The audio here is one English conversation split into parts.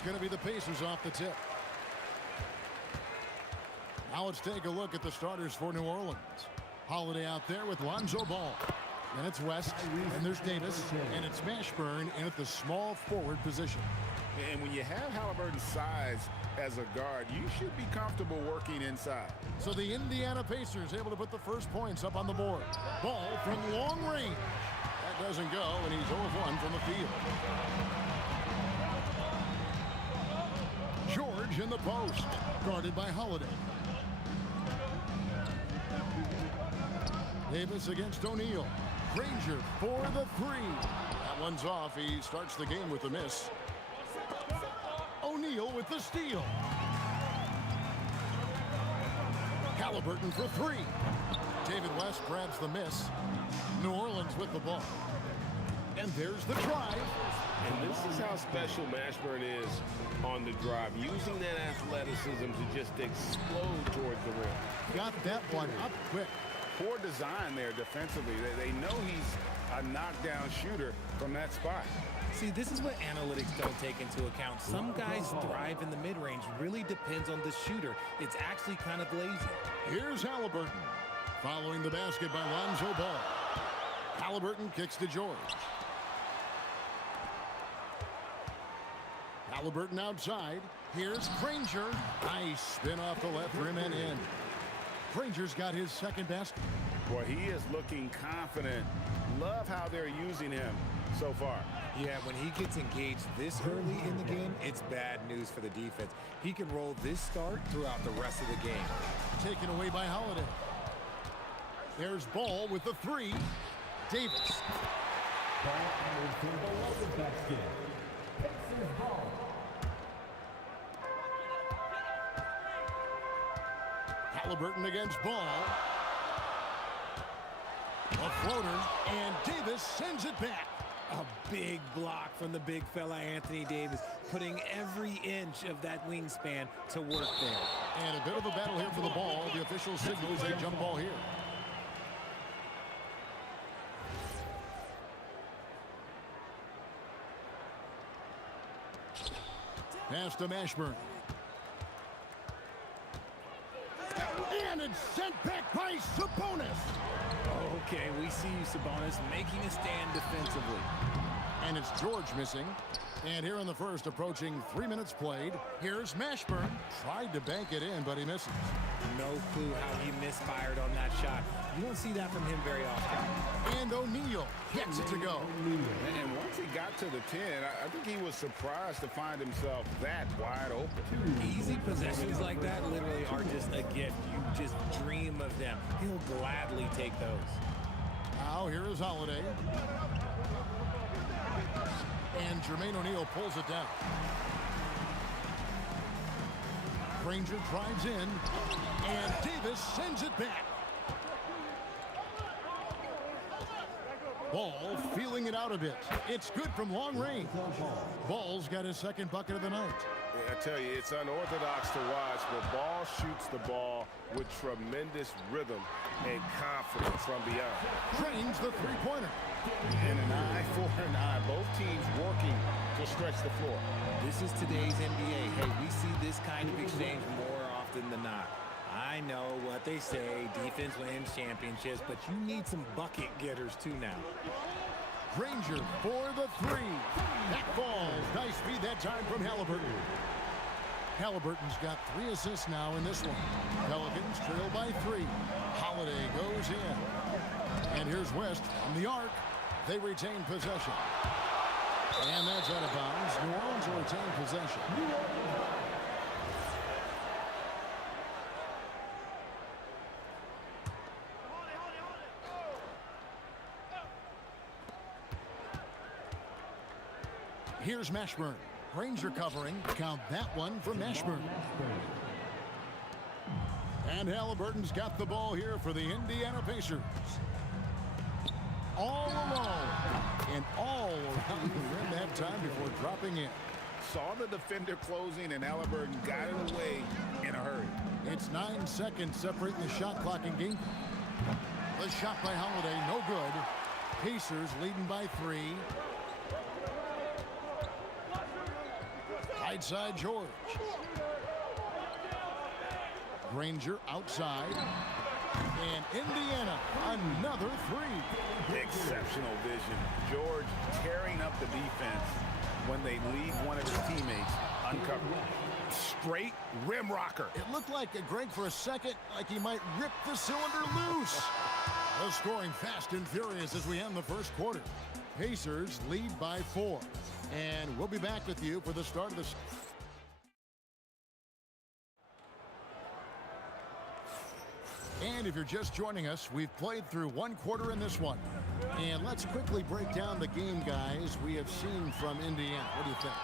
It's going to be the Pacers off the tip. Now let's take a look at the starters for New Orleans. Holiday out there with Lonzo Ball. And it's West, and there's Davis, and it's Mashburn in at the small forward position. And when you have Halliburton's size as a guard, you should be comfortable working inside. So the Indiana Pacers able to put the first points up on the board. Ball from long range. That doesn't go, and he's 0 of 1 from the field. George George in the post, guarded by Holiday. Davis against O'Neal. Granger for the three. That one's off. He starts the game with a miss. O'Neal with the steal. Halliburton for three. David West grabs the miss. New Orleans with the ball. And there's the drive. And this is how special Mashburn is on the drive, using that athleticism to just explode towards the rim. Got that one up quick. Poor design there defensively. They know he's a knockdown shooter from that spot. See, this is what analytics don't take into account. Some guys thrive in the mid-range. Really depends on the shooter. It's actually kind of lazy. Here's Halliburton. Following the basket by Lonzo Ball. Halliburton kicks to George. Halliburton outside. Here's Granger. Nice spin off the left rim and in. Granger's got his second basket. Boy, he is looking confident. Love how they're using him so far. Yeah, when he gets engaged this early in the game, it's bad news for the defense. He can roll this start throughout the rest of the game. Taken away by Holiday. There's Ball with the three. Davis. Halliburton against Ball. A floater, and Davis sends it back. A big block from the big fella Anthony Davis, putting every inch of that wingspan to work there. And a bit of a battle here for the ball. The official signals a jump ball here. Pass to Mashburn. And it's sent back by Sabonis. Okay, we see you, Sabonis, making a stand defensively. And it's George missing. And here in the first, approaching 3 minutes played, here's Mashburn. Tried to bank it in, but he misses. No clue how he misfired on that shot. You don't see that from him very often. And O'Neal gets it to go. And once he got to the 10, I think he was surprised to find himself that wide open. Easy possessions like that literally are just a gift. You just dream of them. He'll gladly take those. Now here is Holiday. And Jermaine O'Neal pulls it down. Granger drives in, and Davis sends it back. Ball feeling it out a bit. It's good from long range. Ball's got his second bucket of the night. I tell you, it's unorthodox to watch, but Ball shoots the ball with tremendous rhythm and confidence from beyond. Drains the three-pointer. And an eye for an eye. Both teams working to stretch the floor. This is today's NBA. Hey, we see this kind of exchange more often than not. I know what they say, defense wins championships, but you need some bucket getters too now. Granger for the three. That falls. Nice feed that time from Halliburton. Halliburton's got 3 assists now in this one. Pelicans trail by 3. Holiday goes in. And here's West from the arc. They retain possession. And that's out of bounds. New Orleans will retain possession. Here's Mashburn. Granger covering. Count that one for Mashburn. And Halliburton's got the ball here for the Indiana Pacers. All alone. And all around the rim that time before dropping in. Saw the defender closing, and Halliburton got it away in a hurry. It's 9 seconds separating the shot clock and game. The shot by Holiday, no good. Pacers leading by 3. Right side, George. Granger outside. And Indiana, another 3. Exceptional vision. George tearing up the defense when they leave one of his teammates uncovered. Straight rim rocker. It looked like Greg for a second, like he might rip the cylinder loose. The scoring fast and furious as we end the first quarter. Pacers lead by 4. And we'll be back with you for the start of the And if you're just joining us, we've played through one quarter in this one. And let's quickly break down the game, guys, we have seen from Indiana. What do you think?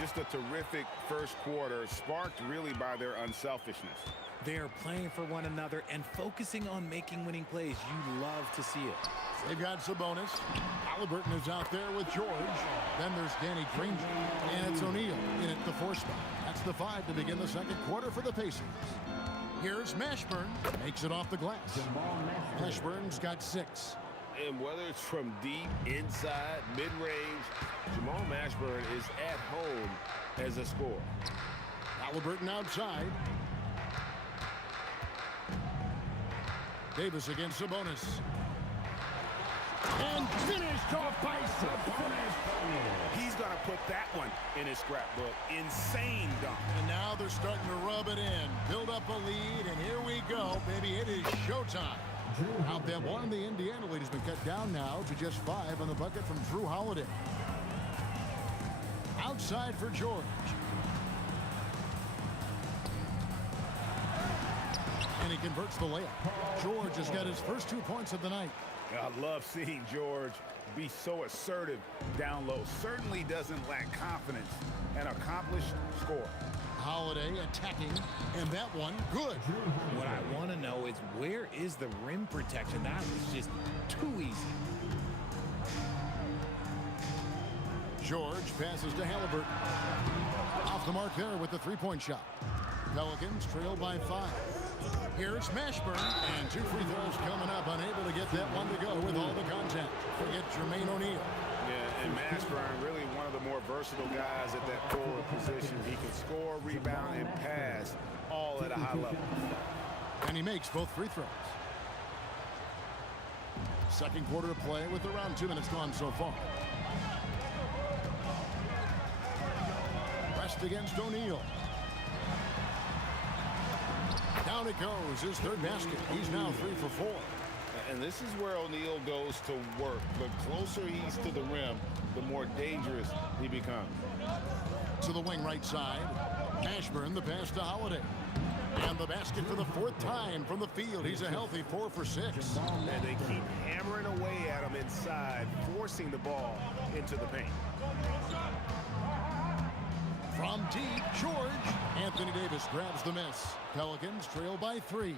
Just a terrific first quarter, sparked really by their unselfishness. They're playing for one another and focusing on making winning plays. You love to see it. They've got Sabonis. Halliburton is out there with George. Then there's Danny Granger. And it's O'Neal in at the 4 spot. That's the 5 to begin the second quarter for the Pacers. Here's Mashburn. Makes it off the glass. Mashburn's got 6. And whether it's from deep, inside, mid-range, Jamal Mashburn is at home as a scorer. Halliburton outside. Davis against Sabonis. And finished off by Sabonis. He's going to put that one in his scrapbook. Insane dunk. And now they're starting to rub it in. Build up a lead, and here we go, baby. It is showtime. Out that one, the Indiana lead has been cut down now to just 5 on the bucket from Drew Holiday. Outside for George. And he converts the layup. George has got his first 2 points of the night. I love seeing George be so assertive down low. Certainly doesn't lack confidence. An accomplished scorer. Holiday attacking, and that one good. What I want to know is, where is the rim protection? That was just too easy. George passes to Halliburton. Off the mark there with the 3-point shot. Pelicans trail by 5. Here's Mashburn, and 2 free throws coming up, unable to get that one to go with all the contact. Forget Jermaine O'Neal. Yeah, and Mashburn really one of the more versatile guys at that forward position. He can score, rebound, and pass all at a high level. And he makes both free throws. Second quarter of play with around 2 minutes gone so far. West against O'Neal. Down it goes, his 3rd basket. He's now 3 for 4. And this is where O'Neal goes to work. The closer he's to the rim, the more dangerous he becomes. To the wing right side. Mashburn, the pass to Holiday. And the basket for the 4th time from the field. He's a healthy 4 for 6. And they keep hammering away at him inside, forcing the ball into the paint. From deep, George. Anthony Davis grabs the miss. Pelicans trail by 3.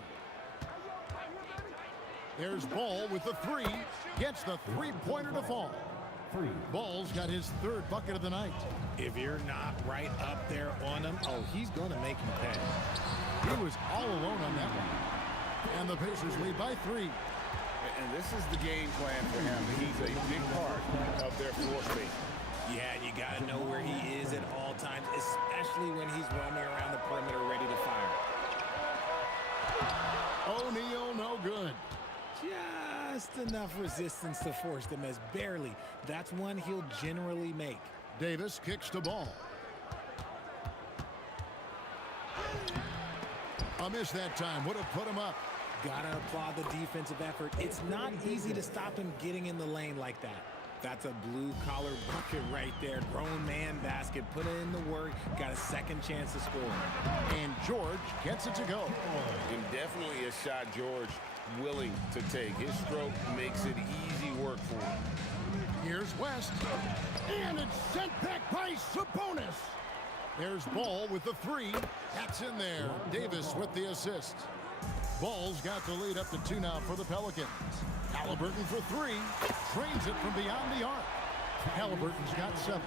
There's Ball with the 3. Gets the 3-pointer to fall. Ball's got his 3rd bucket of the night. If you're not right up there on him, oh, he's going to make him pay. He was all alone on that one. And the Pacers lead by 3. And this is the game plan for him. He's a big part of their floor space. Yeah, you got to know where he is at all times, especially when he's roaming around the perimeter ready to fire. O'Neal, no good. Just enough resistance to force them as barely. That's one he'll generally make. Davis kicks the ball. A miss that time. Would have put him up. Gotta applaud the defensive effort. It's not easy to stop him getting in the lane like that. That's a blue-collar bucket right there. Grown man basket. Put in the work. Got a second chance to score. And George gets it to go. And definitely a shot George willing to take. His stroke makes it easy work for him. Here's West. And it's sent back by Sabonis. There's Ball with the 3. That's in there. Davis with the assist. Ball's got the lead up to 2 now for the Pelicans. Halliburton for 3. Trains it from beyond the arc. Halliburton's got 7.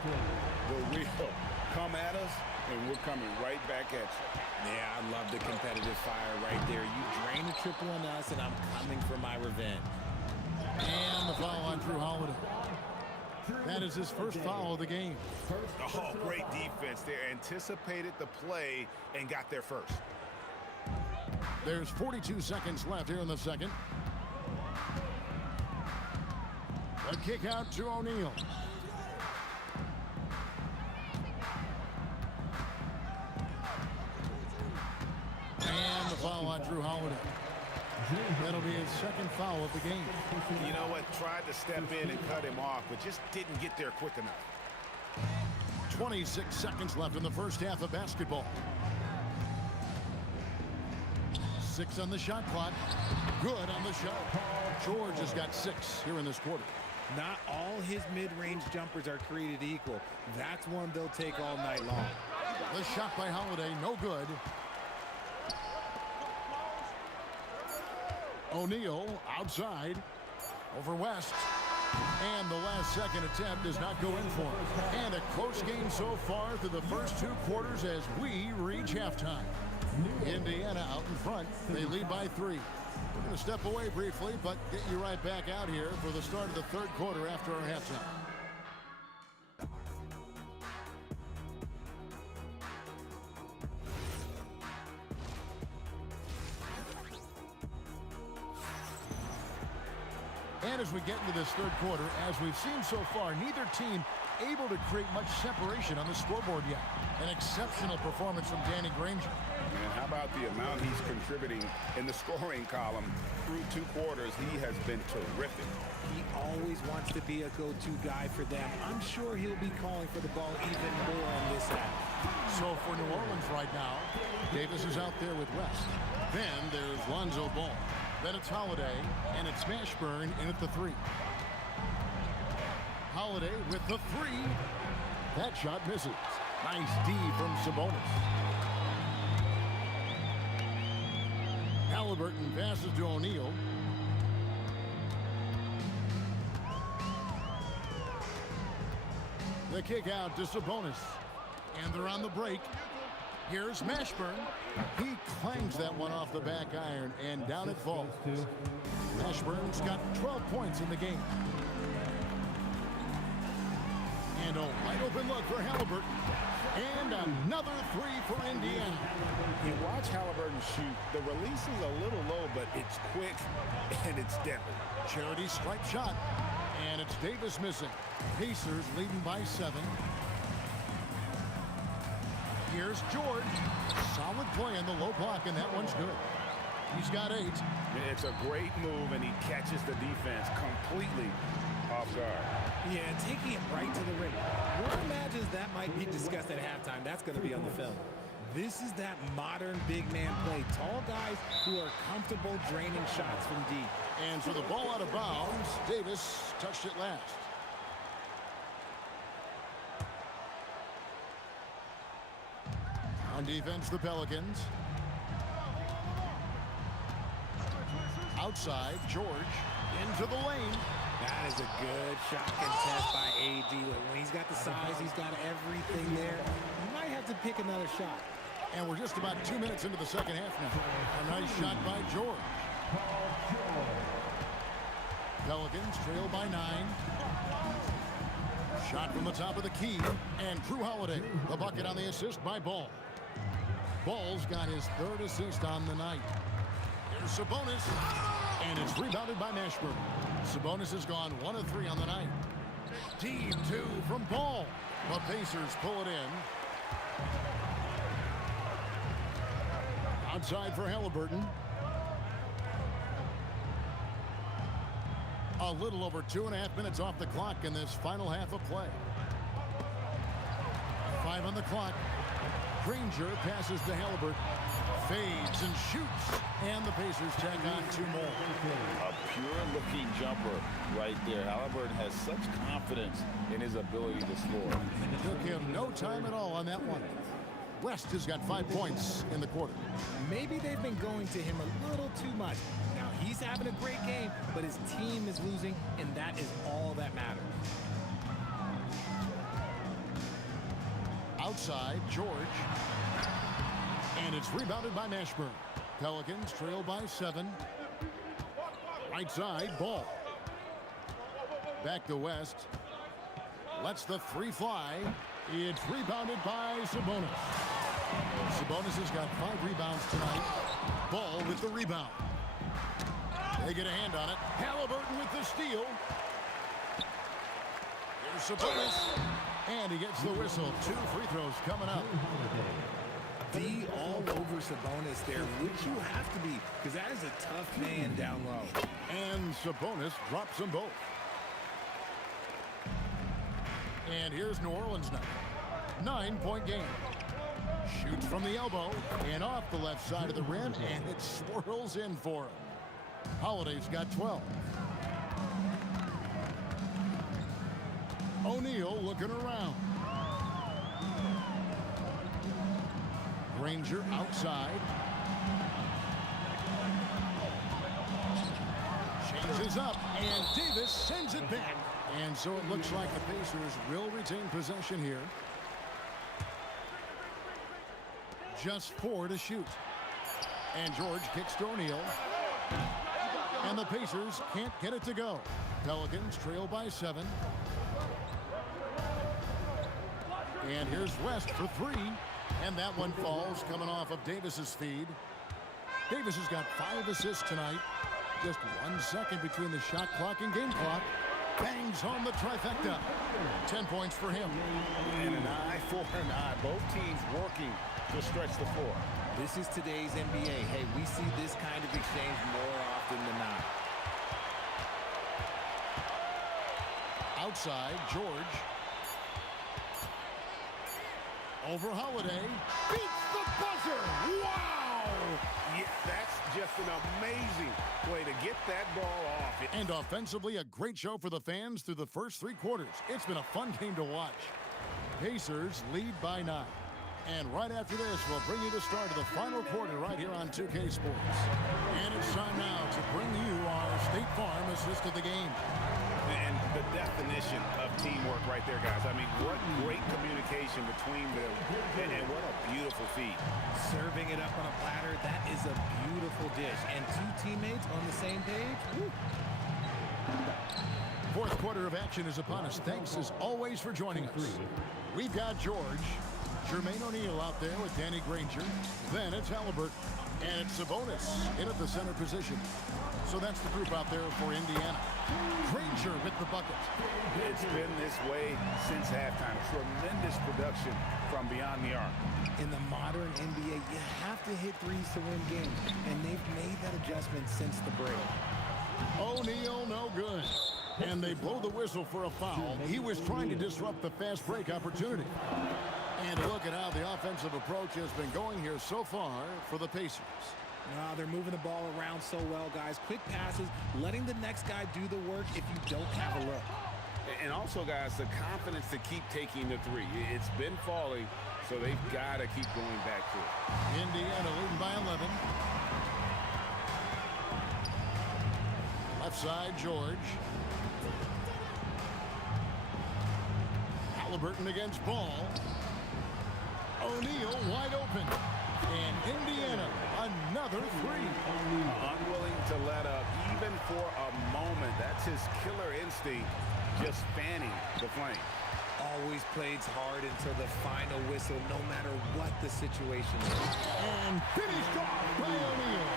The real come at us, and we're coming right back at you. Yeah, I love the competitive fire right there. You drain a triple on us, and I'm coming for my revenge. And the foul on Drew Holiday. That is his first foul of the game. Oh, great defense there. Anticipated the play and got there first. There's 42 seconds left here in the second. A kick out to O'Neal. And the foul on Drew Holiday. That'll be his second foul of the game. You know what? Tried to step in and cut him off, but just didn't get there quick enough. 26 seconds left in the first half of basketball. 6 on the shot clock. Good on the shot. George has got 6 here in this quarter. Not all his mid-range jumpers are created equal. That's one they'll take all night long. The shot by Holiday, no good. O'Neal outside over West. And the last second attempt does not go in for him. And a close game so far through the first 2 quarters as we reach halftime. Indiana out in front. They lead by 3. We're going to step away briefly, but get you right back out here for the start of the 3rd quarter after our halftime. And as we get into this 3rd quarter, as we've seen so far, neither team able to create much separation on the scoreboard yet. An exceptional performance from Danny Granger. And how about the amount he's contributing in the scoring column through 2 quarters? He has been terrific. He always wants to be a go-to guy for them. I'm sure he'll be calling for the ball even more in this half. So for New Orleans right now, Davis is out there with West. Then there's Lonzo Ball. Then it's Holiday, and it's Mashburn in at the 3. Holiday with the 3. That shot misses. Nice D from Sabonis. Halliburton passes to O'Neal. The kick out to Sabonis. And they're on the break. Here's Mashburn. He clangs that one off the back iron, and down it falls. Mashburn's got 12 points in the game. And a wide open look for Halliburton. And another 3 for Indiana. You watch Halliburton shoot. The release is a little low, but it's quick and it's deadly. Charity stripe shot. And it's Davis missing. Pacers leading by 7. Here's George. Solid play in the low block, and that one's good. He's got 8. It's a great move, and he catches the defense completely off guard. Yeah, taking it right to the rim. One imagines that might be discussed at halftime. That's going to be on the film. This is that modern big man play. Tall guys who are comfortable draining shots from deep. And for the ball out of bounds, Davis touched it last. On defense, the Pelicans. Outside, George into the lane. That is a good shot contest by AD. When he's got the size, he's got everything there. He might have to pick another shot. And we're just about 2 minutes into the second half now. A nice shot by George. Pelicans trail by 9. Shot from the top of the key. And Drew Holiday, the bucket on the assist by Ball. Ball's got his 3rd assist on the night. Here's Sabonis. And it's rebounded by Mashburn. Sabonis has gone 1 of 3 on the night. Team 2 from Ball. The Pacers pull it in. Outside for Halliburton. A little over 2.5 minutes off the clock in this final half of play. 5 on the clock. Granger passes to Halliburton. Fades and shoots. And the Pacers tack on 2 more. A pure-looking jumper right there. Halliburton has such confidence in his ability to score. It took him no time at all on that one. West has got 5 points in the quarter. Maybe they've been going to him a little too much. Now, he's having a great game, but his team is losing, and that is all that matters. Outside, George. And it's rebounded by Mashburn. Pelicans trail by 7. Right side, Ball. Back to West. Lets the 3 fly. It's rebounded by Sabonis. Sabonis has got 5 rebounds tonight. Ball with the rebound. They get a hand on it. Halliburton with the steal. Here's Sabonis. And he gets the whistle. 2 free throws coming up. D all over Sabonis there, which you have to be, because that is a tough man down low. And Sabonis drops them both. And here's New Orleans now. 9-point game. Shoots from the elbow and off the left side of the rim, and it swirls in for him. Holiday's got 12. O'Neal looking around. Granger outside. Changes up, and Davis sends it back. And so it looks like the Pacers will retain possession here. Just 4 to shoot. And George kicks to O'Neal. And the Pacers can't get it to go. Pelicans trail by 7. And here's West for 3. And that one falls coming off of Davis's feed. Davis has got 5 assists tonight. Just 1 second between the shot clock and game clock. Bangs home the trifecta. 10 points for him. And an eye for an eye. Both teams working to stretch the floor. This is today's NBA. Hey, we see this kind of exchange more often than not. Outside, George. Over Holiday. Beats the buzzer. Wow! Yeah, that's just an amazing way to get that ball off. And offensively, a great show for the fans through the first 3 quarters. It's been a fun game to watch. Pacers lead by 9. And right after this, we'll bring you the start of the final quarter right here on 2K Sports. And it's time now to bring you our State Farm assist of the game. And the definition of teamwork right there, guys. I mean, what great communication between them. And what a beautiful feat. Serving it up on a platter, that is a beautiful dish. And 2 teammates on the same page. Woo. Fourth quarter of action is upon us. Thanks as always for joining us. We've got George, Jermaine O'Neal out there with Danny Granger. Then it's Halliburton. And it's Sabonis in at the center position. So that's the group out there for Indiana. Granger with the bucket. It's been this way since halftime. Tremendous production from beyond the arc. In the modern NBA, you have to hit threes to win games. And they've made that adjustment since the break. O'Neal no good. And they blow the whistle for a foul. He was trying to disrupt the fast break opportunity. And look at how the offensive approach has been going here so far for the Pacers. No, they're moving the ball around so well, guys. Quick passes, letting the next guy do the work if you don't have a look. And also, guys, the confidence to keep taking the 3. It's been falling, so they've got to keep going back to it. Indiana leading by 11. Left side, George. Halliburton against Ball. O'Neal wide open. And Indiana, another 3. Unwilling to let up, even for a moment. That's his killer instinct, just fanning the flame. Always plays hard until the final whistle, no matter what the situation is. And finished off by O'Neal.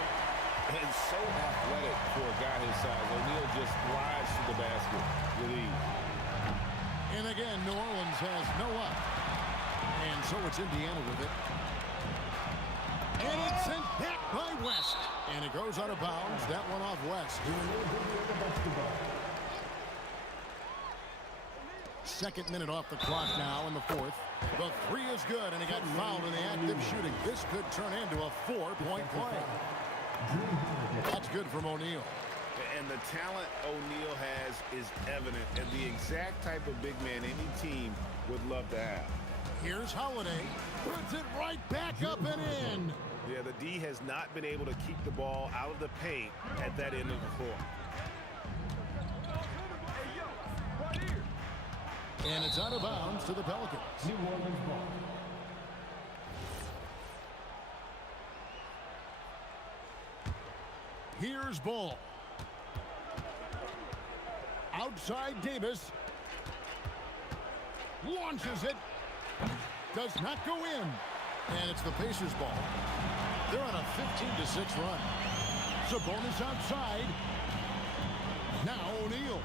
And so athletic for a guy his size. O'Neal just glides to the basket with ease. And again, New Orleans has no up. And so it's Indiana with it. And it's sent back by West. And it goes out of bounds. That one off West. Second minute off the clock now in the 4th. The 3 is good, and he got fouled in the act of shooting. This could turn into a 4-point play. That's good from O'Neal. And the talent O'Neal has is evident, and the exact type of big man any team would love to have. Here's Holiday. Puts it right back up and in. Yeah, the D has not been able to keep the ball out of the paint at that end of the floor. And it's out of bounds to the Pelicans. Here's Ball. Outside Davis. Launches it. Does not go in. And it's the Pacers ball. They're on a 15-6 run. Sabonis outside. Now O'Neal.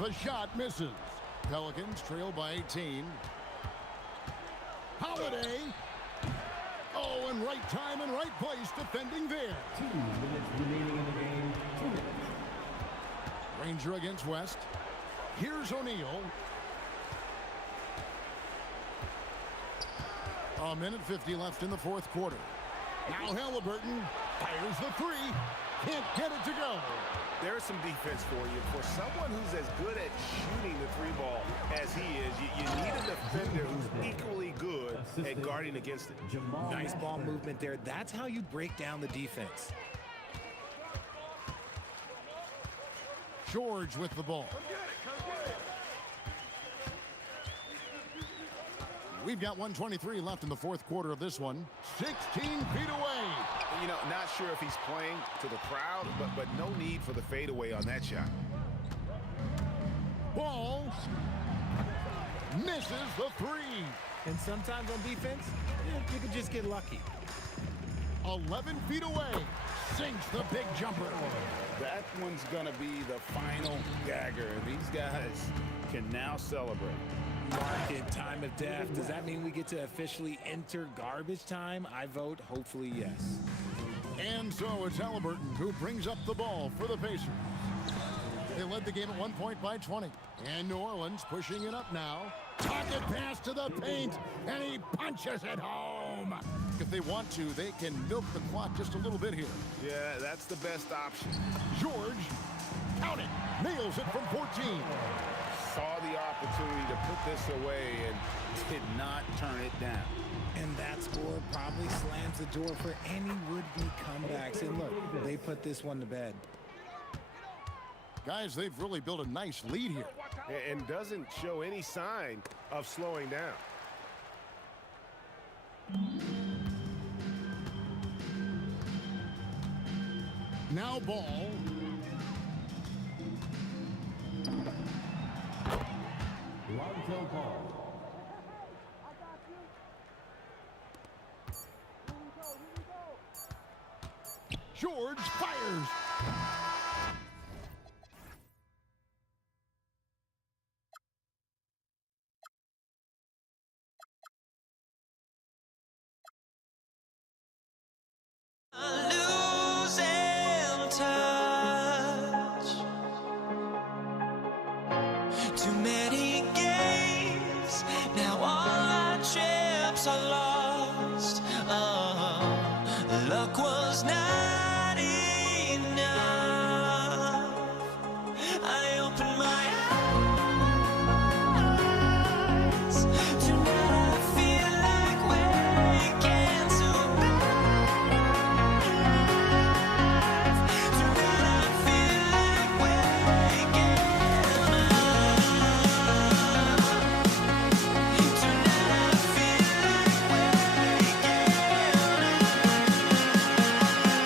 The shot misses. Pelicans trail by 18. Holiday. Oh, and right time and right place defending there. 2 minutes remaining in the game. 2 minutes. Granger against West. Here's O'Neal. A minute 50 left in the fourth quarter. Now Halliburton fires the three. Can't get it to go. There's some defense for you. For someone who's as good at shooting the three ball as he is, you need a defender who's equally good at guarding against it. Nice ball movement there. That's how you break down the defense. George with the ball. We've got 1:23 left in the fourth quarter of this one. 16 feet away. You know, not sure if he's playing to the crowd, but no need for the fadeaway on that shot. Ball misses the three. And sometimes on defense, you can just get lucky. 11 feet away. Sinks the big jumper. That one's going to be the final dagger. And these guys can now celebrate. Market time of death. Does that mean we get to officially enter garbage time? I vote hopefully yes. And so it's Halliburton who brings up the ball for the Pacers. They led the game at 1 point by 20. And New Orleans pushing it up now. Pocket pass to the paint, and he punches it home. If they want to, they can milk the clock just a little bit here. Yeah, that's the best option. George, count it, nails it from 14. Saw the opportunity to put this away and did not turn it down. And that score probably slams the door for any would-be comebacks. And look, they put this one to bed. Guys, they've really built a nice lead here. And doesn't show any sign of slowing down. Now ball. Lonzo Ball. George fires. Losing touch. Too many games. Now all our chips are lost. Luck was not enough. I opened my eyes. Tonight I feel like waking to life. Tonight I feel like waking up. Tonight I feel like waking up.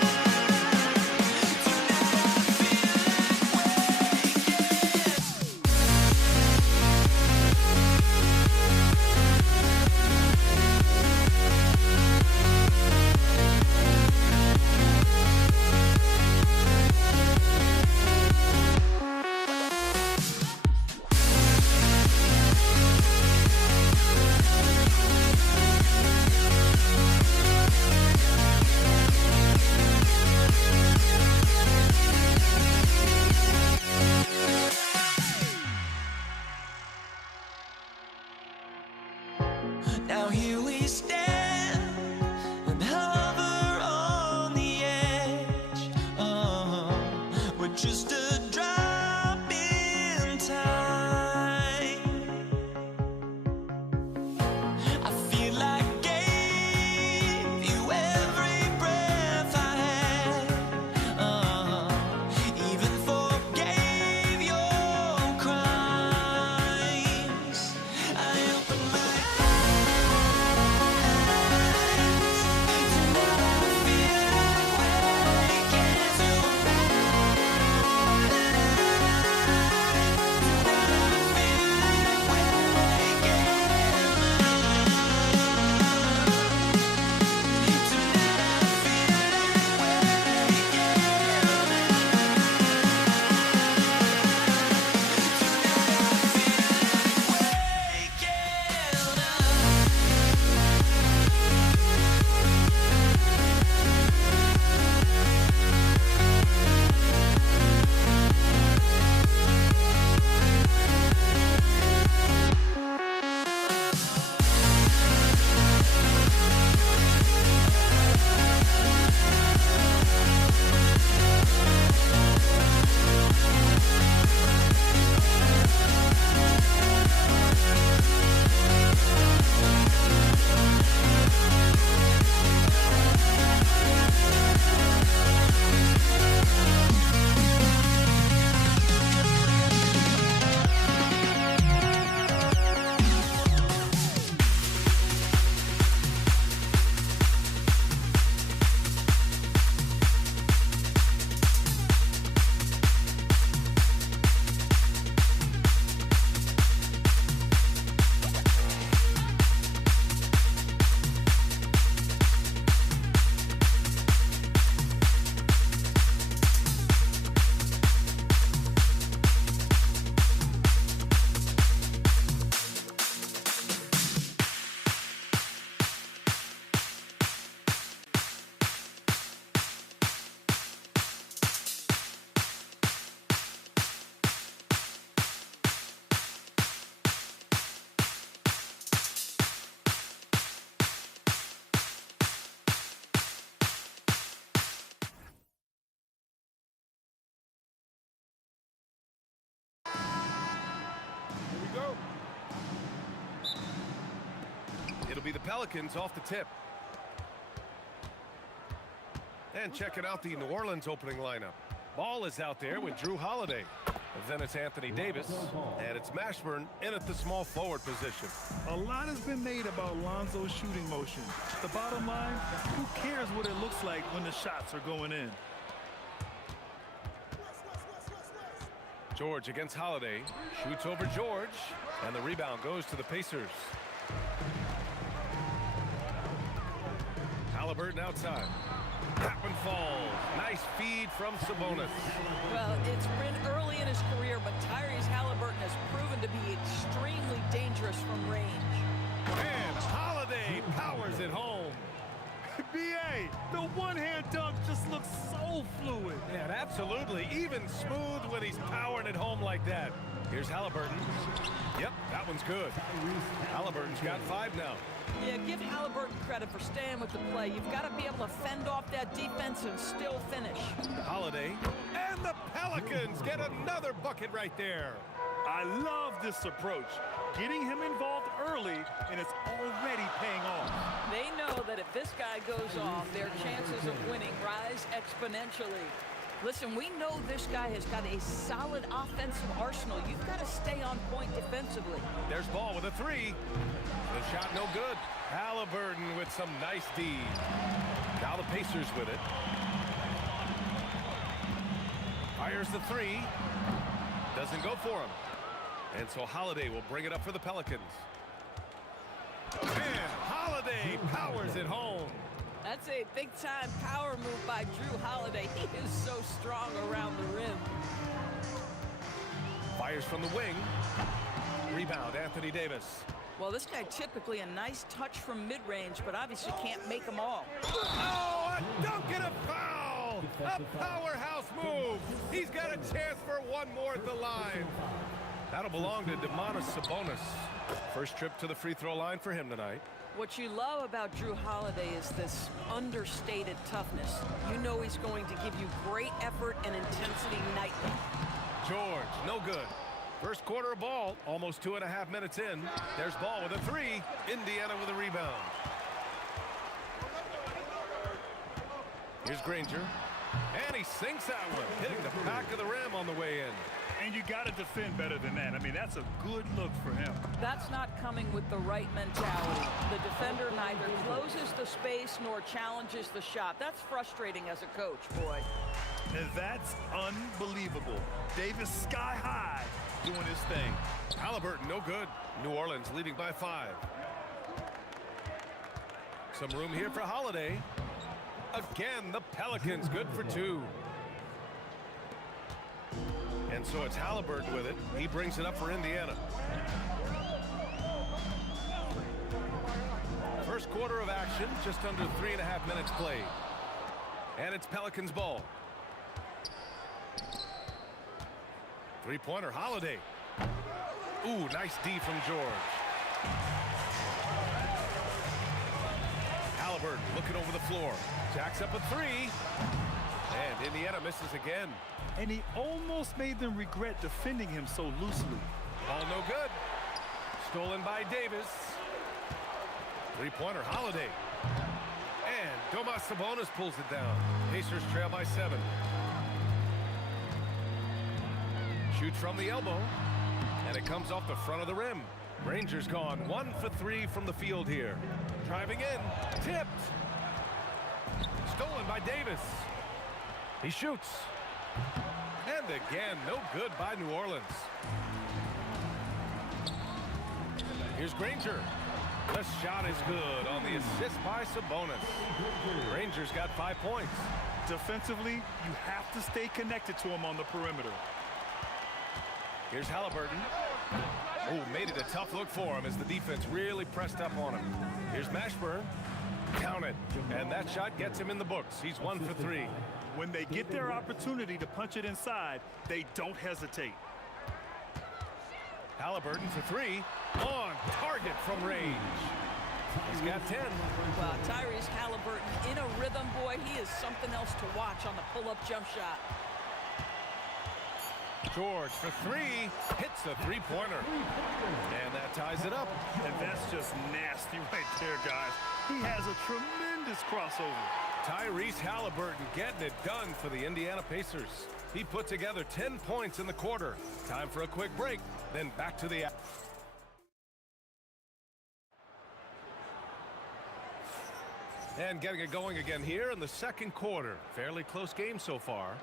It'll be the Pelicans off the tip. And checking out the New Orleans opening lineup. Ball is out there with Drew Holiday. Then it's Anthony Davis, and it's Mashburn in at the small forward position. A lot has been made about Lonzo's shooting motion. The bottom line, who cares what it looks like when the shots are going in? George against Holiday. Shoots over George, and the rebound goes to the Pacers. Halliburton outside. That one falls. Nice feed from Sabonis. Well, it's been early in his career, but Tyrese Halliburton has proven to be extremely dangerous from range. And Holiday powers it home. B.A., the one-hand dunk just looks so fluid. Yeah, absolutely. Even smooth when he's powering it home like that. Here's Halliburton. Yep, that one's good. Halliburton's got 5 now. Yeah, give Halliburton credit for staying with the play. You've got to be able to fend off that defense and still finish. Holiday. And the Pelicans get another bucket right there. I love this approach. Getting him involved early, and it's already paying off. They know that if this guy goes off, their chances of winning rise exponentially. Listen, we know this guy has got a solid offensive arsenal. You've got to stay on point defensively. There's Ball with a 3. The shot no good. Halliburton with some nice D. Now the Pacers with it. Fires the 3. Doesn't go for him. And so Holiday will bring it up for the Pelicans. And Holiday powers it home. That's a big-time power move by Drew Holiday. He is so strong around the rim. Fires from the wing. Rebound, Anthony Davis. Well, this guy typically a nice touch from mid-range, but obviously can't make them all. Oh, a dunk and a foul! A powerhouse move! He's got a chance for one more at the line. That'll belong to Domantas Sabonis. First trip to the free throw line for him tonight. What you love about Drew Holiday is this understated toughness. You know he's going to give you great effort and intensity nightly. George, no good. First quarter of ball, almost 2.5 minutes in. There's Ball with a 3. Indiana with a rebound. Here's Granger. And he sinks that one, hitting the back of the rim on the way in. And you got to defend better than that. I mean, that's a good look for him. That's not coming with the right mentality. The defender neither closes the space nor challenges the shot. That's frustrating as a coach, boy. And that's unbelievable. Davis sky high doing his thing. Halliburton, no good. New Orleans leading by 5. Some room here for Holiday. Again, the Pelicans good for 2. And so it's Halliburton with it. He brings it up for Indiana. First quarter of action, just under 3.5 minutes played. And it's Pelicans ball. Three-pointer, Holiday. Ooh, nice D from George. Halliburton looking over the floor. Jacks up a 3. And Indiana misses again. And he almost made them regret defending him so loosely. Ball no good. Stolen by Davis. Three-pointer, Holiday. And Domantas Sabonis pulls it down. Pacers trail by 7. Shoots from the elbow. And it comes off the front of the rim. Rangers gone 1 for 3 from the field here. Driving in. Tipped. Stolen by Davis. He shoots. And again, no good by New Orleans. Here's Granger. The shot is good on the assist by Sabonis. Rangers got 5 points. Defensively, you have to stay connected to him on the perimeter. Here's Halliburton. Oh, made it a tough look for him as the defense really pressed up on him. Here's Mashburn. Count it. And that shot gets him in the books. He's 1 for 3. When they get their opportunity to punch it inside, they don't hesitate. Halliburton for 3. On target from range. He's got 10. Well, Tyrese Halliburton in a rhythm, boy. He is something else to watch on the pull-up jump shot. George for three. Hits the three-pointer. And that ties it up. And that's just nasty right there, guys. He has a tremendous crossover. Tyrese Halliburton getting it done for the Indiana Pacers. He put together 10 points in the quarter. Time for a quick break, then back to the... And getting it going again here in the second quarter. Fairly close game so far.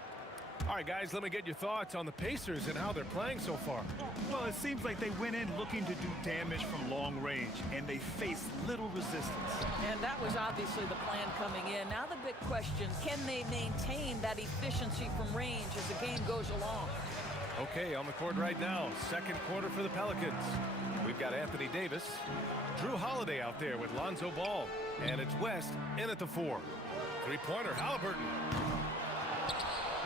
All right, guys, let me get your thoughts on the Pacers and how they're playing so far. Well, it seems like they went in looking to do damage from long range, and they faced little resistance. And that was obviously the plan coming in. Now the big question, can they maintain that efficiency from range as the game goes along? Okay, on the court right now, second quarter for the Pelicans. We've got Anthony Davis, Drew Holiday out there with Lonzo Ball, and it's West in at the 4. Three-pointer, Halliburton.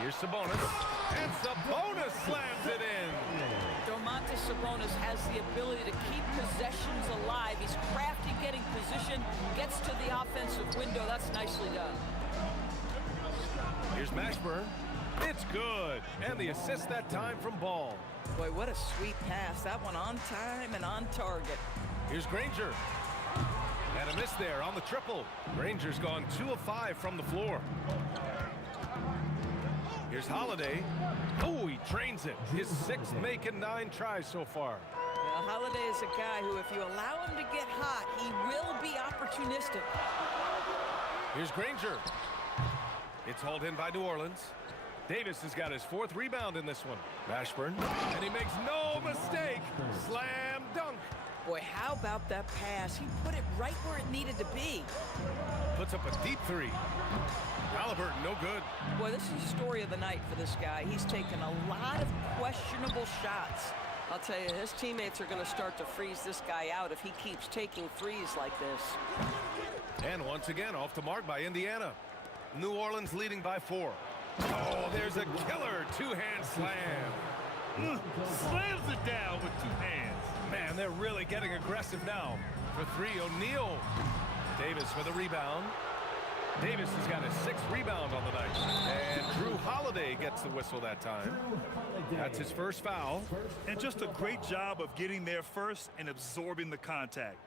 Here's Sabonis, and Sabonis slams it in. Domantas Sabonis has the ability to keep possessions alive. He's crafty getting position, gets to the offensive window. That's nicely done. Here's Mashburn. It's good. And the assist that time from Ball. Boy, what a sweet pass. That one on time and on target. Here's Granger. And a miss there on the triple. Granger's gone 2 of 5 from the floor. Here's Holiday. Oh, he drains it. His 6th make and 9 tries so far. Well, Holiday is a guy who, if you allow him to get hot, he will be opportunistic. Here's Granger. It's hauled in by New Orleans. Davis has got his 4th rebound in this one. Mashburn. And he makes no mistake. Slam dunk. Boy, how about that pass? He put it right where it needed to be. Puts up a deep 3. Halliburton, no good. Boy, this is the story of the night for this guy. He's taken a lot of questionable shots. I'll tell you, his teammates are going to start to freeze this guy out if he keeps taking threes like this. And once again, off the mark by Indiana. New Orleans leading by 4. Oh, there's a killer 2-hand slam. Slams it down with 2 hands. Man, they're really getting aggressive now. For 3, O'Neal. Davis with a rebound. Davis has got his 6th rebound on the night. And Drew Holiday gets the whistle that time. That's his first foul. And just a great job of getting there first and absorbing the contact.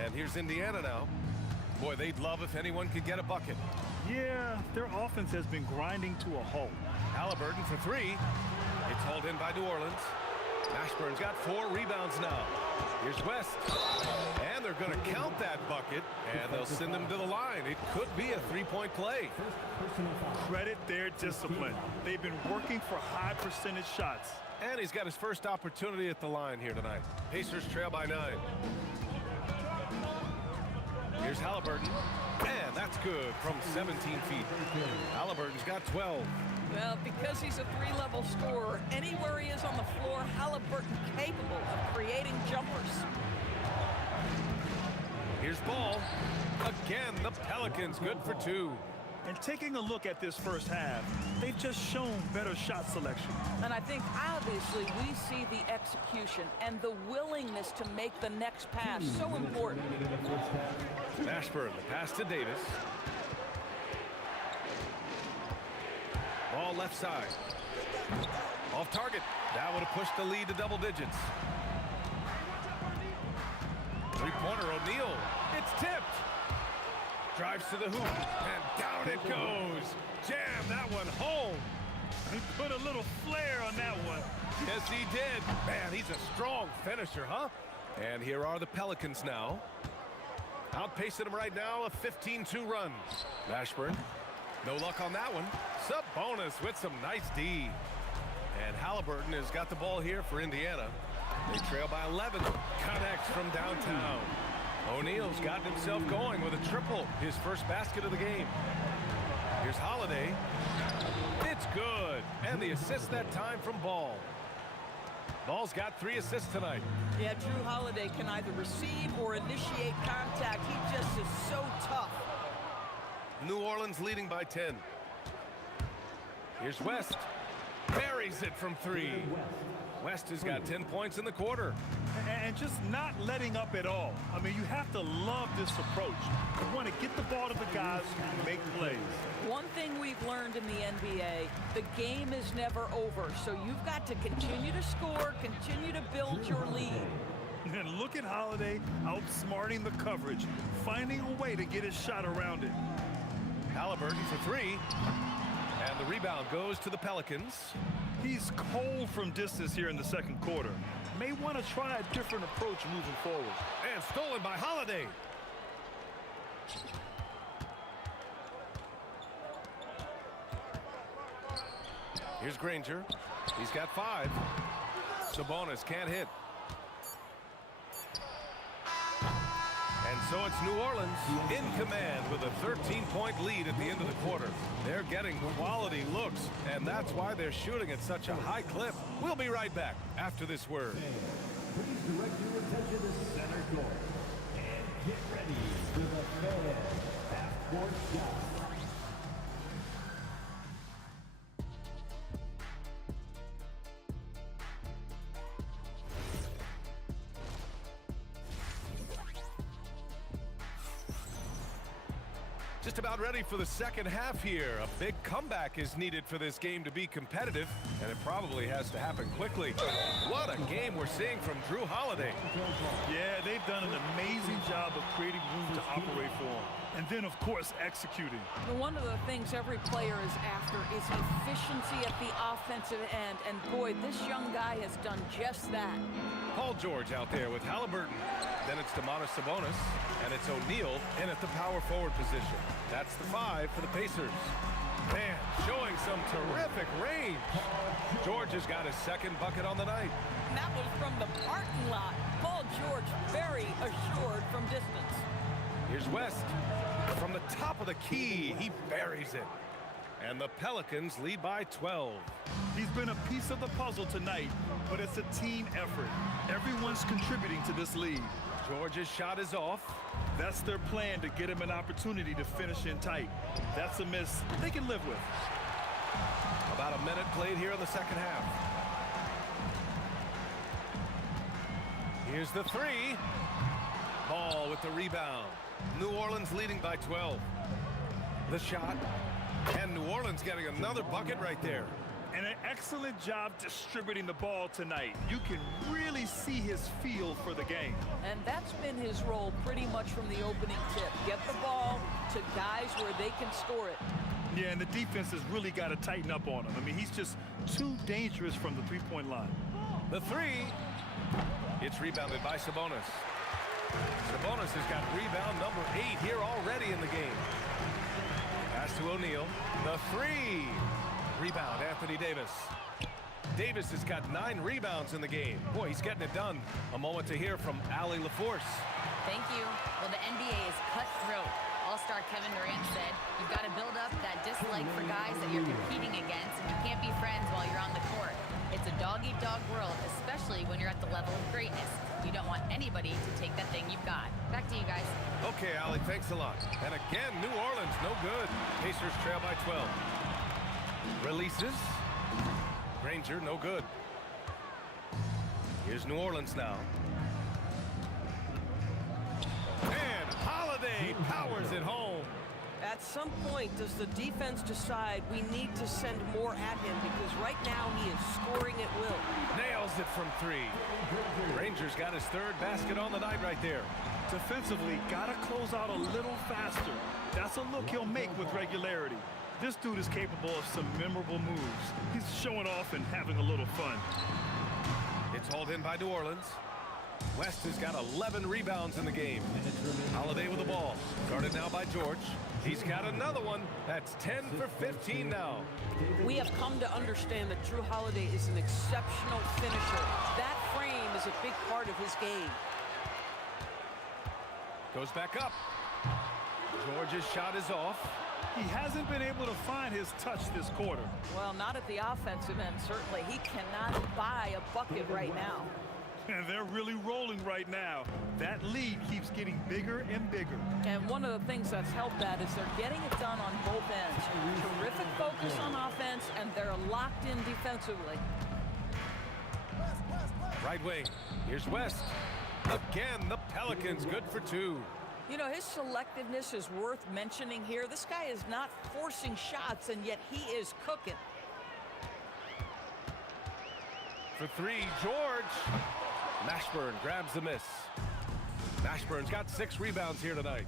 And here's Indiana now. Boy, they'd love if anyone could get a bucket. Yeah, their offense has been grinding to a halt. Halliburton for 3. It's hauled in by New Orleans. Mashburn's got 4 rebounds now. Here's West. And they're going to count that bucket, and they'll send him to the line. It could be a 3-point play. Credit their discipline. They've been working for high percentage shots. And he's got his first opportunity at the line here tonight. Pacers trail by 9. Here's Halliburton. And that's good from 17 feet. Halliburton's got 12. Well, because he's a 3-level scorer, anywhere he is on the floor, Halliburton capable of creating jumpers. Here's Ball. Again, the Pelicans good for 2. And taking a look at this first half, they've just shown better shot selection. And I think, obviously, we see the execution and the willingness to make the next pass so important. Mashburn, the pass to Davis. Ball left side. Off target. That would have pushed the lead to double digits. Three-pointer, O'Neal. It's tipped. Drives to the hoop, and down it goes. Jam that one home. He put a little flair on that one. Yes, he did. Man, he's a strong finisher, huh? And here are the Pelicans now. Outpacing them right now, a 15-2 run. Mashburn, no luck on that one. Sabonis with some nice D. And Halliburton has got the ball here for Indiana. They trail by 11. Connects from downtown. O'Neal's gotten himself going with a triple, his first basket of the game. Here's Holiday. It's good. And the assist that time from Ball. Ball's got 3 assists tonight. Yeah, Drew Holiday can either receive or initiate contact. He just is so tough. New Orleans leading by 10. Here's West. Buries it from 3. West has got 10 points in the quarter. And just not letting up at all. I mean, you have to love this approach. You want to get the ball to the guys who make plays. One thing we've learned in the NBA, the game is never over. So you've got to continue to score, continue to build your lead. And look at Holiday outsmarting the coverage, finding a way to get his shot around it. Halliburton for three. And the rebound goes to the Pelicans. He's cold from distance here in the second quarter. May want to try a different approach moving forward. And stolen by Holiday. Here's Granger. He's got 5. Sabonis can't hit. And so it's New Orleans in command with a 13-point lead at the end of the quarter. They're getting quality looks, and that's why they're shooting at such a high clip. We'll be right back after this word. Please direct your attention to center court and get ready for the fan half-court shot. Just about ready for the second half here. A big comeback is needed for this game to be competitive, and it probably has to happen quickly. What a game we're seeing from Drew Holiday. Yeah, they've done an amazing job of creating room to operate for him. And then, of course, executing. One of the things every player is after is efficiency at the offensive end. And boy, this young guy has done just that. Paul George out there with Halliburton. Then it's Domantas Sabonis, and it's O'Neal in at the power forward position. That's the 5 for the Pacers. Man, showing some terrific range. George has got his second bucket on the night. And that was from the parking lot. Paul George very assured from distance. Here's West. From the top of the key, he buries it. And the Pelicans lead by 12. He's been a piece of the puzzle tonight, but it's a team effort. Everyone's contributing to this lead. George's shot is off. That's their plan to get him an opportunity to finish in tight. That's a miss they can live with. About a minute played here in the second half. Here's the 3. Ball with the rebound. New Orleans leading by 12. The shot. And New Orleans getting another bucket right there. And an excellent job distributing the ball tonight. You can really see his feel for the game. And that's been his role pretty much from the opening tip. Get the ball to guys where they can score it. Yeah, and the defense has really got to tighten up on him. I mean, he's just too dangerous from the three-point line. The 3. It's rebounded by Sabonis. Sabonis has got rebound number 8 here already in the game. Pass to O'Neal. The 3. Rebound, Anthony Davis. Davis has got 9 rebounds in the game. Boy, he's getting it done. A moment to hear from Allie LaForce. Thank you. Well, the NBA is cutthroat. All-star Kevin Durant said, you've got to build up that dislike for guys that you're competing against, and you can't be friends while you're on the court. It's a dog-eat-dog world, especially when you're at the level of greatness. You don't want anybody to take that thing you've got. Back to you guys. Okay, Allie, thanks a lot. And again, New Orleans, no good. Pacers trail by 12. Releases. Granger, no good. Here's New Orleans now. And Holiday powers it home. At some point, does the defense decide we need to send more at him? Because right now he is scoring at will. Nails it from 3. Granger's got his 3rd basket on the night right there. Defensively, got to close out a little faster. That's a look he'll make with regularity. This dude is capable of some memorable moves. He's showing off and having a little fun. It's hauled in by New Orleans. West has got 11 rebounds in the game. Holiday with the ball. Guarded now by George. He's got another one. That's 10 for 15 now. We have come to understand that Drew Holiday is an exceptional finisher. That frame is a big part of his game. Goes back up. George's shot is off. He hasn't been able to find his touch this quarter. Well, not at the offensive end, certainly. He cannot buy a bucket right now. And they're really rolling right now. That lead keeps getting bigger and bigger. And one of the things that's helped that is they're getting it done on both ends. Terrific focus on offense, and they're locked in defensively. Right wing. Here's West. Again, the Pelicans good for 2. You know, his selectiveness is worth mentioning here. This guy is not forcing shots, and yet he is cooking. For three, George. Mashburn grabs the miss. Mashburn's got 6 rebounds here tonight.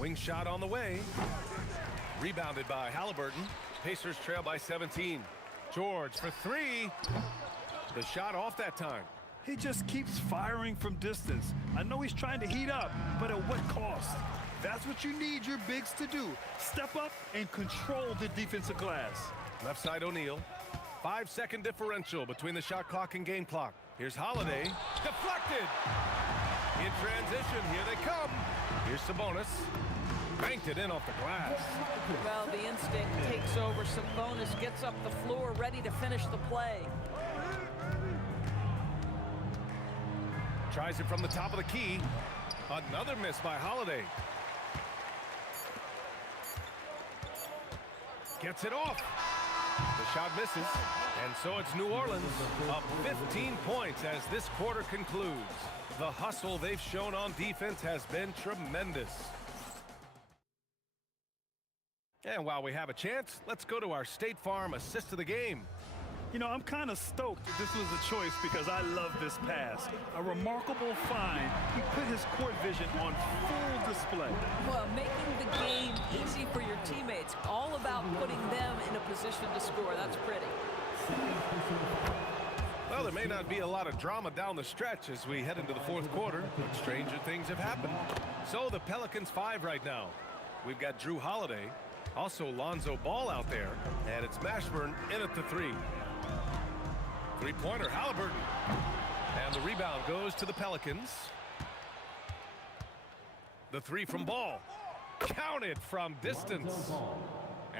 Wing shot on the way. Rebounded by Halliburton. Pacers trail by 17. George for 3. The shot off that time. He just keeps firing from distance. I know he's trying to heat up, but at what cost? That's what you need your bigs to do. Step up and control the defensive glass. Left side O'Neal. 5-second differential between the shot clock and game clock. Here's Holiday. Deflected. In transition, here they come. Here's Sabonis. Banked it in off the glass. Well, the instinct takes over. Sabonis gets up the floor, ready to finish the play. Tries it from the top of the key. Another miss by Holiday. Gets it off. The shot misses. And so it's New Orleans up 15 points as this quarter concludes. The hustle they've shown on defense has been tremendous. And while we have a chance, let's go to our State Farm assist of the game. You know, I'm kind of stoked this was a choice because I love this pass. A remarkable find. He put his court vision on full display. Well, making the game easy for your teammates. All about putting them in a position to score. That's pretty. Well, there may not be a lot of drama down the stretch as we head into the fourth quarter, but stranger things have happened. So the Pelicans 5 right now. We've got Drew Holiday, also Lonzo Ball out there, and it's Mashburn in at the 3. Three-pointer, Halliburton. And the rebound goes to the Pelicans. The 3 from Ball. Counted from distance.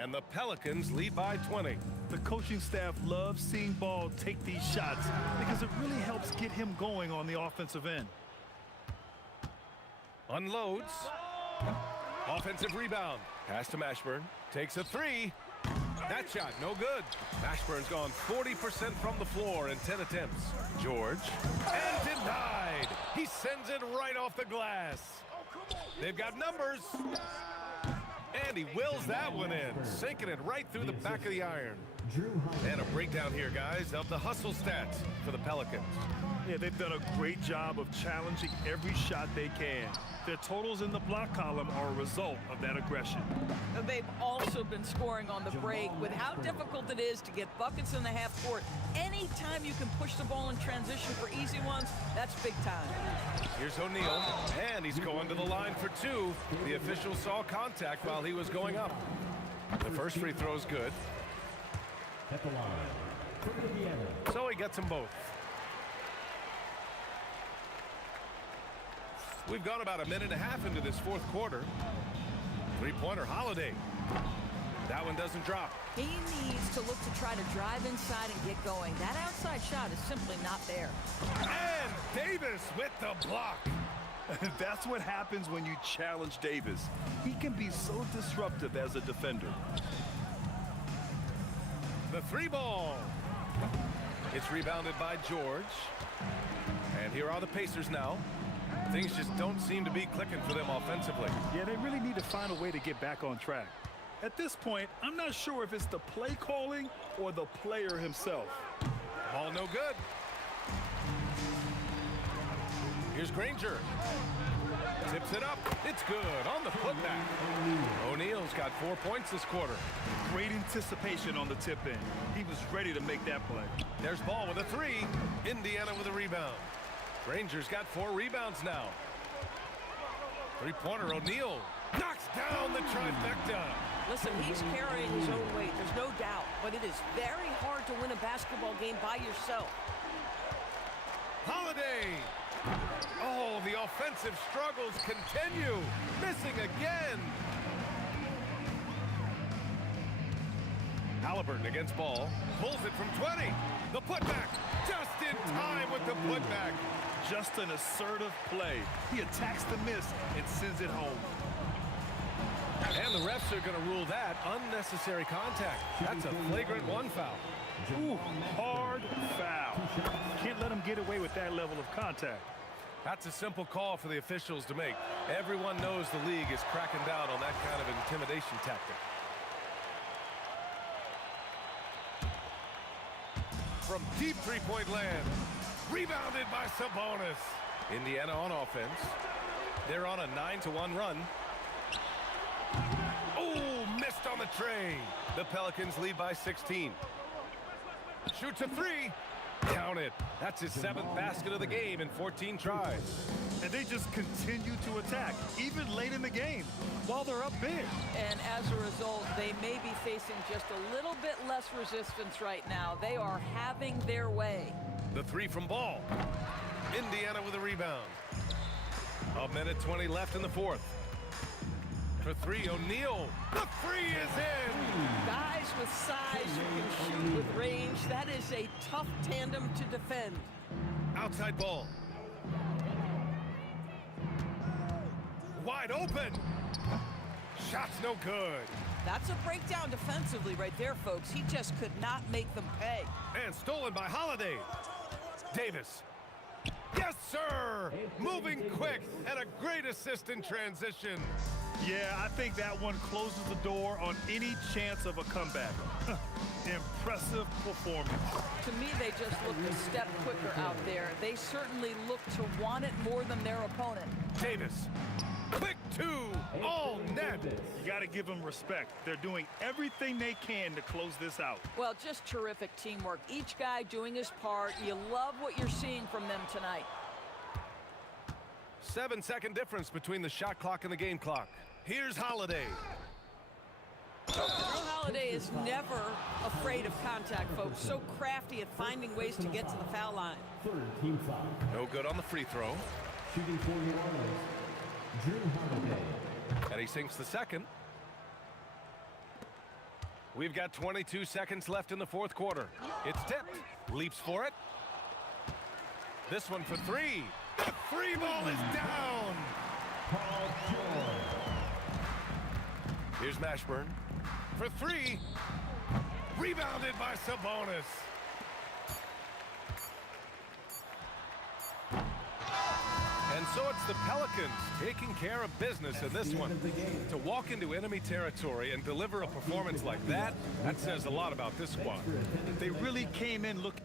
And the Pelicans lead by 20. The coaching staff loves seeing Ball take these shots because it really helps get him going on the offensive end. Unloads. Offensive rebound. Pass to Mashburn. Takes a 3. That shot, no good. Mashburn's gone 40% from the floor in 10 attempts. George. And denied. He sends it right off the glass. They've got numbers. And he wills that one in, sinking it right through the back of the iron. And a breakdown here, guys, of the hustle stats for the Pelicans. Yeah, they've done a great job of challenging every shot they can. Their totals in the block column are a result of that aggression. And they've also been scoring on the break. With how difficult it is to get buckets in the half court, anytime you can push the ball in transition for easy ones, that's big time. Here's O'Neal, and he's going to the line for 2. The official saw contact while he was going up. The first free throw's good. At the line. So he gets them both. We've gone about a minute and a half into this fourth quarter. Three-pointer, Holiday. That one doesn't drop. He needs to look to try to drive inside and get going. That outside shot is simply not there. And Davis with the block. That's what happens when you challenge Davis. He can be so disruptive as a defender. The 3 ball. It's rebounded by George. And here are the Pacers now. Things just don't seem to be clicking for them offensively. Yeah, they really need to find a way to get back on track. At this point, I'm not sure if it's the play calling or the player himself. Ball no good. Here's Granger. Tips it up. It's good on the putback. O'Neal's got 4 points this quarter. Great anticipation on the tip in. He was ready to make that play. There's Ball with a 3. Indiana with a rebound. Granger's got 4 rebounds now. Three-pointer, O'Neal knocks down the trifecta. Listen, he's carrying his own weight, there's no doubt, but it is very hard to win a basketball game by yourself. Holiday. Oh, the offensive struggles continue. Missing again. Halliburton against Ball. Pulls it from 20. The putback. Just in time with the putback. Just an assertive play. He attacks the miss and sends it home. And the refs are going to rule that unnecessary contact. That's a flagrant 1 foul. Ooh, hard foul. Can't let him get away with that level of contact. That's a simple call for the officials to make. Everyone knows the league is cracking down on that kind of intimidation tactic. From deep three-point land. Rebounded by Sabonis. Indiana on offense. They're on a 9-1 run. Oh, missed on the tray. The Pelicans lead by 16. Shoots a three. Count it. That's his 7th basket of the game in 14 tries. And they just continue to attack, even late in the game, while they're up big. And as a result, they may be facing just a little bit less resistance right now. They are having their way. The three from Ball. Indiana with a rebound. A minute 20 left in the fourth. For three, O'Neal. The three is in. Guys with size who can shoot with range, that is a tough tandem to defend. Outside ball. Wide open. Shot's no good. That's a breakdown defensively right there, folks. He just could not make them pay. And stolen by Holiday. Davis. Yes, sir. Moving quick and a great assist in transition. Yeah, I think that one closes the door on any chance of a comeback. Impressive performance. To me, they just looked a step quicker out there. They certainly look to want it more than their opponent. Davis. Quick two. All net. You got to give them respect. They're doing everything they can to close this out. Well, just terrific teamwork. Each guy doing his part. You love what you're seeing from them tonight. 7-second difference between the shot clock and the game clock. Here's Holiday. Drew Holiday is never afraid of contact, folks. So crafty at finding ways to get to the foul line. Third team foul. No good on the free throw. Shooting for the Warriors, Drew Holiday. And he sinks the second. We've got 22 seconds left in the fourth quarter. It's tipped. Leaps for it. This one for three. The free ball is down. Paul George. Here's Mashburn for three. Rebounded by Sabonis. And so it's the Pelicans taking care of business in this one. To walk into enemy territory and deliver a performance like that says a lot about this squad. They really came in looking.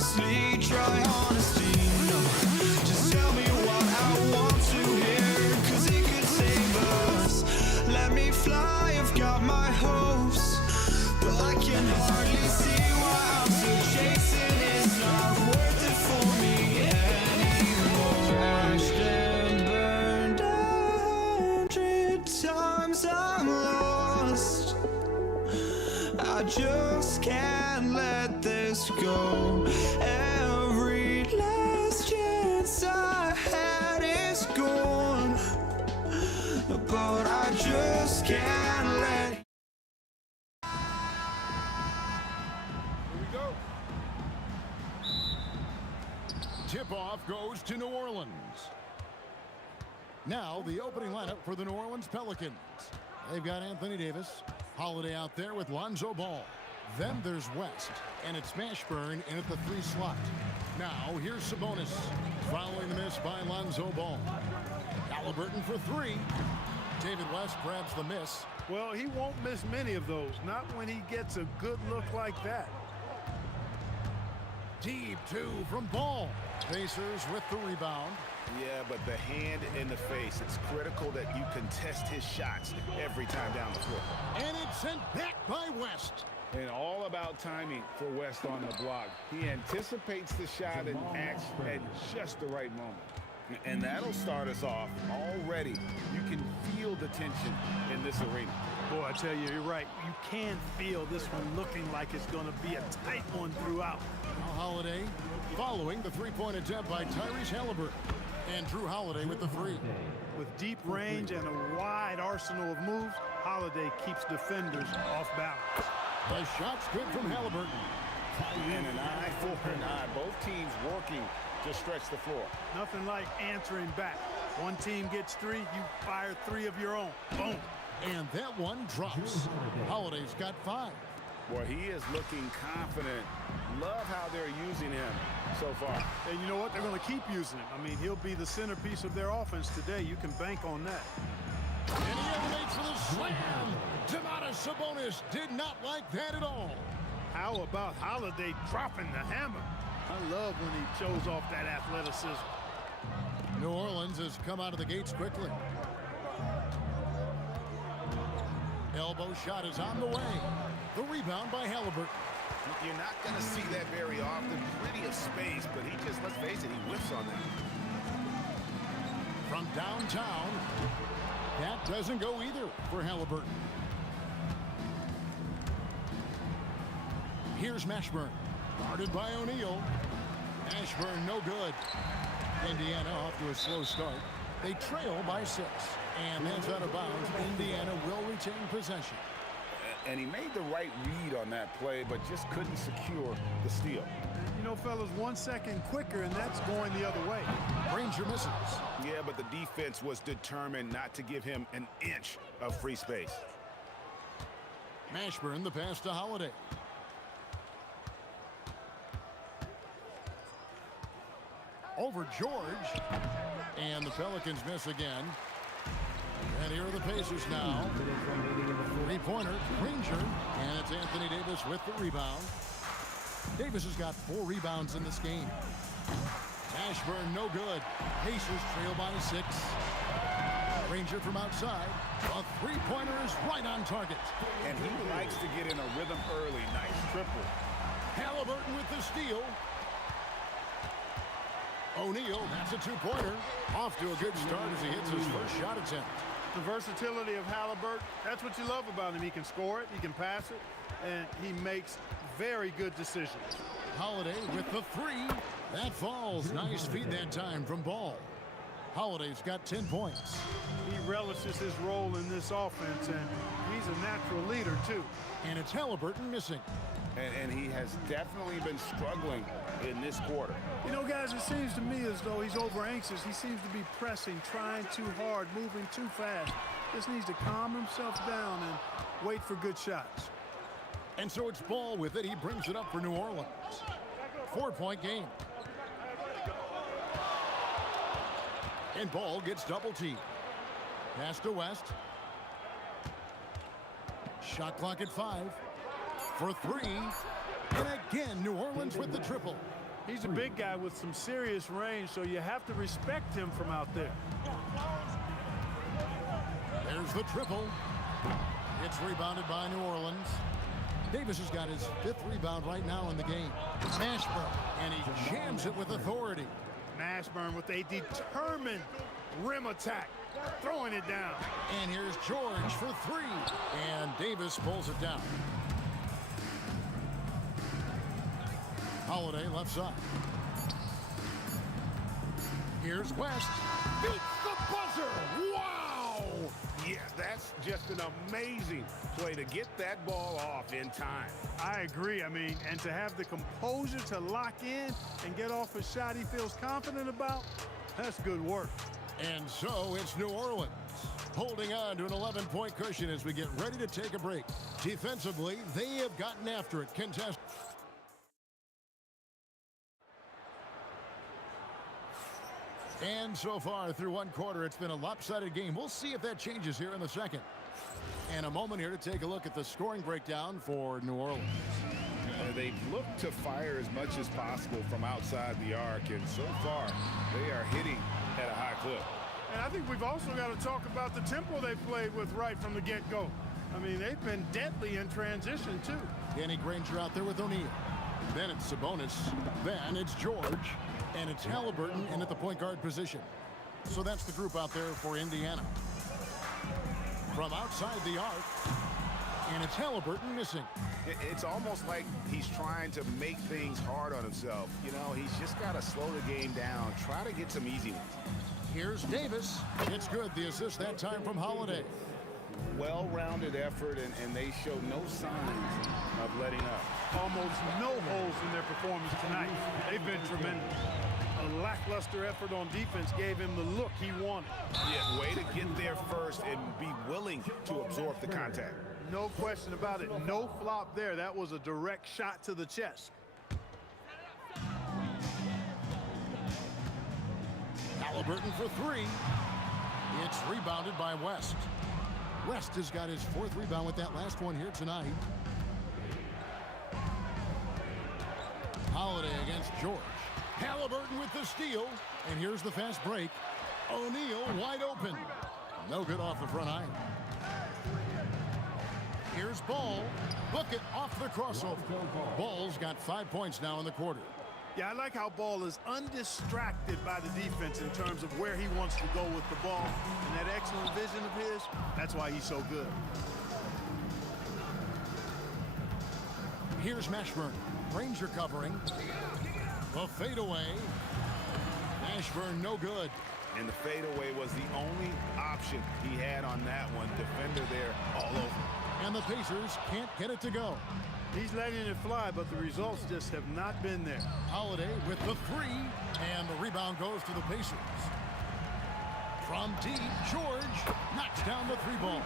honestly, try honesty. No, just tell me what I want to hear, 'cause it could save us. Let me fly, I've got my hopes, but I can hardly see why I'm still chasing. It's not worth it for me anymore. Crashed and burned 100 times I'm lost. I just can't let this go. Every last chance I had is gone, but I just can't let. Here we go. Tip-off goes to New Orleans. Now the opening lineup for the New Orleans Pelicans. They've got Anthony Davis, Holiday out there with Lonzo Ball. Then there's West, and it's Mashburn in at the 3 slot. Now here's Sabonis, following the miss by Lonzo Ball. Halliburton for 3. David West grabs the miss. Well, he won't miss many of those, not when he gets a good look like that. Deep 2 from Ball. Pacers with the rebound. Yeah, but the hand in the face, it's critical that you contest his shots every time down the floor. And it's sent back by West. And all about timing for West on the block. He anticipates the shot and acts at just the right moment. And that'll start us off already. You can feel the tension in this arena. Boy, I tell you, you're right. You can feel this one looking like it's going to be a tight one throughout. Now Holiday following the 3-point attempt by Tyrese Halliburton. And Drew Holiday with the 3. With deep range and a wide arsenal of moves, Holiday keeps defenders off balance. The shot's good from Halliburton. And an eye for an eye. Both teams working to stretch the floor. Nothing like answering back. One team gets 3, you fire 3 of your own. Boom. And that one drops. Holiday's got 5. Well, he is looking confident. Love how they're using him so far. And you know what? They're going to keep using him. I mean, he'll be the centerpiece of their offense today. You can bank on that. And he elevates for the slam. Domantas Sabonis did not like that at all. How about Holiday dropping the hammer? I love when he shows off that athleticism. New Orleans has come out of the gates quickly. Elbow shot is on the way. The rebound by Halliburton. You're not going to see that very often. Plenty of space, but he just, let's face it, he whiffs on that. From downtown, that doesn't go either for Halliburton. Here's Mashburn, guarded by O'Neal. Mashburn no good. Indiana off to a slow start. They trail by 6, and that's out of bounds. Indiana will retain possession. And he made the right read on that play, but just couldn't secure the steal. You know, fellas, 1 second quicker, and that's going the other way. Ranger misses. Yeah, but the defense was determined not to give him an inch of free space. Mashburn the pass to Holiday. Over George. And the Pelicans miss again. And here are the Pacers now. 3-pointer, Ranger. And it's Anthony Davis with the rebound. Davis has got 4 rebounds in this game. Mashburn no good. Pacers trail by 6. Ranger from outside. A 3-pointer is right on target. And he likes to get in a rhythm early. Nice triple. Halliburton with the steal. O'Neal, that's a 2-pointer. Off to a good start as he hits his first shot attempt. The versatility of Halliburton, that's what you love about him. He can score it, he can pass it, and he makes very good decisions. Holiday with the 3. That falls. Nice feed that time from Ball. Holiday's got 10 points. He relishes his role in this offense, and he's a natural leader, too. And it's Halliburton missing. And he has definitely been struggling in this quarter. You know, guys, it seems to me as though he's over anxious. He seems to be pressing, trying too hard, moving too fast. Just needs to calm himself down and wait for good shots. And so it's Ball with it. He brings it up for New Orleans. 4-point game. And Ball gets double teamed. Pass to West. Shot clock at 5. For 3. And again, New Orleans with the triple. He's a big guy with some serious range, so you have to respect him from out there. There's the triple. It's rebounded by New Orleans. Davis has got his 5th rebound right now in the game. Mashburn, and he jams it with authority. Mashburn with a determined rim attack, throwing it down. And here's George for 3, and Davis pulls it down. Holiday left side. Here's West. Beats the buzzer. Wow! Yeah, that's just an amazing play to get that ball off in time. I agree. I mean, and to have the composure to lock in and get off a shot he feels confident about, that's good work. And so it's New Orleans holding on to an 11-point cushion as we get ready to take a break. Defensively, they have gotten after it. Contest. And so far through one quarter, it's been a lopsided game. We'll see if that changes here in the second. And a moment here to take a look at the scoring breakdown for New Orleans. They've looked to fire as much as possible from outside the arc, and so far they are hitting at a high clip. And I think we've also got to talk about the tempo they played with right from the get-go. I mean, they've been deadly in transition, too. Danny Granger out there with O'Neal. Then it's Sabonis. Then it's George. And it's Halliburton in at the point guard position. So that's the group out there for Indiana. From outside the arc, and it's Halliburton missing. It's almost like he's trying to make things hard on himself. You know, he's just got to slow the game down, try to get some easy ones. Here's Davis. It's good. The assist that time from Holiday. Well-rounded effort, and they show no signs of letting up. Almost no holes in their performance tonight. They've been tremendous. A lackluster effort on defense gave him the look he wanted. Yeah, way to get there first and be willing to absorb the contact. No question about it. No flop there. That was a direct shot to the chest. Halliburton for 3. It's rebounded by West. West has got his 4th rebound with that last one here tonight. Holiday against George. Halliburton with the steal. And here's the fast break. O'Neal wide open. No good off the front iron. Here's Ball. Bucket off the crossover. Ball's got 5 points now in the quarter. Yeah, I like how Ball is undistracted by the defense in terms of where he wants to go with the ball. And that excellent vision of his, that's why he's so good. Here's Mashburn. Granger covering. A fadeaway. Mashburn no good. And the fadeaway was the only option he had on that one. Defender there all over. And the Pacers can't get it to go. He's letting it fly, but the results just have not been there. Holiday with the 3, and the rebound goes to the Pacers. From deep, George knocks down the 3-ball.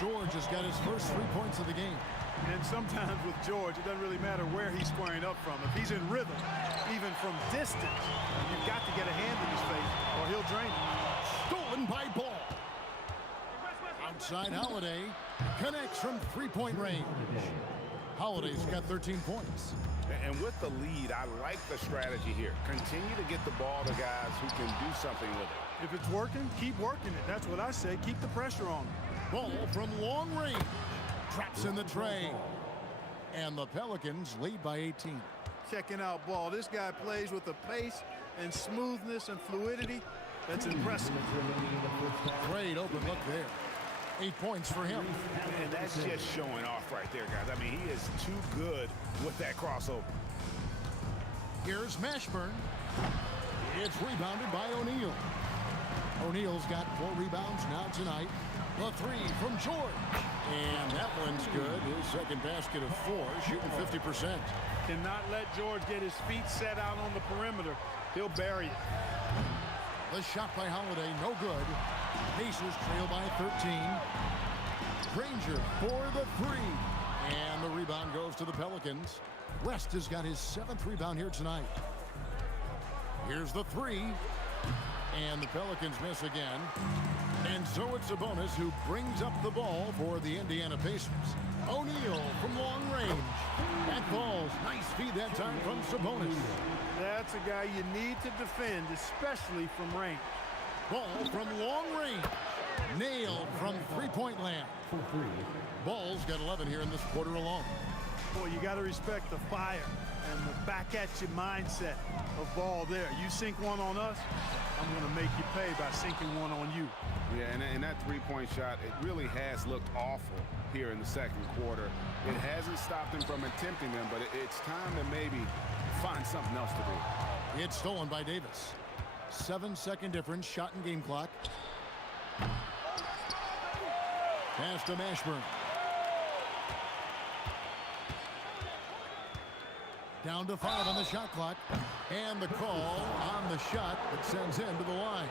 George has got his first 3 points of the game. And sometimes with George, it doesn't really matter where he's squaring up from. If he's in rhythm, even from distance, you've got to get a hand in his face or he'll drain it. Stolen by Ball. Outside Holiday connects from 3-point range. Holiday's got 13 points. And with the lead, I like the strategy here. Continue to get the ball to guys who can do something with it. If it's working, keep working it. That's what I say. Keep the pressure on him. Ball from long range. Traps in the tray. And the Pelicans lead by 18. Checking out Ball. This guy plays with a pace and smoothness and fluidity that's impressive. Great open look there. 8 points for him. And that's just showing off right there, guys. I mean, he is too good with that crossover. Here's Mashburn. It's rebounded by O'Neal. O'Neal's got 4 rebounds now tonight. The 3 from George. And that one's good. His second basket of 4, shooting 50%. Cannot let George get his feet set out on the perimeter. He'll bury it. The shot by Holiday, no good. Pacers trail by 13. Granger for the 3. And the rebound goes to the Pelicans. West has got his 7th rebound here tonight. Here's the 3. And the Pelicans miss again. And so it's Sabonis who brings up the ball for the Indiana Pacers. O'Neal from long range. That falls. Nice feed that time from Sabonis. That's a guy you need to defend, especially from range. Ball from long range. Nailed from three-point land. Ball's got 11 here in this quarter alone. Boy, you got to respect the fire and the back-at-you mindset of Ball there. You sink one on us, I'm going to make you pay by sinking one on you. Yeah, and that three-point shot, it really has looked awful here in the second quarter. It hasn't stopped him from attempting them, but it's time to maybe find something else to do. It's stolen by Davis. 7-second difference, shot and game clock. Pass to Mashburn. Down to 5 on the shot clock. And the call on the shot that sends him to the line.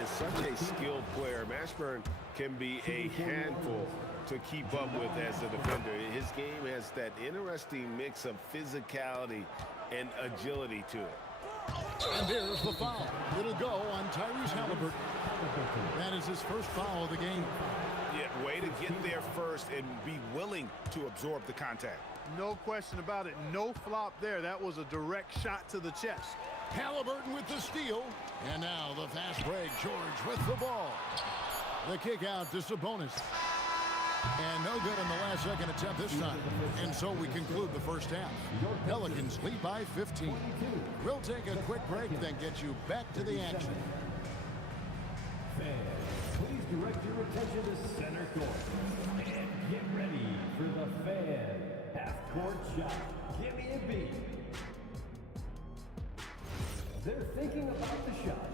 Is such a skilled player. Mashburn can be a handful to keep up with as a defender. His game has that interesting mix of physicality and agility to it. And there's the foul. It'll go on Tyrese Halliburton. That is his first foul of the game. Yeah, way to get there first and be willing to absorb the contact. No question about it. No flop there. That was a direct shot to the chest. Halliburton with the steal. And now the fast break. George with the ball. The kick out to Sabonis. And no good on the last second attempt this time. And so we conclude the first half. Pelicans lead by 15. We'll take a quick break, then get you back to the action. Fans, please direct your attention to center court. And get ready for the fan half-court shot. Give me a beat. They're thinking about the shot.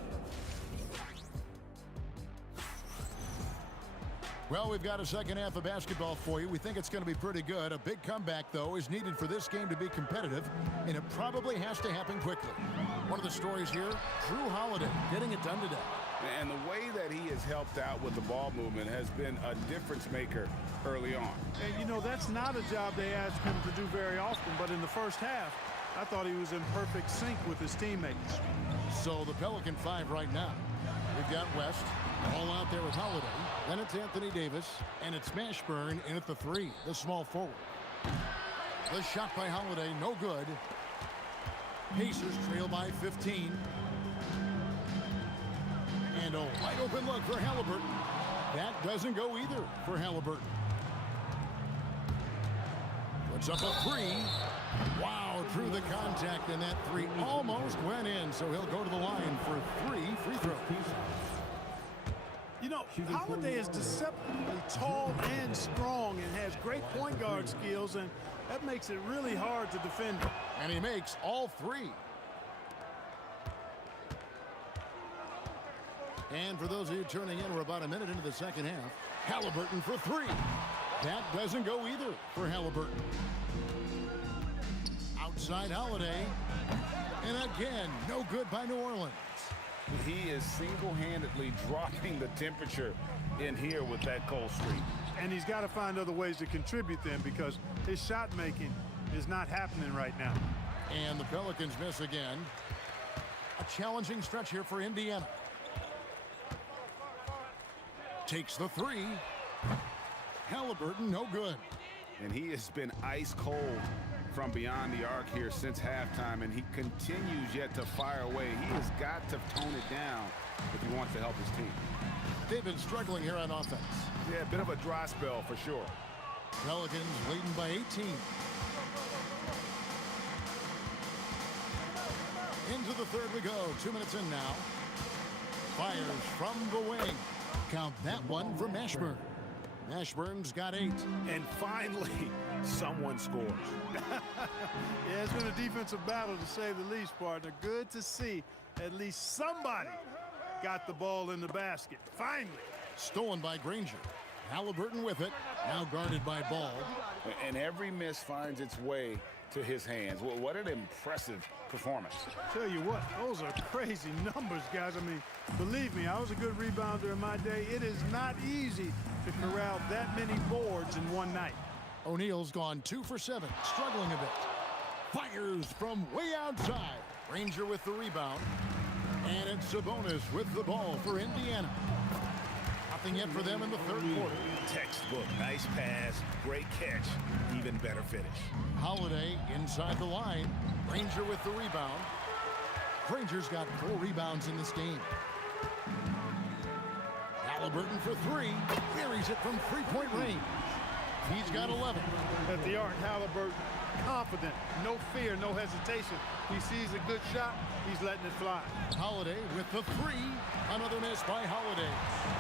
Well, we've got a second half of basketball for you. We think it's going to be pretty good. A big comeback, though, is needed for this game to be competitive, and it probably has to happen quickly. One of the stories here, Drew Holiday getting it done today. And the way that he has helped out with the ball movement has been a difference maker early on. And, you know, that's not a job they ask him to do very often, but in the first half, I thought he was in perfect sync with his teammates. So the Pelican 5 right now. We've got West all out there with Holiday. Then it's Anthony Davis, and it's Mashburn in at the 3, the small forward. The shot by Holiday, no good. Pacers trail by 15. And a wide open look for Halliburton. That doesn't go either for Halliburton. Puts up a 3. Wow, through the contact, and that 3 almost went in, so he'll go to the line for 3 free throws. You know, Holiday is deceptively tall and strong and has great point guard skills, and that makes it really hard to defend him. And he makes all 3. And for those of you turning in, we're about a minute into the second half. Halliburton for 3. That doesn't go either for Halliburton. Outside Holiday. And again, no good by New Orleans. He is single-handedly dropping the temperature in here with that cold streak. And he's got to find other ways to contribute then, because his shot making is not happening right now. And the Pelicans miss again. A challenging stretch here for Indiana. Takes the 3. Halliburton, no good. And he has been ice cold from beyond the arc here since halftime, and he continues yet to fire away. He has got to tone it down if he wants to help his team. They've been struggling here on offense. Yeah, a bit of a dry spell for sure. Pelicans leading by 18. Into the third we go. 2 minutes in now. Fires from the wing. Count that one for Mashburn. Mashburn's got 8. And finally, someone scores. Yeah, it's been a defensive battle to say the least, partner. Good to see at least somebody got the ball in the basket. Finally. Stolen by Granger. Halliburton with it. Now guarded by Ball. And every miss finds its way to his hands. Well, what an impressive performance. Tell you what, those are crazy numbers, guys. I mean, believe me, I was a good rebounder in my day. It is not easy to corral that many boards in one night. O'Neal's gone 2 for 7, struggling a bit. Fires from way outside. Granger with the rebound. And it's Sabonis with the ball for Indiana. Nothing yet for them in the third quarter. Textbook, nice pass, great catch, even better finish. Holiday inside the line. Granger with the rebound. Granger's got 4 rebounds in this game. Halliburton for 3. Buries it from three-point range. He's got 11. At the arc, Halliburton, confident, no fear, no hesitation. He sees a good shot, he's letting it fly. Holiday with the 3. Another miss by Holiday.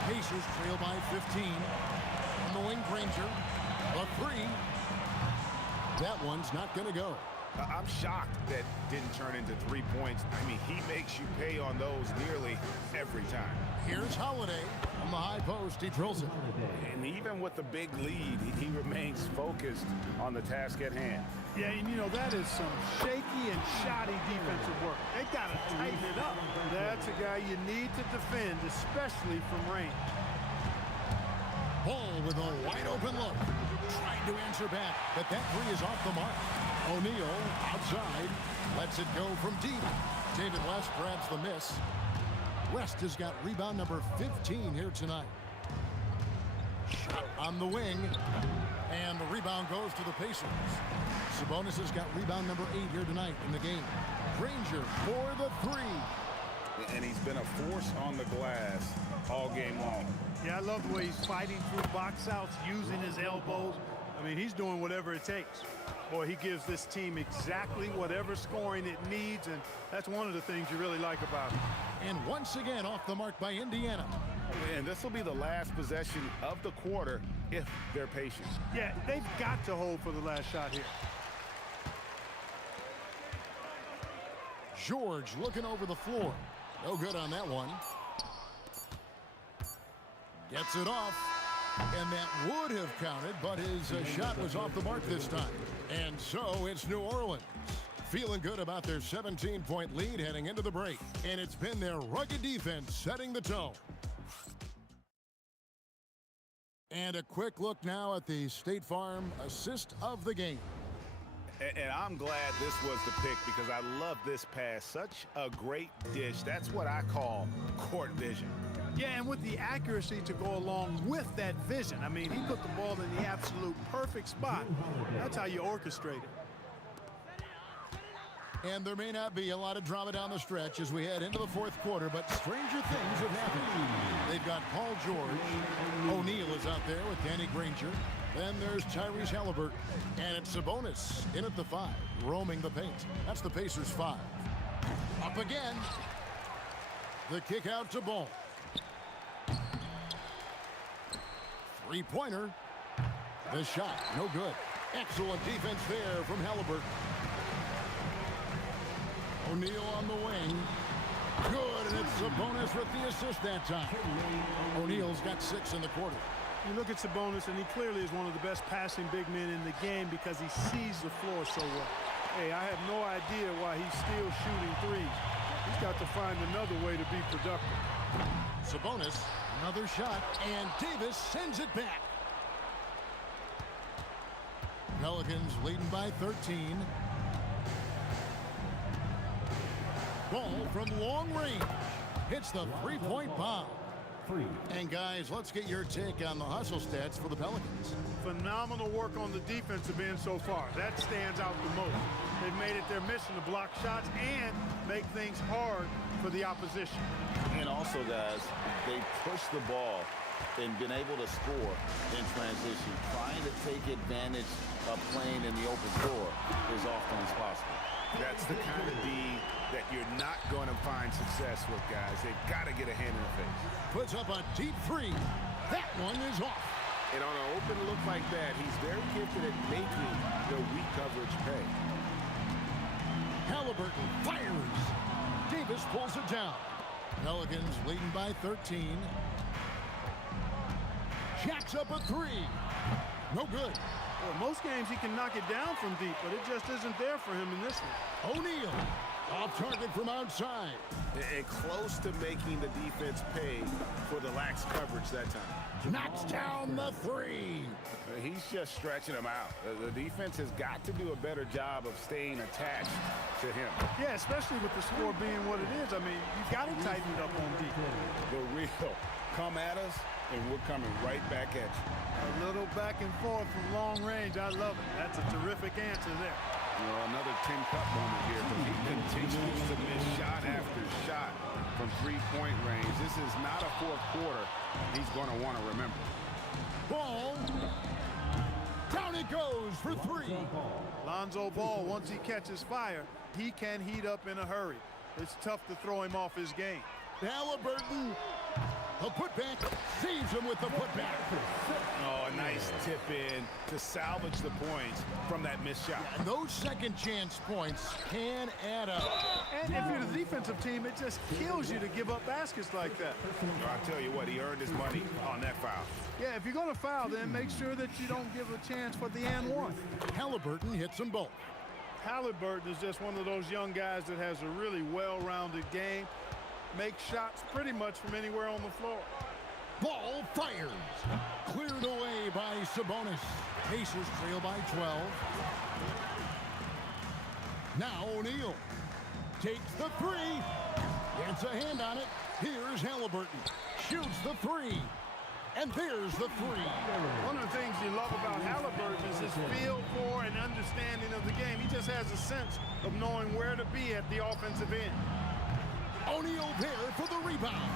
Pacers trail by 15. On the wing, Granger. The 3. That one's not going to go. I'm shocked that didn't turn into 3 points. I mean, he makes you pay on those nearly every time. Here's Holiday. On the high post, he drills it. And even with the big lead, he remains focused on the task at hand. Yeah, and you know, that is some shaky and shoddy defensive work. They got to tighten it up. That's a guy you need to defend, especially from range. Ball with a wide open look. Trying to answer back, but that 3 is off the mark. O'Neal outside. Lets it go from deep. David West grabs the miss. West has got rebound number 15 here tonight. Shot on the wing. And the rebound goes to the Pacers. Sabonis has got rebound number 8 here tonight in the game. Granger for the 3. And he's been a force on the glass all game long. Yeah, I love the way he's fighting through box outs, using his elbows. I mean, he's doing whatever it takes. Boy, he gives this team exactly whatever scoring it needs, and that's one of the things you really like about him. And once again off the mark by Indiana. And this will be the last possession of the quarter if they're patient. Yeah, they've got to hold for the last shot here. George looking over the floor. No good on that one. Gets it off. And that would have counted, but his shot was off the mark this time. And so it's New Orleans. Feeling good about their 17-point lead heading into the break. And it's been their rugged defense setting the tone. And a quick look now at the State Farm assist of the game. And I'm glad this was the pick because I love this pass. Such a great dish. That's what I call court vision. Yeah, and with the accuracy to go along with that vision. I mean, he put the ball in the absolute perfect spot. That's how you orchestrate it. And there may not be a lot of drama down the stretch as we head into the fourth quarter, but stranger things have happened. They've got Paul George. O'Neal is out there with Danny Granger. Then there's Tyrese Halliburton. And it's Sabonis in at the 5, roaming the paint. That's the Pacers' 5. Up again. The kick out to Ball. Three-pointer. The shot, no good. Excellent defense there from Halliburton. O'Neal on the wing. Good, and it's Sabonis with the assist that time. O'Neal's got 6 in the quarter. You look at Sabonis, and he clearly is one of the best passing big men in the game because he sees the floor so well. Hey, I have no idea why he's still shooting threes. He's got to find another way to be productive. Sabonis, another shot, and Davis sends it back. Pelicans leading by 13. Ball from long range. Hits the three-point bomb. And guys, let's get your take on the hustle stats for the Pelicans. Phenomenal work on the defensive end so far. That stands out the most. They've made it their mission to block shots and make things hard for the opposition. And also, guys, they push the ball and been able to score in transition. Trying to take advantage of playing in the open floor as often as possible. That's the kind of D that you're not going to find success with, guys. They've got to get a hand in the face. Puts up a deep 3. That one is off. And on an open look like that, he's very gifted at making the weak coverage pay. Halliburton fires. Davis pulls it down. Pelicans leading by 13. Jacks up a 3. No good. Well, most games he can knock it down from deep, but it just isn't there for him in this one. O'Neal Off target from outside. And close to making the defense pay for the lax coverage that time. Knocks down the three. He's just stretching him out. The defense has got to do a better job of staying attached to him. Yeah, especially with the score being what it is. I mean, you got to tighten it up on defense. The real come at us, and we're coming right back at you. A little back and forth from long range. I love it. That's a terrific answer there. You know, another Tin Cup moment here, but he continues to miss shot after shot from three-point range. This is not a fourth quarter he's going to want to remember. Ball. Down it goes for three. Lonzo Ball, once he catches fire, he can heat up in a hurry. It's tough to throw him off his game. Halliburton. A putback. Saves him with the putback. Oh, a nice tip in to salvage the points from that missed shot. And those second chance points can add up. And if you're the defensive team, it just kills you to give up baskets like that. I'll tell you what, he earned his money on that foul. Yeah, if you're going to foul, then make sure that you don't give a chance for the and one. Halliburton hits them both. Halliburton is just one of those young guys that has a really well-rounded game. Makes shots pretty much from anywhere on the floor. Ball fires. Cleared away by Sabonis. Pacers trail by 12. Now O'Neal takes the three. Gets a hand on it. Here's Halliburton. Shoots the three. And there's the three. One of the things you love about Halliburton is his feel for and understanding of the game. He just has a sense of knowing where to be at the offensive end. O'Neal there for the rebound.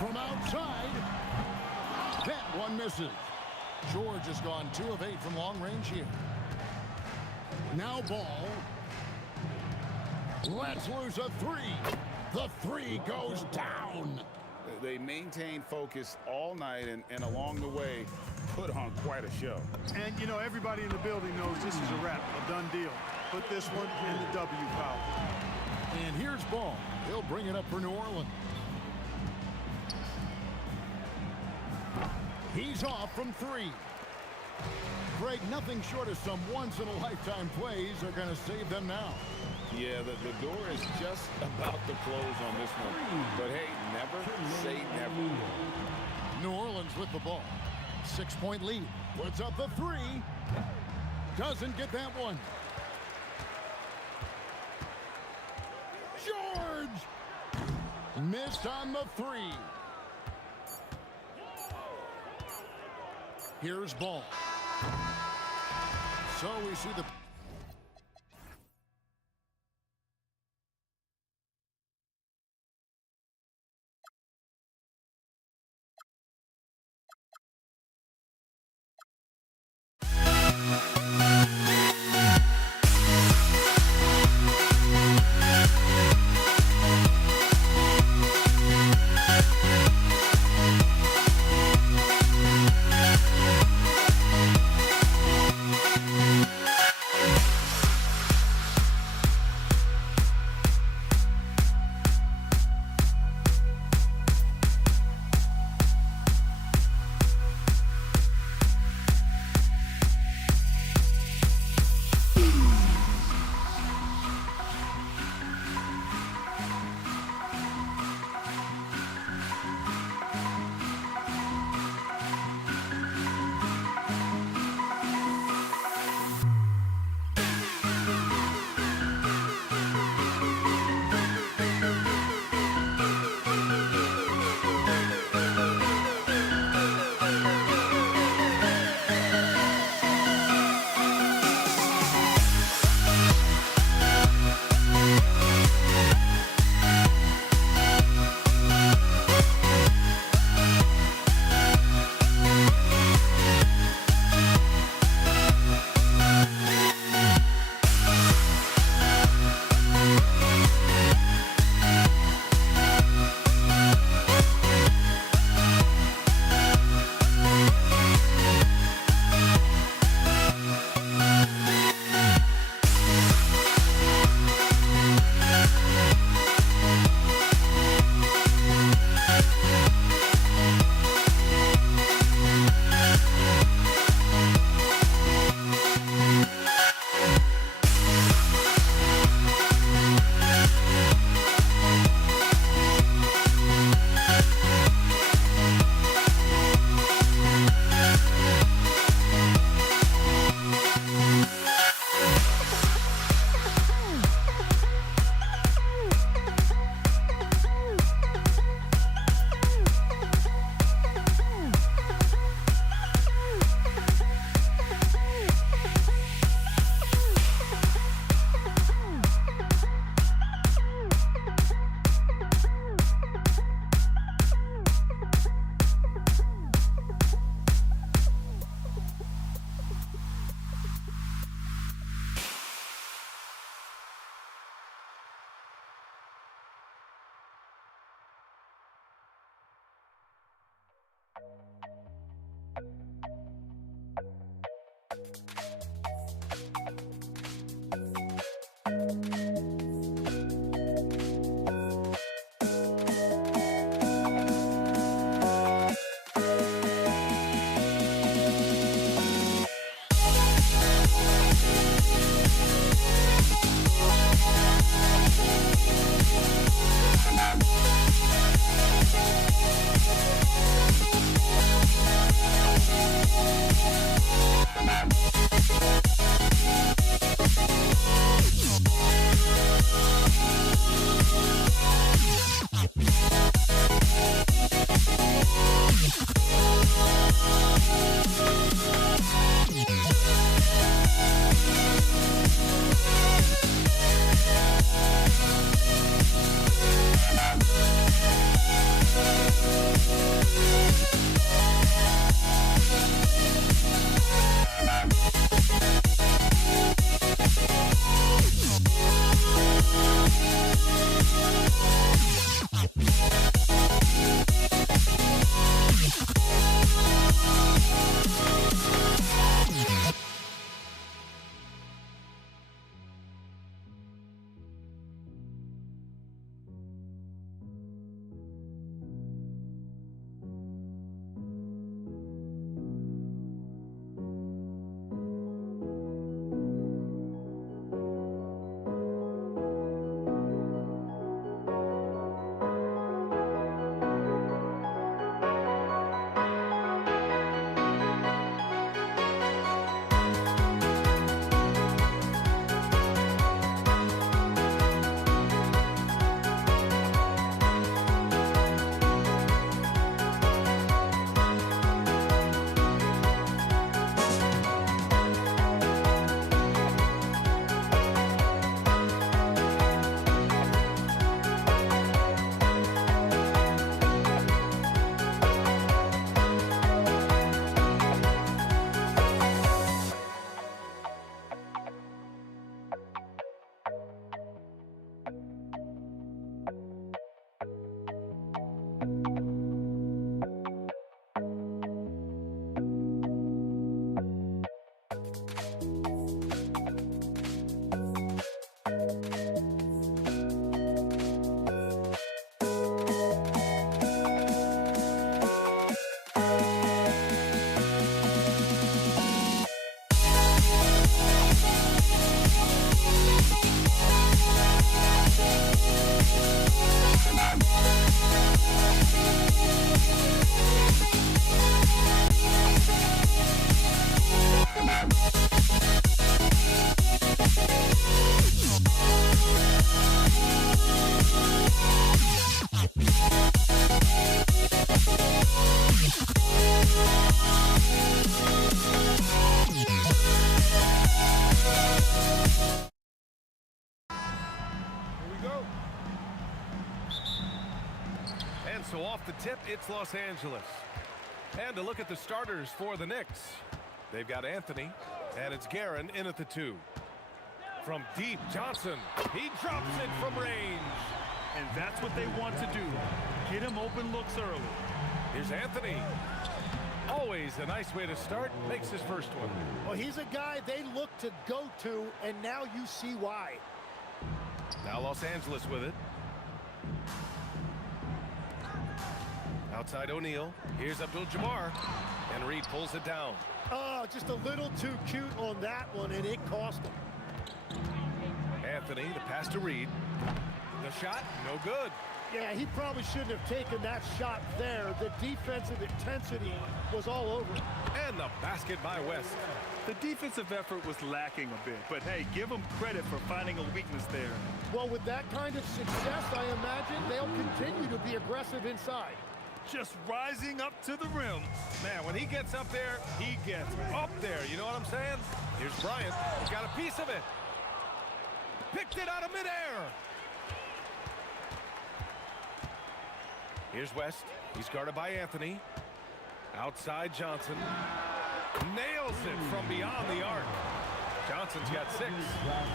From outside, that one misses. George has gone 2 of 8 from long range here. Now Ball. Lets loose a three. The three goes down. They maintain focus all night and along the way put on quite a show. And, you know, everybody in the building knows this is a wrap, a done deal. Put this one in the W pile. And here's Ball. He'll bring it up for New Orleans. He's off from three. Greg, nothing short of some once-in-a-lifetime plays are going to save them now. Yeah, the door is just about to close on this one. But hey, never say never. New Orleans with the ball. 6-point lead. Puts up the three. Doesn't get that one. George! Missed on the three. Here's Ball. So we see the... So off the tip, it's Los Angeles. And to look at the starters for the Knicks. They've got Anthony, and it's Guerin in at the 2. From deep, Johnson. He drops it from range. And that's what they want to do. Get him open looks early. Here's Anthony. Always a nice way to start. Makes his first one. Well, he's a guy they look to go to, and now you see why. Now Los Angeles with it. Outside O'Neal. Here's Abdul-Jabbar. And Reed pulls it down. Oh, just a little too cute on that one, and it cost him. Anthony, the pass to Reed. The shot, no good. Yeah, he probably shouldn't have taken that shot there. The defensive intensity was all over it. And the basket by West. The defensive effort was lacking a bit, but hey, give them credit for finding a weakness there. Well, with that kind of success, I imagine they'll continue to be aggressive inside. Just rising up to the rim. Man, when he gets up there, he gets up there. You know what I'm saying? Here's Bryant. He's got a piece of it. Picked it out of midair. Here's West. He's guarded by Anthony. Outside Johnson. Nails it from beyond the arc. Johnson's got 6.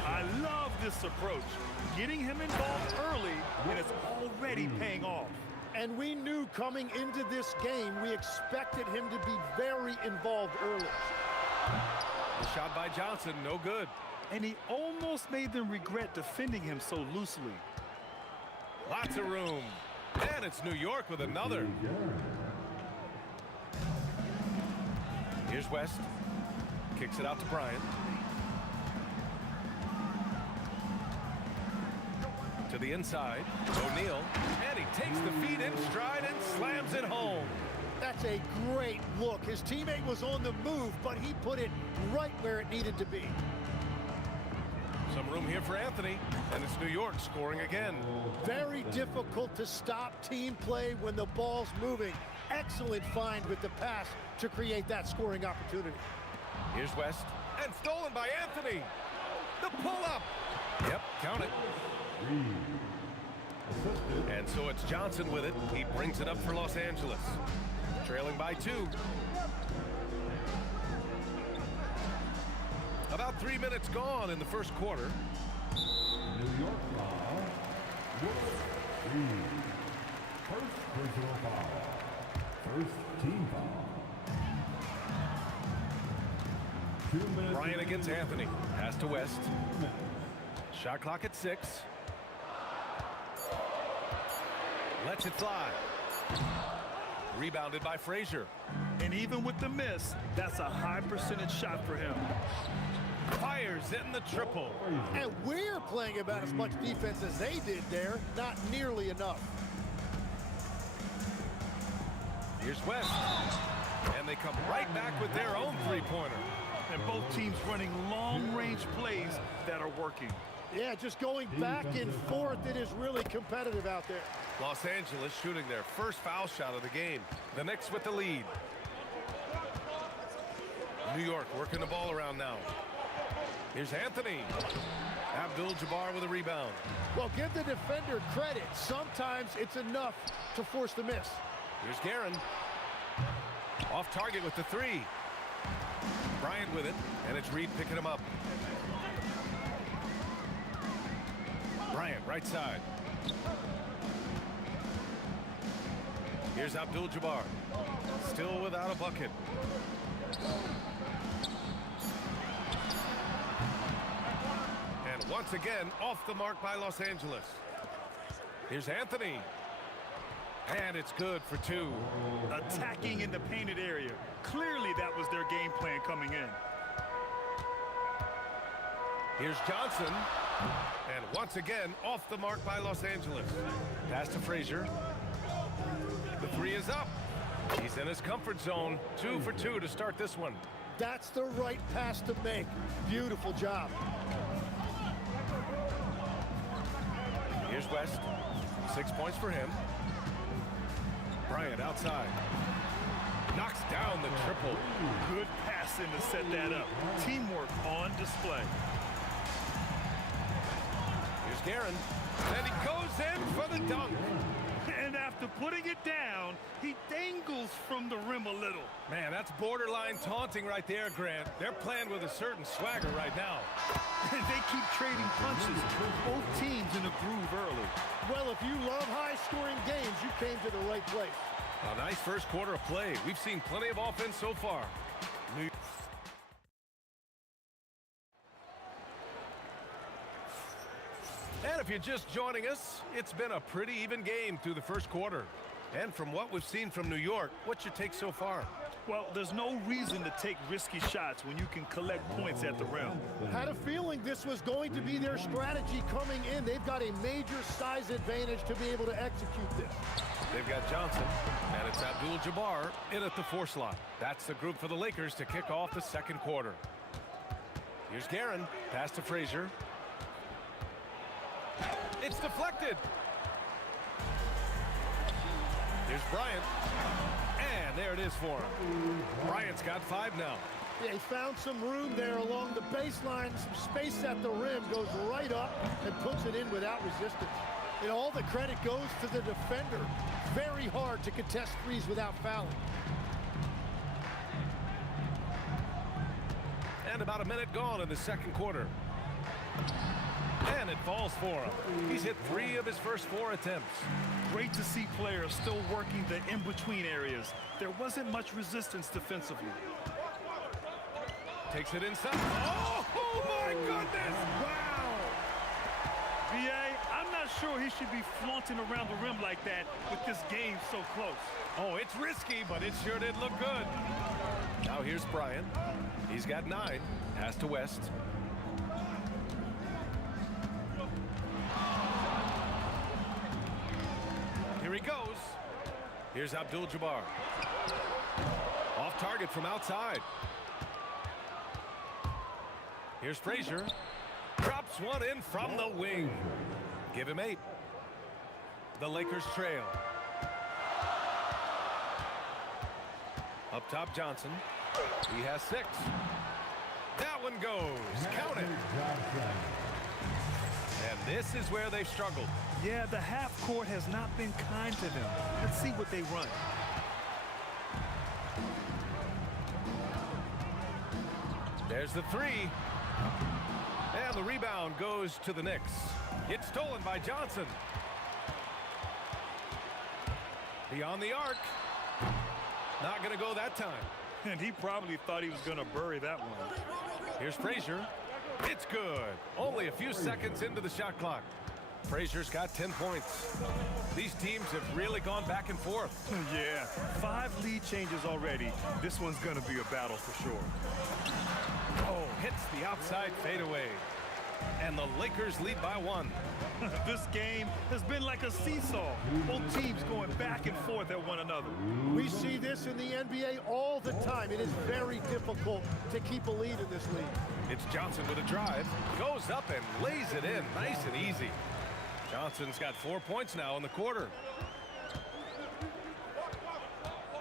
I love this approach. Getting him involved early, and it's already paying off. And we knew coming into this game, we expected him to be very involved early. The shot by Johnson, no good. And he almost made them regret defending him so loosely. Lots of room. And it's New York with another. Here's West. Kicks it out to Bryant. To the inside. O'Neal. And he takes the feet in stride and slams it home. That's a great look. His teammate was on the move, but he put it right where it needed to be. Some room here for Anthony, and it's New York scoring again. Very difficult to stop team play when the ball's moving. Excellent find with the pass to create that scoring opportunity. Here's West, and stolen by Anthony. The pull-up. Yep, count it. And so it's Johnson with it. He brings it up for Los Angeles. Trailing by 2. About 3 minutes gone in the first quarter. New York foul. First personal foul. First team foul. 2 minutes. Bryant against Anthony. Pass to West. Shot clock at 6. Lets it fly. Rebounded by Frazier. And even with the miss, that's a high percentage shot for him. Fires in the triple. And we're playing about as much defense as they did there. Not nearly enough. Here's West. And they come right back with their own three-pointer. And both teams running long-range plays that are working. Yeah, just going back and forth. It is really competitive out there. Los Angeles shooting their first foul shot of the game. The Knicks with the lead. New York working the ball around now. Here's Anthony. Abdul-Jabbar with a rebound. Well, give the defender credit. Sometimes it's enough to force the miss. Here's Guerin. Off target with the 3. Bryant with it, and it's Reed picking him up. Bryant, right side. Here's Abdul-Jabbar. Still without a bucket. And once again, off the mark by Los Angeles. Here's Anthony. And it's good for 2. Attacking in the painted area. Clearly that was their game plan coming in. Here's Johnson. And once again, off the mark by Los Angeles. Pass to Frazier. The 3 is up. He's in his comfort zone. 2 for 2 to start this one. That's the right pass to make. Beautiful job. Here's West. 6 points for him. Bryant outside. Knocks down the triple. Good passing to set that up. Teamwork on display. Here's Guerin. And he goes in for the dunk. And after after putting it down, he dangles from the rim a little. Man, that's borderline taunting right there, Grant. They're playing with a certain swagger right now. And they keep trading punches. Both teams in a groove early. Well, if you love high-scoring games, you came to the right place. A nice first quarter of play. We've seen plenty of offense so far. And if you're just joining us, it's been a pretty even game through the first quarter. And from what we've seen from New York, what's your take so far? Well, there's no reason to take risky shots when you can collect points at the rim. Had a feeling this was going to be their strategy coming in. They've got a major size advantage to be able to execute this. They've got Johnson, and it's Abdul-Jabbar in at the 4 slot. That's the group for the Lakers to kick off the second quarter. Here's Guerin, pass to Frazier. It's deflected. Here's Bryant. And there it is for him. Bryant's got 5 now. Yeah, he found some room there along the baseline. Some space at the rim, goes right up and puts it in without resistance. And all the credit goes to the defender. Very hard to contest threes without fouling. And about a minute gone in the second quarter. And it falls for him. He's hit 3 of his first 4 attempts. Great to see players still working the in-between areas. There wasn't much resistance defensively. Takes it inside. Oh my goodness! Wow! B.A., I'm not sure he should be flaunting around the rim like that with this game so close. Oh, it's risky, but it sure did look good. Now here's Bryant. He's got 9. Pass to West. Here he goes. Here's Abdul-Jabbar. Off target from outside. Here's Frazier. Drops one in from the wing. Give him 8. The Lakers trail. Up top, Johnson. He has 6. That one goes. Count it. And this is where they've struggled. Yeah, the half court has not been kind to them. Let's see what they run. There's the 3. And the rebound goes to the Knicks. It's stolen by Johnson. Beyond the arc. Not going to go that time. And he probably thought he was going to bury that one. Here's Frazier. It's good. Only a few seconds into the shot clock. Frazier's got 10 points. These teams have really gone back and forth. Yeah, 5 lead changes already. This one's going to be a battle for sure. Oh, hits the outside fadeaway. And the Lakers lead by 1. This game has been like a seesaw. Both teams going back and forth at one another. We see this in the NBA all the time. It is very difficult to keep a lead in this league. It's Johnson with a drive. Goes up and lays it in. Nice and easy. Johnson's got 4 points now in the quarter.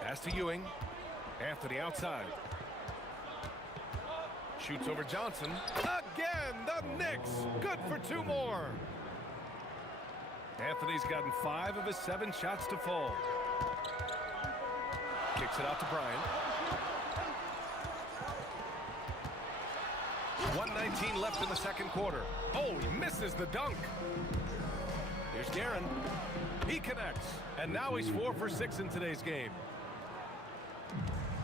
Pass to Ewing. Anthony outside. Shoots over Johnson. Again, the Knicks. Good for 2 more. Anthony's gotten 5 of his 7 shots to fall. Kicks it out to Bryant. 1:19 left in the second quarter. Oh, he misses the dunk. Here's Guerin. He connects. And now he's 4 for 6 in today's game.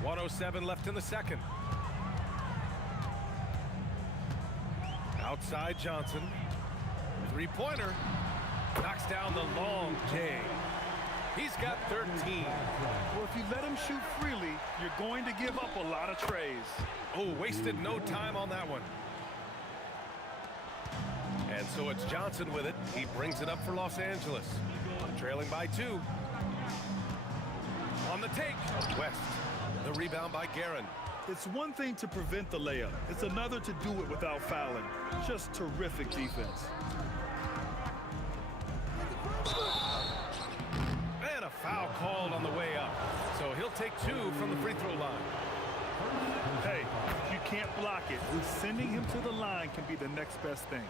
1:07 left in the second. Outside Johnson. 3-pointer. Knocks down the long J. He's got 13. Well, if you let him shoot freely, you're going to give up a lot of trays. Oh, wasted no time on that one. And so it's Johnson with it. He brings it up for Los Angeles. Trailing by 2. On the take, West. The rebound by Guerin. It's one thing to prevent the layup. It's another to do it without fouling. Just terrific defense. And a foul called on the way up. So he'll take 2 from the free throw line. Hey, if you can't block it, sending him to the line can be the next best thing.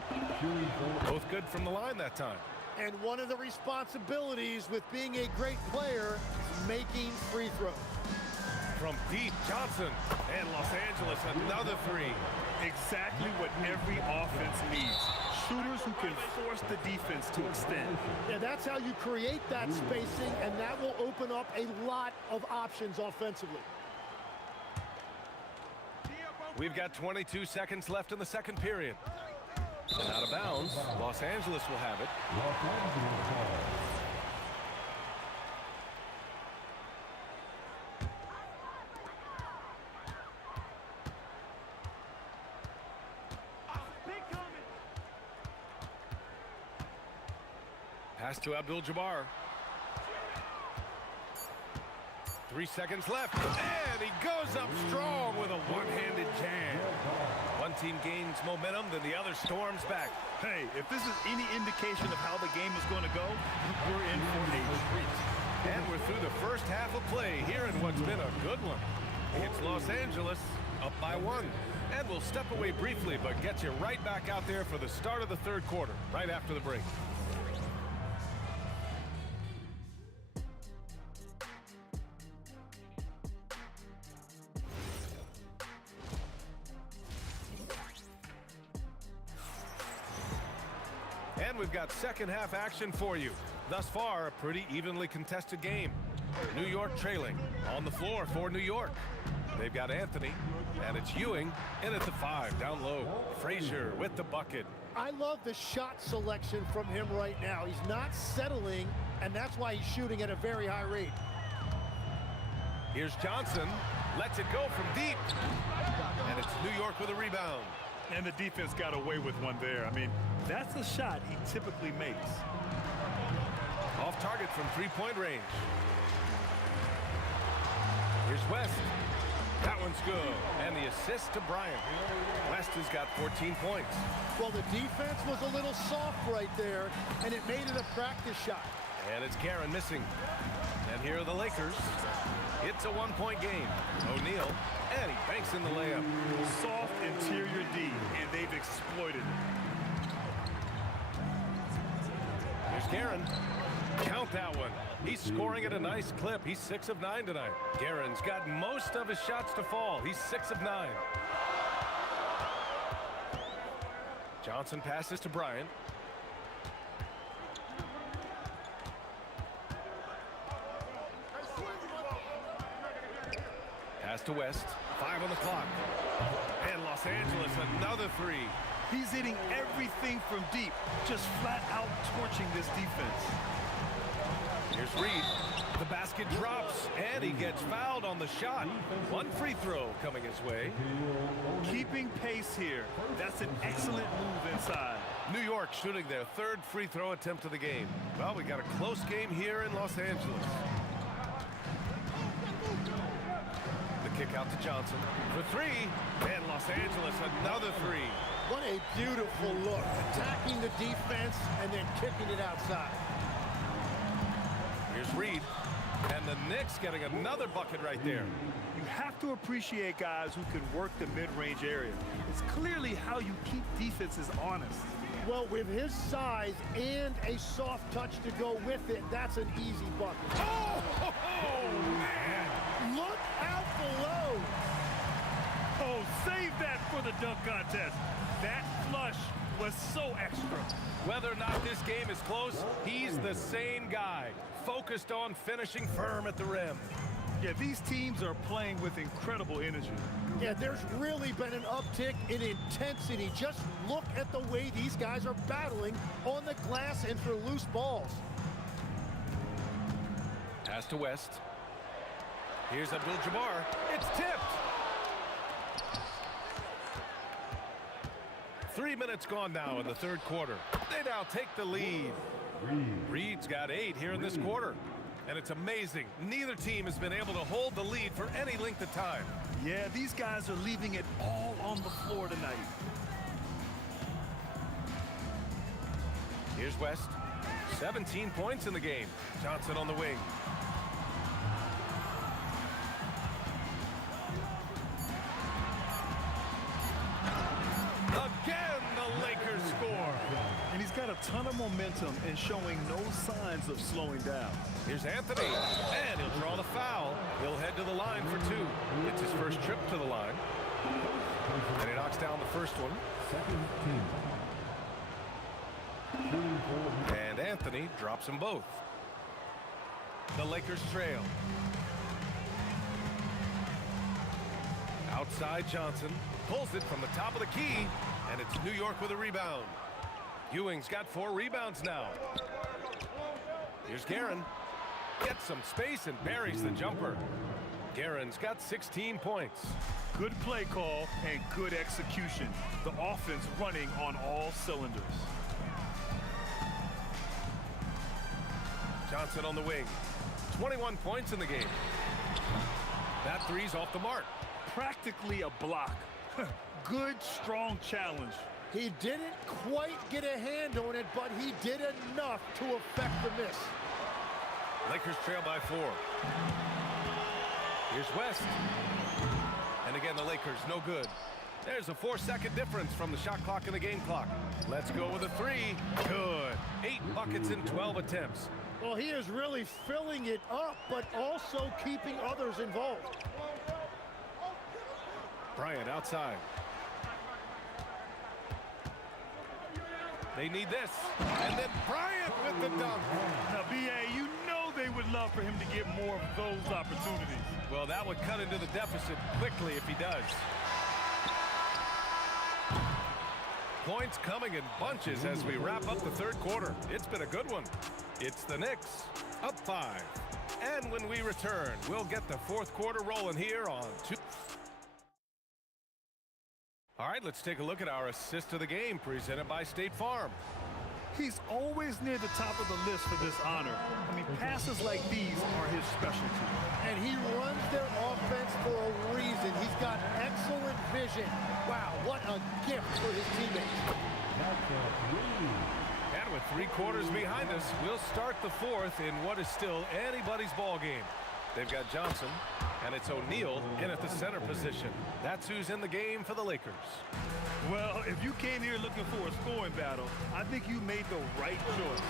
Both good from the line that time. And one of the responsibilities with being a great player is making free throws. From deep, Johnson. And Los Angeles, another three. Exactly what every offense needs. Shooters who can force the defense to extend. Yeah, that's how you create that spacing, and that will open up a lot of options offensively. We've got 22 seconds left in the second period. And out of bounds, Los Angeles will have it. Pass to Abdul-Jabbar. 3 seconds left, and he goes up strong with a one-handed jam. One team gains momentum, then the other storms back. Hey, if this is any indication of how the game is going to go, we're in for a treat. And we're through the first half of play here in what's been a good one. It's Los Angeles up by 1. And we'll step away briefly, but get you right back out there for the start of the third quarter, right after the break. And we've got second half action for you. Thus far, a pretty evenly contested game. New York trailing on the floor for New York. They've got Anthony, and it's Ewing in at the 5, down low. Frazier with the bucket. I love the shot selection from him right now. He's not settling, and that's why he's shooting at a very high rate. Here's Johnson, lets it go from deep. And it's New York with a rebound. And the defense got away with one there. I mean, that's a shot he typically makes. Off target from three-point range. Here's West. That one's good. And the assist to Bryant. West has got 14 points. Well, the defense was a little soft right there, and it made it a practice shot. And it's Guerin missing. And here are the Lakers. It's a one-point game. O'Neal, and he banks in the layup. Soft interior D, and they've exploited it. Here's Guerin. Count that one. He's scoring at a nice clip. He's 6 of 9 tonight. Guerin's got most of his shots to fall. He's 6 of 9. Johnson passes to Bryant. Pass to West. 5 on the clock. And Los Angeles, another 3. He's hitting everything from deep, just flat out torching this defense. Here's Reed. The basket drops, and he gets fouled on the shot. One free throw coming his way. Keeping pace here. That's an excellent move inside. New York shooting their 3rd free throw attempt of the game. Well, we got a close game here in Los Angeles. The kick out to Johnson for 3, and Los Angeles another 3. What a beautiful look. Attacking the defense and then kicking it outside. Here's Reed, and the Knicks getting another bucket right there. You have to appreciate guys who can work the mid-range area. It's clearly how you keep defenses honest. Well, with his size and a soft touch to go with it, that's an easy bucket. Oh, man! Look out below. Oh, save that for the dunk contest. That flush was so extra. Whether or not this game is close, he's the same guy, focused on finishing firm at the rim. Yeah, these teams are playing with incredible energy. Yeah, there's really been an uptick in intensity. Just look at the way these guys are battling on the glass and for loose balls. Pass to West. Here's Abdul-Jabbar. It's tipped. 3 minutes gone now in the third quarter. They now take the lead. Reed's got 8 here in this quarter. And it's amazing. Neither team has been able to hold the lead for any length of time. Yeah, these guys are leaving it all on the floor tonight. Here's West. 17 points in the game. Johnson on the wing. Again, the Lakers score. And he's got a ton of momentum and showing no signs of slowing down. Here's Anthony, and he'll draw the foul. He'll head to the line for two. It's his first trip to the line. And he knocks down the first one. And Anthony drops them both. The Lakers trail. Outside Johnson pulls it from the top of the key, and it's New York with a rebound. Ewing's got 4 rebounds now. Here's Guerin. Gets some space and buries the jumper. Guerin's got 16 points. Good play call and good execution. The offense running on all cylinders. Johnson on the wing. 21 points in the game. That three's off the mark. Practically a block. Good, strong challenge. He didn't quite get a hand on it, but he did enough to affect the miss. Lakers trail by 4. Here's West. And again, the Lakers, no good. There's a 4-second difference from the shot clock and the game clock. Let's go with a 3. Good. 8 buckets in 12 attempts. Well, he is really filling it up, but also keeping others involved. Bryant outside. They need this. And then Bryant with the dunk. Now, B.A., you know they would love for him to get more of those opportunities. Well, that would cut into the deficit quickly if he does. Points coming in bunches as we wrap up the third quarter. It's been a good one. It's the Knicks, up 5. And when we return, we'll get the fourth quarter rolling here on 2. All right, let's take a look at our assist of the game presented by State Farm. He's always near the top of the list for this honor. I mean, passes like these are his specialty. And he runs their offense for a reason. He's got excellent vision. Wow, what a gift for his teammates. And with 3 quarters behind us, we'll start the fourth in what is still anybody's ball game. They've got Johnson, and it's O'Neal in at the center position. That's who's in the game for the Lakers. Well, if you came here looking for a scoring battle, I think you made the right choice.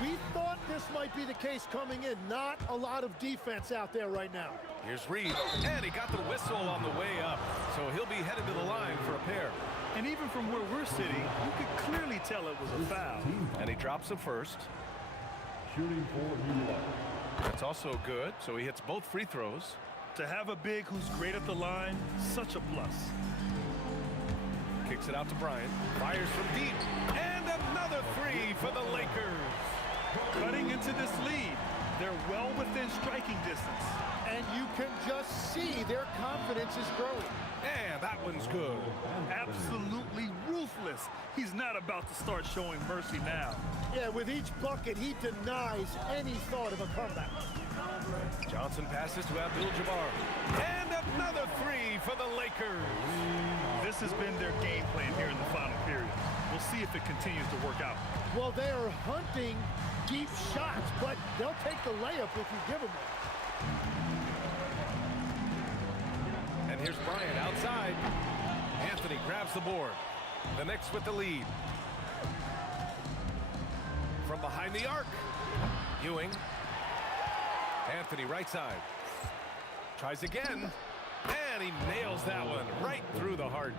We thought this might be the case coming in. Not a lot of defense out there right now. Here's Reed, and he got the whistle on the way up, so he'll be headed to the line for a pair. And even from where we're sitting, you could clearly tell it was a foul. And he drops the first. Shooting for New York. That's also good, so he hits both free throws. To have a big who's great at the line, such a plus. Kicks it out to Bryant. Fires from deep. And another 3 for the Lakers. Cutting into this lead. They're well within striking distance. And you can just see their confidence is growing. And that one's good. Absolutely ruthless. He's not about to start showing mercy now. Yeah, with each bucket, he denies any thought of a comeback. Johnson passes to Abdul-Jabbar. And another 3 for the Lakers. This has been their game plan here in the final period. We'll see if it continues to work out. Well, they are hunting deep shots, but they'll take the layup if you give them one. And here's Bryant outside. Anthony grabs the board. The Knicks with the lead. From behind the arc. Ewing. Anthony right side. Tries again. And he nails that one right through the heart.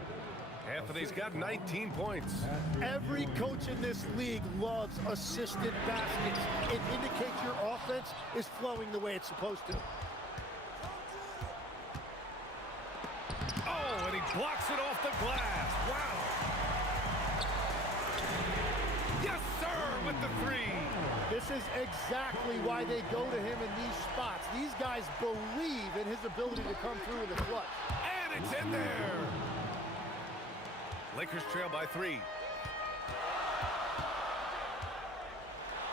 Anthony's got 19 points. Every coach in this league loves assisted baskets. It indicates your offense is flowing the way it's supposed to. Oh, and he blocks it off the glass. Wow. Yes, sir, with the 3. This is exactly why they go to him in these spots. These guys believe in his ability to come through in the clutch. And it's in there. Lakers trail by 3.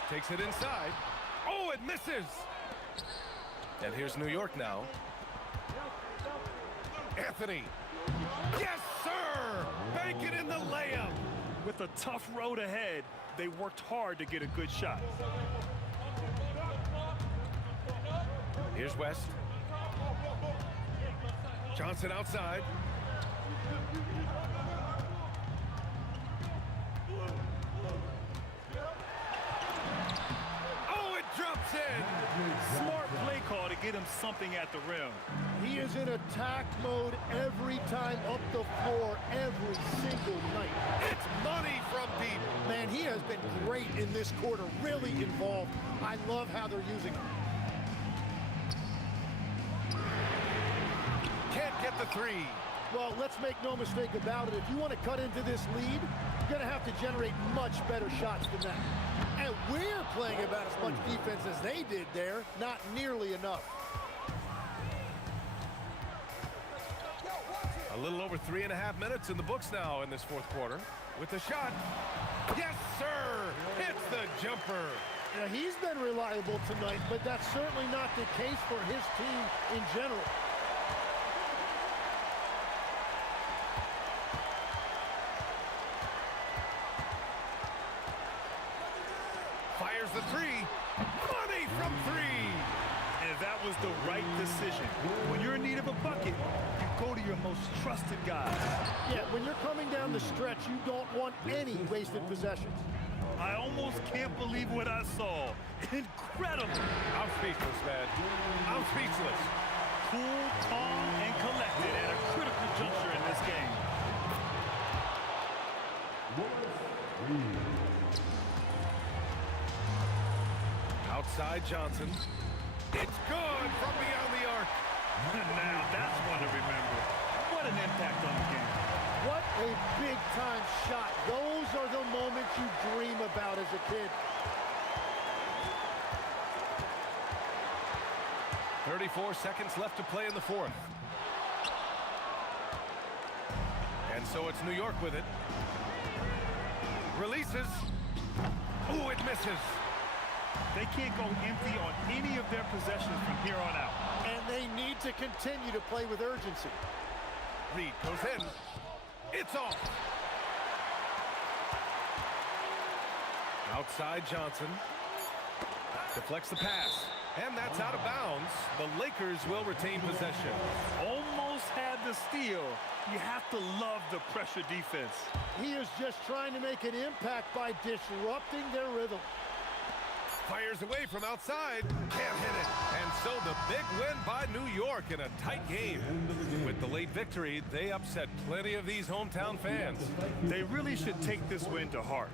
Takes it inside. Oh, it misses. And here's New York now. Anthony. Yes, sir. Bank it in the layup. With a tough road ahead, they worked hard to get a good shot. Here's West. Johnson outside. get him something at the rim. He is in attack mode every time up the floor, every single night. It's money from deep. Man, he has been great in this quarter, really involved. I love how they're using him. Can't get the three. Well, let's make no mistake about it. If you want to cut into this lead, you're going to have to generate much better shots than that. And we're playing about as much defense as they did there. Not nearly enough. A little over 3.5 minutes in the books now in this fourth quarter. With the shot. Yes, sir. Hits the jumper. Now, he's been reliable tonight, but that's certainly not the case for his team in general. Fires the three. Money from three. And that was the right decision. When you're in need of a bucket, you go to your most trusted guy. Yeah, when you're coming down the stretch, you don't want any wasted possessions. I almost can't believe what I saw. Incredible. I'm speechless, man. I'm speechless. Cool, calm, and collected at a critical juncture in this game. Outside Johnson. It's good from beyond the arc. Now that's one to remember. What an impact on the game. What a big-time shot. Those are the moments you dream about as a kid. 34 seconds left to play in the fourth. And so it's New York with it. Releases. Ooh, it misses. They can't go empty on any of their possessions from here on out. And they need to continue to play with urgency. Reed goes in. It's off. Outside Johnson. Deflects the pass. And that's out of bounds. The Lakers will retain possession. Almost had the steal. You have to love the pressure defense. He is just trying to make an impact by disrupting their rhythm. Fires away from outside. Can't hit it. And so the big win by New York in a tight game. With the late victory, they upset plenty of these hometown fans. They really should take this win to heart.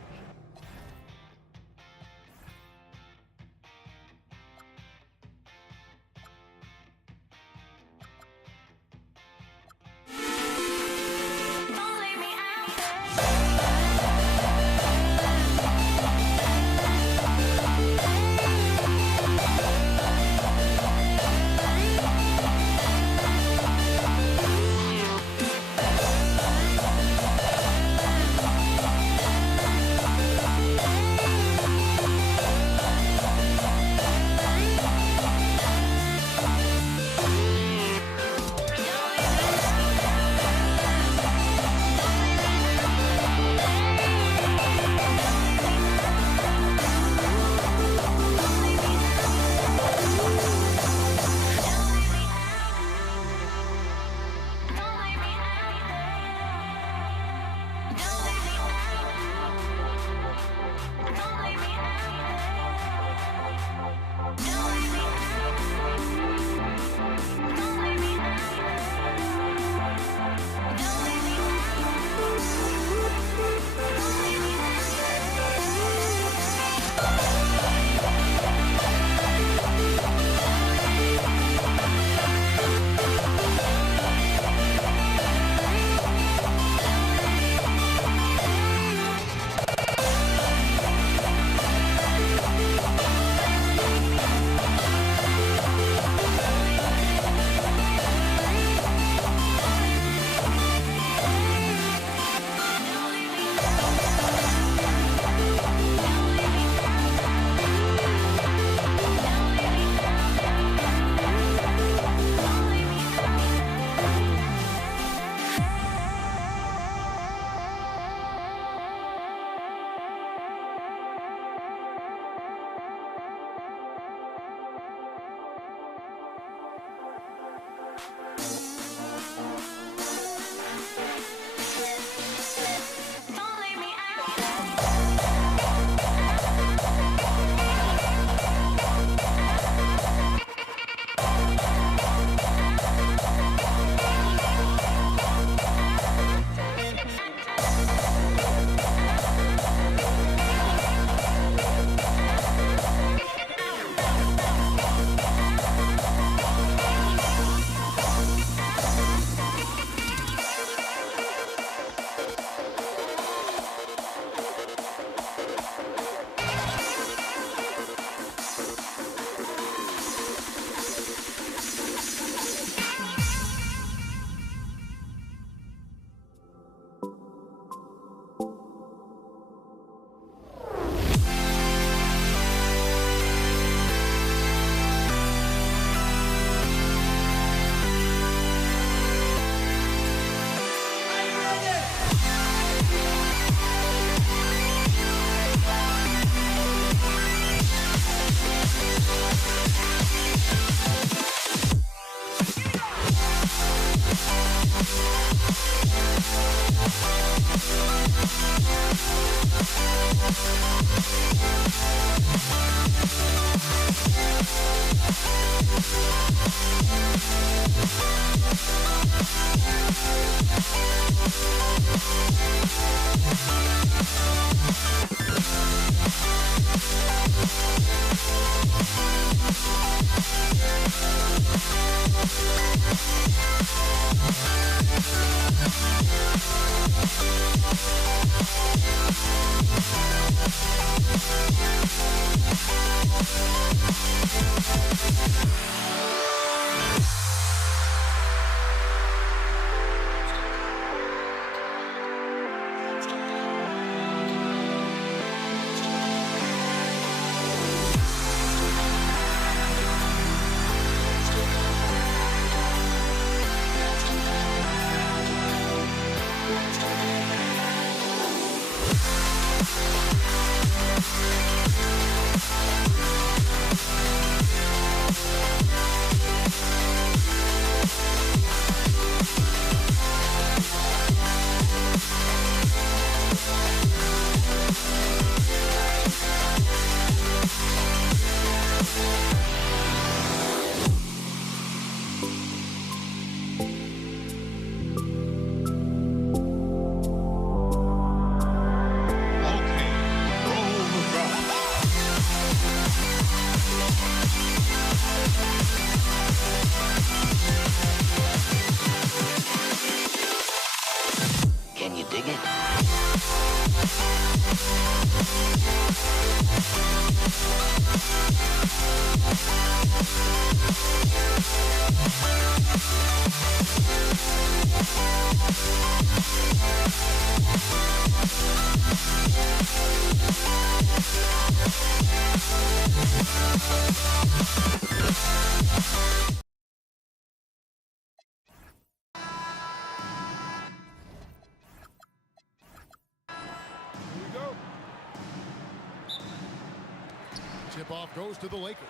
Tip-off goes to the Lakers.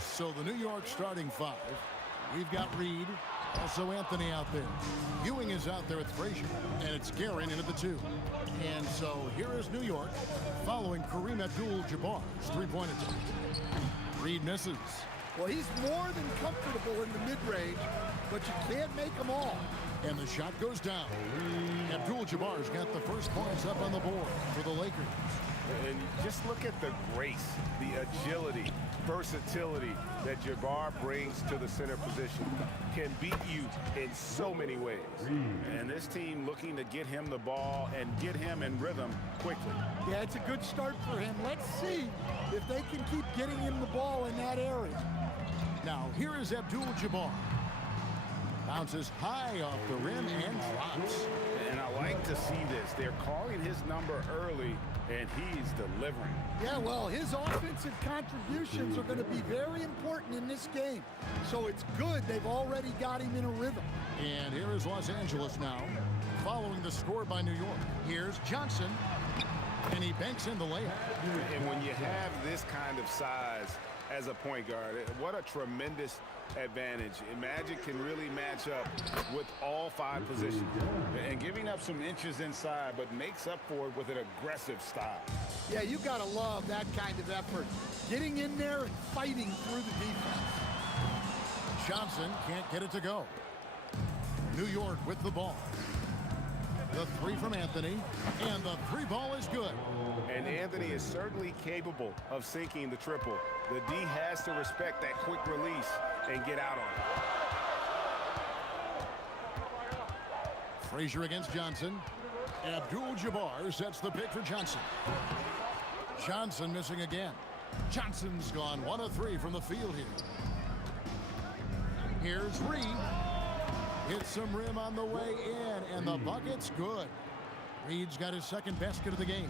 So the New York starting five. We've got Reed, also Anthony out there. Ewing is out there with Frazier, and it's Guerin in at the 2. And so here is New York following Kareem Abdul-Jabbar's three-point attempt. Reed misses. Well, he's more than comfortable in the mid-range, but you can't make them all. And the shot goes down. Abdul-Jabbar's got the first points up on the board for the Lakers. And just look at the grace, the agility, versatility that Jabbar brings to the center position. Can beat you in so many ways. And this team looking to get him the ball and get him in rhythm quickly. Yeah, it's a good start for him. Let's see if they can keep getting him the ball in that area. Now, here is Abdul-Jabbar. Bounces high off the rim and drops. And I like to see this. They're calling his number early, and he's delivering. Yeah, well, his offensive contributions are going to be very important in this game. So it's good they've already got him in a rhythm. And here is Los Angeles now, following the score by New York. Here's Johnson, and he banks in the layup. And when you have this kind of size as a point guard, what a tremendous advantage. And Magic can really match up with all 5 positions. And giving up some inches inside, but makes up for it with an aggressive style. Yeah, you got to love that kind of effort. Getting in there and fighting through the defense. Johnson can't get it to go. New York with the ball. The 3 from Anthony, and the 3 ball is good. And Anthony is certainly capable of sinking the triple. The D has to respect that quick release and get out on it. Frazier against Johnson. Abdul-Jabbar sets the pick for Johnson. Johnson missing again. Johnson's gone 1 of 3 from the field here. Here's Reed. Hits some rim on the way in, and the bucket's good. Reed's got his second basket of the game.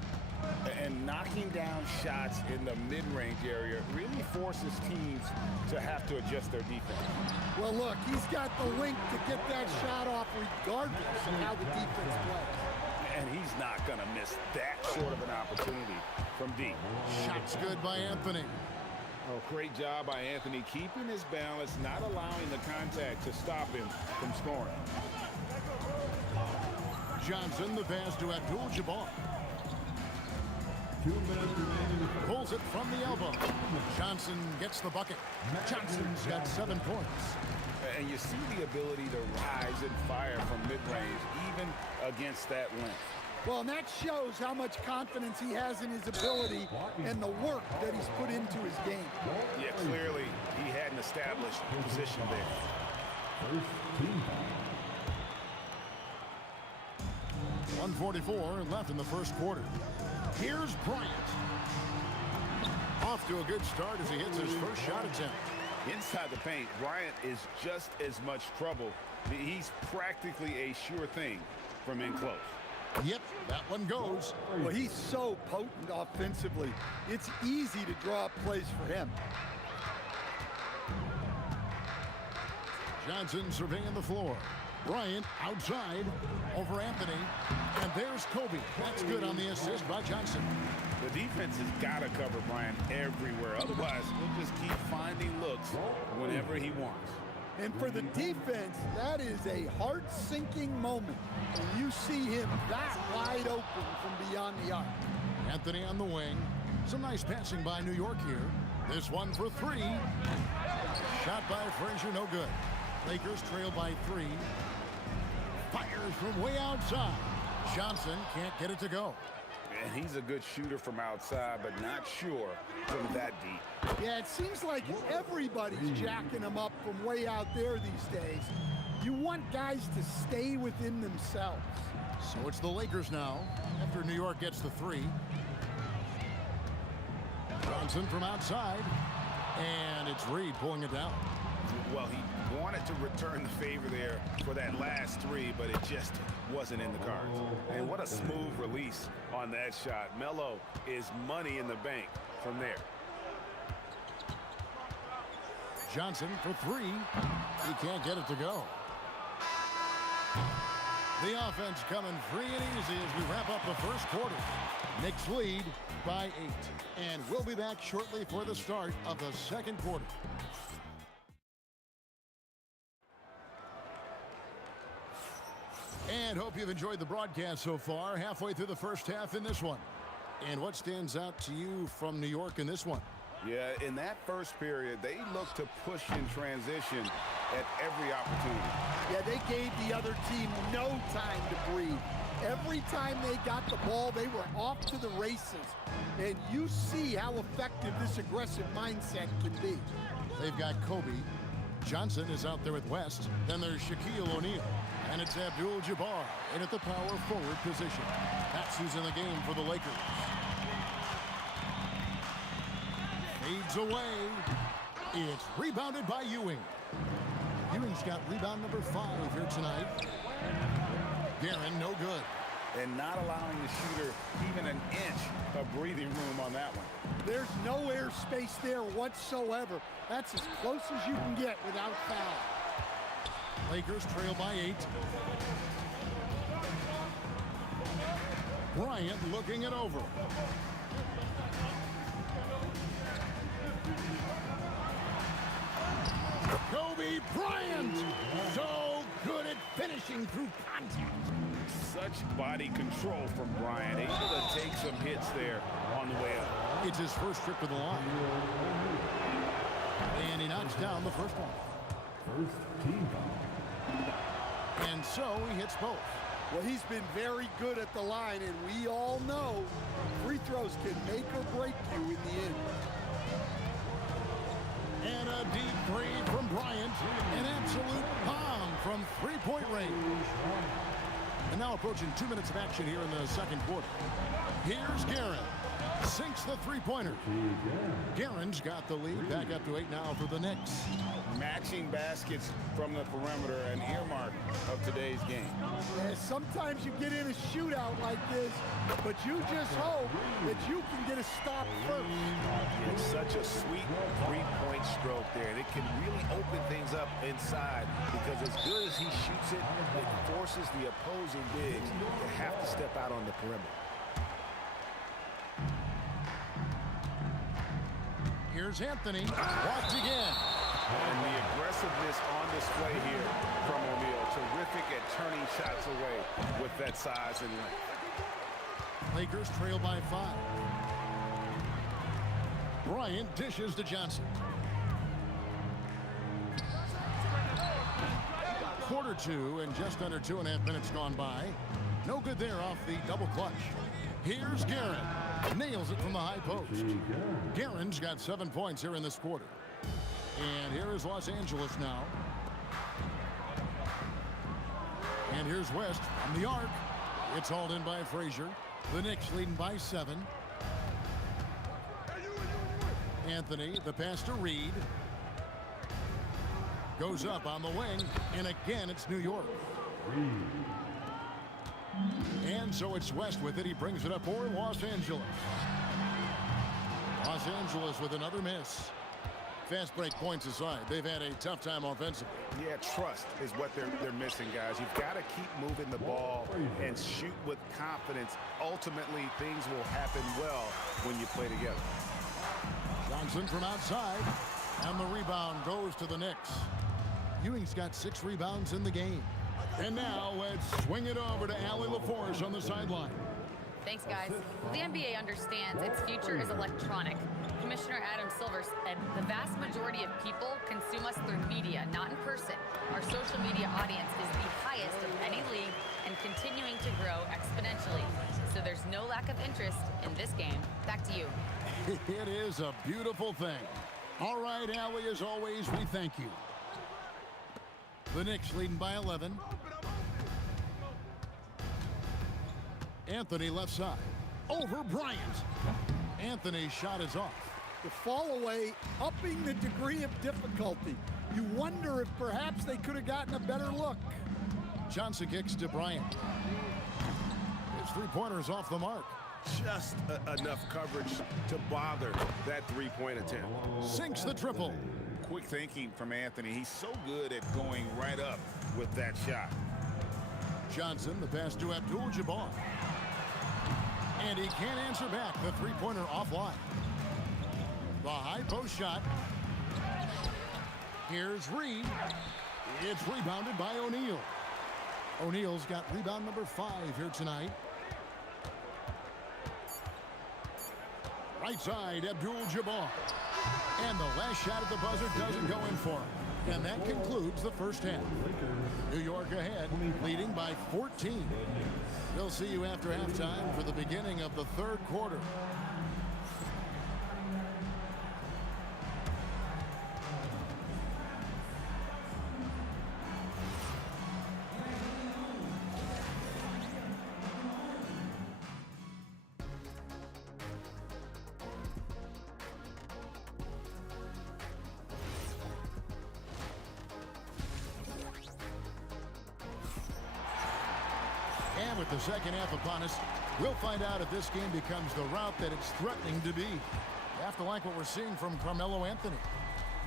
And knocking down shots in the mid-range area really forces teams to have to adjust their defense. Well, look, he's got the link to get that shot off regardless of how the defense plays. And he's not going to miss that sort of an opportunity from deep. Shot's good by Anthony. Oh, great job by Anthony keeping his balance, not allowing the contact to stop him from scoring. Johnson, the pass to Abdul-Jabbar. Pulls it from the elbow. Johnson gets the bucket. Johnson's got 7 points. And you see the ability to rise and fire from mid-range, even against that length. Well, and that shows how much confidence he has in his ability and the work that he's put into his game. Yeah, clearly he had an established position there. 1:44 left in the first quarter. Here's Bryant. Off to a good start as he hits his first shot attempt. Inside the paint, Bryant is just as much trouble. He's practically a sure thing from in close. Yep, that one goes. Well, he's so potent offensively. It's easy to draw up plays for him. Johnson surveying the floor. Bryant outside over Anthony. And there's Kobe. That's good on the assist by Johnson. The defense has got to cover Bryant everywhere. Otherwise, he'll just keep finding looks whenever he wants. And for the defense, that is a heart-sinking moment when you see him that wide open from beyond the arc. Anthony on the wing. Some nice passing by New York here. This one for 3. Shot by Frazier, no good. Lakers trail by 3. Fires from way outside. Johnson can't get it to go. And he's a good shooter from outside, but not sure from that deep. Yeah, it seems like everybody's jacking him up from way out there these days. You want guys to stay within themselves. So it's the Lakers now after New York gets the 3. Johnson from outside. And it's Reed pulling it down. Well, he wanted to return the favor there for that last three, but it just wasn't in the cards. And what a smooth release on that shot. Melo is money in the bank from there. Johnson for three. He can't get it to go. The offense coming free and easy as we wrap up the first quarter. Knicks lead by 8. And we'll be back shortly for the start of the second quarter. And hope you've enjoyed the broadcast so far. Halfway through the first half in this one. And what stands out to you from New York in this one? Yeah, in that first period, they looked to push in transition at every opportunity. Yeah, they gave the other team no time to breathe. Every time they got the ball, they were off to the races. And you see how effective this aggressive mindset can be. They've got Kobe. Johnson is out there with West. Then there's Shaquille O'Neal. And it's Abdul-Jabbar in at the power forward position. That's who's in the game for the Lakers. Fades away. It's rebounded by Ewing. Ewing's got rebound number 5 here tonight. Guerin, no good. And not allowing the shooter even an inch of breathing room on that one. There's no airspace there whatsoever. That's as close as you can get without foul. Lakers trail by 8. Bryant looking it over. Kobe Bryant! So good at finishing through contact. Such body control from Bryant, able to take some hits there on the way up. It's his first trip to the line. And he knocks down the first one. First team foul. And so he hits both. Well, he's been very good at the line, and we all know free throws can make or break you in the end. And a deep three from Bryant. An absolute bomb from three-point range. And now approaching 2 minutes of action here in the second quarter. Here's Guerin. Sinks the three-pointer. Guerin's got the lead. Back up to 8 now for the Knicks. Matching baskets from the perimeter, an earmark of today's game. Yeah, sometimes you get in a shootout like this, but you just hope that you can get a stop first. It's such a sweet three-point stroke there, and it can really open things up inside because as good as he shoots it, it forces the opposing bigs to have to step out on the perimeter. Here's Anthony. Walked again. And the aggressiveness on display here from O'Neal. Terrific at turning shots away with that size and length. Lakers trail by 5. Bryant dishes to Johnson. Quarter 2 and just under 2.5 minutes gone by. No good there off the double clutch. Here's Guerin. Nails it from the high post. Guerin's got 7 points here in this quarter. And here is Los Angeles now. And here's West from the arc. It's hauled in by Frazier. The Knicks leading by 7. Anthony, the pass to Reed. Goes up on the wing. And again, it's New York. And so it's West with it. He brings it up for Los Angeles. Los Angeles with another miss. Fast break points aside, they've had a tough time offensively. Yeah, trust is what they're missing, guys. You've got to keep moving the ball and shoot with confidence. Ultimately, things will happen well when you play together. Johnson from outside, and the rebound goes to the Knicks. Ewing's got 6 rebounds in the game. And now let's swing it over to Allie LaForce on the sideline. Thanks, guys. Well, the NBA understands its future is electronic. Commissioner Adam Silver said the vast majority of people consume us through media, not in person. Our social media audience is the highest of any league and continuing to grow exponentially. So there's no lack of interest in this game. Back to you. It is a beautiful thing. All right, Allie, as always, we thank you. The Knicks leading by 11. Anthony left side. Over Bryant. Anthony's shot is off. The fall away, upping the degree of difficulty. You wonder if perhaps they could have gotten a better look. Johnson kicks to Bryant. His three-pointer's off the mark. Just enough coverage to bother that three-point attempt. Sinks the triple. Quick thinking from Anthony. He's so good at going right up with that shot. Johnson, the pass to Abdul-Jabbar. And he can't answer back. The three-pointer offline. The high post shot. Here's Reed. It's rebounded by O'Neal. O'Neal's got rebound number 5 here tonight. Right side, Abdul-Jabbar. And the last shot at the buzzer doesn't go in for him. And that concludes the first half. New York ahead, leading by 14. We'll see you after halftime for the beginning of the third quarter. And with the second half upon us, we'll find out if this game becomes the route that it's threatening to be. You have to like what we're seeing from Carmelo Anthony.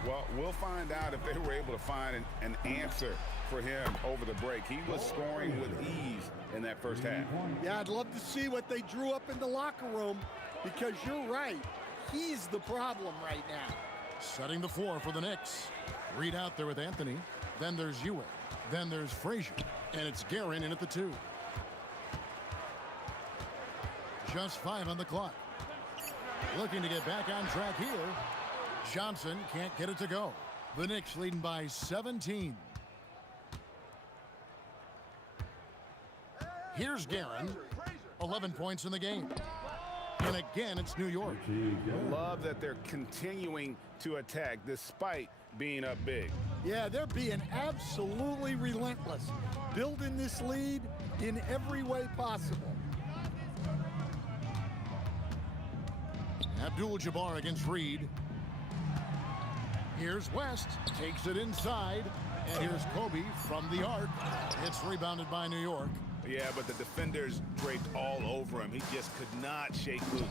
Well, we'll find out if they were able to find an answer for him over the break. He was scoring with ease in that first half. Yeah, I'd love to see what they drew up in the locker room, because you're right. He's the problem right now. Setting the floor for the Knicks. Reed out there with Anthony. Then there's Ewing. Then there's Frazier. And it's Guerin in at the 2. Just 5 on the clock. Looking to get back on track here. Johnson can't get it to go. The Knicks leading by 17. Here's Guerin. 11 points in the game. And again, it's New York. Love that they're continuing to attack despite being up big. Yeah, they're being absolutely relentless. Building this lead in every way possible. Abdul-Jabbar against Reed. Here's West. Takes it inside. And here's Kobe from the arc. It's rebounded by New York. Yeah, but the defenders draped all over him. He just could not shake loose.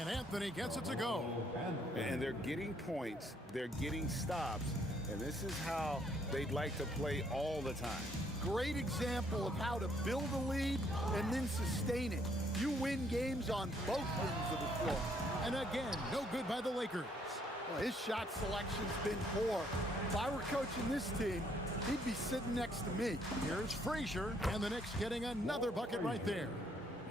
And Anthony gets it to go. And they're getting points. They're getting stops. And this is how they'd like to play all the time. Great example of how to build a lead and then sustain it. You win games on both ends of the floor. And again, no good by the Lakers. Well, his shot selection's been poor. If I were coaching this team, he'd be sitting next to me. Here's Frazier, and the Knicks getting another bucket right there.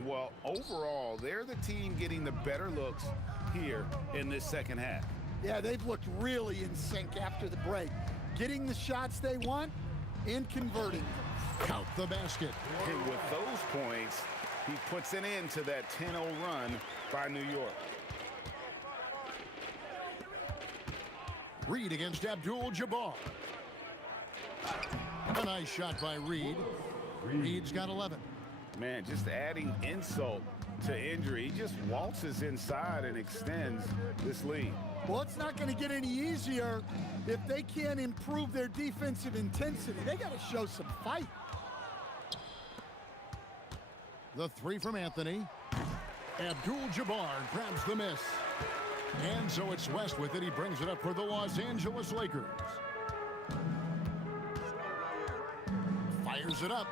Well, overall, they're the team getting the better looks here in this second half. Yeah, they've looked really in sync after the break. Getting the shots they want and converting them. Count the basket. And with those points, he puts an end to that 10-0 run by New York. Reed against Abdul-Jabbar. A nice shot by Reed. Reed's got 11. Man, just adding insult to injury. He just waltzes inside and extends this lead. Well, it's not going to get any easier if they can't improve their defensive intensity. They got to show some fight. The 3 from Anthony. Abdul-Jabbar grabs the miss. And so it's West with it. He brings it up for the Los Angeles Lakers. Fires it up.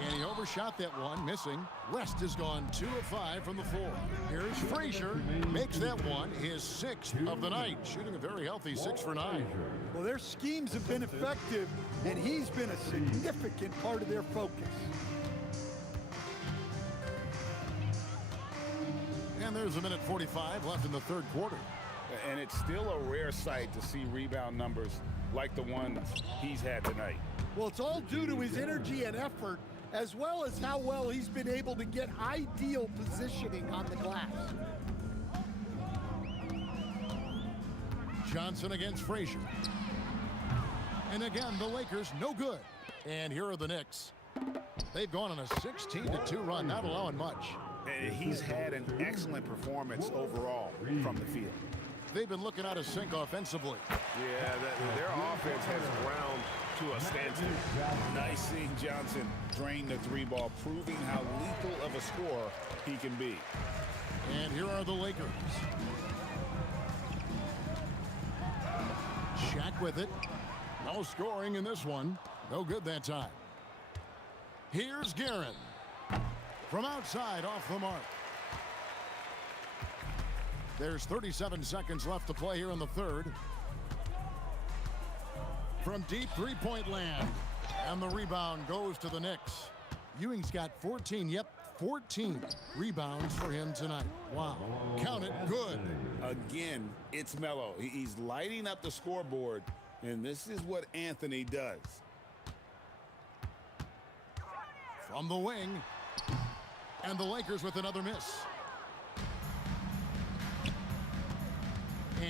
And he overshot that one, missing. West has gone 2 of 5 from the floor. Here's Frazier. Makes that one his 6th of the night. Shooting a very healthy 6 for 9. Well, their schemes have been effective, and he's been a significant part of their focus. And there's a minute 45 left in the third quarter. And it's still a rare sight to see rebound numbers like the ones he's had tonight. Well, it's all due to his energy and effort, as well as how well he's been able to get ideal positioning on the glass. Johnson against Frazier. And again, the Lakers no good. And here are the Knicks. They've gone on a 16-2 run, not allowing much. And he's had an excellent performance overall from the field. They've been looking out of sync offensively. Yeah, their offense has ground to a standstill. Nice seeing Johnson drain the three ball, proving how lethal of a scorer he can be. And here are the Lakers. Shaq with it. No scoring in this one. No good that time. Here's Guerin. From outside, off the mark. There's 37 seconds left to play here in the third. From deep three-point land. And the rebound goes to the Knicks. Ewing's got 14, 14 rebounds for him tonight. Wow. Count it, good. Again, it's Melo. He's lighting up the scoreboard, and this is what Anthony does. From the wing. And the Lakers with another miss.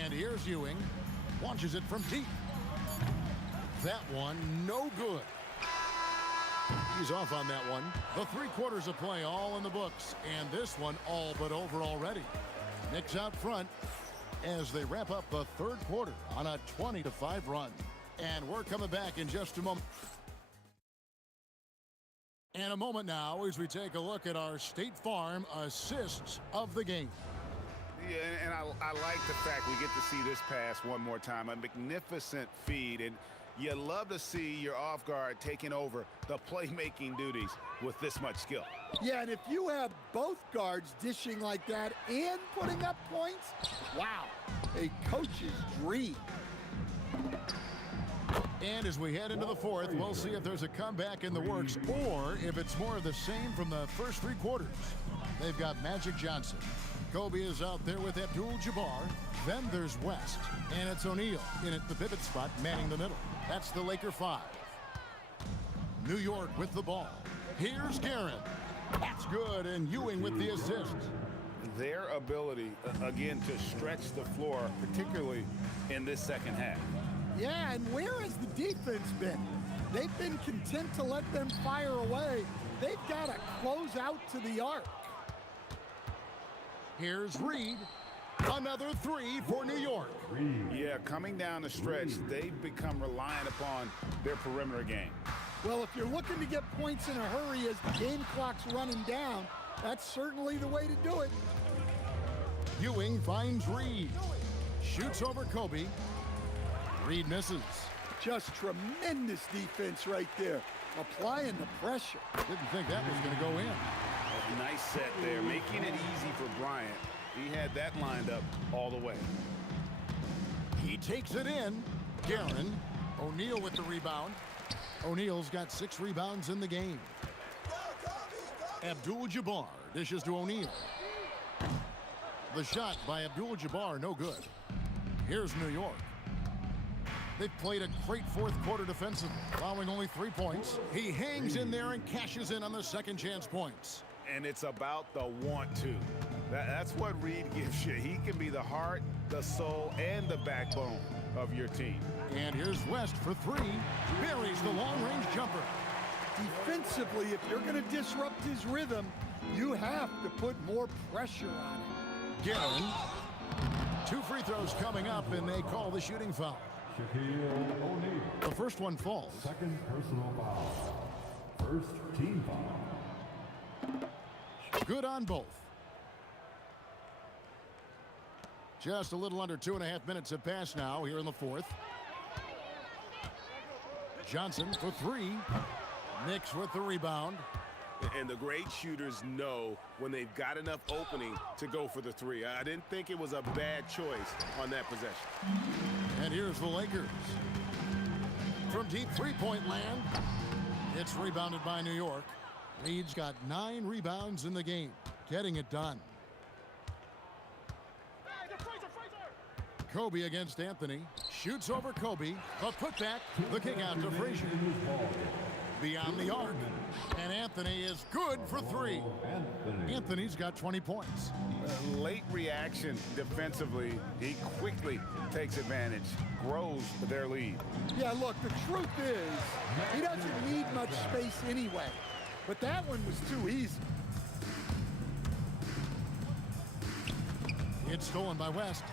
And here's Ewing. Launches it from deep. That one, no good. He's off on that one. The 3 quarters of play all in the books. And this one all but over already. Knicks out front as they wrap up the third quarter on a 20-5 run. And we're coming back in just a moment. And a moment now as we take a look at our State Farm assists of the game. Yeah, and I like the fact we get to see this pass one more time. A magnificent feed, and you love to see your off guard taking over the playmaking duties with this much skill. Yeah, and if you have both guards dishing like that and putting up points, wow, a coach's dream. And as we head into the fourth, we'll see if there's a comeback in the works or if it's more of the same from the first 3 quarters. They've got Magic Johnson. Kobe is out there with Abdul-Jabbar. Then there's West. And it's O'Neal in at the pivot spot, manning the middle. That's the Laker 5. New York with the ball. Here's Guerin. That's good, and Ewing with the assist. Their ability, again, to stretch the floor, particularly in this second half. Yeah, and where has the defense been? They've been content to let them fire away. They've got to close out to the arc. Here's Reed. Another 3 for New York. Yeah, coming down the stretch, they've become reliant upon their perimeter game. Well, if you're looking to get points in a hurry as the game clock's running down, that's certainly the way to do it. Ewing finds Reed. Shoots over Kobe. Reed misses. Just tremendous defense right there. Applying the pressure. Didn't think that was going to go in. A nice set there, making it easy for Bryant. He had that lined up all the way. He takes it in. Guerin. O'Neal with the rebound. O'Neal's got 6 rebounds in the game. Abdul-Jabbar dishes to O'Neal. The shot by Abdul-Jabbar, no good. Here's New York. They've played a great fourth quarter defensively, allowing only 3 points. He hangs in there and cashes in on the second chance points. And it's about the want to. That's what Reed gives you. He can be the heart, the soul, and the backbone of your team. And here's West for 3. Buries the long-range jumper. Defensively, if you're going to disrupt his rhythm, you have to put more pressure on him. Guerin. 2 free throws coming up, and they call the shooting foul. The first one falls. Second personal foul. First team foul. Good on both. Just a little under 2.5 minutes have passed now here in the fourth. Johnson for 3. Knicks with the rebound. And the great shooters know when they've got enough opening to go for the 3. I didn't think it was a bad choice on that possession. And here's the Lakers. From deep three-point land, it's rebounded by New York. Reed's got 9 rebounds in the game, getting it done. Kobe against Anthony. Shoots over Kobe. The putback. The kick out to Frazier. Beyond the arc. And Anthony is good for 3. Anthony's got 20 points. Late reaction defensively. He quickly takes advantage, grows their lead. Yeah, look, the truth is, he doesn't need much space anyway. But that one was too easy. It's stolen by West.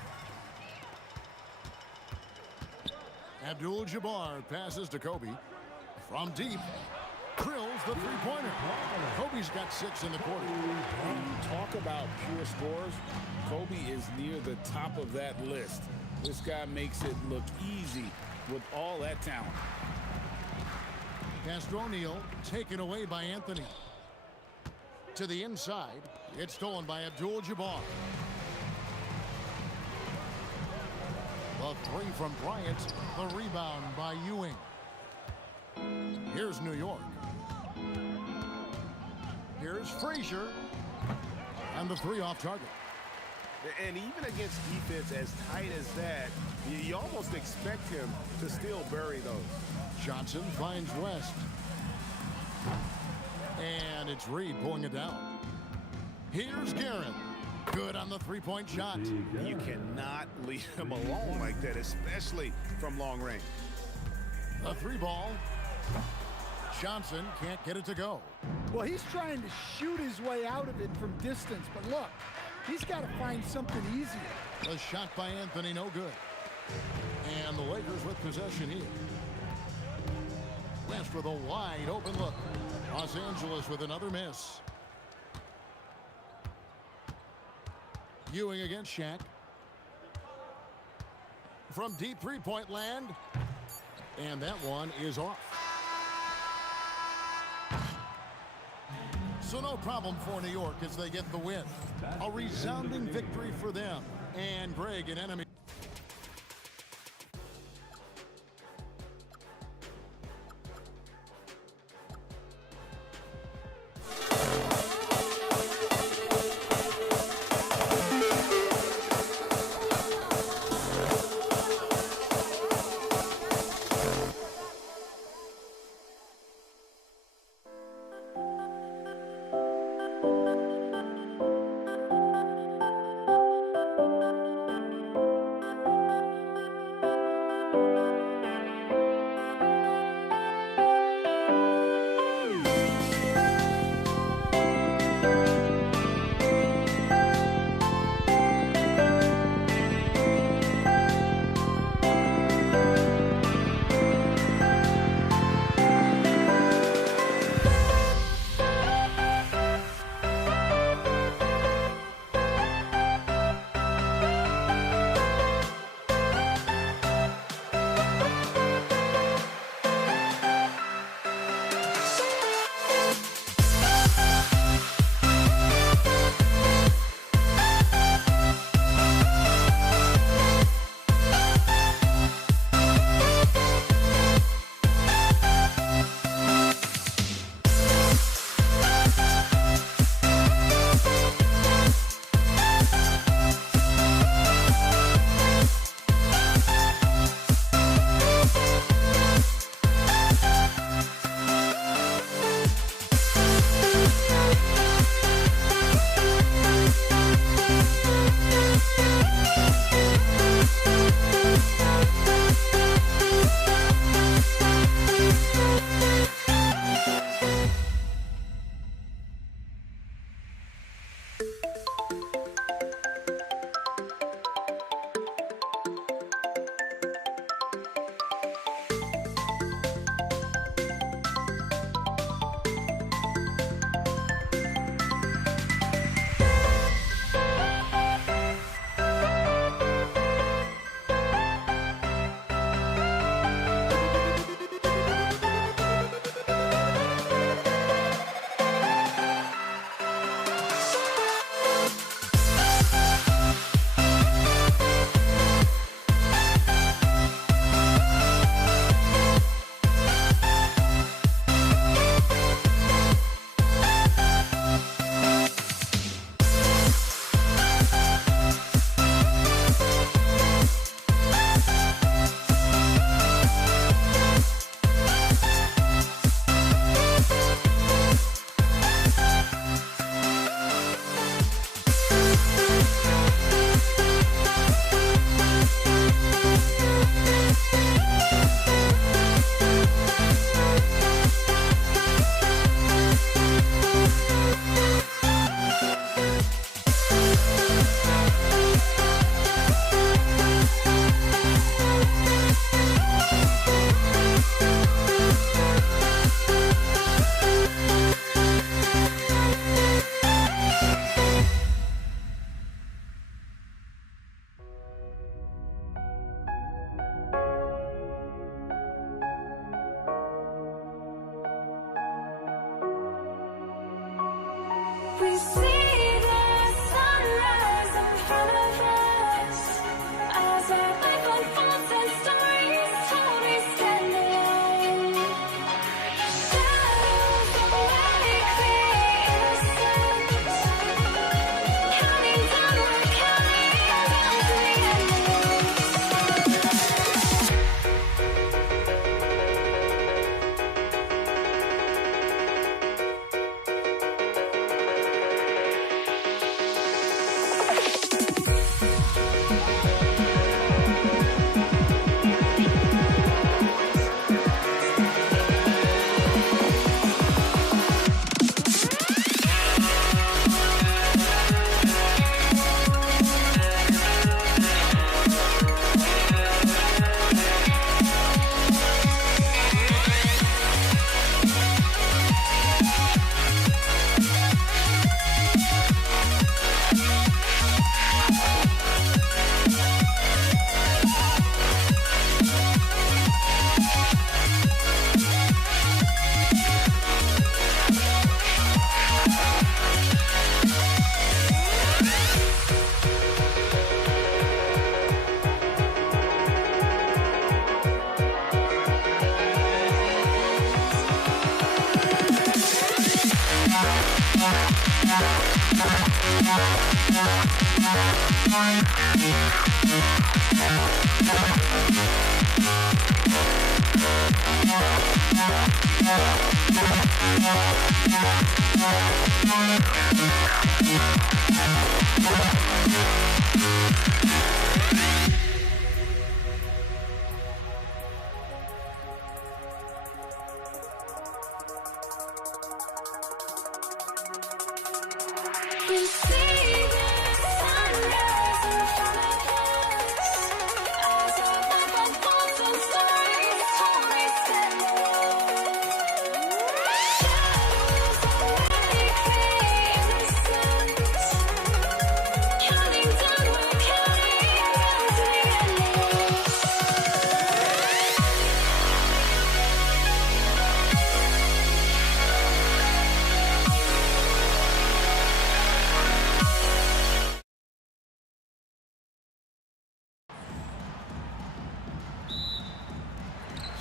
Abdul-Jabbar passes to Kobe. From deep, drills the three-pointer. Kobe's got 6 in the quarter. When you talk about pure scores, Kobe is near the top of that list. This guy makes it look easy with all that talent. Castro O'Neal taken away by Anthony. To the inside, it's stolen by Abdul-Jabbar. The 3 from Bryant, the rebound by Ewing. Here's New York. Here's Frazier, and the 3 off target. And even against defense as tight as that, you almost expect him to still bury those. Johnson finds West. And it's Reed pulling it down. Here's Guerin. Good on the three-point shot. You cannot leave him alone like that, especially from long range. The 3 ball. Johnson can't get it to go. Well, he's trying to shoot his way out of it from distance, but look, he's got to find something easier. The shot by Anthony, no good. And the Lakers with possession here. West with a wide open look. Los Angeles with another miss. Ewing against Shaq. From deep three-point land. And that one is off. So no problem for New York as they get the win. A resounding victory for them. And Greg, an enemy.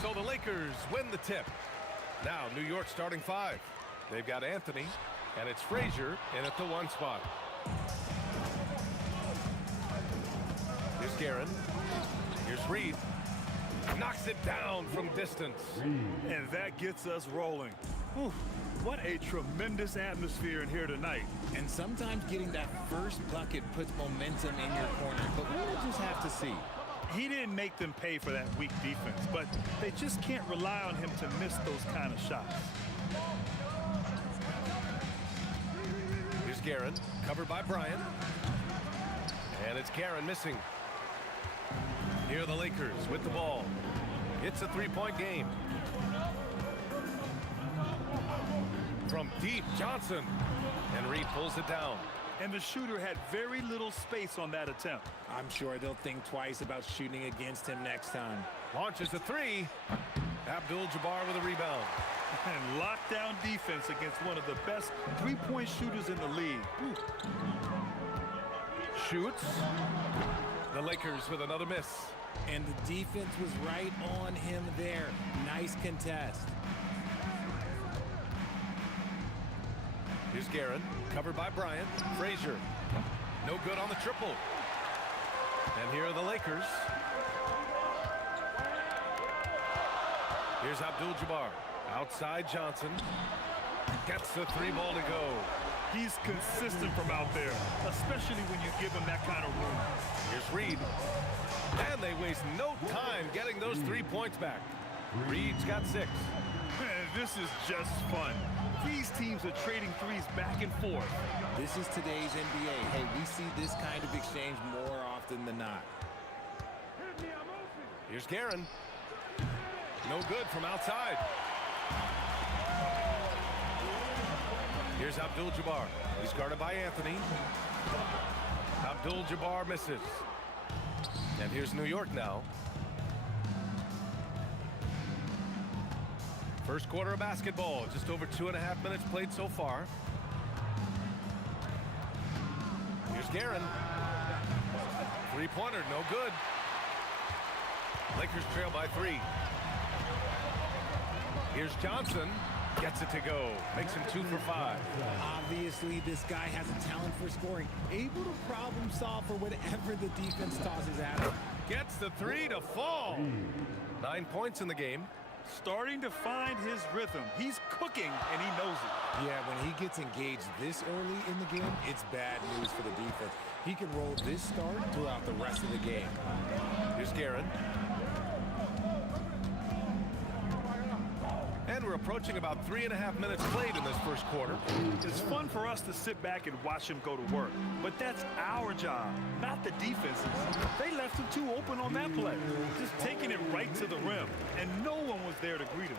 So the Lakers win the tip. Now New York starting 5. They've got Anthony, and it's Frazier in at the 1 spot. Here's Guerin. Here's Reed. Knocks it down from distance. And that gets us rolling. Whew, what a tremendous atmosphere in here tonight. And sometimes getting that first bucket puts momentum in your corner, but we'll just have to see. He didn't make them pay for that weak defense, but they just can't rely on him to miss those kind of shots. Here's Guerin, covered by Bryant. And it's Guerin missing. Here are the Lakers with the ball. It's a 3-point game. From deep, Johnson. And Reed pulls it down. And the shooter had very little space on that attempt. I'm sure they'll think twice about shooting against him next time. Launches the 3. Abdul-Jabbar with a rebound. And lockdown defense against one of the best three-point shooters in the league. Ooh. Shoots. The Lakers with another miss. And the defense was right on him there. Nice contest. Here's Guerin, covered by Bryant. Frazier, no good on the triple. And here are the Lakers. Here's Abdul-Jabbar. Outside Johnson. Gets the 3 ball to go. He's consistent from out there, especially when you give him that kind of room. Here's Reed. And they waste no time getting those 3 points back. Reed's got 6. This is just fun. These teams are trading threes back and forth. This is today's NBA. Hey, we see this kind of exchange more often than not. Here's Guerin. No good from outside. Here's Abdul-Jabbar. He's guarded by Anthony. Abdul-Jabbar misses. And here's New York now. First quarter of basketball, just over 2.5 minutes played so far. Here's Guerin. 3-pointer, no good. Lakers trail by 3. Here's Johnson. Gets it to go. Makes him 2 for 5. Obviously, this guy has a talent for scoring. Able to problem solve for whatever the defense tosses at him. Gets the 3 to fall. 9 points in the game. Starting to find his rhythm. He's cooking, and he knows it. Yeah, when he gets engaged this early in the game, it's bad news for the defense. He can roll this start throughout the rest of the game. Here's Guerin. And we're approaching about 3.5 minutes played in this first quarter. It's fun for us to sit back and watch him go to work. But that's our job, not the defense's. They left him too open on that play. Just taking it right to the rim. And no one was there to greet him.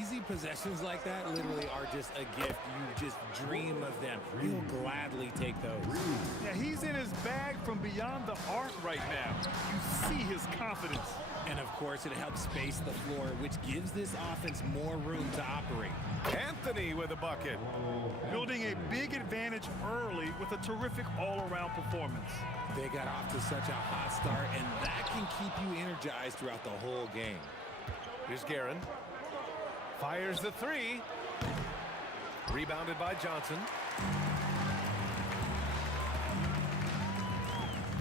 Easy possessions like that literally are just a gift. You just dream of them. He'll gladly take those. Yeah, he's in his bag from beyond the arc right now. You see his confidence. And of course, it helps space the floor, which gives this offense more room to operate. Anthony with a bucket. Building a big advantage early with a terrific all-around performance. They got off to such a hot start, and that can keep you energized throughout the whole game. Here's Guerin. Fires the 3. Rebounded by Johnson.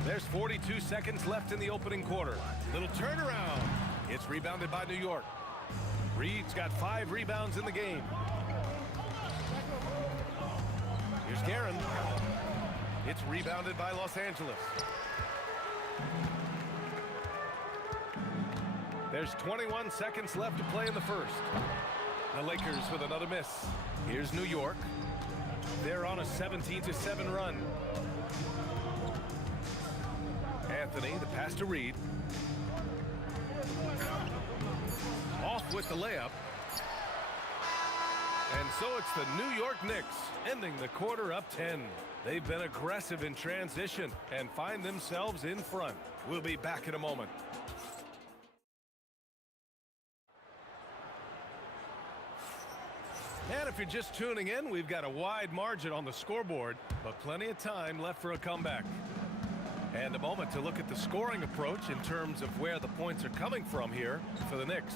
There's 42 seconds left in the opening quarter. Little turnaround. It's rebounded by New York. Reed's got 5 rebounds in the game. Here's Guerin. It's rebounded by Los Angeles. There's 21 seconds left to play in the first. The Lakers with another miss. Here's New York. They're on a 17-7 run. Anthony, the pass to Reed. Off with the layup. And so it's the New York Knicks ending the quarter up 10. They've been aggressive in transition and find themselves in front. We'll be back in a moment. And if you're just tuning in, we've got a wide margin on the scoreboard, but plenty of time left for a comeback. And a moment to look at the scoring approach in terms of where the points are coming from here for the Knicks.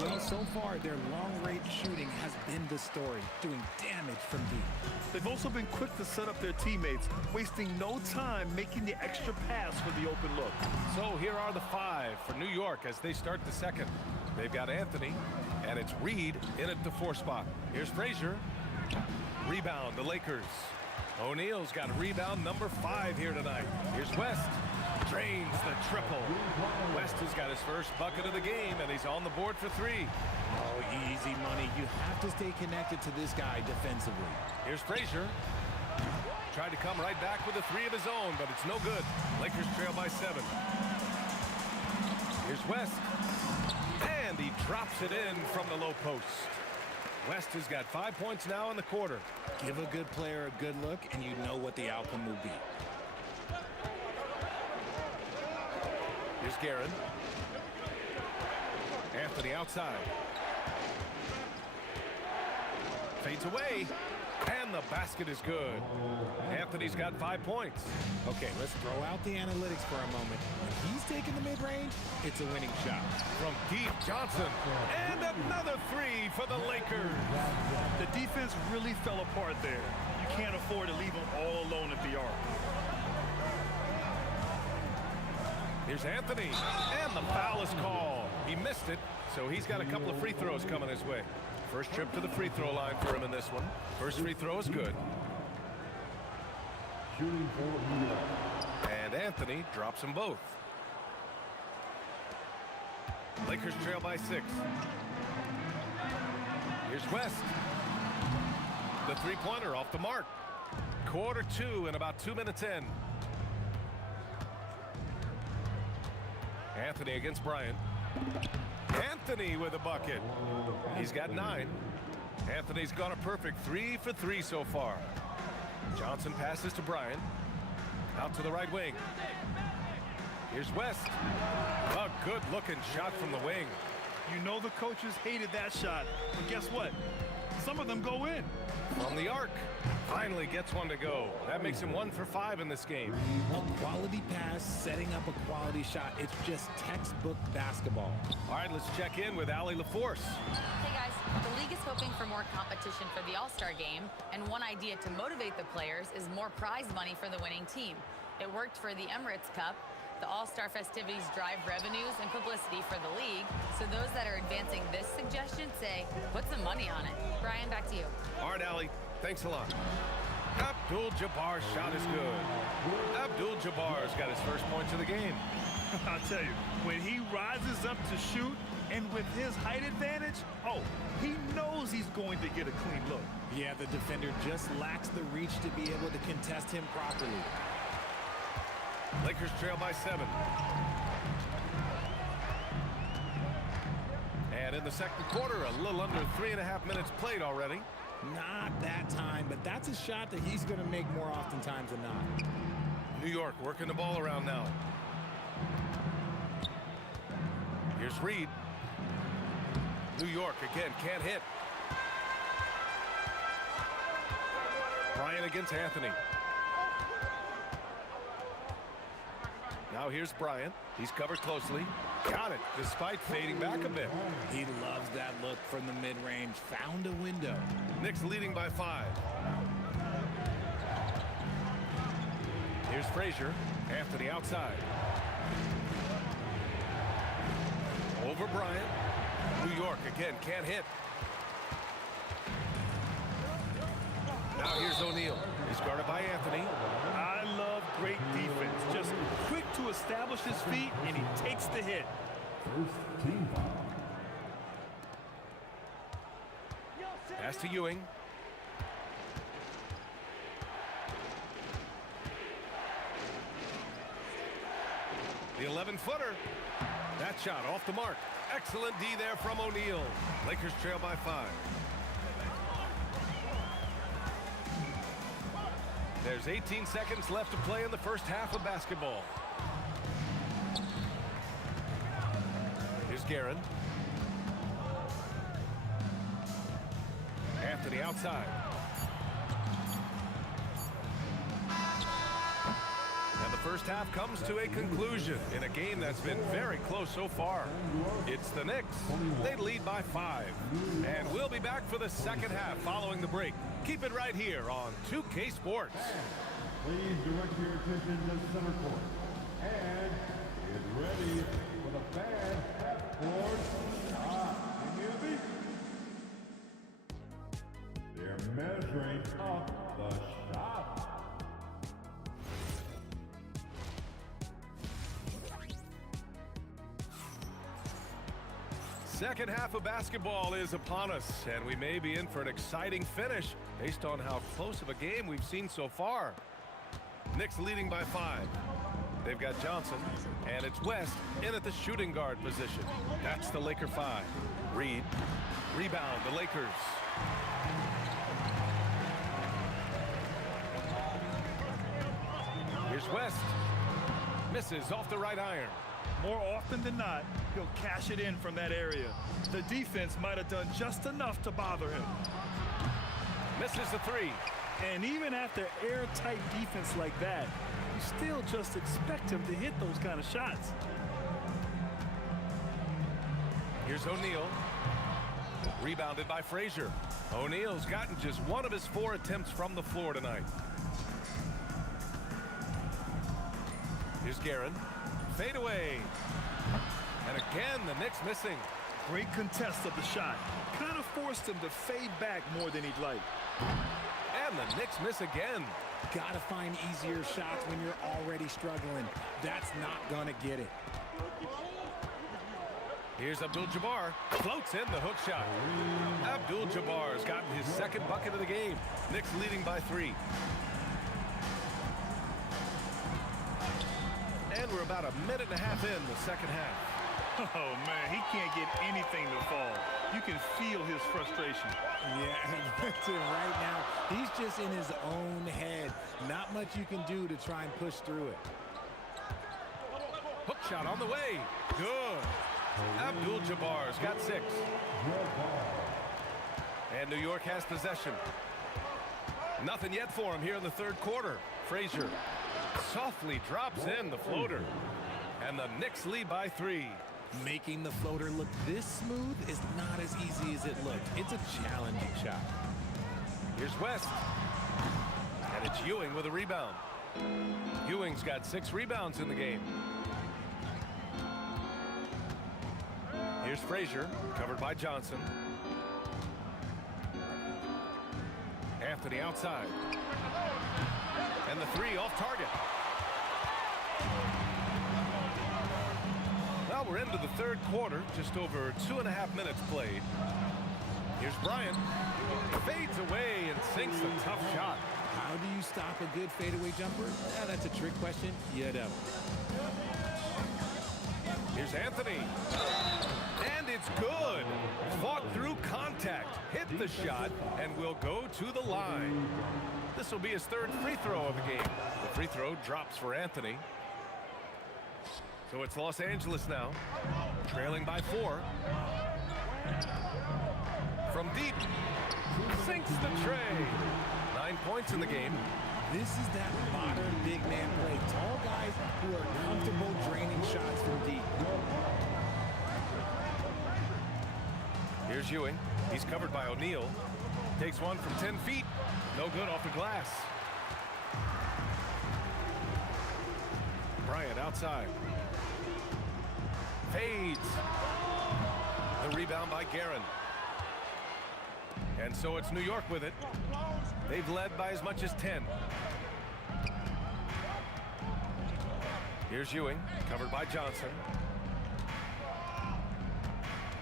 Well, so far, their long-range shooting has been the story, doing damage from deep. They've also been quick to set up their teammates, wasting no time making the extra pass for the open look. So here are the 5 for New York as they start the second. They've got Anthony, and it's Reed in at the 4 spot. Here's Frazier. Rebound, the Lakers. O'Neal's got rebound number 5 here tonight. Here's West. Drains the triple. West has got his first bucket of the game, and he's on the board for 3. Oh, easy money. You have to stay connected to this guy defensively. Here's Frazier. Tried to come right back with a 3 of his own, but it's no good. Lakers trail by 7. Here's West. And he drops it in from the low post. West has got 5 points now in the quarter. Give a good player a good look, and you know what the outcome will be. Here's Guerin. Anthony outside. Fades away. And the basket is good. Anthony's got 5 points. Okay, let's throw out the analytics for a moment. When he's taking the mid-range, it's a winning shot. From deep, Johnson. And another 3 for the Lakers. The defense really fell apart there. You can't afford to leave them all alone at the arc. Here's Anthony. And the foul is called. He missed it, so he's got a couple of free throws coming his way. First trip to the free throw line for him in this one. First free throw is good. Shooting for New York. And Anthony drops them both. Lakers trail by 6. Here's West. The three-pointer off the mark. Quarter 2 and about 2 minutes in. Anthony against Bryant. Anthony with a bucket. He's got 9. Anthony's gone a perfect 3 for 3 so far. Johnson passes to Bryant. Out to the right wing. Here's West. A good-looking shot from the wing. You know the coaches hated that shot, but guess what? Some of them go in. From the arc. Finally gets one to go. That makes him 1 for 5 in this game. A quality pass, setting up a quality shot. It's just textbook basketball. All right, let's check in with Allie LaForce. Hey guys, the league is hoping for more competition for the All-Star game, and one idea to motivate the players is more prize money for the winning team. It worked for the Emirates Cup. The All-Star festivities drive revenues and publicity for the league, so those that are advancing this suggestion say, put some money on it. Brian, back to you. All right, Allie, thanks a lot. Abdul-Jabbar's shot is good. Abdul-Jabbar's got his first points of the game. I'll tell you, when he rises up to shoot, and with his height advantage, he knows he's going to get a clean look. Yeah, the defender just lacks the reach to be able to contest him properly. Lakers trail by 7. And in the second quarter, a little under 3.5 minutes played already. Not that time, but that's a shot that he's going to make more oftentimes than not. New York working the ball around now. Here's Reed. New York again can't hit. Bryant against Anthony. Now here's Bryant. He's covered closely. Got it, despite fading back a bit. He loves that look from the mid-range. Found a window. Knicks leading by 5. Here's Here's Frazier. Anthony outside. Over Bryant. New York again can't hit. Now here's O'Neal. He's guarded by Anthony. I love great defense. Just quick to establish his feet, and he takes the hit. First team foul. Pass to Ewing. The 11-footer. That shot off the mark. Excellent D there from O'Neal. Lakers trail by 5. There's 18 seconds left to play in the first half of basketball. Here's Guerin. Anthony outside. And the first half comes to a conclusion in a game that's been very close so far. It's the Knicks. They lead by 5. And we'll be back for the second half following the break. Keep it right here on 2K Sports. Please direct your attention to center court. And get ready for the fan half-court shot. Give me a beat. They're measuring up the shot. Second half of basketball is upon us, and we may be in for an exciting finish based on how close of a game we've seen so far. Knicks leading by 5. They've got Johnson, and it's West in at the shooting guard position. That's the Laker 5. Reed, rebound, the Lakers. Here's West. Misses off the right iron. More often than not, he'll cash it in from that area. The defense might have done just enough to bother him. Misses the 3. And even after airtight defense like that, you still just expect him to hit those kind of shots. Here's O'Neal. Rebounded by Frazier. O'Neal's gotten just one of his 4 attempts from the floor tonight. Here's Guerin. Fade away. And again, the Knicks missing. Great contest of the shot. Kind of forced him to fade back more than he'd like. And the Knicks miss again. Gotta find easier shots when you're already struggling. That's not gonna get it. Here's Abdul-Jabbar. Floats in the hook shot. Abdul-Jabbar's gotten his second bucket of the game. Knicks leading by 3. And we're about a minute and a half in the second half. Oh, man, he can't get anything to fall. You can feel his frustration. Yeah, right now, he's just in his own head. Not much you can do to try and push through it. Hook shot on the way. Good. Abdul-Jabbar's got 6. And New York has possession. Nothing yet for him here in the third quarter. Frazier softly drops in the floater. And the Knicks lead by 3. Making the floater look this smooth is not as easy as it looked. It's a challenging shot. Here's West. And it's Ewing with a rebound. Ewing's got 6 rebounds in the game. Here's Frazier, covered by Johnson. Anthony outside. And the 3 off target. Well, we're into the third quarter, just over 2.5 minutes played. Here's Bryant. Fades away and sinks a tough shot. How do you stop a good fadeaway jumper? That's a trick question. You don't. Here's Anthony. And it's good. Fought through contact, hit the shot, and will go to the line. This will be his 3rd free throw of the game. The free throw drops for Anthony. So it's Los Angeles now, trailing by 4. From deep, sinks the tray. 9 points in the game. This is that modern big man play. Tall guys who are comfortable draining shots from deep. Here's Ewing. He's covered by O'Neal. Takes one from 10 feet. No good off the glass. outside. Fades. The rebound by Guerin. And so it's New York with it. They've led by as much as 10. Here's Ewing, covered by Johnson.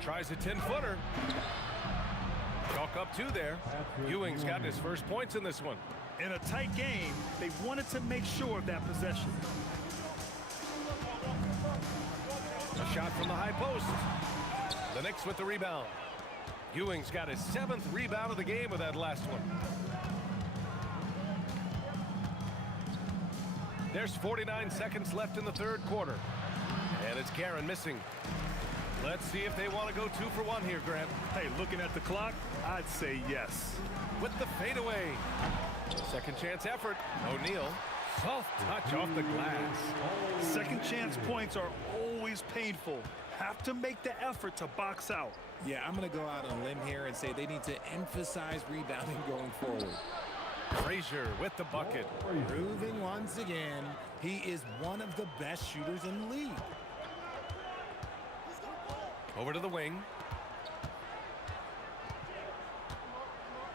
Tries a 10-footer. Chalk up 2 there. Ewing's gotten his first points in this one. In a tight game, they wanted to make sure of that possession. A shot from the high post. The Knicks with the rebound. Ewing's got his 7th rebound of the game with that last one. There's 49 seconds left in the 3rd quarter. And it's Guerin missing. Let's see if they want to go 2 for 1 here, Grant. Hey, looking at the clock, I'd say yes. With the fadeaway. Second chance effort. O'Neal. Soft touch off the glass. Second chance points are always painful. Have to make the effort to box out. Yeah, I'm going to go out on a limb here and say they need to emphasize rebounding going forward. Frazier with the bucket. Proving once again he is one of the best shooters in the league. Over to the wing.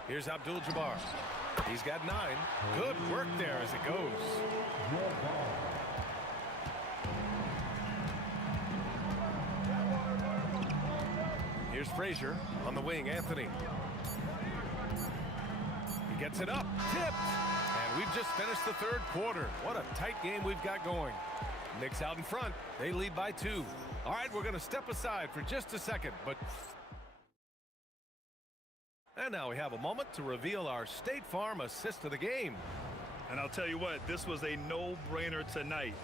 Here's Abdul-Jabbar. He's got 9. Good work there as it goes. Here's Frazier on the wing. Anthony. He gets it up. Tipped. And we've just finished the 3rd quarter. What a tight game we've got going. Knicks out in front. They lead by 2. All right, we're going to step aside for just a second, but... And now we have a moment to reveal our State Farm assist of the game. And I'll tell you what, this was a no-brainer tonight.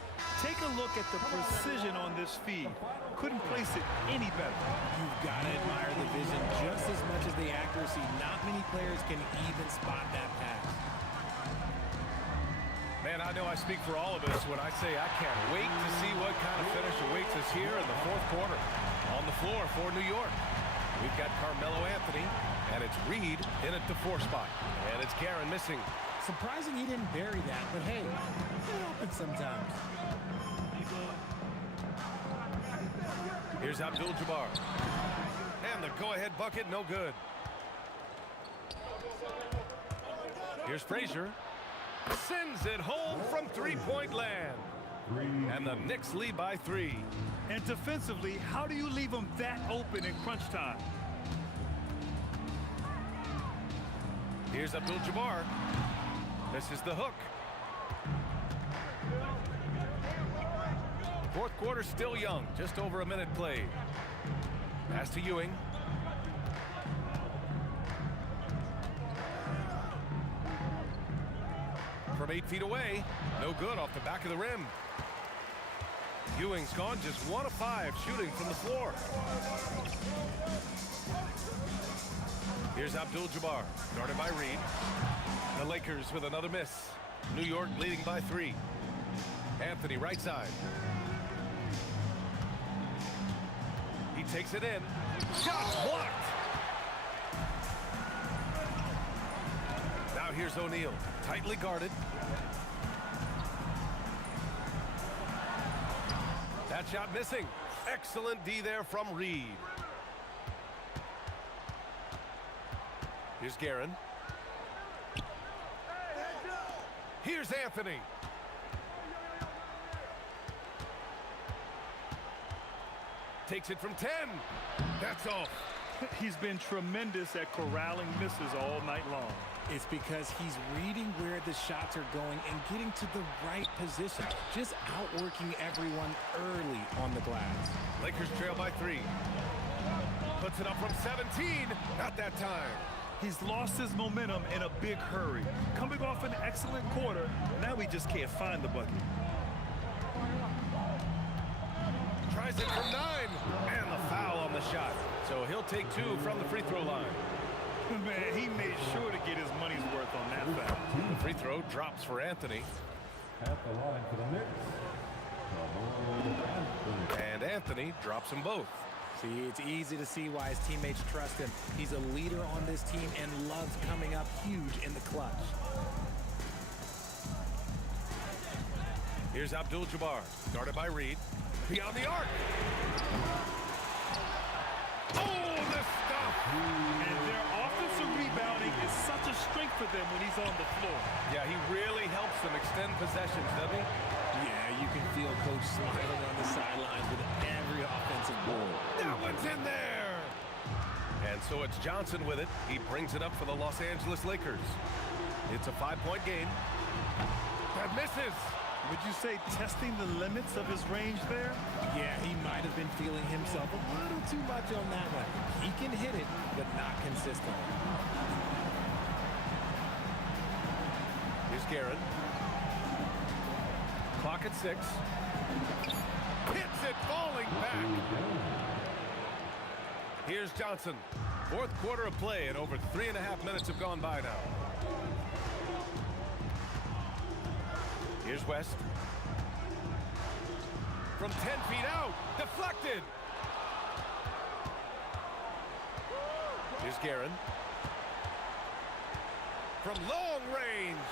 Take a look at the precision on this feed. Couldn't place it any better. You've got to admire the vision just as much as the accuracy. Not many players can even spot that pass. Man, I know I speak for all of us when I say I can't wait to see what kind of finish awaits us here in the 4th quarter. On the floor for New York, we've got Carmelo Anthony, and it's Reed in at the 4 spot. And it's Guerin missing. Surprising he didn't bury that, but hey, it happens sometimes. Here's Abdul-Jabbar. And the go-ahead bucket, no good. Here's Frazier. Sends it home from 3-point land. And the Knicks lead by 3. And defensively, how do you leave them that open in crunch time? Here's Abdul-Jabbar. Misses the hook. 4th quarter still young. Just over a minute played. Pass to Ewing. From 8 feet away. No good off the back of the rim. Ewing's gone just 1 of 5 shooting from the floor. Here's Abdul-Jabbar, guarded by Reed. The Lakers with another miss. New York leading by 3. Anthony right side. He takes it in. Shot blocked. Now here's O'Neal, tightly guarded. That shot missing. Excellent D there from Reed. Here's Guerin. Here's Anthony. Takes it from 10. That's off. He's been tremendous at corralling misses all night long. It's because he's reading where the shots are going and getting to the right position. Just outworking everyone early on the glass. Lakers trail by 3. Puts it up from 17. Not that time. He's lost his momentum in a big hurry. Coming off an excellent quarter, now he just can't find the bucket. Tries it from 9. And the foul on the shot. So he'll take 2 from the free throw line. Man, he made sure to get his money's worth on that foul. The free throw drops for Anthony. At the line for the Knicks. And Anthony drops them both. See, it's easy to see why his teammates trust him. He's a leader on this team and loves coming up huge in the clutch. Here's Abdul-Jabbar, guarded by Reed. Beyond the arc. Oh, the stuff! And their offensive rebounding is such a strength for them when he's on the floor. Yeah, he really helps them extend possessions, doesn't he? Yeah, you can feel Coach smiling on the sidelines with every offensive board. That one's in there! And so it's Johnson with it. He brings it up for the Los Angeles Lakers. It's a 5-point game. That misses! Would you say testing the limits of his range there? Yeah, he might have been feeling himself a little too much on that one. He can hit it, but not consistently. Here's Guerin. Clock at 6. Hits it, falling back. Here's Johnson. Fourth quarter of play, and over 3.5 minutes have gone by now. Here's West. From 10 feet out. Deflected. Here's Guerin. From long range.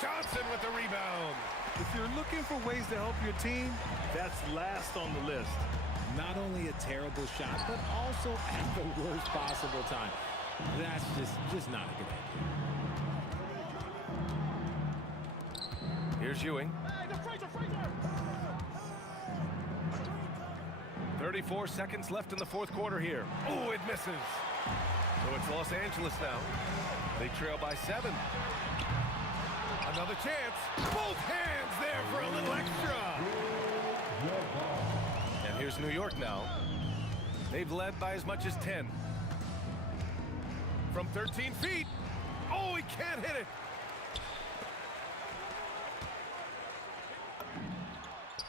Johnson with the rebound. If you're looking for ways to help your team, that's last on the list. Not only a terrible shot, but also at the worst possible time. That's just not a good idea. Here's Ewing. 34 seconds left in the fourth quarter here. Oh, it misses. So it's Los Angeles now. They trail by 7. Another chance. Both hands there for a little extra. And here's New York now. They've led by as much as 10. From 13 feet. Oh, he can't hit it.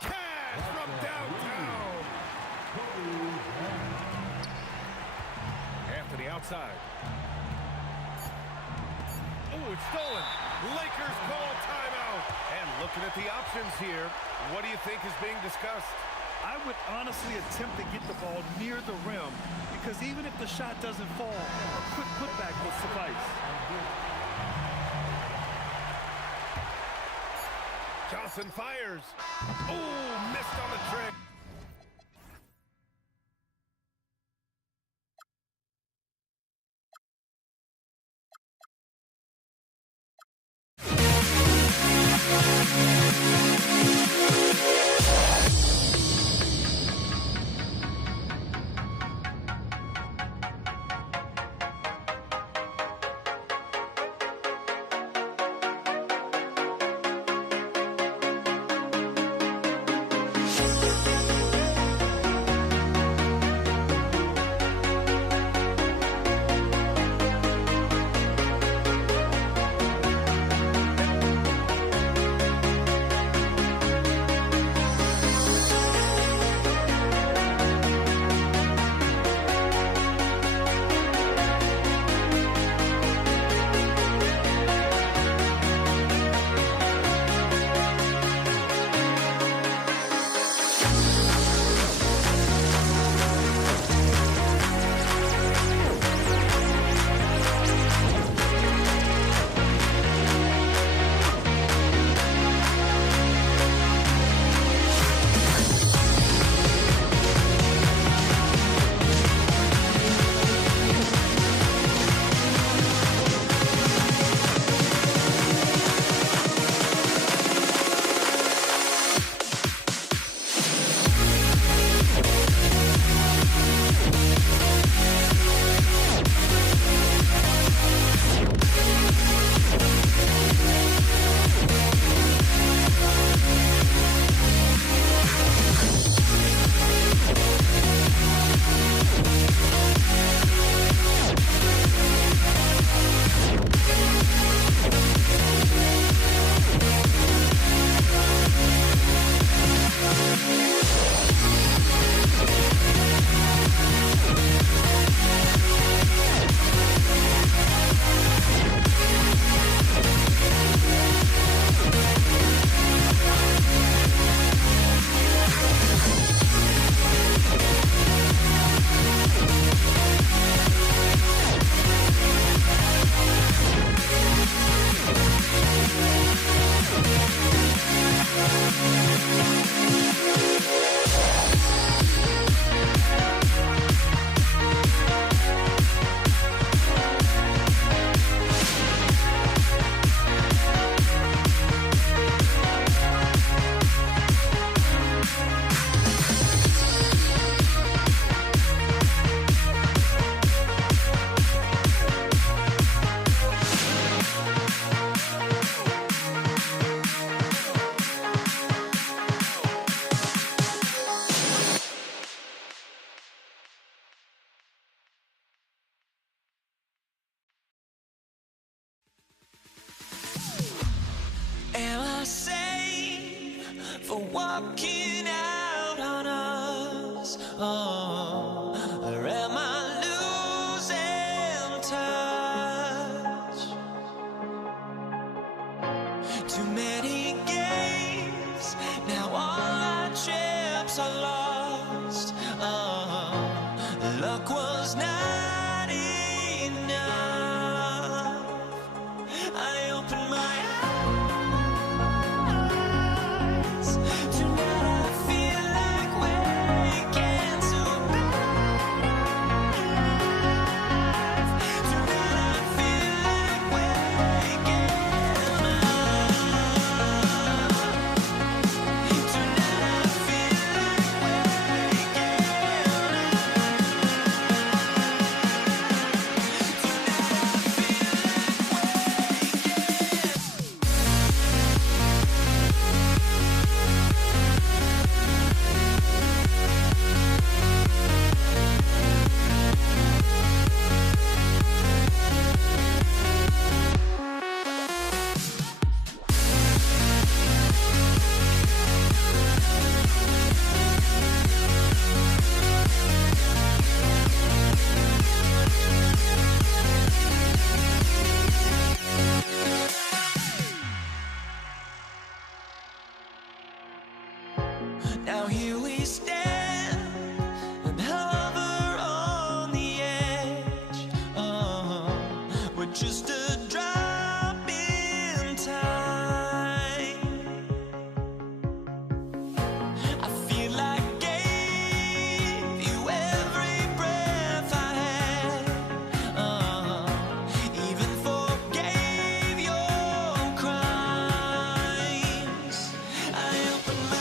Cash from downtown. Anthony outside. Oh, it's stolen. Lakers call timeout. And looking at the options here, what do you think is being discussed? I would honestly attempt to get the ball near the rim because even if the shot doesn't fall, a quick putback will suffice. Johnson fires. Oh, missed on the trick. for walking out on us. Oh, or am I losing touch? Too many games, now all our chips are lost. Oh, luck was not enough. I opened my eyes. Tonight I feel like waking to life. Tonight I feel like waking up. Tonight I feel like waking Now here we stand and hover on the edge. Oh, we're just a drop in time. I feel like I gave you every breath I had. Oh, even forgave your crimes. I opened my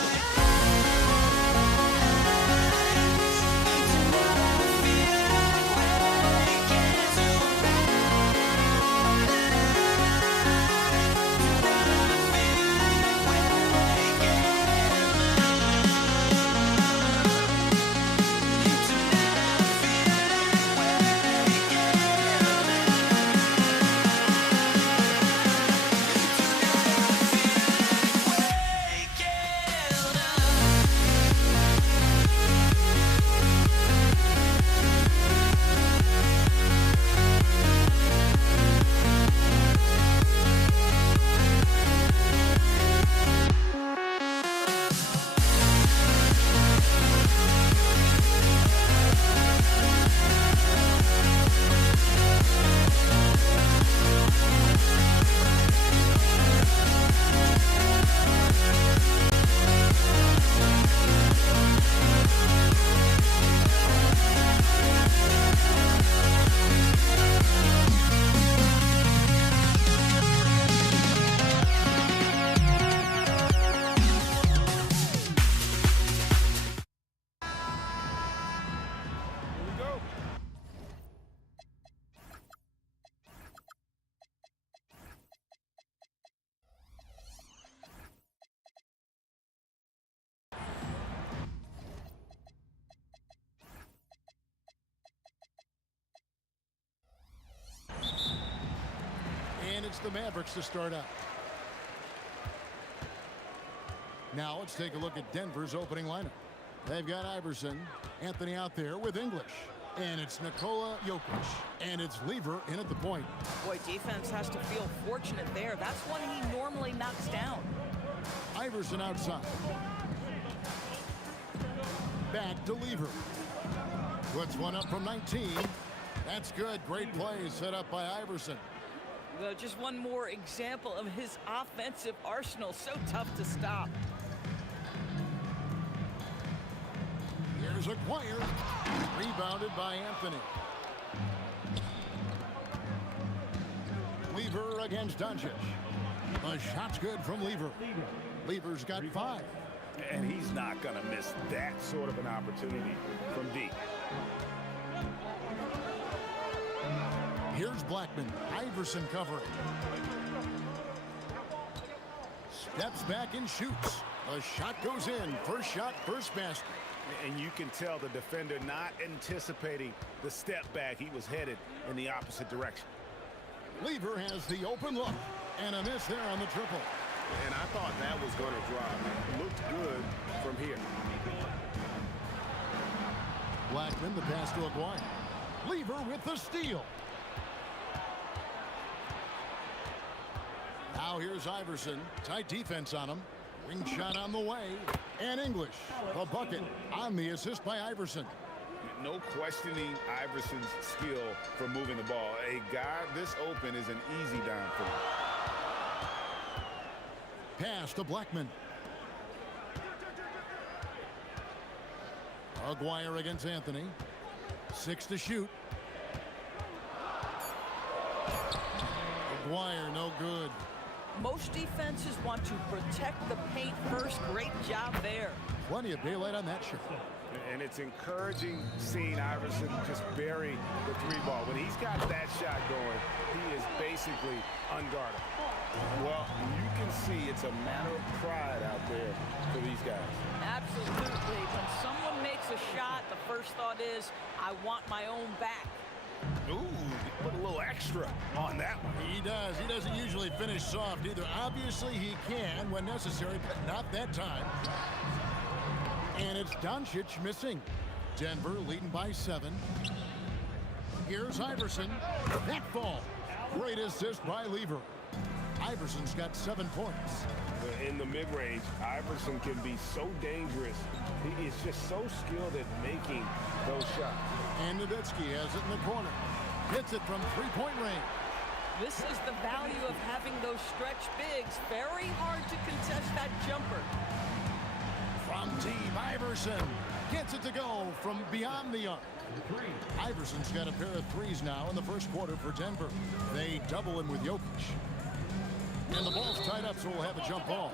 And it's the Mavericks to start out. Now let's take a look at Denver's opening lineup. They've got Iverson, Anthony out there with English. And it's Nikola Jokic. And it's Lever in at the point. Boy, defense has to feel fortunate there. That's one he normally knocks down. Iverson outside. Back to Lever. Puts one up from 19. That's good. Great play set up by Iverson. Well, just one more example of his offensive arsenal. So tough to stop. Here's acquired. Rebounded by Anthony. Lever against Doncic. A shot's good from Lever. Lever's got 5. And he's not going to miss that sort of an opportunity from deep. Here's Blackman. Iverson covering. Steps back and shoots. A shot goes in. First shot, first basket. And you can tell the defender not anticipating the step back. He was headed in the opposite direction. Lever has the open look. And a miss there on the triple. And I thought that was going to drop. It looked good from here. Blackman, the pass to Aguirre. Lever with the steal. Now here's Iverson. Tight defense on him. Wing shot on the way. And English, the bucket on the assist by Iverson. No questioning Iverson's skill for moving the ball. A guy this open is an easy down for him. Pass to Blackman. Aguirre against Anthony. 6 to shoot. Aguirre, no good. Most defenses want to protect the paint first. Great job there. Plenty of daylight on that shot. And it's encouraging seeing Iverson just bury the three ball. When he's got that shot going, he is basically unguarded. Well, you can see it's a matter of pride out there for these guys. Absolutely. When someone makes a shot, the first thought is, I want my own back. Ooh, put a little extra on that one. He does. He doesn't usually finish soft either. Obviously, he can when necessary, but not that time. And it's Doncic missing. Denver leading by 7. Here's Iverson. That ball. Great assist by Lever. Iverson's got 7 points. In the mid-range, Iverson can be so dangerous. He is just so skilled at making those shots. And Nowitzki has it in the corner. Hits it from three-point range. This is the value of having those stretch bigs. Very hard to contest that jumper. From deep, Iverson gets it to go from beyond the arc. Iverson's got a pair of threes now in the first quarter for Denver. They double him with Jokic. And the ball's tied up, so we'll have a jump ball.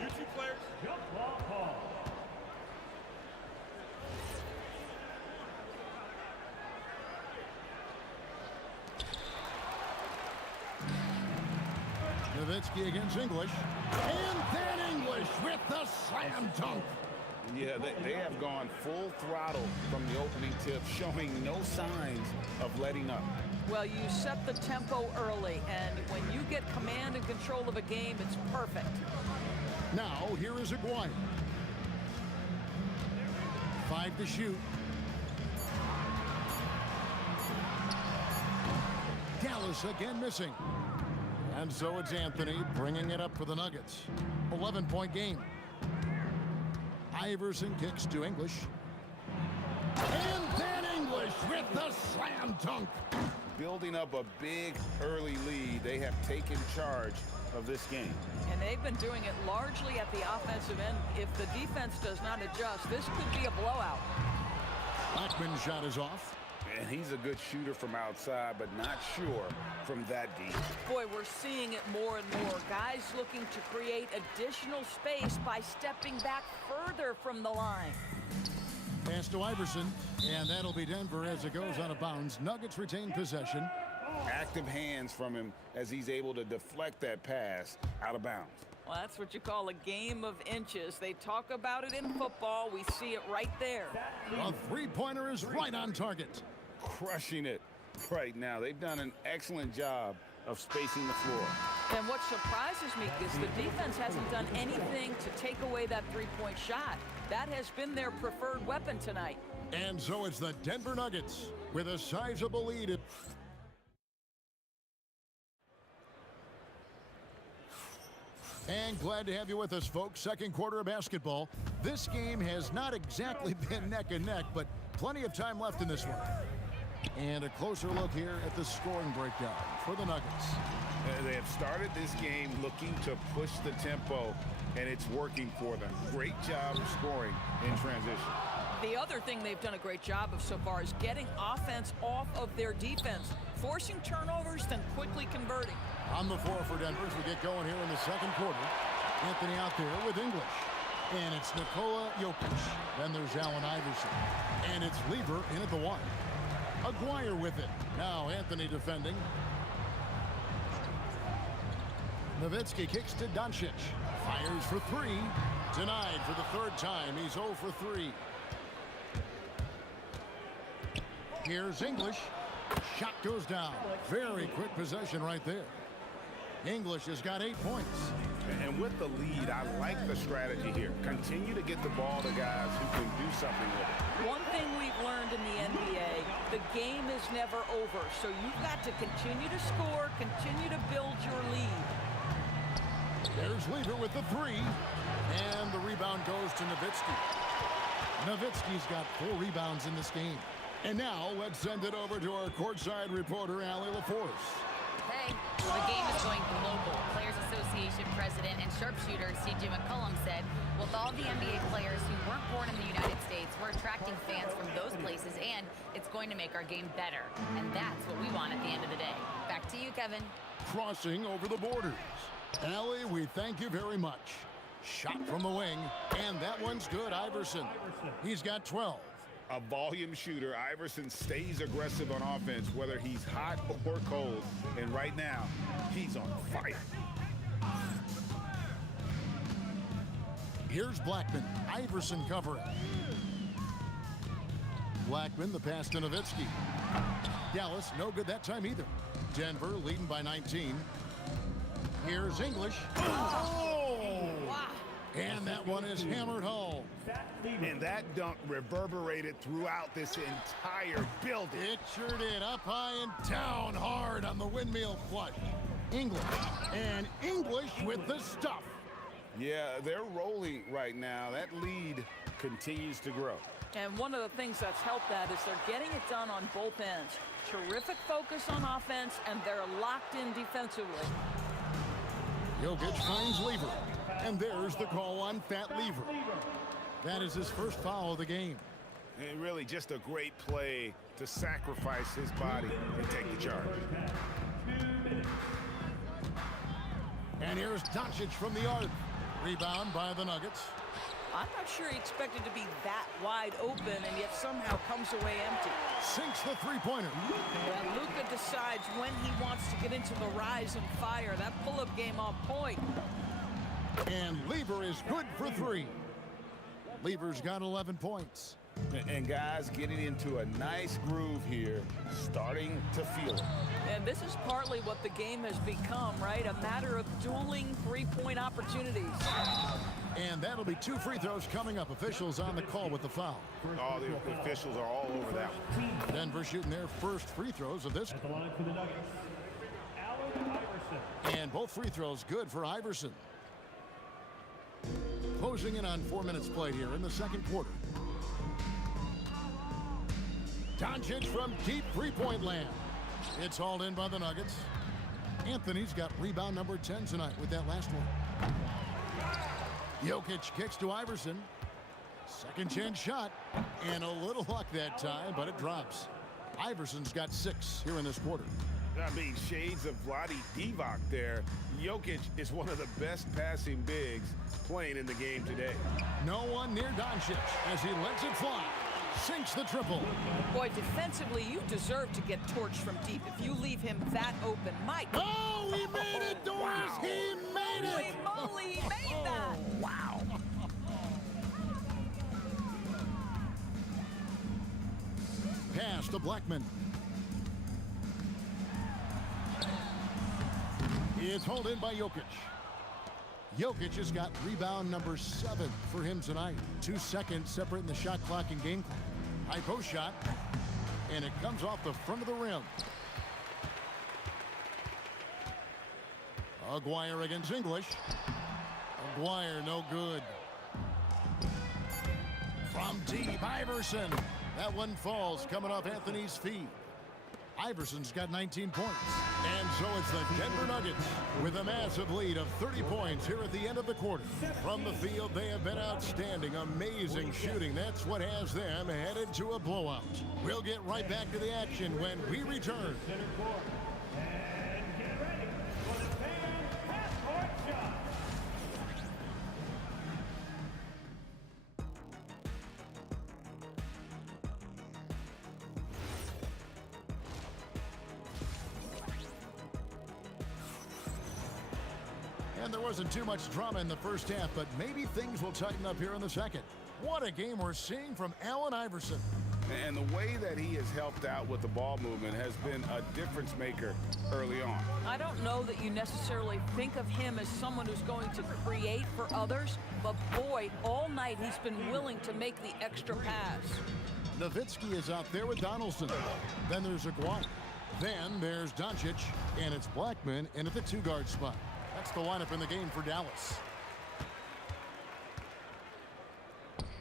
You two players. Jump ball call. Nowitzki against English. And then English with the slam dunk. Yeah, they have gone full throttle from the opening tip, showing no signs of letting up. Well, you set the tempo early, and when you get command and control of a game, it's perfect. Now, here is Aguirre. 5 to shoot. Dallas again missing. And so it's Anthony bringing it up for the Nuggets. 11-point game. Iverson kicks to English. And then English with the slam dunk. Building up a big early lead, they have taken charge of this game. And they've been doing it largely at the offensive end. If the defense does not adjust, this could be a blowout. Blackman's shot is off. And he's a good shooter from outside, but not sure from that deep. Boy, we're seeing it more and more. Guys looking to create additional space by stepping back further from the line. Pass to Iverson, and that'll be Denver as it goes out of bounds. Nuggets retain possession. Active hands from him as he's able to deflect that pass out of bounds. Well, that's what you call a game of inches. They talk about it in football. We see it right there. A three-pointer is right on target. Crushing it right now. They've done an excellent job of spacing the floor. And what surprises me is the defense hasn't done anything to take away that three-point shot. That has been their preferred weapon tonight. And so it's the Denver Nuggets with a sizable lead. And glad to have you with us, folks. Second quarter of basketball. This game has not exactly been neck and neck, but plenty of time left in this one. And a closer look here at the scoring breakdown for the Nuggets. They have started this game looking to push the tempo, and it's working for them. Great job of scoring in transition. The other thing they've done a great job of so far is getting offense off of their defense, forcing turnovers, then quickly converting. On the floor for Denver as we get going here in the second quarter. Anthony out there with English. And it's Nikola Jokic. Then there's Allen Iverson. And it's Lever in at the 1. Aguirre with it. Now Anthony defending. Nowitzki kicks to Doncic. Fires for 3. Denied for the third time. He's 0 for 3. Here's English. Shot goes down. Very quick possession right there. English has got 8 points. And with the lead, I like the strategy here. Continue to get the ball to guys who can do something with it. One thing we've learned in the NBA, the game is never over. So you've got to continue to score, continue to build your lead. There's Lever with the three. And the rebound goes to Nowitzki. Nowitzki's got 4 rebounds in this game. And now let's send it over to our courtside reporter, Allie LaForce. Hey, well, the game is going global. Players Association President and sharpshooter C.J. McCollum said, with all the NBA players who weren't born in the United States, we're attracting fans from those places, and it's going to make our game better. And that's what we want at the end of the day. Back to you, Kevin. Crossing over the borders. Allie, we thank you very much. Shot from the wing, and that one's good. Iverson. He's got 12. A volume shooter, Iverson stays aggressive on offense, whether he's hot or cold. And right now, he's on fire. Here's Blackman. Iverson covering. Blackman, the pass to Nowitzki. Dallas, no good that time either. Denver leading by 19. Here's English. Oh! Wow. And that one is hammered home. And that dunk reverberated throughout this entire building. It sure did. Up high and down hard on the windmill flush. English. And English with the stuff. Yeah, they're rolling right now. That lead continues to grow. And one of the things that's helped that is they're getting it done on both ends. Terrific focus on offense, and they're locked in defensively. Jokic finds Lever. And there's the call on Fat Lever. That is his first foul of the game. And really just a great play to sacrifice his body and take the charge. And here's Doncic from the arc. Rebound by the Nuggets. I'm not sure he expected to be that wide open and yet somehow comes away empty. Sinks the three-pointer. Well, Luka decides when he wants to get into the rise and fire. That pull-up game on point. And Lever is good for 3. Lever's got 11 points. And guys getting into a nice groove here, starting to feel it. And this is partly what the game has become, right? A matter of dueling three-point opportunities. And that'll be 2 free throws coming up. Officials on the call with the foul. All the officials are all over that one. Denver shooting their first free throws of this. At the line for the Nuggets, Allen Iverson. And both free throws good for Iverson. Closing in on 4 minutes played here in the second quarter. Doncic from deep three-point land. It's hauled in by the Nuggets. Anthony's got rebound number 10 tonight with that last one. Jokic kicks to Iverson. Second chance shot. And a little luck that time, but it drops. Iverson's got 6 here in this quarter. I mean, shades of Vlade Divac there. Jokic is one of the best passing bigs playing in the game today. No one near Doncic as he lets it fly. Sinks the triple. Boy, defensively, you deserve to get torched from deep if you leave him that open. Mike. Oh, he made it, Doris! Wow. He made it! Holy moly, he made that! Wow. Pass to Blackman. It's hauled in by Jokic. Jokic has got rebound number 7 for him tonight. 2 seconds separating the shot clock and game clock. High post shot, and it comes off the front of the rim. Aguirre against English. Aguirre, no good. From deep, Iverson. That one falls, coming off Anthony's feet. Iverson's got 19 points. And so it's the Denver Nuggets with a massive lead of 30 points here at the end of the quarter. From the field, they have been outstanding. Amazing shooting. That's what has them headed to a blowout. We'll get right back to the action when we return. And get ready for the fan half-court shot. And there wasn't too much drama in the first half, but maybe things will tighten up here in the second. What a game we're seeing from Allen Iverson. And the way that he has helped out with the ball movement has been a difference maker early on. I don't know that you necessarily think of him as someone who's going to create for others, but boy, all night he's been willing to make the extra pass. Nowitzki is out there with Donaldson. Then there's Aguirre. Then there's Doncic, and it's Blackman in at the 2-guard spot. That's the lineup in the game for Dallas.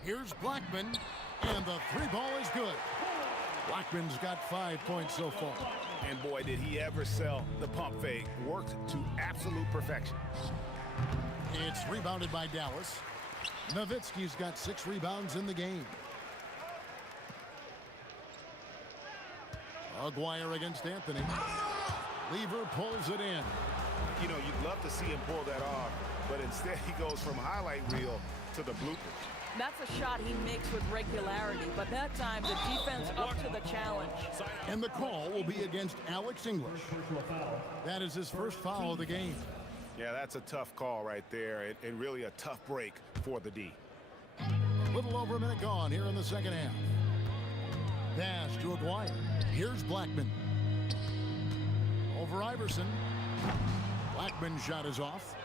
Here's Blackman, and the 3-ball is good. Blackman's got 5 points so far. And boy, did he ever sell the pump fake. Worked to absolute perfection. It's rebounded by Dallas. Nowitzki's got 6 rebounds in the game. Aguirre against Anthony. Lever pulls it in. You know, you'd love to see him pull that off, but instead he goes from highlight reel to the bloopers. That's a shot he makes with regularity, but that time the defense up to the challenge. And the call will be against Alex English. That is his first foul of the game. Yeah, that's a tough call right there, and really a tough break for the D. A little over a minute gone here in the second half. Pass to Aguirre. Here's Blackman. Over Iverson. Blackman's shot is off.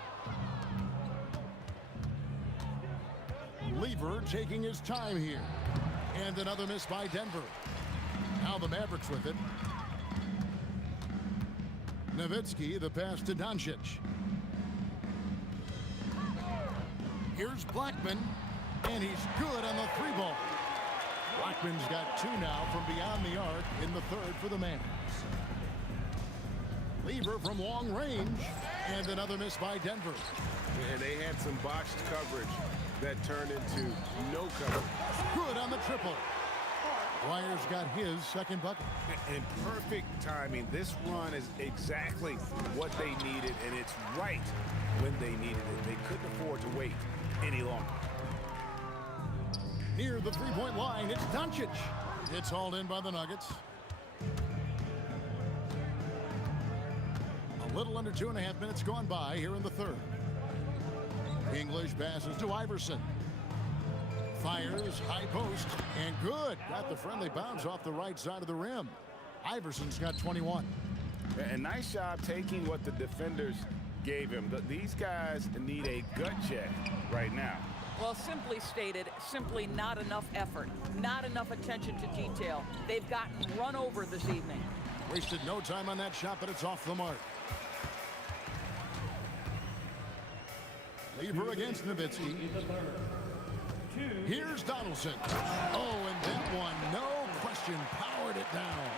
Lever taking his time here. And another miss by Denver. Now the Mavericks with it. Nowitzki, the pass to Doncic. Here's Blackman, and he's good on the 3-ball. Blackman's got 2 now from beyond the arc in the 3rd for the Mavs. Lever from long range, and another miss by Denver. And they had some botched coverage that turned into no coverage. Good on the triple. Dwyer's got his second bucket. And perfect timing. This run is exactly what they needed, and it's right when they needed it. They couldn't afford to wait any longer. Near the 3-point line, it's Doncic. It's hauled in by the Nuggets. A little under 2.5 minutes gone by here in the 3rd. English passes to Iverson. Fires, high post, and good. Got the friendly bounce off the right side of the rim. Iverson's got 21. And nice job taking what the defenders gave him. These guys need a gut check right now. Well, simply stated, simply not enough effort, not enough attention to detail. They've gotten run over this evening. Wasted no time on that shot, but it's off the mark. Lever against Nowitzki. Here's Donaldson. Oh, and that one, no question, powered it down.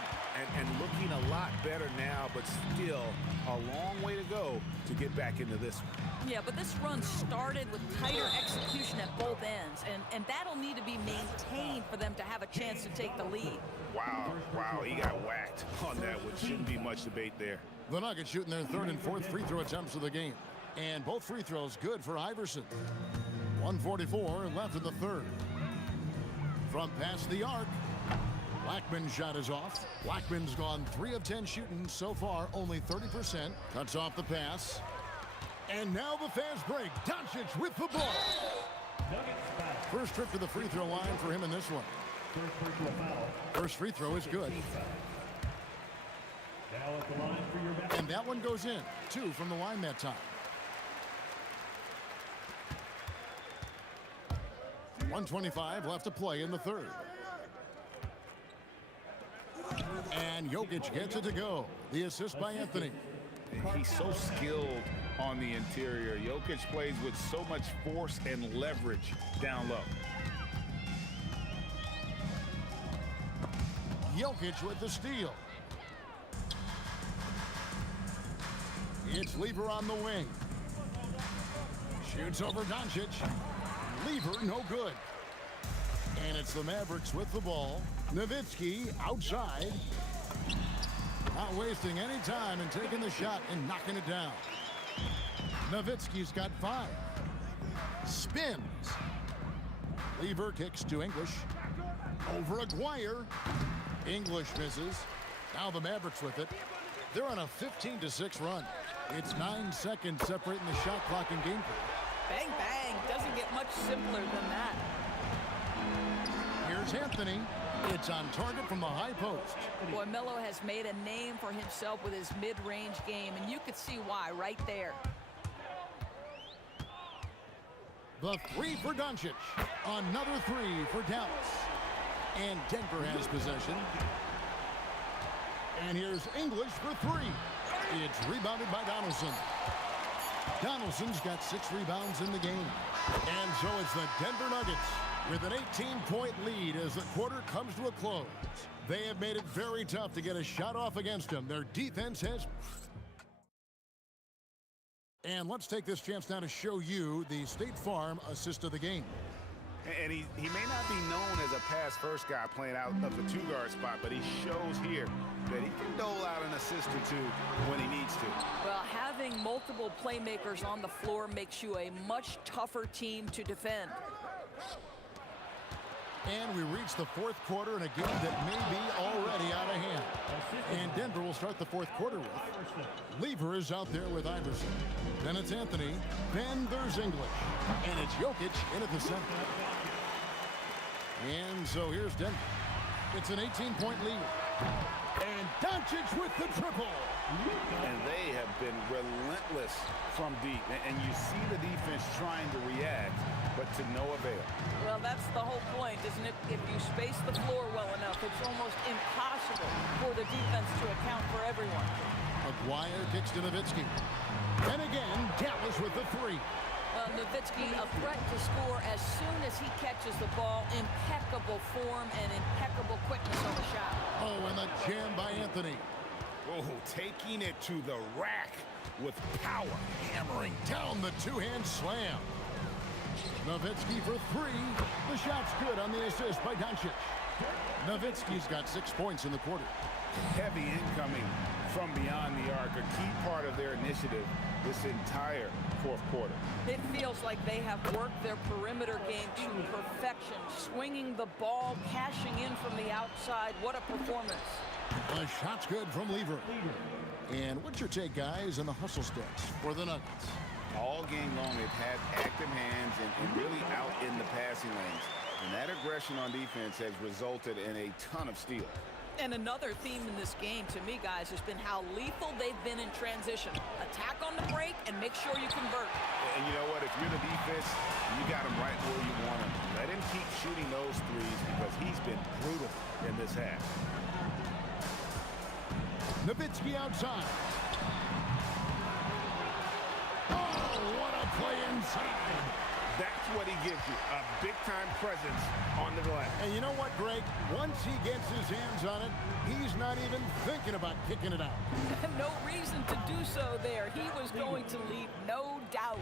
And looking a lot better now, but still a long way to go to get back into this one. Yeah, but this run started with tighter execution at both ends, and that'll need to be maintained for them to have a chance to take the lead. Wow, he got whacked on that, which shouldn't be much debate there. The Nuggets shooting their 3rd and 4th free throw attempts of the game. And both free throws good for Iverson. 1:44 left in the 3rd. From past the arc, Blackman's shot is off. Blackman's gone 3 of 10 shooting so far, only 30%. Cuts off the pass. And now the fast break. Doncic with the ball. First trip to the free throw line for him in this one. First free throw is good. And that one goes in. 2 from the line that time. 1:25 left to play in the 3rd. And Jokic gets it to go. The assist by Anthony. He's so skilled on the interior. Jokic plays with so much force and leverage down low. Jokic with the steal. It's Lever on the wing. Shoots over Doncic. Lever, no good. And it's the Mavericks with the ball. Nowitzki outside. Not wasting any time and taking the shot and knocking it down. Nowitzki's got 5. Spins. Lever kicks to English. Over Aguirre. English misses. Now the Mavericks with it. They're on a 15-6 run. It's 9 seconds separating the shot clock and game play. Bang, bang. Doesn't get much simpler than that. Here's Anthony. It's on target from the high post. Boy, Melo has made a name for himself with his mid-range game, and you could see why right there. The three for Doncic. Another three for Dallas. And Denver has possession. And here's English for three. It's rebounded by Donaldson. Donaldson's got 6 rebounds in the game. And so it's the Denver Nuggets with an 18-point lead as the quarter comes to a close. They have made it very tough to get a shot off against them. Their defense has... And let's take this chance now to show you the State Farm assist of the game. And he may not be known as a pass-first guy playing out of the 2-guard spot, but he shows here that he can dole out an assist or two when he needs to. Well, having multiple playmakers on the floor makes you a much tougher team to defend. And we reach the fourth quarter in a game that may be already out of hand. And Denver will start the fourth quarter with. Lever is out there with Iverson. Then it's Anthony. Then there's English. And it's Jokic in at the center. And so here's Denver. It's an 18-point lead. And Doncic with the triple. And they have been relentless from deep. And you see the defense trying to react, but to no avail. Well, that's the whole point, isn't it? If you space the floor well enough, it's almost impossible for the defense to account for everyone. McGuire kicks to Nowitzki. And again, Dallas with the three. Nowitzki, a threat to score as soon as he catches the ball. Impeccable form and impeccable quickness on the shot. Oh, and the jam by Anthony. Oh, taking it to the rack with power. Hammering down the two-hand slam. Nowitzki for three. The shot's good on the assist by Doncic. Nowitzki's got 6 points in the quarter. Heavy incoming from beyond the arc, a key part of their initiative this entire fourth quarter. It feels like they have worked their perimeter game to perfection, swinging the ball, cashing in from the outside. What a performance. The shot's good from Lever. And what's your take, guys, on the hustle stats for the Nuggets? All game long, they've had active hands and really out in the passing lanes. And that aggression on defense has resulted in a ton of steals. And another theme in this game, to me, guys, has been how lethal they've been in transition. Attack on the break and make sure you convert. And you know what? If you're the defense, you got him right where you want him. Let him keep shooting those threes because he's been brutal in this half. Nowitzki outside. Oh, what a play inside. That's what he gives you, a big-time presence on the glass. And you know what, Greg? Once he gets his hands on it, he's not even thinking about kicking it out. No reason to do so there. He was going to leave, no doubt.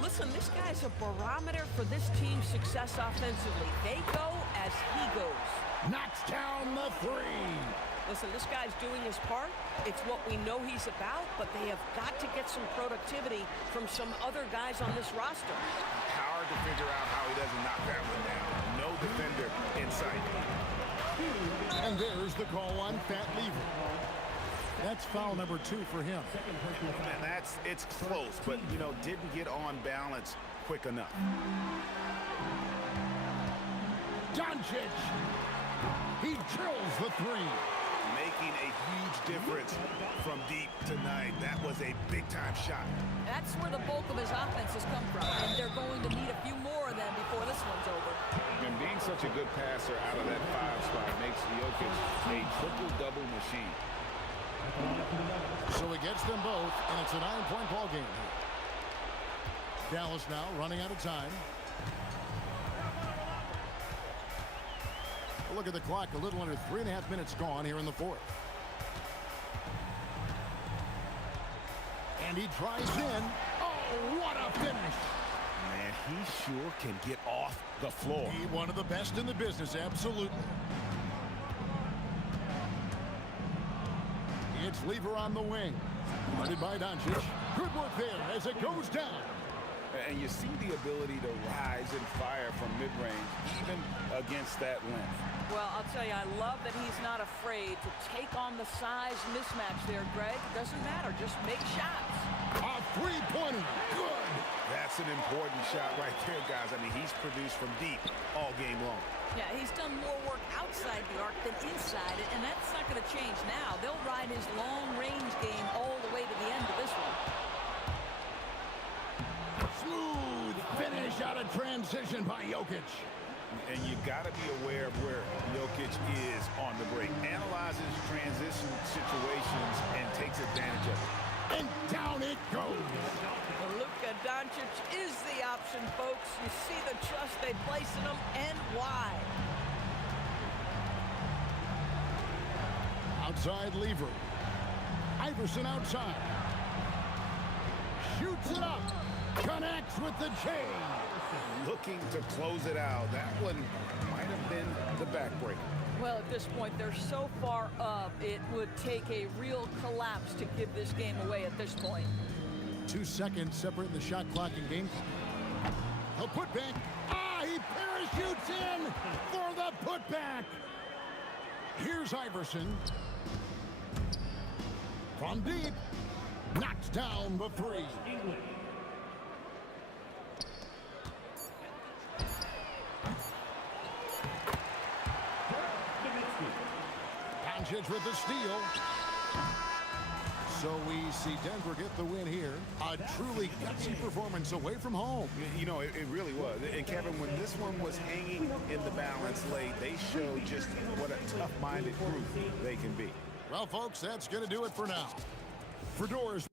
Listen, this guy's a barometer for this team's success offensively. They go as he goes. Knocks down the three. Listen, this guy's doing his part. It's what we know he's about, but they have got to get some productivity from some other guys on this roster. Hard to figure out how he doesn't knock that one down. No defender in sight. And there's the call on Fat Lever. That's foul number 2 for him. And it's close, but, you know, didn't get on balance quick enough. Doncic. He drills the three. Making a huge difference from deep tonight. That was a big-time shot. That's where the bulk of his offense has come from, and they're going to need a few more of them before this one's over. And being such a good passer out of that 5 spot makes Jokic a triple-double machine. So he gets them both, and it's a 9-point ball game. Dallas now running out of time. Look at the clock, a little under 3.5 minutes gone here in the fourth. And he drives in. Oh, what a finish. Man, he sure can get off the floor. He's one of the best in the business, absolutely. It's Lever on the wing. Guarded by Doncic. Good work there as it goes down. And you see the ability to rise and fire from mid-range, even against that length. Well, I'll tell you, I love that he's not afraid to take on the size mismatch there, Greg. Doesn't matter. Just make shots. A three-pointer. Good. That's an important shot right there, guys. I mean, he's produced from deep all game long. Yeah, he's done more work outside the arc than inside it, and that's not going to change now. They'll ride his long-range game all the way to the end of this one. Smooth finish out of transition by Jokic. And you got to be aware of where Jokic is on the break. Analyzes transition situations and takes advantage of it. And down it goes. Luka Doncic is the option, folks. You see the trust they place in him and why. Outside lever. Iverson outside. Shoots it up. Connects with the chain. Looking to close it out. That one might have been the backbreaker. Well, at this point, they're so far up, it would take a real collapse to give this game away at this point. 2 seconds separating the shot clock and game clock. He'll put back. He parachutes in for the putback. Here's Iverson. From deep. Knocks down the three. Doncic with the steal. So we see Denver get the win here. A truly gutsy performance away from home. You know, it really was. And Kevin, when this one was hanging in the balance late, they showed just what a tough-minded group they can be. Well, folks, that's going to do it for now. For Doors.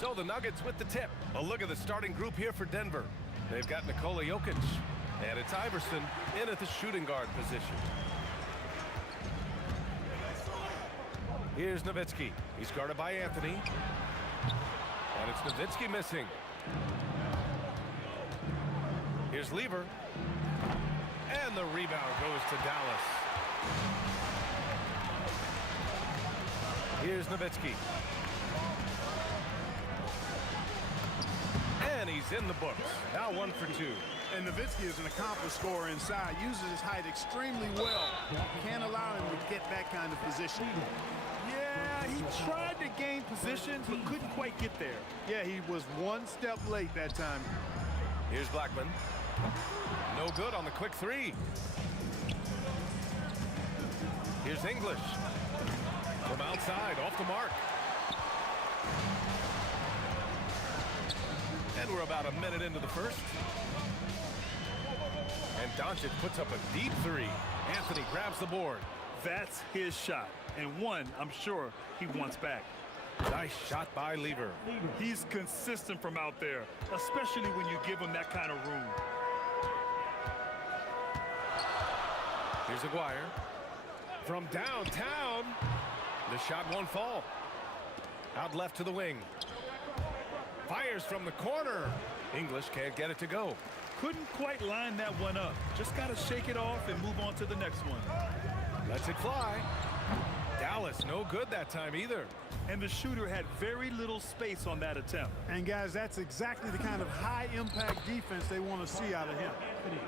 So the Nuggets with the tip. A look at the starting group here for Denver. They've got Nikola Jokic, and it's Iverson in at the shooting guard position. Here's Nowitzki. He's guarded by Anthony. And it's Nowitzki missing. Here's Lever. And the rebound goes to Dallas. Here's Nowitzki. And he's in the books. Now 1 for 2. And Nowitzki is an accomplished scorer inside. Uses his height extremely well. Can't allow him to get that kind of position. Yeah, he tried to gain position, but couldn't quite get there. Yeah, he was one step late that time. Here's Blackman. No good on the quick three. Here's English. From outside, off the mark. And we're about a minute into the first. And Doncic puts up a deep three. Anthony grabs the board. That's his shot, and one I'm sure he wants back. Nice shot by Lever. He's consistent from out there, especially when you give him that kind of room. Here's Aguirre. From downtown, the shot won't fall. Out left to the wing. Fires from the corner. English can't get it to go. Couldn't quite line that one up. Just got to shake it off and move on to the next one. Lets it fly. Dallas no good that time either. And the shooter had very little space on that attempt. And guys, that's exactly the kind of high-impact defense they want to see out of him.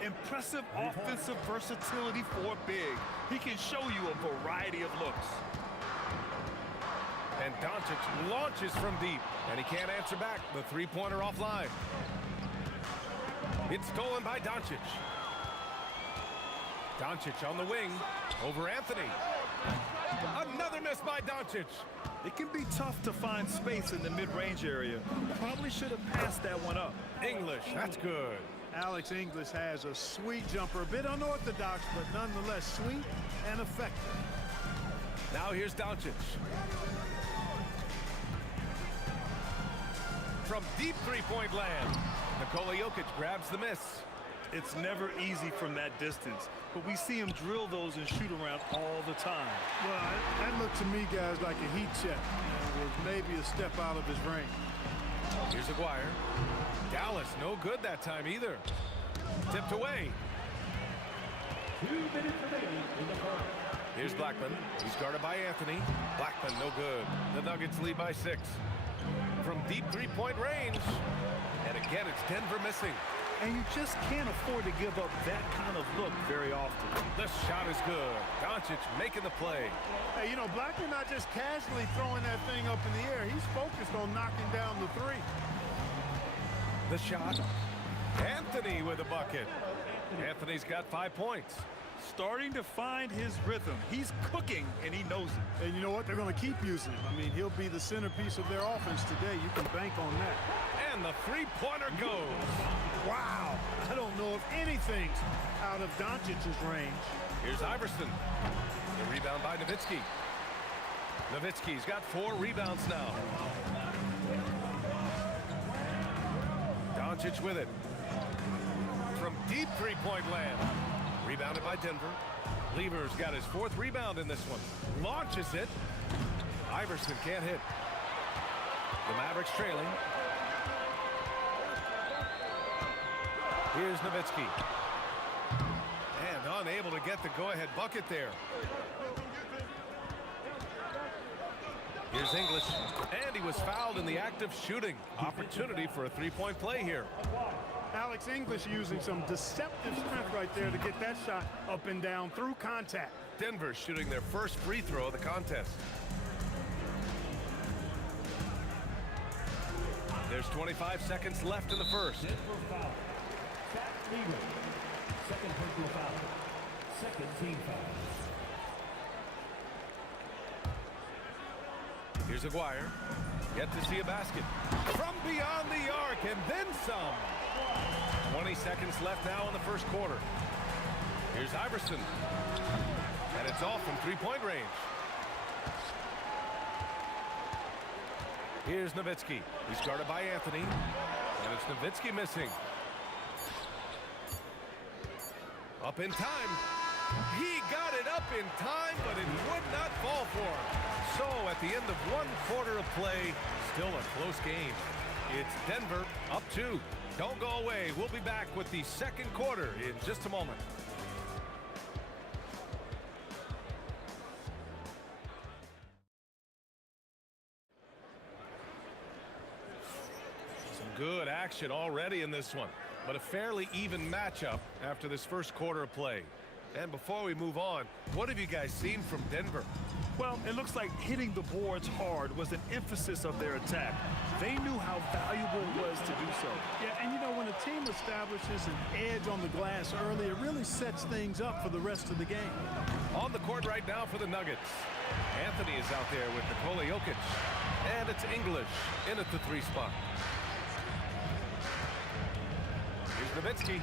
Impressive offensive versatility for big. He can show you a variety of looks. And Doncic launches from deep, and he can't answer back. The three-pointer offline. It's stolen by Doncic. Doncic on the wing over Anthony. Another miss by Doncic. It can be tough to find space in the mid-range area. Probably should have passed that one up. English, that's good. Alex English has a sweet jumper, a bit unorthodox, but nonetheless sweet and effective. Now here's Doncic. From deep three-point land, Nikola Jokic grabs the miss. It's never easy from that distance, but we see him drill those and shoot around all the time. Well, that looked to me, guys, like a heat check. It was maybe a step out of his range. Here's Aguirre. Dallas no good that time either. Tipped away. 2 minutes remaining in the first. Here's Blackman. He's guarded by Anthony. Blackman no good. The Nuggets lead by 6. From deep three-point range. And again, it's Denver missing. And you just can't afford to give up that kind of look very often. The shot is good. Doncic making the play. Hey, you know, Blackman not just casually throwing that thing up in the air. He's focused on knocking down the three. The shot. Anthony with a bucket. Anthony's got 5 points. Starting to find his rhythm. He's cooking, and he knows it. And you know what? They're going to keep using him. I mean, he'll be the centerpiece of their offense today. You can bank on that. And the three-pointer goes. Wow. I don't know if anything's out of Doncic's range. Here's Iverson. The rebound by Nowitzki. Nowitzki's got 4 rebounds now. Doncic with it. From deep three-point land. Rebounded by Denver. Lever's got his 4th rebound in this one. Launches it. Iverson can't hit. The Mavericks trailing. Here's Nowitzki. And unable to get the go-ahead bucket there. Here's English. And he was fouled in the act of shooting. Opportunity for a three-point play here. Alex English using some deceptive strength right there to get that shot up and down through contact. Denver shooting their first free throw of the contest. There's 25 seconds left in the first. Denver foul. Zach Lever. Second personal foul. Second team foul. Here's Aguirre. Yet to see a basket. From beyond the arc and then some. 20 seconds left now in the first quarter. Here's Iverson. And it's off from three-point range. Here's Nowitzki. He's guarded by Anthony. And it's Nowitzki missing. Up in time. He got it up in time, but it would not fall for him. So at the end of 1 quarter of play, still a close game. It's Denver up 2. Don't go away. We'll be back with the second quarter in just a moment. Some good action already in this one, but a fairly even matchup after this first quarter of play. And before we move on, what have you guys seen from Denver? Well, it looks like hitting the boards hard was an emphasis of their attack. They knew how valuable it was to do so. Yeah, and you know, when a team establishes an edge on the glass early, it really sets things up for the rest of the game. On the court right now for the Nuggets. Anthony is out there with Nikola Jokic. And it's English in at the 3 spot. Here's Nowitzki.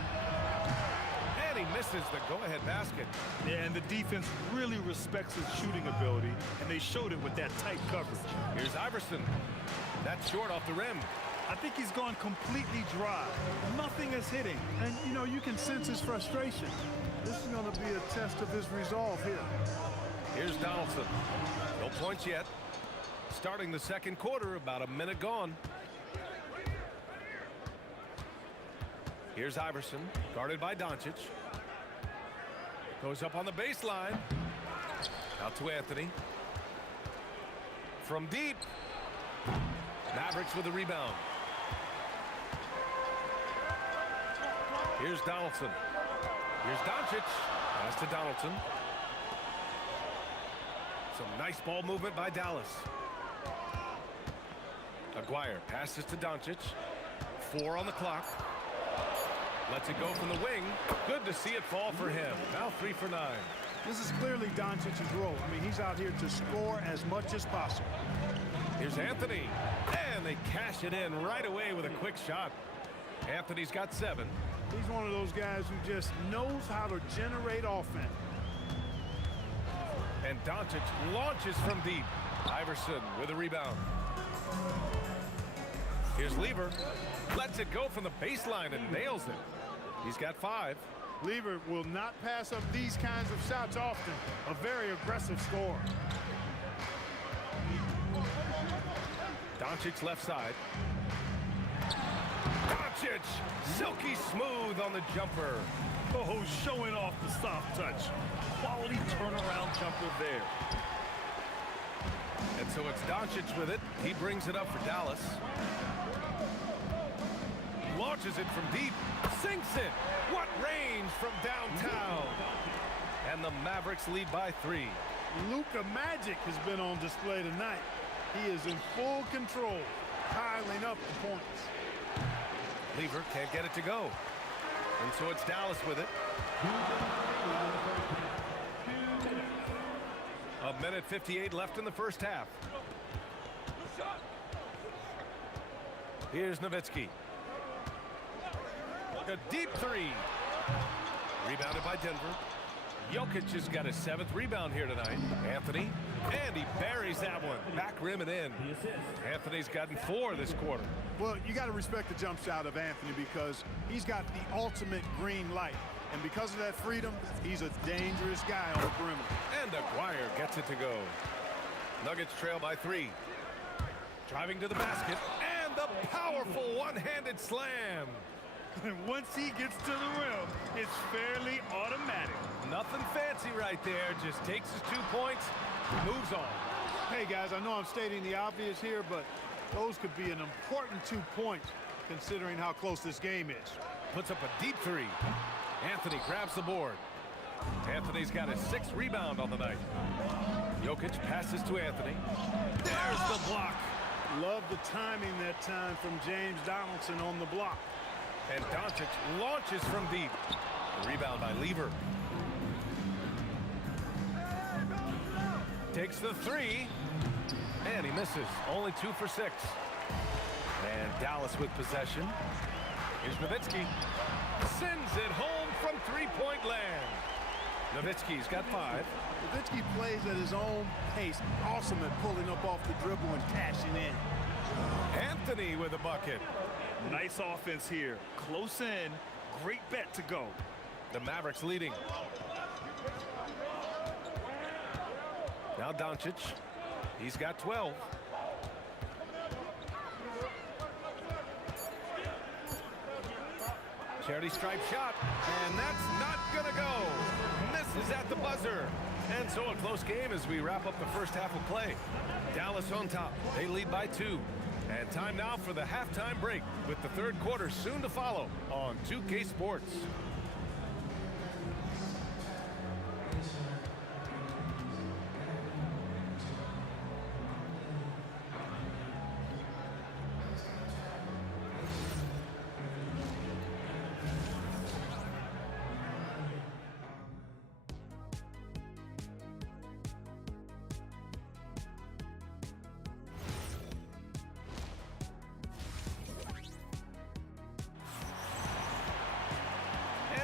And he misses the go-ahead basket. Yeah, and the defense really respects his shooting ability, and they showed it with that tight coverage. Here's Iverson. That's short off the rim. I think he's gone completely dry. Nothing is hitting. And, you know, you can sense his frustration. This is going to be a test of his resolve here. Here's Donaldson. No points yet. Starting the second quarter, about a minute gone. Here's Iverson, guarded by Doncic. Goes up on the baseline. Out to Anthony. From deep. Mavericks with a rebound. Here's Donaldson. Here's Doncic. Pass to Donaldson. Some nice ball movement by Dallas. Aguirre passes to Doncic. 4 on the clock. Lets it go from the wing. Good to see it fall for him. Now 3 for 9. This is clearly Doncic's role. I mean, he's out here to score as much as possible. Here's Anthony. And they cash it in right away with a quick shot. Anthony's got 7. He's one of those guys who just knows how to generate offense. And Doncic launches from deep. Iverson with a rebound. Here's Lever. Lets it go from the baseline and nails it. He's got 5. Lever will not pass up these kinds of shots often. A very aggressive scorer. Doncic left side. Doncic, silky smooth on the jumper. Oh, showing off the soft touch. Quality turnaround jumper there. And so it's Doncic with it. He brings it up for Dallas. Launches it from deep. Sinks it. What range from downtown. And the Mavericks lead by 3. Luka Magic has been on display tonight. He is in full control, piling up the points. Lever can't get it to go. And so it's Dallas with it. 1:58 left in the first half. Here's Nowitzki. A deep 3. Rebounded by Denver. Jokic has got his 7th rebound here tonight. Anthony. And he buries that one. Back rim and in. Anthony's gotten 4 this quarter. Well, you got to respect the jump shot of Anthony because he's got the ultimate green light. And because of that freedom, he's a dangerous guy on the perimeter. And Aguirre gets it to go. Nuggets trail by 3. Driving to the basket. And the powerful one-handed slam. And once he gets to the rim, it's fairly automatic. Nothing fancy right there. Just takes his 2 points, moves on. Hey, guys, I know I'm stating the obvious here, but those could be an important 2 points considering how close this game is. Puts up a deep 3. Anthony grabs the board. Anthony's got his 6th rebound on the night. Jokic passes to Anthony. There's the block. Love the timing that time from James Donaldson on the block. And Doncic launches from deep. The rebound by Lever. Takes the 3. And he misses. Only 2 for 6. And Dallas with possession. Here's Nowitzki. Sends it home from 3-point land. Nowitzki's got 5. Nowitzki plays at his own pace. Awesome at pulling up off the dribble and cashing in. Anthony with a bucket. Nice offense here. Close in. Great bet to go. The Mavericks leading. Now Doncic. He's got 12. Charity stripe shot, and that's not gonna go. Misses at the buzzer. And so a close game as we wrap up the first half of play. Dallas on top. They lead by 2. And time now for the halftime break with the third quarter soon to follow on 2K Sports.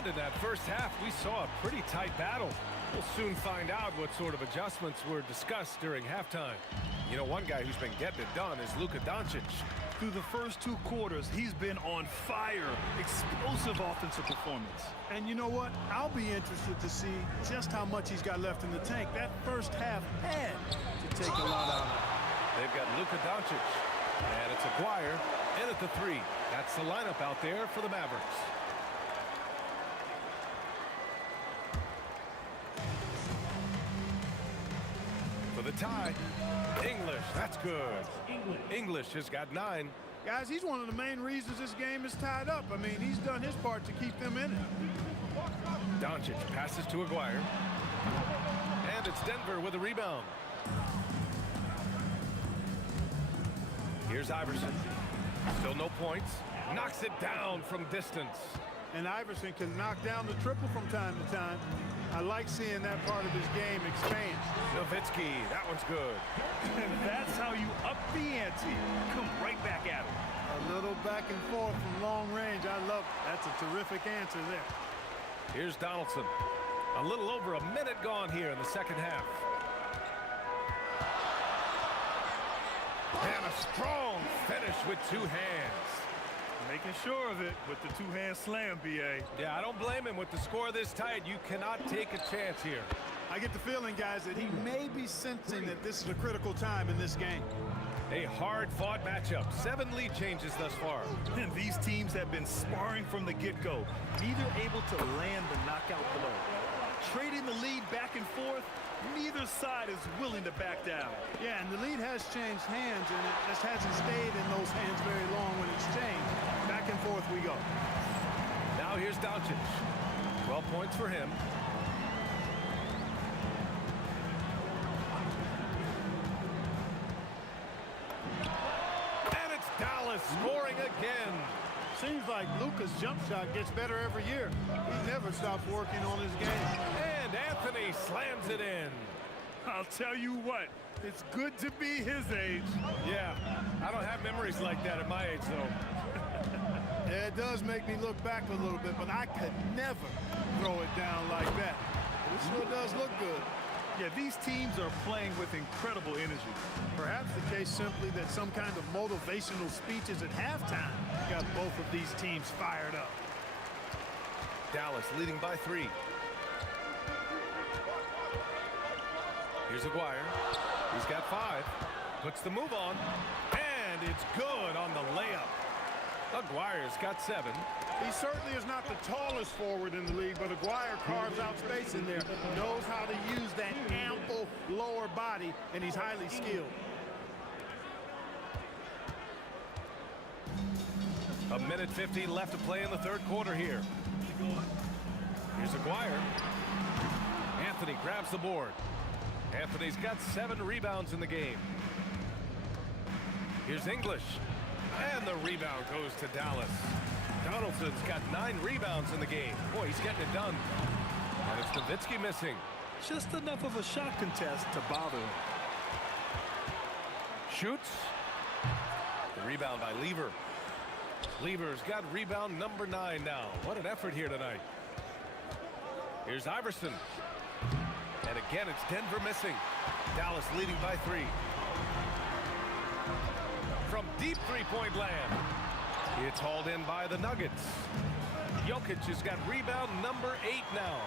In that first half, we saw a pretty tight battle. We'll soon find out what sort of adjustments were discussed during halftime. You know, one guy who's been getting it done is Luka Doncic. Through the first 2 quarters, he's been on fire. Explosive offensive performance. And you know what? I'll be interested to see just how much he's got left in the tank. That first half had to take a lot out of it. They've got Luka Doncic, and it's Aguirre in at the 3. That's the lineup out there for the Mavericks. For the tie, English, that's good. English has got 9. Guys, he's one of the main reasons this game is tied up. I mean, he's done his part to keep them in it. Doncic passes to Aguirre. And it's Denver with a rebound. Here's Iverson. Still no points. Knocks it down from distance. And Iverson can knock down the triple from time to time. I like seeing that part of his game expand. Nowitzki, that one's good. And that's how you up the ante. Come right back at him. A little back and forth from long range. I love it. That's a terrific answer there. Here's Donaldson. A little over a minute gone here in the second half. And a strong finish with 2 hands. Making sure of it with the 2-hand slam, B.A. Yeah, I don't blame him. With the score this tight, you cannot take a chance here. I get the feeling, guys, that he may be sensing that this is a critical time in this game. A hard-fought matchup. 7 lead changes thus far. And these teams have been sparring from the get-go, neither able to land the knockout blow. Trading the lead back and forth, neither side is willing to back down. Yeah, and the lead has changed hands, and it just hasn't stayed in those hands very long when it's changed. Back and forth we go. Now here's Doncic. 12 points for him. And it's Dallas scoring again. Seems like Luka's jump shot gets better every year. He never stops working on his game. And Anthony slams it in. I'll tell you what, it's good to be his age. Yeah, I don't have memories like that at my age, though. Yeah, it does make me look back a little bit, but I could never throw it down like that. It sure does look good. Yeah, these teams are playing with incredible energy. Perhaps the case simply that some kind of motivational speeches at halftime got both of these teams fired up. Dallas leading by 3. Here's Aguirre. He's got 5. Puts the move on. And it's good on the layup. Aguirre's got 7. He certainly is not the tallest forward in the league, but Aguirre carves out space in there. Knows how to use that ample lower body, and he's highly skilled. A minute 50 left to play in the third quarter here. Here's Aguirre. Anthony grabs the board. Anthony's got 7 rebounds in the game. Here's English. And the rebound goes to Dallas. Donaldson's got 9 rebounds in the game. Boy, he's getting it done. And it's Nowitzki missing. Just enough of a shot contest to bother him. Shoots. The rebound by Lever. Lever's got rebound number 9 now. What an effort here tonight. Here's Iverson. And again, it's Denver missing. Dallas leading by 3. From from deep three-point land. It's hauled in by the Nuggets. Jokic has got rebound number 8 now.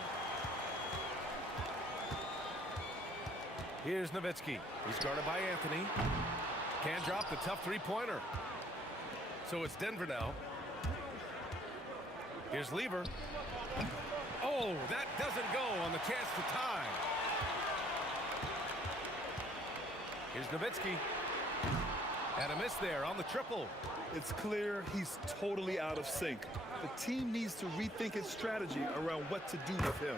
Here's Nowitzki. He's guarded by Anthony. Can't drop the tough three-pointer. So it's Denver now. Here's Lever. Oh, that doesn't go on the chance to tie. Here's Nowitzki. And a miss there on the triple. It's clear he's totally out of sync. The team needs to rethink its strategy around what to do with him.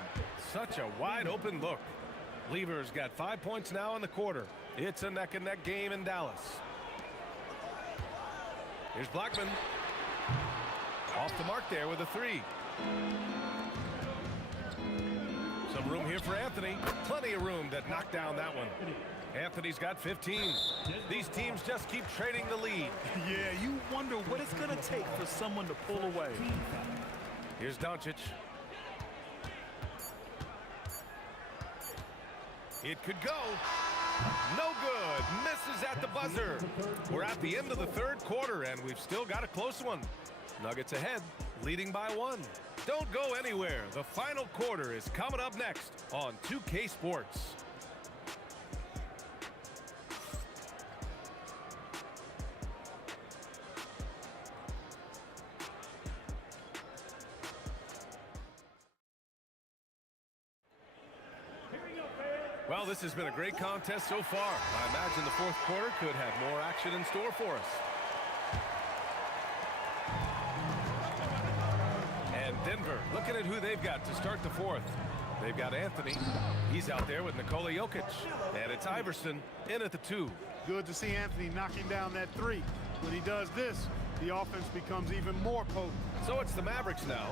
Such a wide open look. Lever's got 5 points now in the quarter. It's a neck-and-neck game in Dallas. Here's Blackman. Off the mark there with a 3. Some room here for Anthony. Plenty of room to knock down that one. Anthony's got 15. These teams just keep trading the lead. Yeah, you wonder what it's going to take for someone to pull away. Here's Doncic. It could go. No good. Misses at the buzzer. We're at the end of the third quarter, and we've still got a close one. Nuggets ahead, leading by 1. Don't go anywhere. The final quarter is coming up next on 2K Sports. Well, this has been a great contest so far. I imagine the fourth quarter could have more action in store for us. And Denver, looking at who they've got to start the fourth. They've got Anthony. He's out there with Nikola Jokic. And it's Iverson in at the 2. Good to see Anthony knocking down that 3. When he does this, the offense becomes even more potent. So it's the Mavericks now,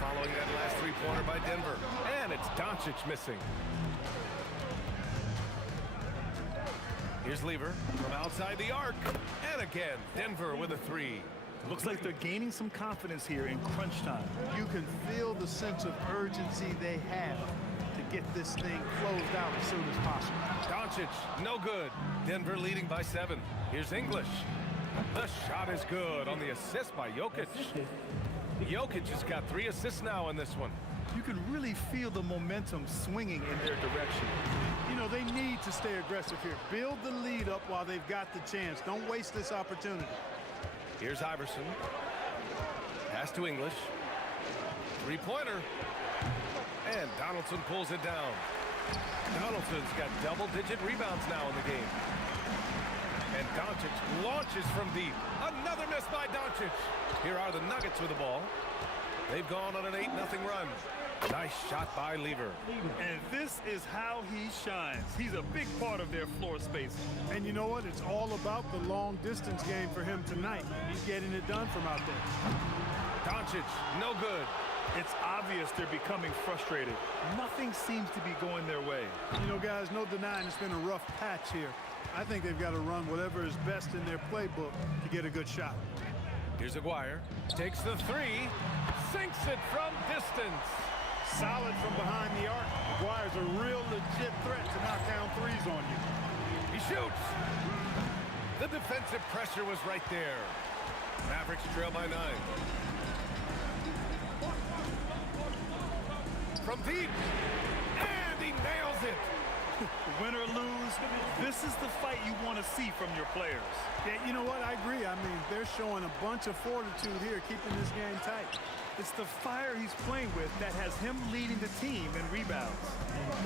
following that last three-pointer by Denver. And it's Doncic missing. Here's Lever from outside the arc. And again, Denver with a 3. Looks like they're gaining some confidence here in crunch time. You can feel the sense of urgency they have to get this thing closed out as soon as possible. Doncic, no good. Denver leading by 7. Here's English. The shot is good on the assist by Jokic. Jokic has got 3 assists now in this one. You can really feel the momentum swinging in their direction. You know, they need to stay aggressive here. Build the lead up while they've got the chance. Don't waste this opportunity. Here's Iverson. Pass to English. Three-pointer. And Donaldson pulls it down. Donaldson's got double-digit rebounds now in the game. And Doncic launches from deep. Another miss by Doncic. Here are the Nuggets with the ball. They've gone on an 8-0 run. Nice shot by Lever. And this is how he shines. He's a big part of their floor space. And you know what? It's all about the long-distance game for him tonight. He's getting it done from out there. Doncic, no good. It's obvious they're becoming frustrated. Nothing seems to be going their way. You know, guys, no denying it's been a rough patch here. I think they've got to run whatever is best in their playbook to get a good shot. Here's Aguirre. Takes the 3. Sinks it from distance. Solid from behind the arc. Aguirre's a real legit threat to knock down 3s on you. He shoots. The defensive pressure was right there. Mavericks trail by 9. From deep. And he nails it. Win or lose, this is the fight you want to see from your players. Yeah, you know what? I agree. I mean, they're showing a bunch of fortitude here, keeping this game tight. It's the fire he's playing with that has him leading the team in rebounds.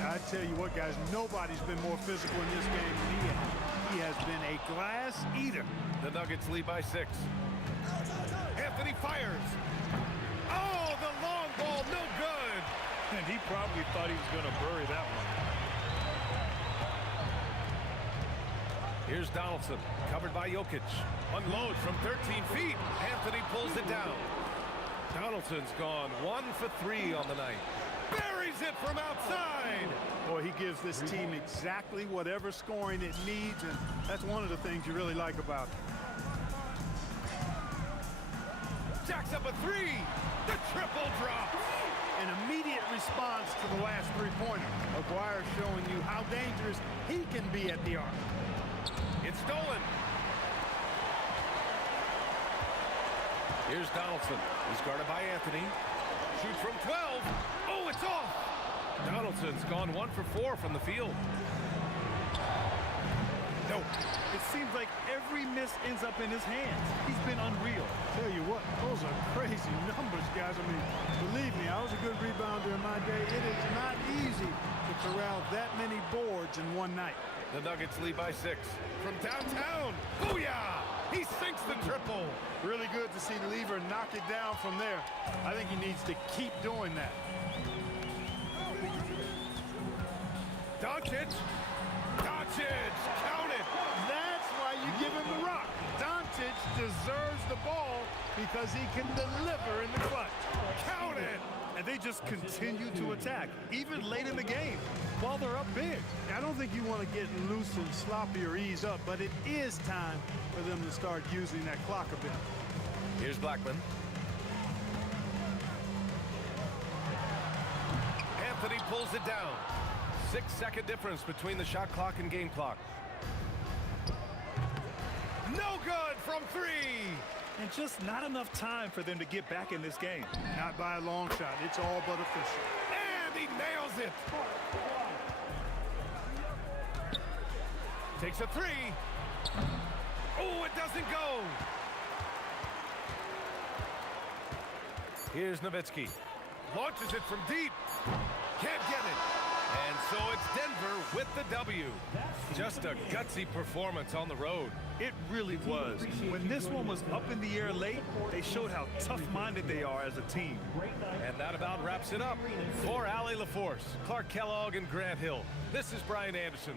I tell you what, guys, nobody's been more physical in this game than he has. He has been a glass eater. The Nuggets lead by 6. Anthony fires. Oh, the long ball, no good. And he probably thought he was going to bury that one. Here's Donaldson, covered by Jokic. Unloads from 13 feet. Anthony pulls it down. Donaldson's gone 1 for 3 on the night. Buries it from outside. Boy, he gives this team exactly whatever scoring it needs, and that's one of the things you really like about it. Jacks up a 3. The triple drops. An immediate response to the last three-pointer. Aguirre showing you how dangerous he can be at the arc. It's stolen. Here's Donaldson. He's guarded by Anthony. Shoots from 12. Oh, it's off. Donaldson's gone 1 for 4 from the field. No, it seems like every miss ends up in his hands. He's been unreal. Tell you what, those are crazy numbers, guys. I mean, believe me, I was a good rebounder in my day. It is not easy to corral that many boards in one night. The Nuggets lead by 6. From downtown, booyah! He sinks the triple. Really good to see Lever knock it down from there. I think he needs to keep doing that. Doncic, count it. That's why you give him the rock. Doncic deserves the ball because he can deliver in the clutch. Count it! And they just continue to attack, even late in the game, while they're up big. I don't think you want to get loose and sloppy or ease up, but it is time for them to start using that clock a bit. Here's Blackman. Anthony pulls it down. 6-second difference between the shot clock and game clock. No good from 3. And just not enough time for them to get back in this game. Not by a long shot. It's all but official. And he nails it. Takes a 3. Oh, it doesn't go. Here's Nowitzki. Launches it from deep. Can't get it. And so it's Denver with the W. Just a gutsy performance on the road. It really was. When this one was up in the air late, they showed how tough-minded they are as a team. And that about wraps it up. For Allie LaForce, Clark Kellogg, and Grant Hill, this is Brian Anderson.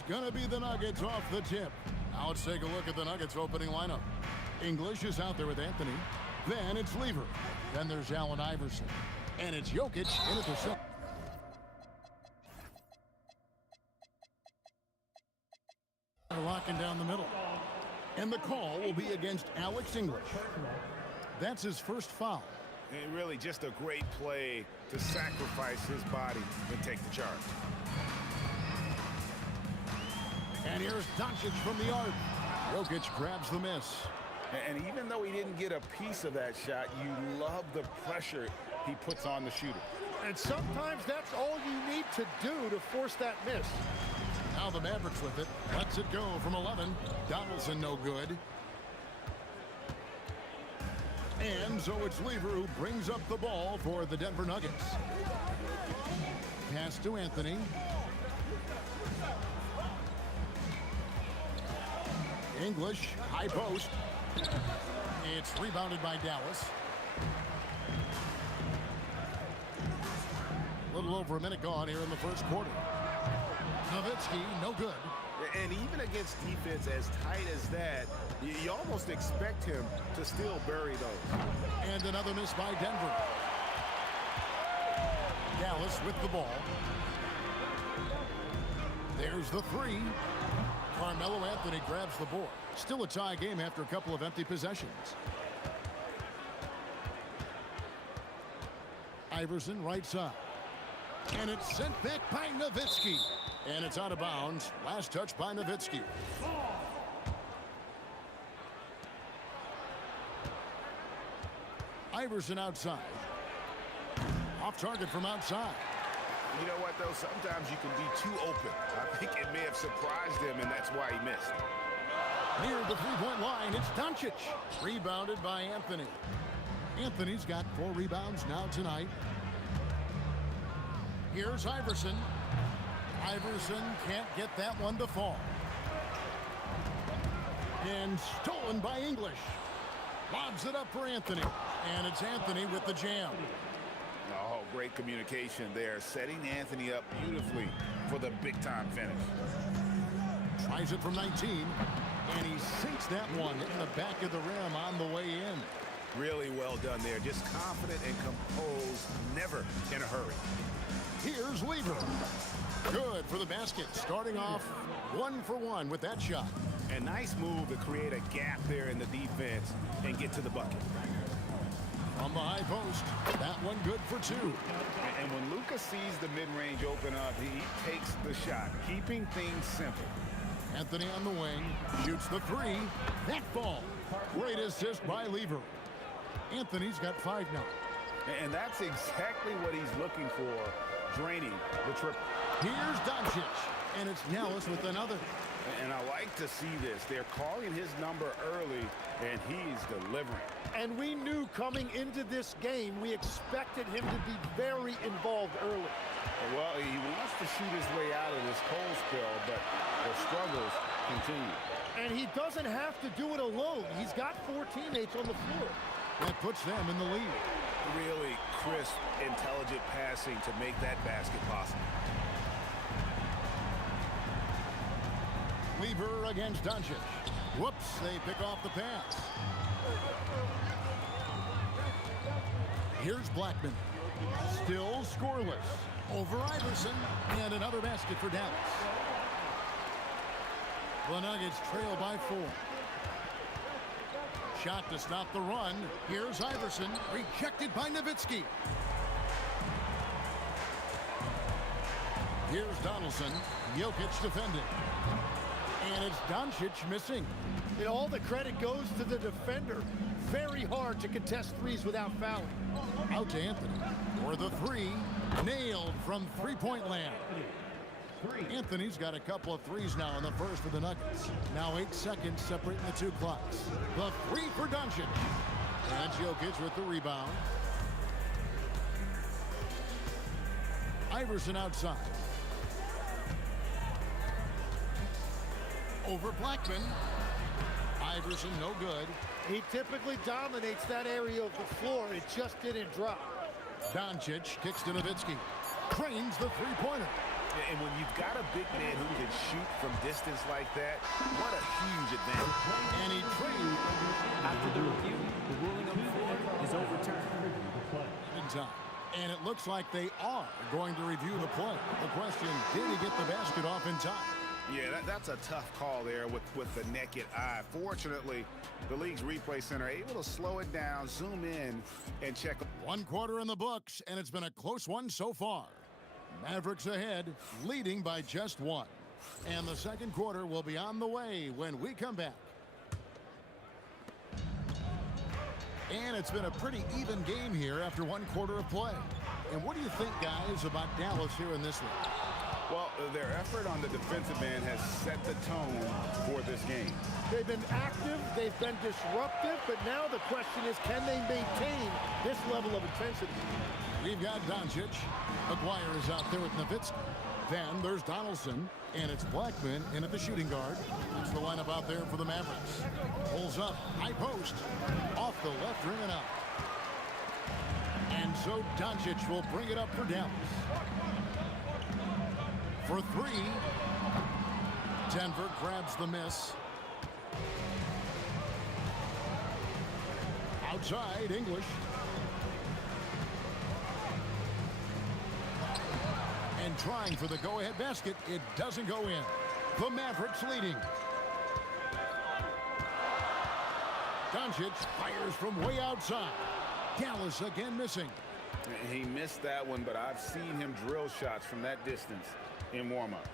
It's going to be the Nuggets off the tip. Now let's take a look at the Nuggets opening lineup. English is out there with Anthony. Then it's Lever. Then there's Allen Iverson. And it's Jokic in at the center. Locking down the middle. And the call will be against Alex English. That's his first foul. And really just a great play to sacrifice his body and take the charge. And here's Doncic from the arc. Jokic grabs the miss. And even though he didn't get a piece of that shot, you love the pressure he puts on the shooter. And sometimes that's all you need to do to force that miss. Now the Mavericks with it. Lets it go from 11. Donaldson no good. And so it's Lever who brings up the ball for the Denver Nuggets. Pass to Anthony. English, high post. It's rebounded by Dallas. A little over a minute gone here in the first quarter. Nowitzki, no good. And even against defense as tight as that, you almost expect him to still bury those. And another miss by Denver. Dallas with the ball. There's the three. Carmelo Anthony grabs the board. Still a tie game after a couple of empty possessions. Iverson right side. And it's sent back by Nowitzki. And it's out of bounds. Last touch by Nowitzki. Iverson outside. Off target from outside. You know what, though? Sometimes you can be too open. I think it may have surprised him, and that's why he missed. Near the three-point line, it's Doncic. Rebounded by Anthony. Anthony's got 4 rebounds now tonight. Here's Iverson. Iverson can't get that one to fall. And stolen by English. Lobs it up for Anthony. And it's Anthony with the jam. Oh, great communication there. Setting Anthony up beautifully for the big-time finish. Tries it from 19. And he sinks that one in the back of the rim on the way in. Really well done there. Just confident and composed. Never in a hurry. Here's Lever. Good for the basket. Starting off 1 for 1 with that shot. A nice move to create a gap there in the defense and get to the bucket. From the high post. That one good for 2. And when Luka sees the mid-range open up, he takes the shot, keeping things simple. Anthony on the wing. Shoots the 3. That ball. Great assist by Lever. Anthony's got 5 now. And that's exactly what he's looking for, draining the triple. Here's Doncic. And it's Dallas with another. And I like to see this. They're calling his number early, and he's delivering. And we knew coming into this game, we expected him to be very involved early. Well, he wants to shoot his way out of this cold spell, but the struggles continue. And he doesn't have to do it alone. He's got 4 teammates on the floor. That puts them in the lead. Really crisp, intelligent passing to make that basket possible. Lever against Doncic. Whoops, they pick off the pass. Here's Blackman. Still scoreless. Over Iverson. And another basket for Dallas. The Nuggets trail by 4. Shot to stop the run. Here's Iverson. Rejected by Nowitzki. Here's Donaldson. Jokic defending. And it's Doncic missing. And all the credit goes to the defender. Very hard to contest threes without fouling. Out to Anthony. For the 3. Nailed from three-point land. Anthony's got a couple of threes now in the first for the Nuggets. Now 8 seconds separating the 2 clocks. The 3 for Doncic. And Jokic with the rebound. Iverson outside. Over Blackman. Iverson no good. He typically dominates that area of the floor. It just didn't drop. Doncic kicks to Nowitzki. Trains the three-pointer. And when you've got a big man who can shoot from distance like that, what a huge advantage. And he trained. After the review, the ruling on the floor is overturned. In time. And it looks like they are going to review the play. The question, did he get the basket off in time? Yeah, that's a tough call there with the naked eye. Fortunately, the league's replay center able to slow it down, zoom in, and check. 1 quarter in the books, and it's been a close one so far. Mavericks ahead, leading by just 1. And the second quarter will be on the way when we come back. And it's been a pretty even game here after 1 quarter of play. And what do you think, guys, about Dallas here in this one? Well, their effort on the defensive end has set the tone for this game. They've been active, they've been disruptive, but now the question is, can they maintain this level of intensity? We've got Doncic. McGuire is out there with Nowitzki. Then there's Donaldson, and it's Blackman in at the shooting guard. It's the lineup out there for the Mavericks. Pulls up, high post, off the left rim and out. And so Doncic will bring it up for Dallas. For 3, Denver grabs the miss. Outside, English. And trying for the go-ahead basket, it doesn't go in. The Mavericks leading. Doncic fires from way outside. Dallas again missing. He missed that one, but I've seen him drill shots from that distance in warm-ups.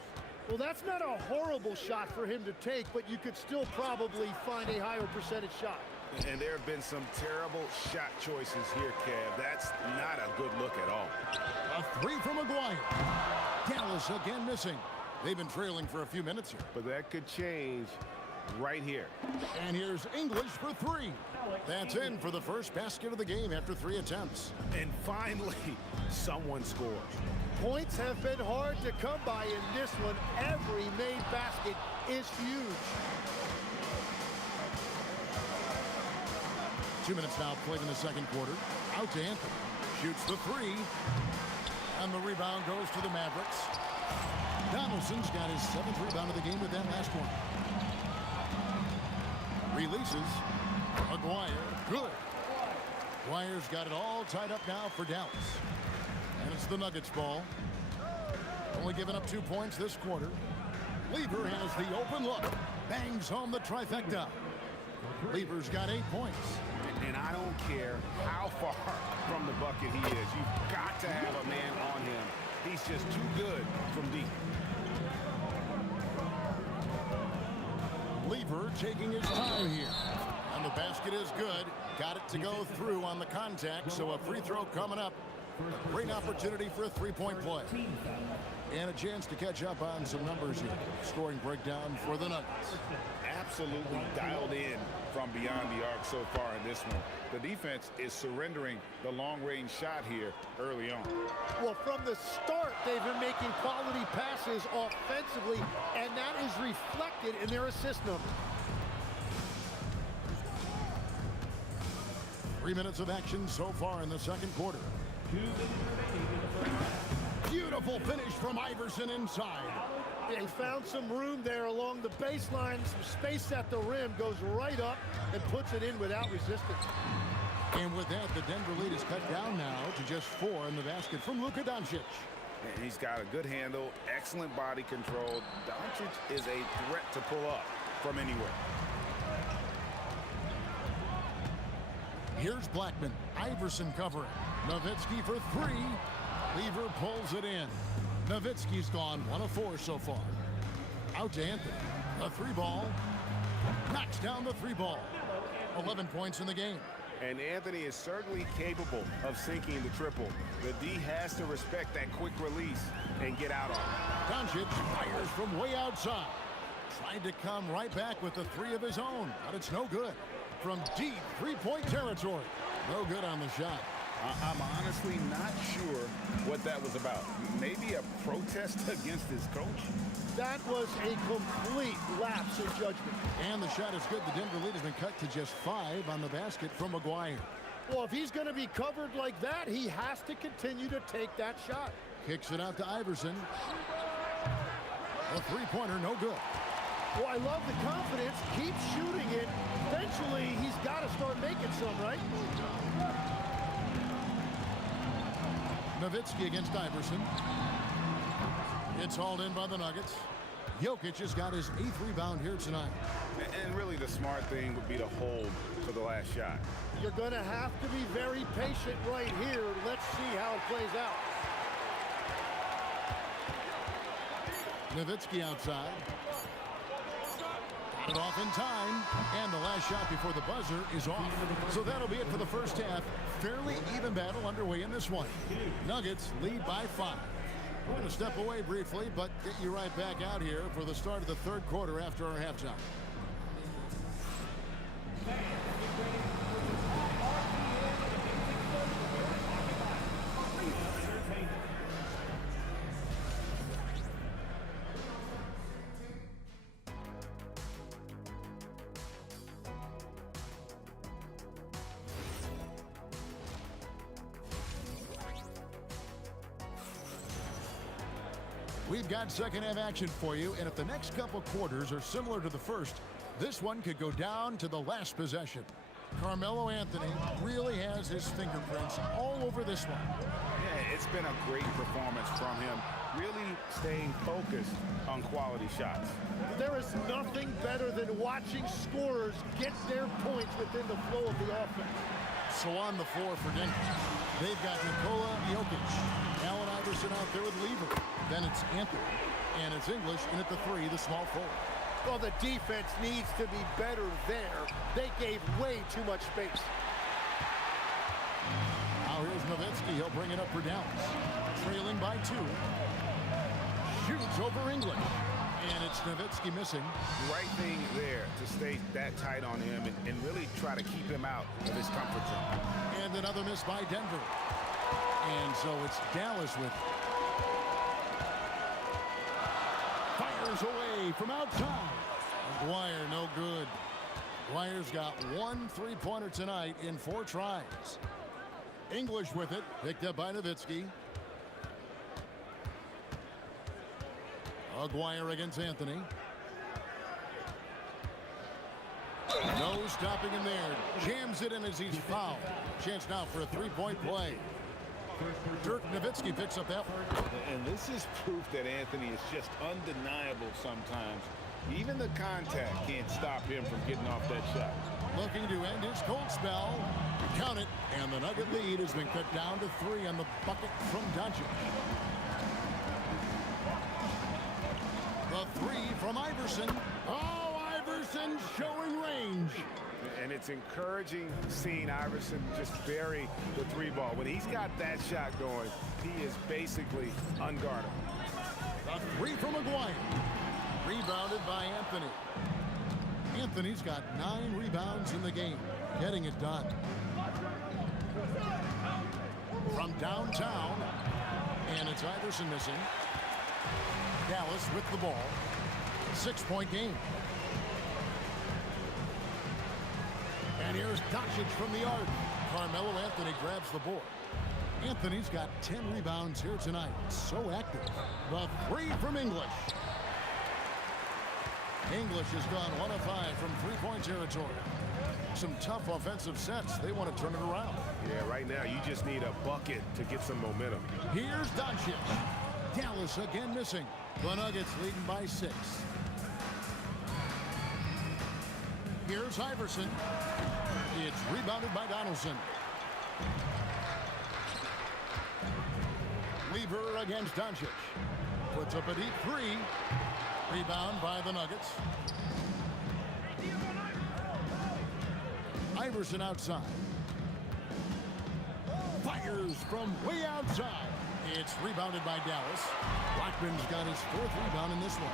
Well, that's not a horrible shot for him to take, but you could still probably find a higher percentage shot. And there have been some terrible shot choices here, Kev. That's not a good look at all. A 3 from McGuire. Dallas again missing. They've been trailing for a few minutes here. But that could change right here. And here's English for 3. That's in for the first basket of the game after 3 attempts. And finally, someone scores. Points have been hard to come by in this one. Every made basket is huge. 2 minutes now played in the second quarter. Out to Anthony. Shoots the 3. And the rebound goes to the Mavericks. Donaldson's got his 7th rebound of the game with that last one. Releases. McGuire. Good. McGuire's got it all tied up now for Dallas. And it's the Nuggets ball. Only giving up 2 points this quarter. Lever has the open look. Bangs home the trifecta. Lever's got 8 points. And I don't care how far from the bucket he is. You've got to have a man on him. He's just too good from deep. Lever taking his time here. And the basket is good. Got it to go through on the contact, so a free throw coming up. A great opportunity for a 3-point play. And a chance to catch up on some numbers here. Scoring breakdown for the Nuggets. Absolutely dialed in from beyond the arc so far in this one. The defense is surrendering the long-range shot here early on. Well, from the start, they've been making quality passes offensively, and that is reflected in their assist number. 3 minutes of action so far in the second quarter. Beautiful finish from Iverson inside. Yeah, he found some room there along the baseline, some space at the rim, goes right up and puts it in without resistance. And with that, the Denver lead is cut down now to just 4 in the basket from Luka Doncic. And he's got a good handle, excellent body control. Doncic is a threat to pull up from anywhere. Here's Blackman. Iverson covering. Nowitzki for 3. Lever pulls it in. Nowitzki's gone 1 of 4 so far. Out to Anthony. The 3 ball. Knocks down the 3 ball. 11 points in the game. And Anthony is certainly capable of sinking the triple. The D has to respect that quick release and get out on it. Doncic fires from way outside. Tried to come right back with the 3 of his own, but it's no good. From deep 3-point territory. No good on the shot. I'm honestly not sure what that was about. Maybe a protest against his coach? That was a complete lapse in judgment. And the shot is good. The Denver lead has been cut to just 5 on the basket from McGuire. Well, if he's going to be covered like that, he has to continue to take that shot. Kicks it out to Iverson. A three-pointer, no good. Well, I love the confidence. Keep shooting it. Eventually, he's got to start making some, right? Nowitzki against Iverson. It's hauled in by the Nuggets. Jokic has got his 8th rebound here tonight. And really the smart thing would be to hold for the last shot. You're going to have to be very patient right here. Let's see how it plays out. Nowitzki outside. But off in time, and the last shot before the buzzer is off. So that'll be it for the first half. Fairly even battle underway in this one. Nuggets lead by 5. We're going to step away briefly, but get you right back out here for the start of the third quarter after our halftime. We've got second half action for you, and if the next couple quarters are similar to the first, this one could go down to the last possession. Carmelo Anthony really has his fingerprints all over this one. Yeah, it's been a great performance from him, really staying focused on quality shots. There is nothing better than watching scorers get their points within the flow of the offense. So on the floor for Denver, they've got Nikola Jokic, Allen Iverson out there with Lever. Then it's Anthony, and it's English in at the 3, the small forward. Well, the defense needs to be better there. They gave way too much space. Now here's Nowitzki. He'll bring it up for Dallas. Trailing by 2. Shoots over English. And it's Nowitzki missing. Right thing there to stay that tight on him and really try to keep him out of his comfort zone. And another miss by Denver. And so it's Dallas with it. Fires away from outside. Dwyer, no good. Dwyer's got 1 3-pointer tonight in 4 tries. English with it, picked up by Nowitzki. Dwyer against Anthony. No stopping him there. Jams it in as he's fouled. Chance now for a 3-point play. Dirk Nowitzki picks up that one. And this is proof that Anthony is just undeniable sometimes. Even the contact can't stop him from getting off that shot. Looking to end his cold spell. Count it. And the Nugget lead has been cut down to 3 on the bucket from Doncic. The 3 from Iverson. Oh, Iverson showing range. And it's encouraging seeing Iverson just bury the 3-ball. When he's got that shot going, he is basically unguardable. The 3 from Maguire. Rebounded by Anthony. Anthony's got 9 rebounds in the game. Getting it done. From downtown. And it's Iverson missing. Dallas with the ball. 6-point game. And here's Doncic from the arc. Carmelo Anthony grabs the board. Anthony's got 10 rebounds here tonight. So active. The 3 from English. English has gone 1 of 5 from 3-point territory. Some tough offensive sets. They want to turn it around. Yeah, right now you just need a bucket to get some momentum. Here's Doncic. Dallas again missing. The Nuggets leading by 6. Here's Iverson. It's rebounded by Donaldson. Lever against Doncic. Puts up a deep 3. Rebound by the Nuggets. Iverson outside. Fires from way outside. It's rebounded by Dallas. Blackman's got his 4th rebound in this one.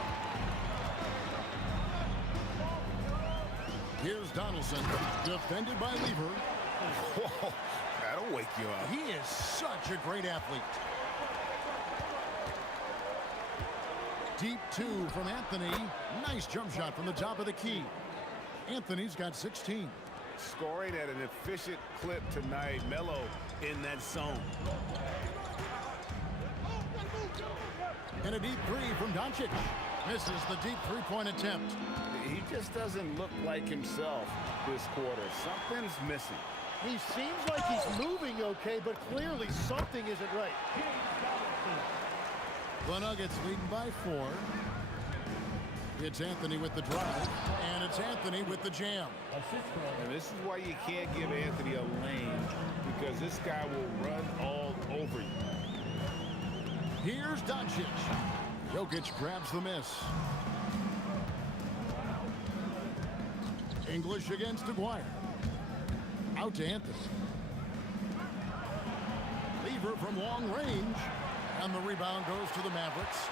Here's Donaldson, defended by Lever. Whoa, that'll wake you up. He is such a great athlete. Deep 2 from Anthony. Nice jump shot from the top of the key. Anthony's got 16. Scoring at an efficient clip tonight. Melo in that zone. And a deep 3 from Doncic. Misses the deep three-point attempt. He just doesn't look like himself this quarter. Something's missing. He seems like he's moving okay, but clearly something isn't right. The Nuggets leading by 4. It's Anthony with the drive, and it's Anthony with the jam. And this is why you can't give Anthony a lane, because this guy will run all over you. Here's Doncic. Jokic grabs the miss. English against Aguirre. Out to Anthony. Lever from long range. And the rebound goes to the Mavericks.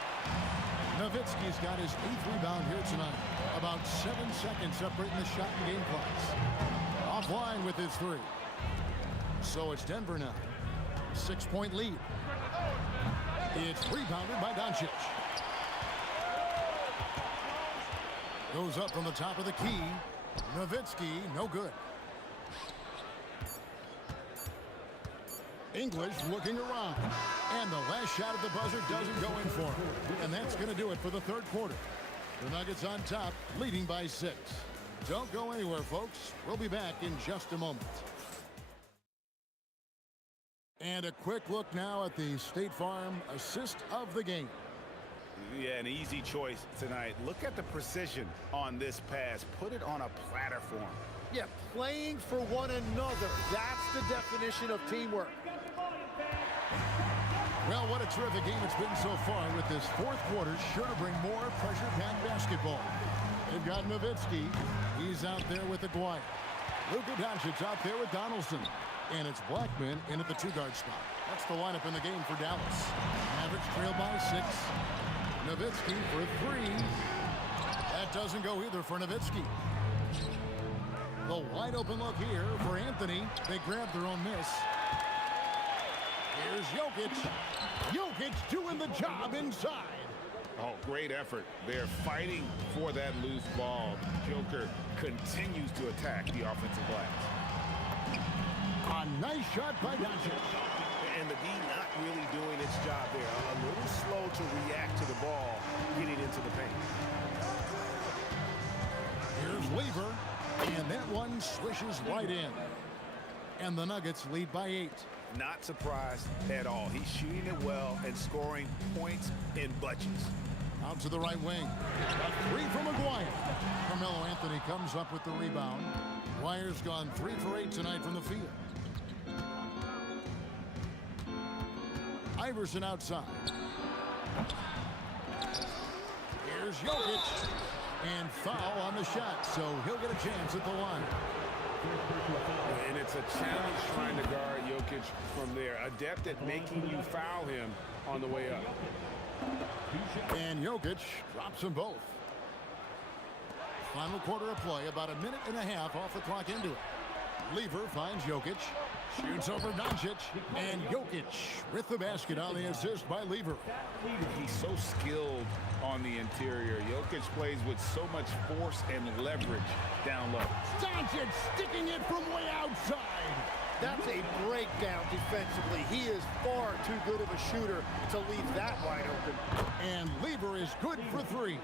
Nowitzki's got his 8th rebound here tonight. About 7 seconds separating the shot and game clocks. Offline with his 3. So it's Denver now. 6-point lead. It's rebounded by Doncic. Goes up from the top of the key. Nowitzki, no good. English looking around. And the last shot at the buzzer doesn't go in for him. And that's going to do it for the third quarter. The Nuggets on top, leading by 6. Don't go anywhere, folks. We'll be back in just a moment. And a quick look now at the State Farm assist of the game. Yeah, an easy choice tonight. Look at the precision on this pass. Put it on a platter for him. Yeah, playing for one another. That's the definition of teamwork. Well, what a terrific game it's been so far, with this fourth quarter sure to bring more pressure-packed basketball. They've got Nowitzki. He's out there with Aguirre. Luka Doncic out there with Donaldson. And it's Blackman in at the 2-guard spot. That's the lineup in the game for Dallas. Mavericks trail by 6. Nowitzki for 3. That doesn't go either for Nowitzki. The wide open look here for Anthony. They grab their own miss. Here's Jokic. Jokic doing the job inside. Oh, great effort. They're fighting for that loose ball. Joker continues to attack the offensive glass. A nice shot by Doncic. And the D not really doing its job there. A little slow to react to the ball getting into the paint. Here's Lever. And that one swishes right in. And the Nuggets lead by 8. Not surprised at all. He's shooting it well and scoring points in bunches. Out to the right wing. A 3 from Aguirre. Carmelo Anthony comes up with the rebound. Aguirre's gone 3 for 8 tonight from the field. Iverson outside. Here's Jokic. And foul on the shot, so he'll get a chance at the line. And it's a challenge trying to guard Jokic from there. Adept at making you foul him on the way up. And Jokic drops them both. Final quarter of play, about a minute and a half off the clock into it. Lever finds Jokic. Shoots over Doncic. And Jokic with the basket on the assist by Lever. He's so skilled on the interior. Jokic plays with so much force and leverage down low. Doncic sticking it from way outside. That's a breakdown defensively. He is far too good of a shooter to leave that wide open. And Lever is good for 3.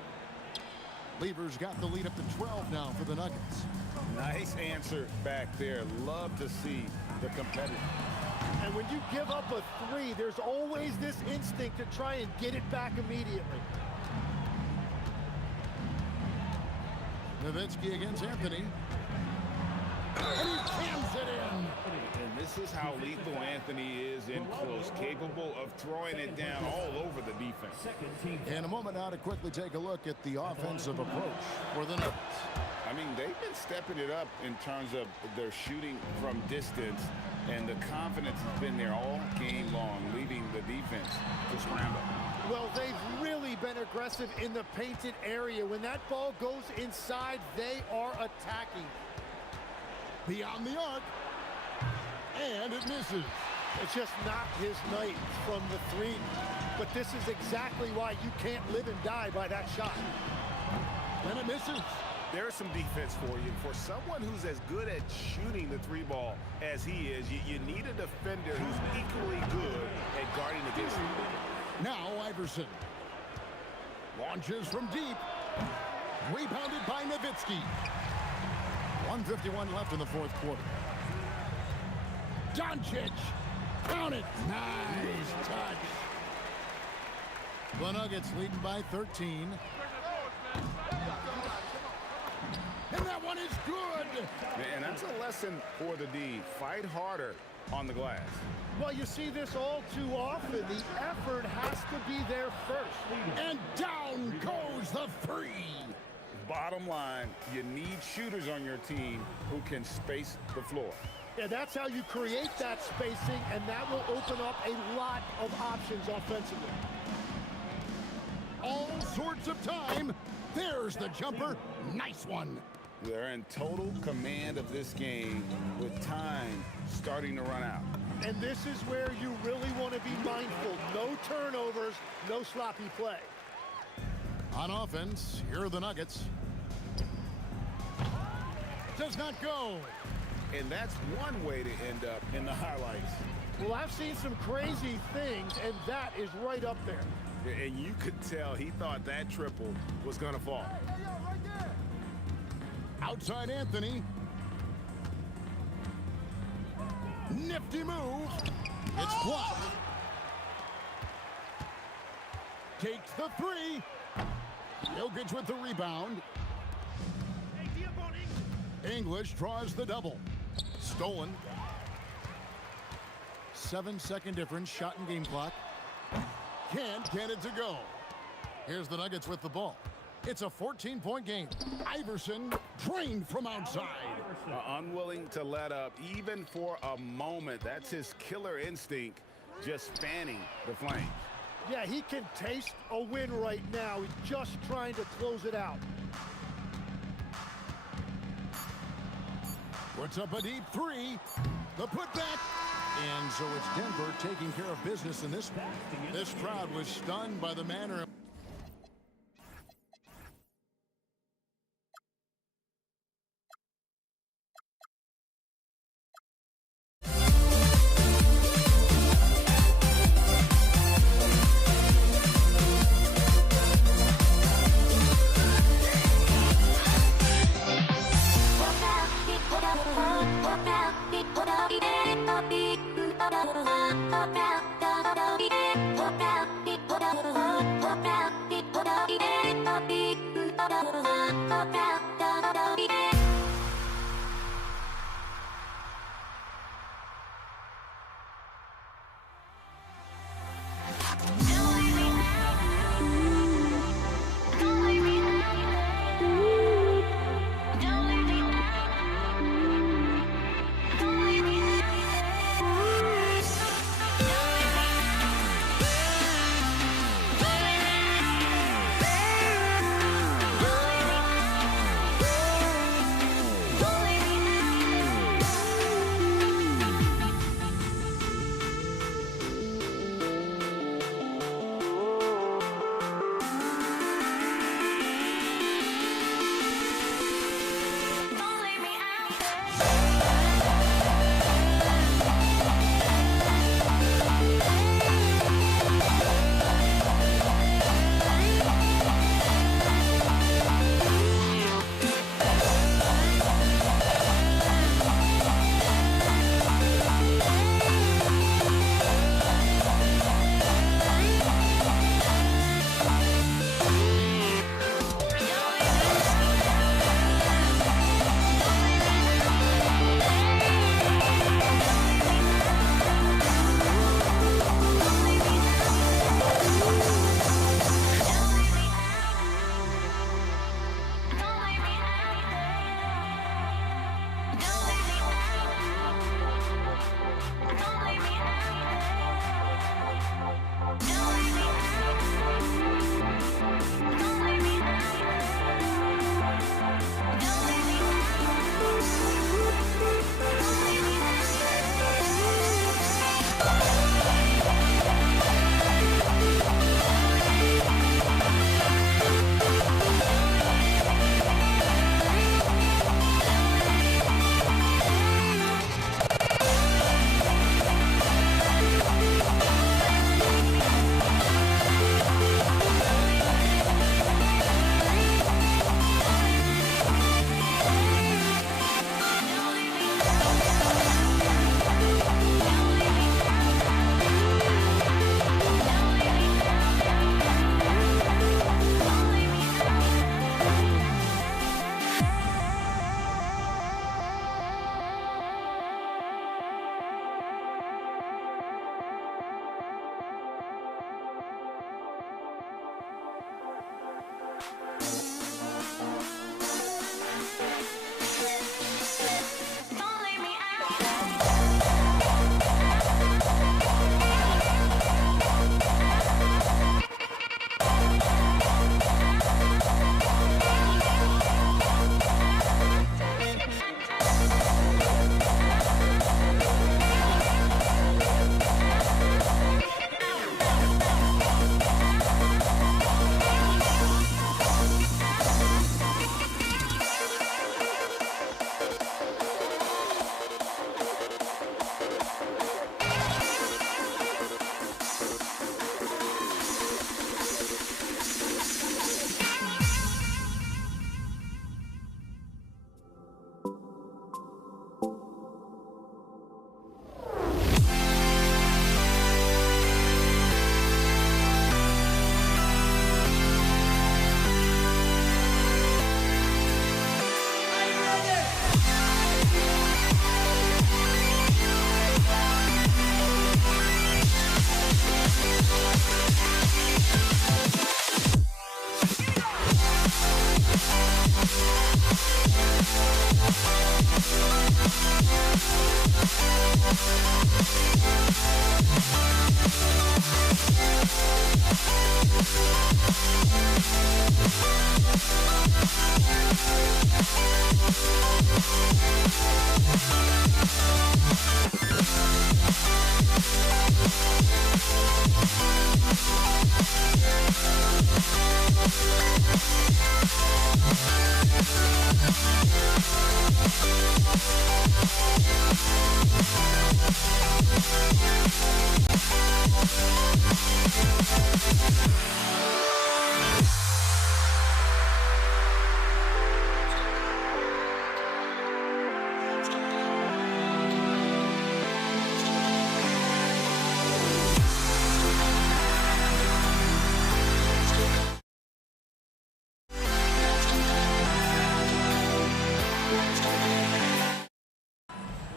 Lever's got the lead up to 12 now for the Nuggets. Nice answer back there. Love to see the competitor. And when you give up a 3, there's always this instinct to try and get it back immediately. Nowitzki against Anthony. And he jams it in. And this is how lethal Anthony is in close, capable of throwing it down all over the defense. In a moment now to quickly take a look at the offensive approach for the Nuggets. I mean, they've been stepping it up in terms of their shooting from distance, and the confidence has been there all game long, leaving the defense to scramble. Well, they've really been aggressive in the painted area. When that ball goes inside, they are attacking. Beyond the arc. And it misses. It's just not his night from the 3. But this is exactly why you can't live and die by that shot. And it misses. There's some defense for you. For someone who's as good at shooting the 3 ball as he is, you need a defender who's equally good at guarding against him. Now Iverson. Launches from deep. Rebounded by Nowitzki. 1:51 left in the fourth quarter. Doncic. Count it. Nice touch. The Nuggets leading by 13. And that one is good. And that's a lesson for the D. Fight harder on the glass. Well, you see this all too often. The effort has to be there first. And down goes the three. Bottom line, you need shooters on your team who can space the floor. Yeah, that's how you create that spacing, and that will open up a lot of options offensively. All sorts of time. There's the jumper. Nice one. They're in total command of this game with time starting to run out. And this is where you really want to be mindful. No turnovers, no sloppy play. On offense, here are the Nuggets. Does not go. And that's one way to end up in the highlights. Well, I've seen some crazy things, and that is right up there. And you could tell he thought that triple was going to fall. Right there. Outside Anthony. Nifty move. It's blocked. Takes the three. Jokic with the rebound. English draws the double. Stolen. 7-second difference. Shot and game clock. Can't get it to go. Here's the Nuggets with the ball. It's a 14-point game. Iverson drained from outside. Unwilling to let up even for a moment. That's his killer instinct, just fanning the flames. Yeah, he can taste a win right now. He's just trying to close it out. Puts up a deep three. The putback. And so it's Denver taking care of business in this one. This crowd was stunned by the manner of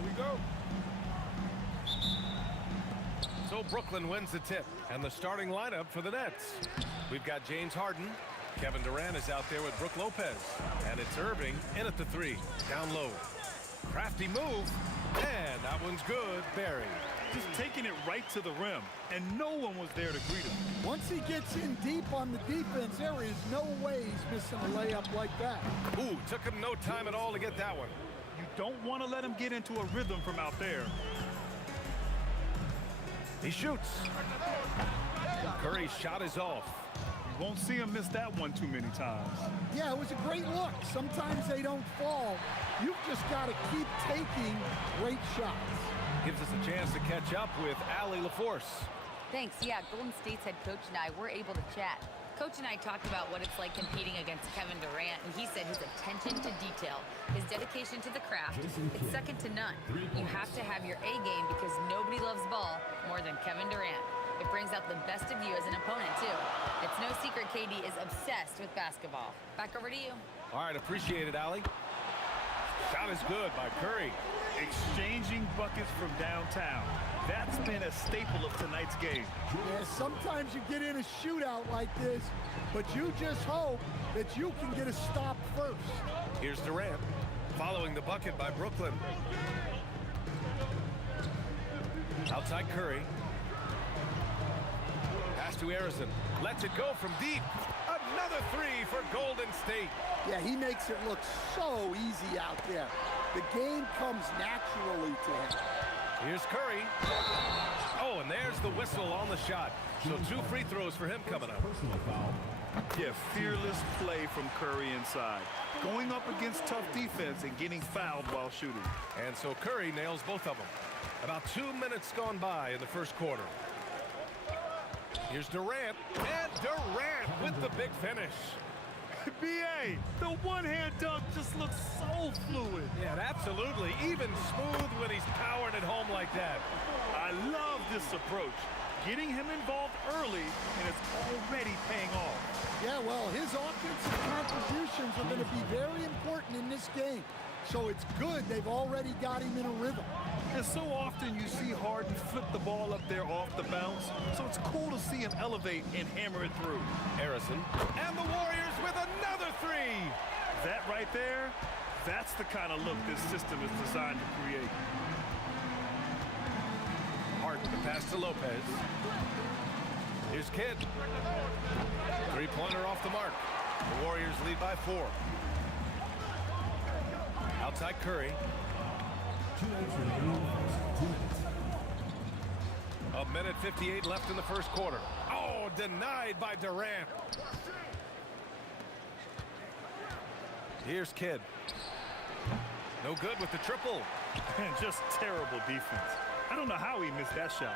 we go. So Brooklyn wins the tip, and the starting lineup for the Nets. We've got James Harden. Kevin Durant is out there with Brook Lopez. And it's Irving in at the 3. Down low. Crafty move. And that one's good. Barry. Just taking it right to the rim, and no one was there to greet him. Once he gets in deep on the defense, there is no way he's missing a layup like that. Ooh, took him no time at all to get that one. You don't want to let him get into a rhythm from out there. He shoots. Curry's shot is off. You won't see him miss that one too many times. Yeah, it was a great look. Sometimes they don't fall. You've just got to keep taking great shots. Gives us a chance to catch up with Allie LaForce. Thanks. Yeah, Golden State's head coach and I were able to chat. Coach and I talked about what it's like competing against Kevin Durant, and he said his attention to detail, his dedication to the craft, it's second to none. You have to have your A game because nobody loves ball more than Kevin Durant. It brings out the best of you as an opponent, too. It's no secret KD is obsessed with basketball. Back over to you. All right, appreciate it, Allie. Shot is good by Curry. Exchanging buckets from downtown. That's been a staple of tonight's game. Yeah, sometimes you get in a shootout like this, but you just hope that you can get a stop first. Here's Durant, following the bucket by Brooklyn. Outside Curry. Pass to Harrison. Lets it go from deep. Another 3 for Golden State. Yeah, he makes it look so easy out there. The game comes naturally to him. Here's Curry. Oh, and there's the whistle on the shot. So 2 free throws for him coming up. Yeah, fearless play from Curry inside. Going up against tough defense and getting fouled while shooting. And so Curry nails both of them. About 2 minutes gone by in the first quarter. Here's Durant. And Durant with the big finish. B.A., the one-hand dunk just looks so fluid. Yeah, absolutely. Even smooth when he's powering it home like that. I love this approach. Getting him involved early, and it's already paying off. Yeah, well, his offensive contributions are going to be very important in this game. So it's good they've already got him in a rhythm. And so often you see Harden flip the ball up there off the bounce. So it's cool to see him elevate and hammer it through. Harrison. And the Warriors with another 3. That right there, that's the kind of look this system is designed to create. Harden, the pass to Lopez. Here's Kidd. 3-pointer off the mark. The Warriors lead by 4. Outside Curry. 1:58 left in the first quarter. Oh, denied by Durant. Here's Kidd. No good with the triple. And just terrible defense. I don't know how he missed that shot.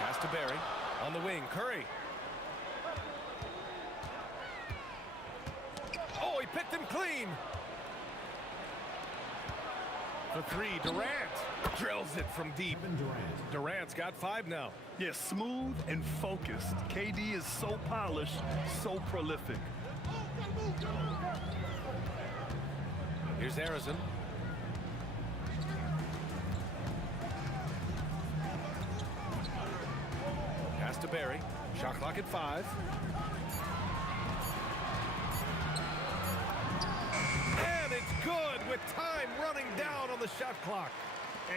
Pass to Barry. On the wing, Curry. Oh, he picked him clean. For 3, Durant drills it from deep. Durant's got 5 now. Yeah, smooth and focused. KD is so polished, so prolific. Here's Harrison. Pass to Barry. Shot clock at 5. And it's good with time running down on the shot clock.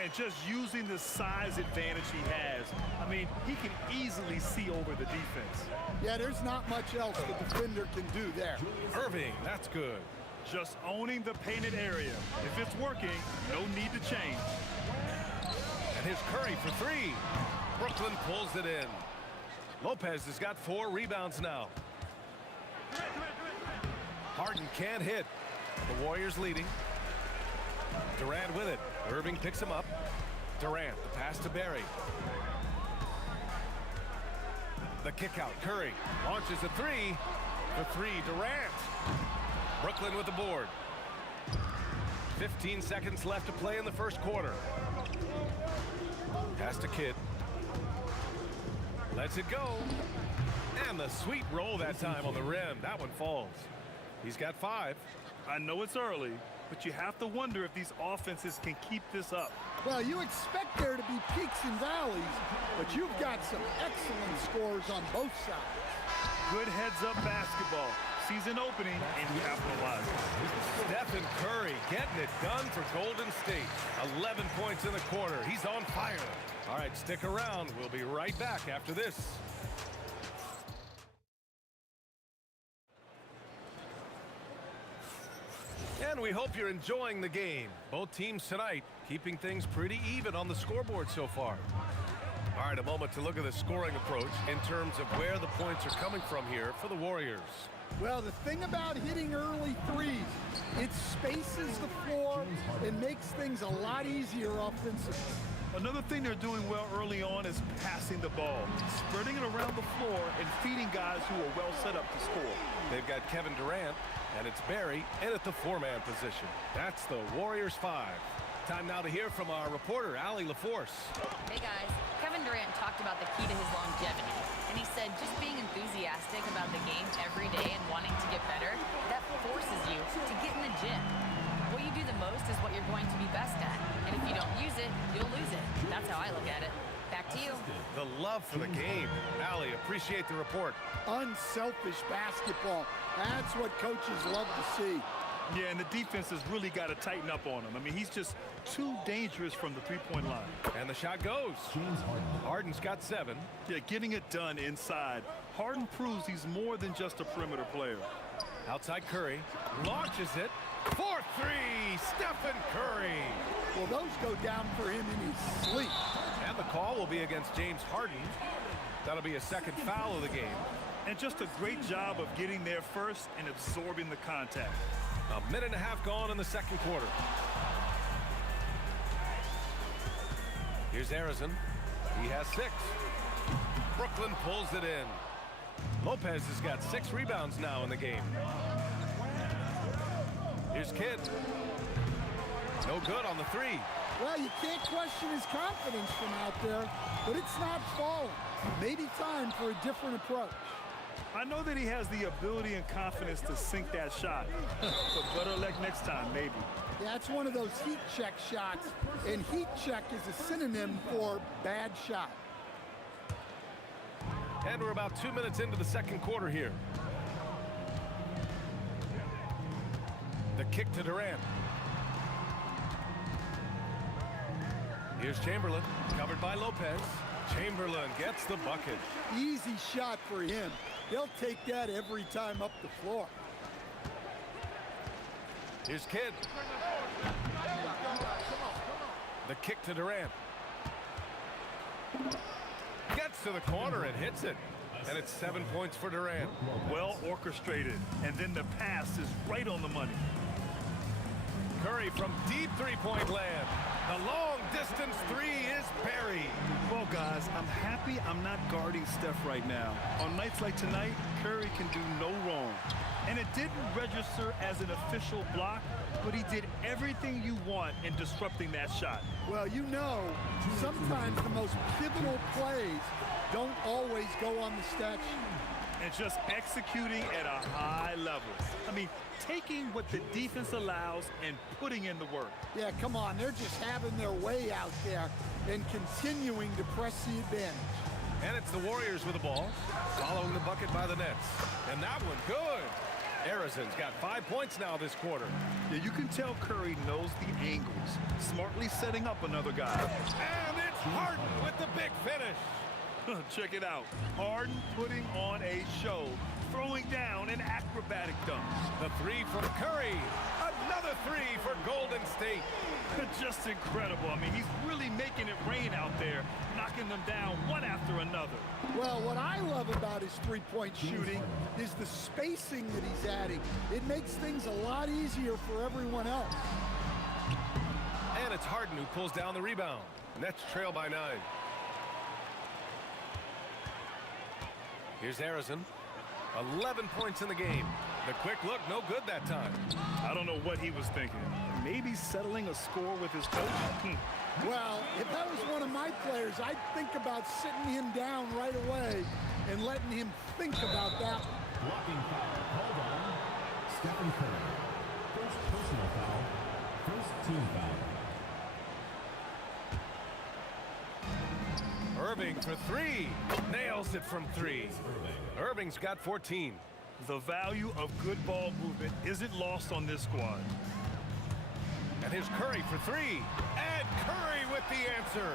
And just using the size advantage he has. I mean, he can easily see over the defense. Yeah, there's not much else the defender can do there. Irving, that's good. Just owning the painted area. If it's working, no need to change. And here's Curry for 3. Brooklyn pulls it in. Lopez has got 4 rebounds now. Harden can't hit. The Warriors leading. Durant with it. Irving picks him up. Durant, the pass to Barry. The kick out. Curry launches a 3. For 3, Durant. Brooklyn with the board. 15 seconds left to play in the first quarter. Pass to Kidd. Lets it go. And the sweet roll that time on the rim. That one falls. He's got 5. I know it's early, but you have to wonder if these offenses can keep this up. Well, you expect there to be peaks and valleys, but you've got some excellent scores on both sides. Good heads-up basketball. Season opening and capitalizing. Stephen Curry getting it done for Golden State. 11 points in the quarter. He's on fire. All right, stick around. We'll be right back after this. And we hope you're enjoying the game. Both teams tonight keeping things pretty even on the scoreboard so far. All right, a moment to look at the scoring approach in terms of where the points are coming from here for the Warriors. Well, the thing about hitting early threes, it spaces the floor and makes things a lot easier offensively. Another thing they're doing well early on is passing the ball, spreading it around the floor and feeding guys who are well set up to score. They've got Kevin Durant, and it's Barry in at the four-man position. That's the Warriors 5. Time now to hear from our reporter, Allie LaForce. Hey guys, Kevin Durant talked about the key to his longevity, and he said just being enthusiastic about the game every day and wanting to get better, that forces you to get in the gym. What you do the most is what you're going to be best at, and if you don't use it, you'll lose it. That's how I look at it. Back to you. The love for the game. Allie, appreciate the report. Unselfish basketball. That's what coaches love to see. Yeah, and the defense has really got to tighten up on him. I mean, he's just too dangerous from the three-point line. And the shot goes. Harden's got 7. Yeah, getting it done inside. Harden proves he's more than just a perimeter player. Outside Curry. Launches it. 4-3. Stephen Curry. Well, those go down for him in his sleep. And the call will be against James Harden. That'll be a second foul of the game. And just a great job of getting there first and absorbing the contact. A minute and a half gone in the second quarter. Here's Arizon. He has 6. Brooklyn pulls it in. Lopez has got 6 rebounds now in the game. Here's Kidd. No good on the 3. Well, you can't question his confidence from out there, but it's not falling. Maybe time for a different approach. I know that he has the ability and confidence to sink that shot, but better luck next time, maybe. Yeah, it's one of those heat check shots, and heat check is a synonym for bad shot. And we're about 2 minutes into the second quarter here. The kick to Durant. Here's Chamberlain, covered by Lopez. Chamberlain gets the bucket. Easy shot for him. He'll take that every time up the floor. Here's Kidd. The kick to Durant. Gets to the corner and hits it. And it's 7 points for Durant. Well orchestrated. And then the pass is right on the money. Curry from deep three-point land. The long-distance 3 is buried. Well, guys, I'm happy I'm not guarding Steph right now. On nights like tonight, Curry can do no wrong. And it didn't register as an official block, but he did everything you want in disrupting that shot. Well, you know, sometimes the most pivotal plays don't always go on the stat sheet. And just executing at a high level. I mean, taking what the defense allows and putting in the work. Yeah, come on. They're just having their way out there and continuing to press the advantage. And it's the Warriors with the ball, following the bucket by the Nets. And that one, good. Arizon's got 5 points now this quarter. Yeah, you can tell Curry knows the angles, smartly setting up another guy. And it's Harden with the big finish. Check it out. Harden putting on a show, throwing down an acrobatic dunk. The 3 from Curry. Another 3 for Golden State. Just incredible. I mean, he's really making it rain out there, knocking them down one after another. Well, what I love about his three-point shooting is the spacing that he's adding. It makes things a lot easier for everyone else. And it's Harden who pulls down the rebound. Nets trail by 9. Here's Arizon. 11 points in the game. The quick look, no good that time. I don't know what he was thinking. Maybe settling a score with his coach? Well, if that was one of my players, I'd think about sitting him down right away and letting him think about that. Blocking foul called on Stephen Curry. First Personal foul. First team foul. Irving for three. Nails it from three. Irving's got 14. The value of good ball movement isn't lost on this squad. And here's Curry for three. And Curry with the answer.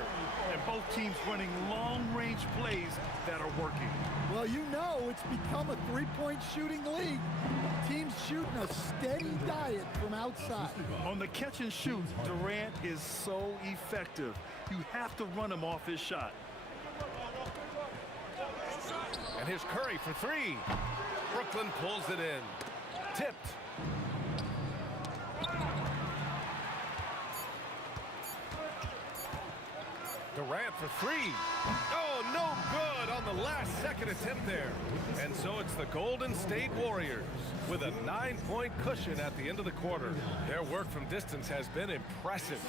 And both teams running long-range plays that are working. Well, you know it's become a three-point shooting league. Teams shooting a steady diet from outside. On the catch and shoot, Durant is so effective. You have to run him off his shot. And here's Curry for three. Brooklyn pulls it in. Tipped. Durant for three. Oh, no good on the last second attempt there. And so it's the Golden State Warriors with a 9-point cushion at the end of the quarter. Their work from distance has been impressive,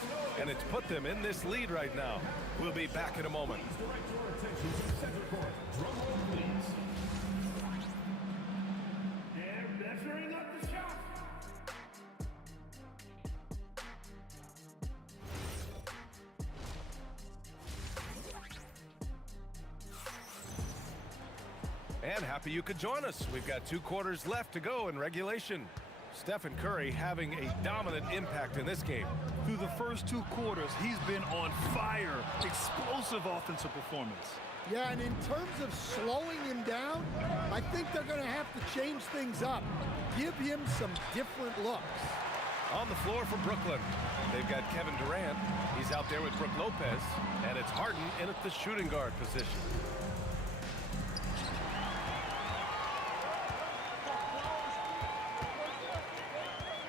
and it's put them in this lead right now. We'll be back in a moment. And happy you could join us. We've got 2 quarters left to go in regulation. Stephen Curry having a dominant impact in this game. Through the first 2 quarters, he's been on fire. Explosive offensive performance. Yeah, and in terms of slowing him down, I think they're going to have to change things up. Give him some different looks. On the floor for Brooklyn, they've got Kevin Durant. He's out there with Brook Lopez, and it's Harden in at the shooting guard position.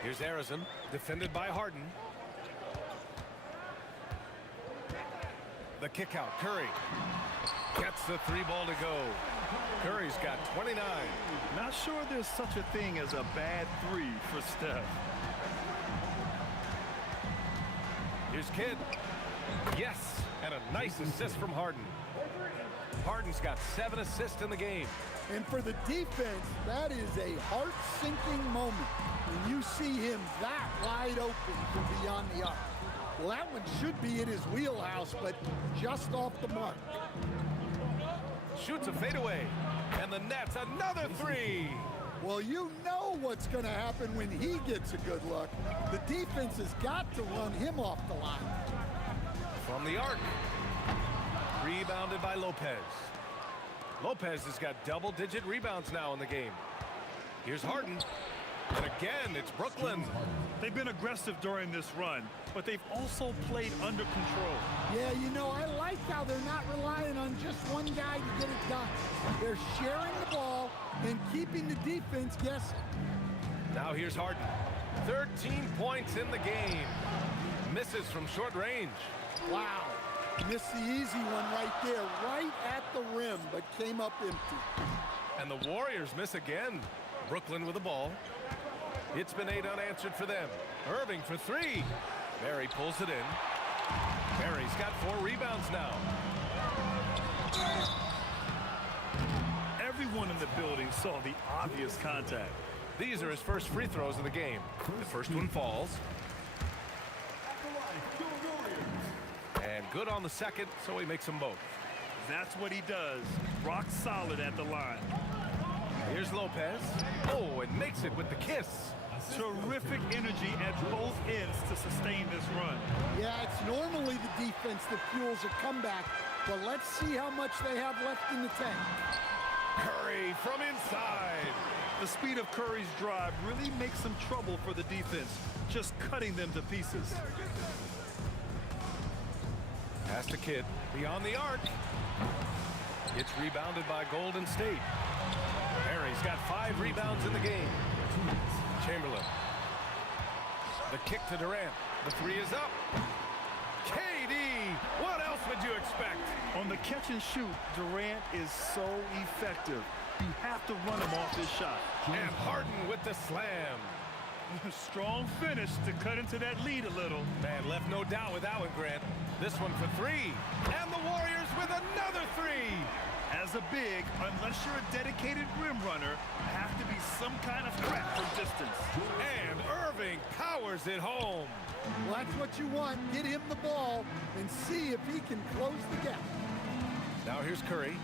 Here's Arizon, defended by Harden. The kick out, Curry. Gets the 3 ball to go. Curry's got 29. Not sure there's such a thing as a bad 3 for Steph. Here's Kidd. Yes, and a nice assist from Harden. Harden's got 7 assists in the game. And for the defense, that is a heart-sinking moment when you see him that wide open from beyond the arc. Well, that one should be in his wheelhouse, but just off the mark. Shoots a fadeaway, and the net's another 3. Well, you know what's going to happen when he gets a good look. The defense has got to run him off the line. From the arc. Rebounded by Lopez. Lopez has got double-digit rebounds now in the game. Here's Harden. And again, it's Brooklyn. They've been aggressive during this run, but they've also played under control. Yeah, you know, I like how they're not relying on just one guy to get it done. They're sharing the ball and keeping the defense guessing. Now here's Harden. 13 points in the game. Misses from short range. Wow. Missed the easy one right there, right at the rim, but came up empty. And the Warriors miss again. Brooklyn with the ball. It's been 8 unanswered for them. Irving for 3. Barry pulls it in. Barry's got 4 rebounds now. Everyone in the building saw the obvious contact. These are his first free throws of the game. The first one falls. And good on the second, so he makes them both. That's what he does. Rock solid at the line. Here's Lopez. Oh, and makes it with the kiss. Terrific energy at both ends to sustain this run. Yeah, it's normally the defense that fuels a comeback, but let's see how much they have left in the tank. Curry from inside. The speed of Curry's drive really makes some trouble for the defense, just cutting them to pieces. Pass to Kidd. Beyond the arc. It's rebounded by Golden State. Barry's got 5 rebounds in the game. Chamberlain. The kick to Durant. The 3 is up. KD! What else would you expect? On the catch and shoot, Durant is so effective. You have to run him off his shot. And Harden with the slam. Strong finish to cut into that lead a little. Man, left no doubt with that one, Grant. This one for 3. And the Warriors with another 3. As a big, unless you're a dedicated rim runner, have to be some kind of threat from distance. And Irving powers powers it home. Well, that's what you want. Get him the ball and see if he can close the gap. Now here's Curry.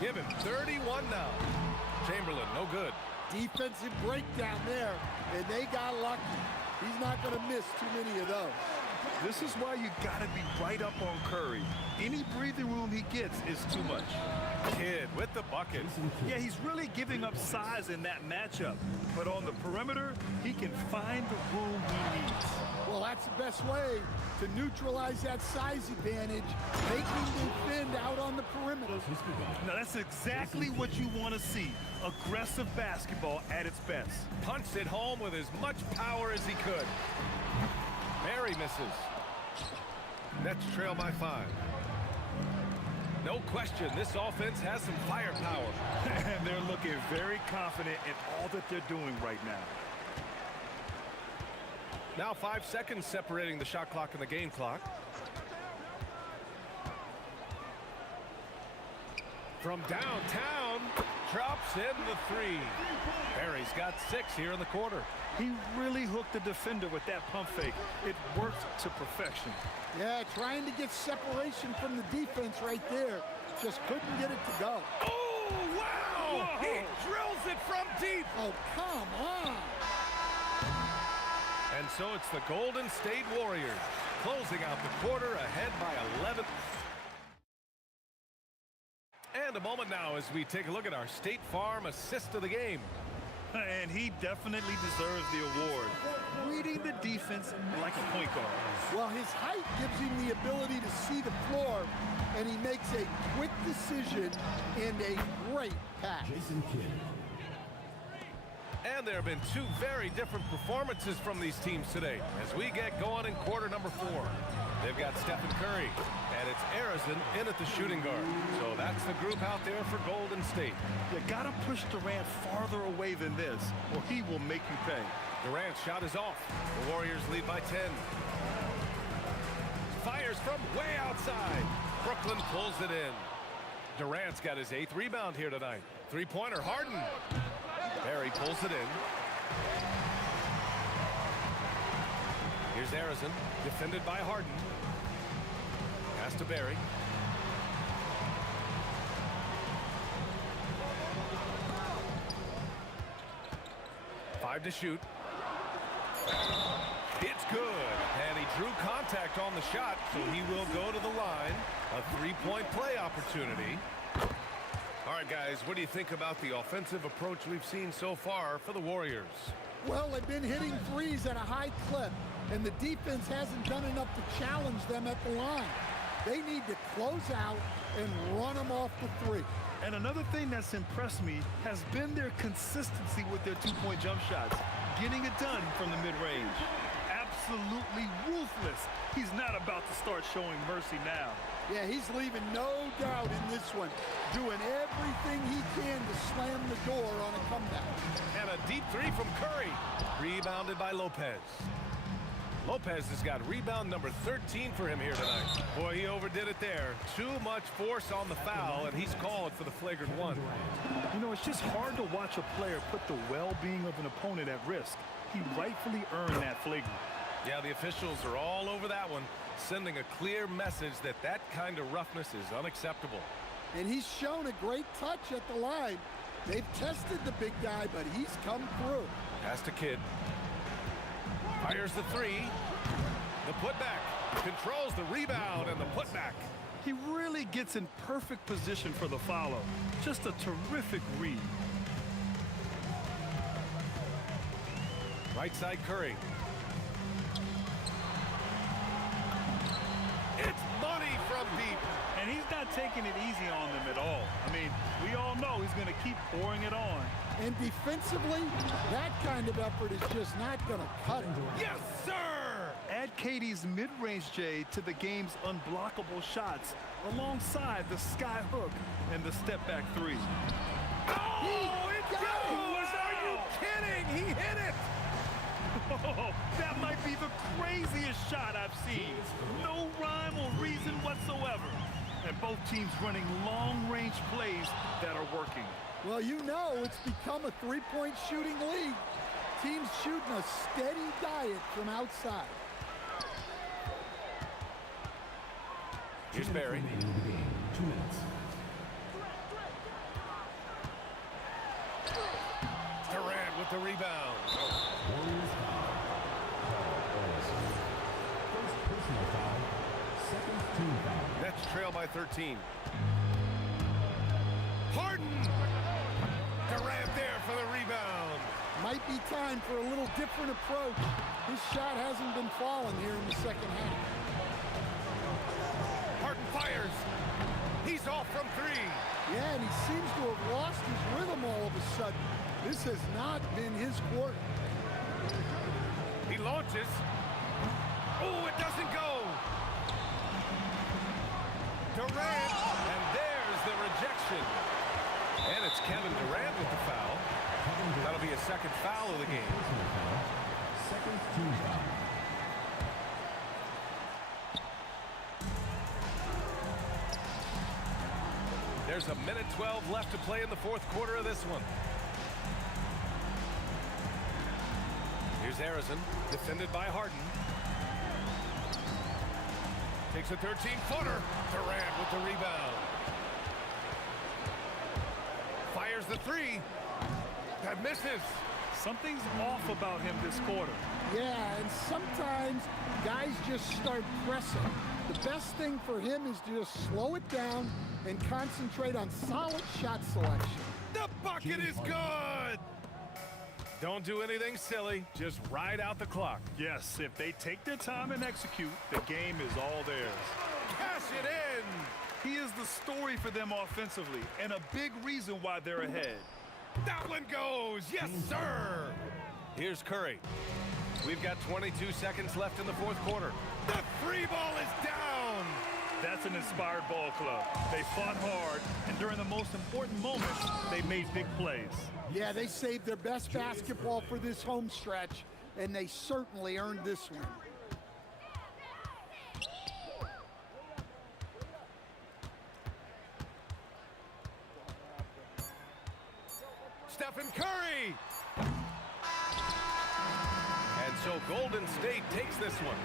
Give him 31 now. Chamberlain, no good. Defensive breakdown there, and they got lucky. He's not going to miss too many of those. This is why you got to be right up on Curry. Any breathing room he gets is too much. Kidd with the bucket. Yeah, he's really giving up size in that matchup. But on the perimeter, he can find the room he needs. Well, that's the best way to neutralize that size advantage, making the defend out on the perimeter. Now, that's exactly what you want to see. Aggressive basketball at its best. Punched it home with as much power as he could. Mary misses. Nets trail by 5. No question, this offense has some firepower. And they're looking very confident in all that they're doing right now. Now 5 seconds separating the shot clock and the game clock. From downtown, drops in the 3. Barry's got 6 here in the quarter. He really hooked the defender with that pump fake. It worked to perfection. Yeah, trying to get separation from the defense right there. Just couldn't get it to go. Oh, wow! Whoa. He drills it from deep. Oh, come on. And so it's the Golden State Warriors closing out the quarter ahead by 11. And a moment now as we take a look at our State Farm assist of the game. And he definitely deserves the award. Reading the defense like a point guard. Well, his height gives him the ability to see the floor, and he makes a quick decision and a great pass. Jason Kidd. And there have been 2 very different performances from these teams today as we get going in quarter number 4. They've got Stephen Curry, and it's Arizin in at the shooting guard. So that's the group out there for Golden State. You got to push Durant farther away than this, or he will make you pay. Durant's shot is off. The Warriors lead by 10. Fires from way outside. Brooklyn pulls it in. Durant's got his 8th rebound here tonight. 3-pointer, Harden. Barry pulls it in. Here's Arizin, defended by Harden. Pass to Barry. Five to shoot. It's good. And he drew contact on the shot, so he will go to the line. A 3-point play opportunity. All right, guys, what do you think about the offensive approach we've seen so far for the Warriors? Well, they've been hitting threes at a high clip, and the defense hasn't done enough to challenge them at the line. They need to close out and run them off the 3. And another thing that's impressed me has been their consistency with their 2-point jump shots, getting it done from the mid-range. Absolutely ruthless. He's not about to start showing mercy now. Yeah, he's leaving no doubt in this one, doing everything he can to slam the door on a comeback. And a deep 3 from Curry, rebounded by Lopez. Lopez has got rebound number 13 for him here tonight. Boy, he overdid it there. Too much force on the foul, and he's called for the flagrant 1. You know, it's just hard to watch a player put the well-being of an opponent at risk. He rightfully earned that flagrant. Yeah, the officials are all over that one, sending a clear message that that kind of roughness is unacceptable. And he's shown a great touch at the line. They've tested the big guy, but he's come through. Pass to Kidd. Fires the 3. The putback. Controls the rebound and the putback. He really gets in perfect position for the follow. Just a terrific read. Right side Curry. It's money from deep. And he's not taking it easy on them at all. I mean, we all know he's going to keep pouring it on. And defensively, that kind of effort is just not going to cut it. Yes, sir! Add Katie's mid-range J to the game's unblockable shots alongside the sky hook and the step-back 3. Oh, it goes! Are you kidding? He hit it! Oh, that might be the craziest shot I've seen. No rhyme or reason whatsoever. And both teams running long-range plays that are working. Well, you know it's become a 3-point shooting league. team's shooting a steady diet from outside. Here's Barry. 2 minutes. Durant with the rebound. Warriors foul. First personal foul. Second team foul. Nets trail by 13. Harden! Durant there for the rebound. Might be time for a little different approach. His shot hasn't been falling here in the second half. Harden fires. He's off from 3. Yeah, and he seems to have lost his rhythm all of a sudden. This has not been his quarter. He launches. Oh, it doesn't go. Durant, and there's the rejection. And it's Kevin Durant with the foul. That'll be a second foul of the game. Second team foul. There's a minute 12 left to play in the fourth quarter of this one. Here's Harrison, defended by Harden. Takes a 13-footer. Durant with the rebound. Fires the 3. That misses. Something's off about him this quarter. Yeah, and sometimes guys just start pressing. The best thing for him is to just slow it down and concentrate on solid shot selection. The bucket is good! Don't do anything silly. Just ride out the clock. Yes, if they take their time and execute, the game is all theirs. Cash it in! He is the story for them offensively, and a big reason why they're ahead. That one goes! Yes, sir! Here's Curry. We've got 22 seconds left in the fourth quarter. The 3 ball is down! That's an inspired ball club. They fought hard, and during the most important moments, they made big plays. Yeah, they saved their best basketball for this home stretch, and they certainly earned this one. Stephen Curry! And so Golden State takes this one.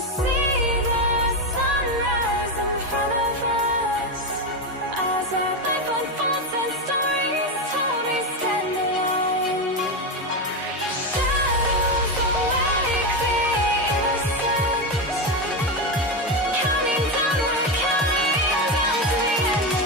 see the sunrise in front of us as our life unfolds and stories told we stand alone. Shadows awake the innocent, counting down, we're counting down to the end of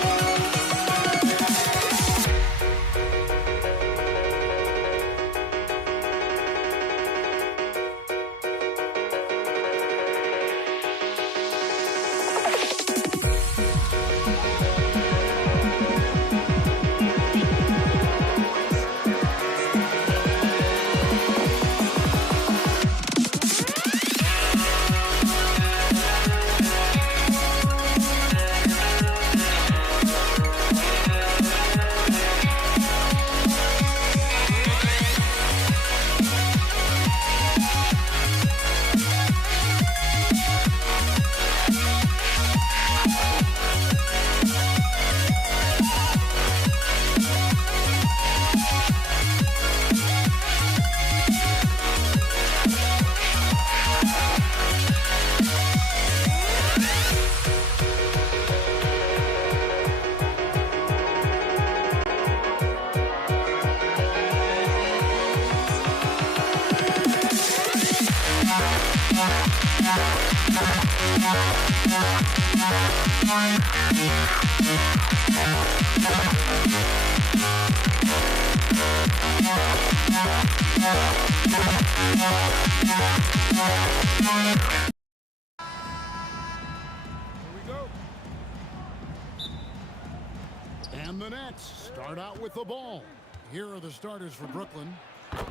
And the Nets start out with the ball. Here are the starters for Brooklyn.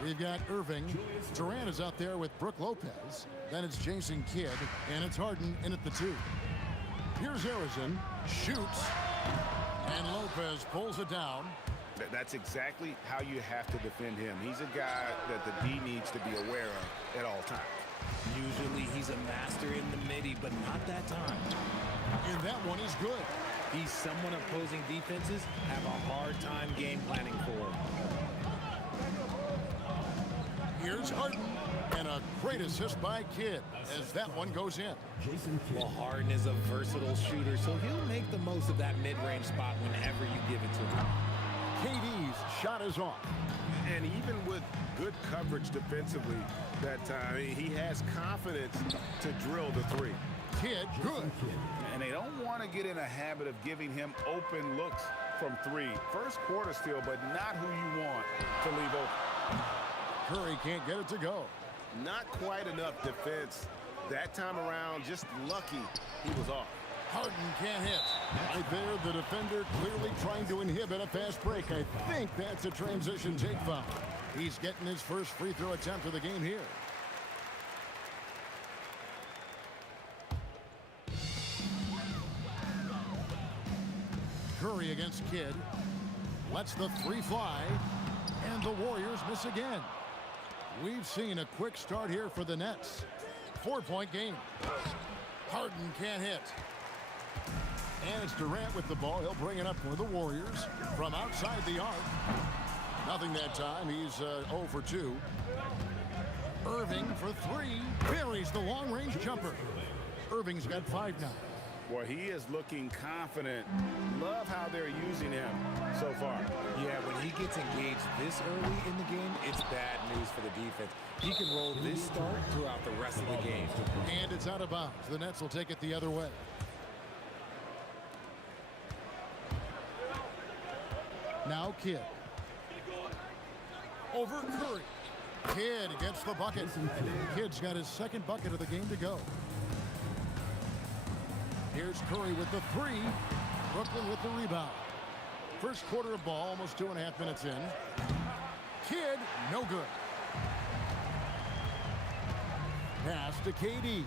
We've got Irving. Durant is out there with Brook Lopez. Then it's Jason Kidd, and it's Harden in at the 2. Here's Harrison, shoots, and Lopez pulls it down. That's exactly how you have to defend him. He's a guy that the D needs to be aware of at all times. Usually he's a master in the midi, but not that time. And that one is good. He's someone opposing defenses have a hard time game planning for. Here's Harden, and a great assist by Kidd as that one goes in. Well, Harden is a versatile shooter, so he'll make the most of that mid-range spot whenever you give it to him. KD's shot is off. And even with good coverage defensively that time, he has confidence to drill the 3. Kidd, good. And they don't want to get in a habit of giving him open looks from 3. First quarter still, but not who you want to leave open. Curry can't get it to go. Not quite enough defense that time around. Just lucky he was off. Harden can't hit. Right there, the defender clearly trying to inhibit a fast break. I think that's a transition take foul. He's getting his first free throw attempt of the game here. Curry against Kidd. Lets the 3 fly. And the Warriors miss again. We've seen a quick start here for the Nets. 4-point game. Harden can't hit. And it's Durant with the ball. He'll bring it up for the Warriors from outside the arc. Nothing that time. He's 0 for 2. Irving for 3. Buries the long-range jumper. Irving's got 5 now. Boy, he is looking confident. Love how they're using him so far. Yeah, when he gets engaged this early in the game, it's bad news for the defense. He can roll this start throughout the rest of the game. And it's out of bounds. The Nets will take it the other way. Now Kidd. Over Curry. Kidd gets the bucket. Kidd's got his second bucket of the game to go. Here's Curry with the 3. Brooklyn with the rebound. First quarter of ball, almost 2.5 minutes in. Kidd, no good. Pass to KD.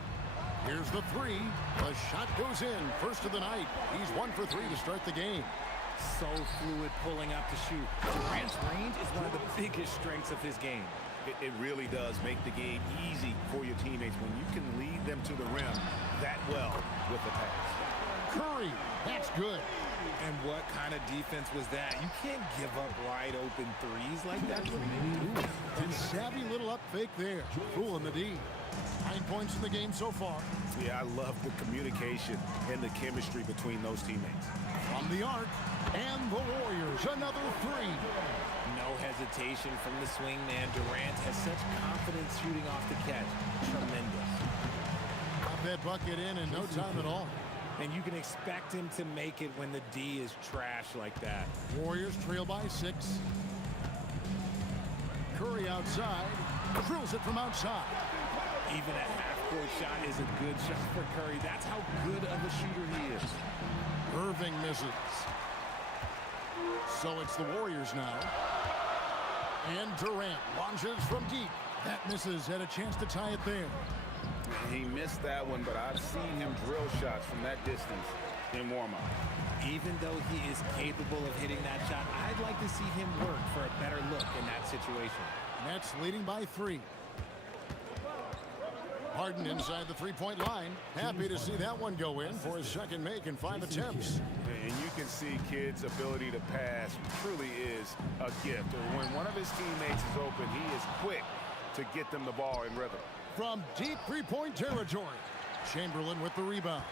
Here's the 3. The shot goes in. First of the night. He's 1 for 3 to start the game. So fluid pulling up to shoot. Durant's range is one of the biggest strengths of his game. It really does make the game easy for your teammates when you can lead them to the rim that well with the pass. Curry, that's good. And what kind of defense was that? You can't give up wide open threes like that. And savvy little up fake there. Fooling the D. 9 points in the game so far. Yeah, I love the communication and the chemistry between those teammates. From the arc, and the Warriors, another three. No hesitation from the swing man. Durant has such confidence shooting off the catch. Tremendous. Got that bucket in no time at all. And you can expect him to make it when the D is trash like that. Warriors trail by 6. Curry outside, drills it from outside. Even a half-court shot is a good shot for Curry. That's how good of a shooter he is. Irving misses. So it's the Warriors now. And Durant launches from deep. That misses. Had a chance to tie it there. He missed that one, but I've seen him drill shots from that distance in warm-up. Even though he is capable of hitting that shot, I'd like to see him work for a better look in that situation. Nets leading by 3. Harden inside the three-point line. Happy to see that one go in for his second make in 5 attempts. And you can see Kidd's ability to pass truly is a gift. When one of his teammates is open, he is quick to get them the ball in rhythm. From deep three-point territory, Chamberlain with the rebound.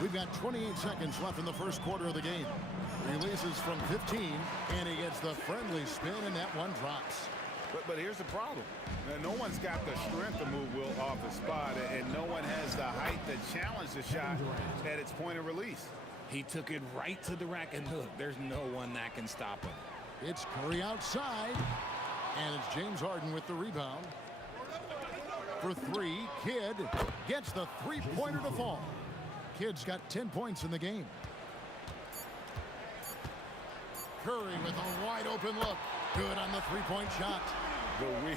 We've got 28 seconds left in the first quarter of the game. Releases from 15, and he gets the friendly spin, and that one drops. But here's the problem. No one's got the strength to move Will off the spot, and no one has the height to challenge the shot at its point of release. He took it right to the rack, and look, there's no one that can stop him. It's Curry outside, and it's James Harden with the rebound. For 3, Kidd gets the three-pointer to fall. Kidd's got 10 points in the game. Curry with a wide-open look. Good on the three-point shot. The wheel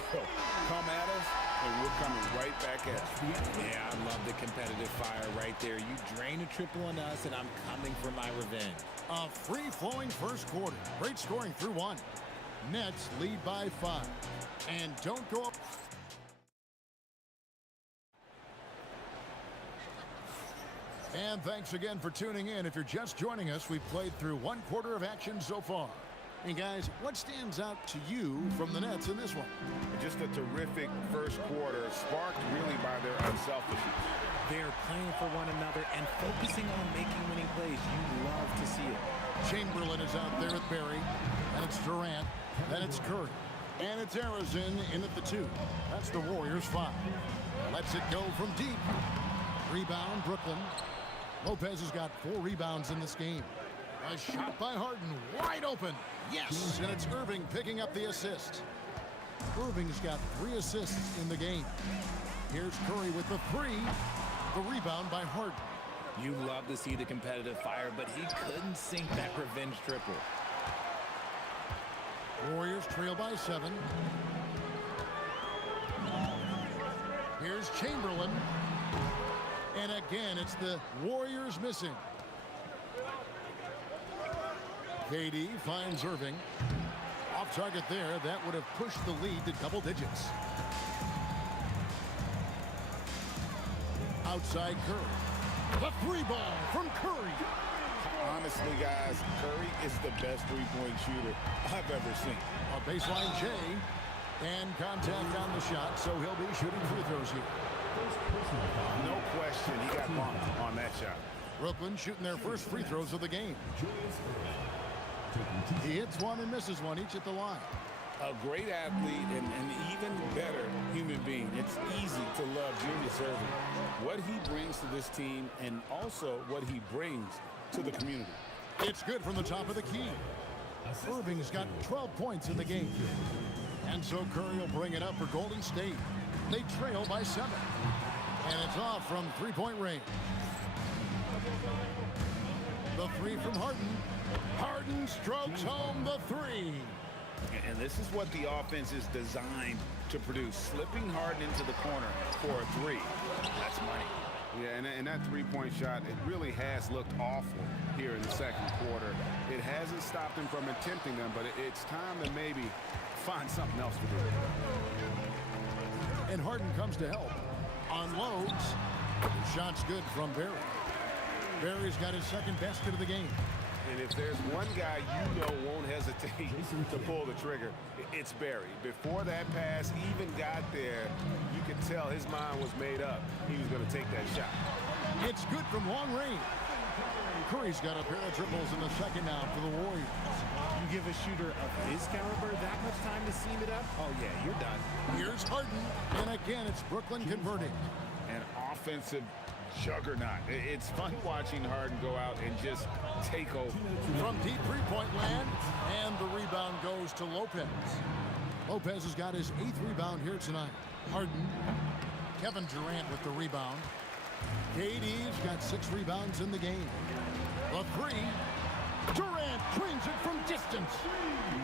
come at us, and we're coming right back at you. Yeah, I love the competitive fire right there. You drain a triple on us, and I'm coming for my revenge. A free-flowing first quarter. Great scoring through 1. Nets lead by 5. And don't go up. And thanks again for tuning in. If you're just joining us, we've played through 1 quarter of action so far. And guys, what stands out to you from the Nets in this one? Just a terrific first quarter, sparked really by their unselfishness. They're playing for one another and focusing on making winning plays. You love to see it. Chamberlain is out there with Barry. And it's Durant. Then it's Curry. And it's Arizin in at the 2. That's the Warriors 5. Lets it go from deep. Rebound, Brooklyn. Lopez has got 4 rebounds in this game. A shot by Harden, wide open. Yes, and it's Irving picking up the assist. Irving's got 3 assists in the game. Here's Curry with the 3. The rebound by Harden. You love to see the competitive fire, but he couldn't sink that revenge triple. Warriors trail by 7. Here's Chamberlain. And again, it's the Warriors missing. KD finds Irving. Off target there. That would have pushed the lead to double digits. Outside Curry. The 3 ball from Curry. Honestly, guys, Curry is the best three-point shooter I've ever seen. A baseline J. And contact on the shot, so he'll be shooting free throws here. No question, he got bumped on that shot. Brooklyn shooting their first free throws of the game. He hits one and misses one, each at the line. A great athlete and an even better human being. It's easy to love Julius Irving. What he brings to this team and also what he brings to the community. It's good from the top of the key. Irving's got 12 points in the game. And so Curry will bring it up for Golden State. They trail by 7. And it's off from three-point range. The 3 from Harden. Harden strokes home the 3. And this is what the offense is designed to produce. Slipping Harden into the corner for a 3. That's money. Yeah, and that three-point shot, it really has looked awful here in the second quarter. It hasn't stopped him from attempting them, but it's time to maybe find something else to do. And Harden comes to help. Unloads. The shot's good from Barry. Barry's got his second basket of the game. And if there's one guy you know won't hesitate wait to pull the trigger. It's Barry. Before that pass even got there, you could tell his mind was made up. He was going to take that shot. It's good from long range. Curry's got a pair of triples in the second now for the Warriors. You give a shooter of his caliber that much time to seam it up? Oh, yeah, you're done. Here's Harden, and again, it's Brooklyn converting. An offensive juggernaut. It's fun watching Harden go out and just take over. From deep three-point land, and the rebound goes to Lopez. Lopez has got his 8th rebound here tonight. Harden, Kevin Durant with the rebound. KD's got 6 rebounds in the game. The three, Durant drains it from distance.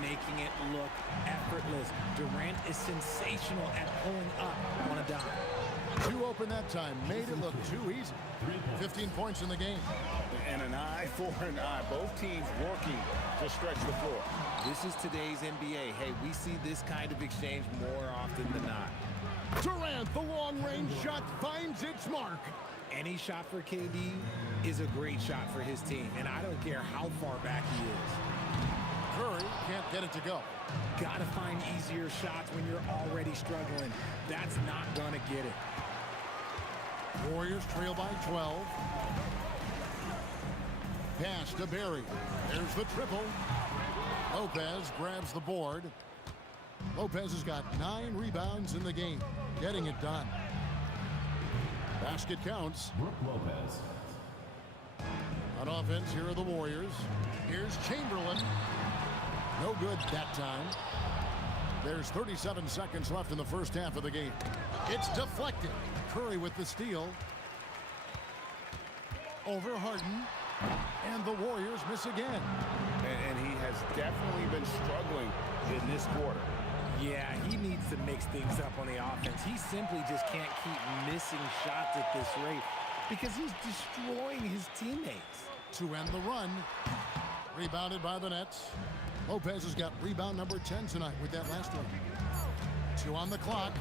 Making it look effortless. Durant is sensational at pulling up on a dime. 2 open that time, made it look too easy. 15 points in the game. And an eye for an eye. Both teams working to stretch the floor. This is today's NBA. Hey, we see this kind of exchange more often than not. Durant, the long-range shot finds its mark. Any shot for KD is a great shot for his team, and I don't care how far back he is. Curry can't get it to go. Gotta find easier shots when you're already struggling. That's not gonna get it. Warriors trail by 12. Pass to Barry. There's the triple. Lopez grabs the board. Lopez has got 9 rebounds in the game, getting it done. Basket counts. Brook Lopez. On offense, here are the Warriors. Here's Chamberlain. No good that time. There's 37 seconds left in the first half of the game. It's deflected. Curry with the steal. Over Harden. And the Warriors miss again. And he has definitely been struggling in this quarter. Yeah, he needs to mix things up on the offense. He simply just can't keep missing shots at this rate because he's destroying his teammates. To end the run. Rebounded by the Nets. Lopez has got rebound number 10 tonight with that last one. 2 on the clock.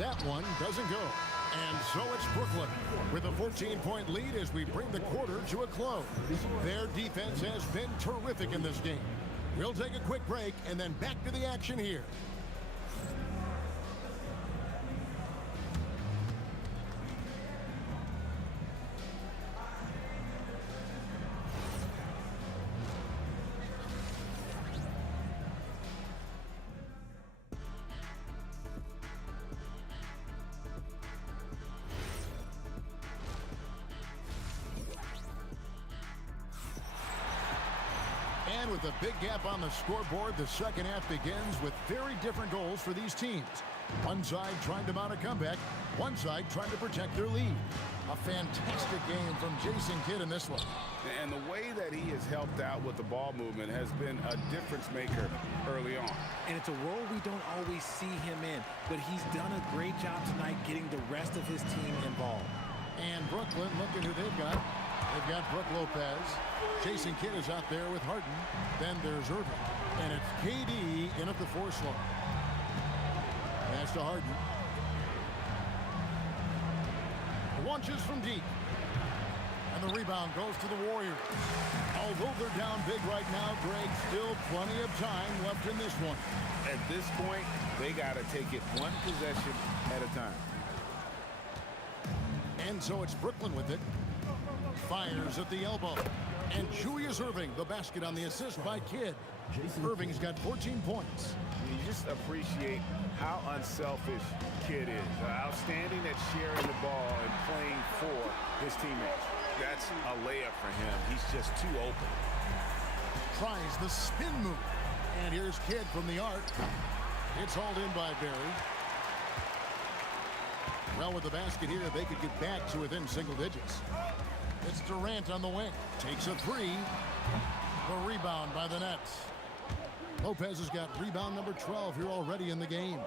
That one doesn't go. And so it's Brooklyn with a 14-point lead as we bring the quarter to a close. Their defense has been terrific in this game. We'll take a quick break and then back to the action here. And with a big gap on the scoreboard, the second half begins with very different goals for these teams. One side trying to mount a comeback, one side trying to protect their lead. A fantastic game from Jason Kidd in this one. And the way that he has helped out with the ball movement has been a difference maker early on. And it's a role we don't always see him in, but he's done a great job tonight getting the rest of his team involved. And Brooklyn, look at who they've got. They've got Brook Lopez. Jason Kidd is out there with Harden. Then there's Irving. And it's KD in at the 4 slot. Pass to Harden. Launches from deep. And the rebound goes to the Warriors. Although they're down big right now, Greg, still plenty of time left in this one. At this point, they got to take it one possession at a time. And so it's Brooklyn with it. Fires at the elbow. And Julius Irving, the basket on the assist by Kidd. Irving's got 14 points. You just appreciate how unselfish Kidd is. Outstanding at sharing the ball and playing for his teammates. That's a layup for him. He's just too open. Tries the spin move. And here's Kidd from the arc. It's hauled in by Barry. Well, with the basket here, they could get back to within single digits. It's Durant on the wing. Takes a 3. The rebound by the Nets. Lopez has got rebound number 12 here already in the game.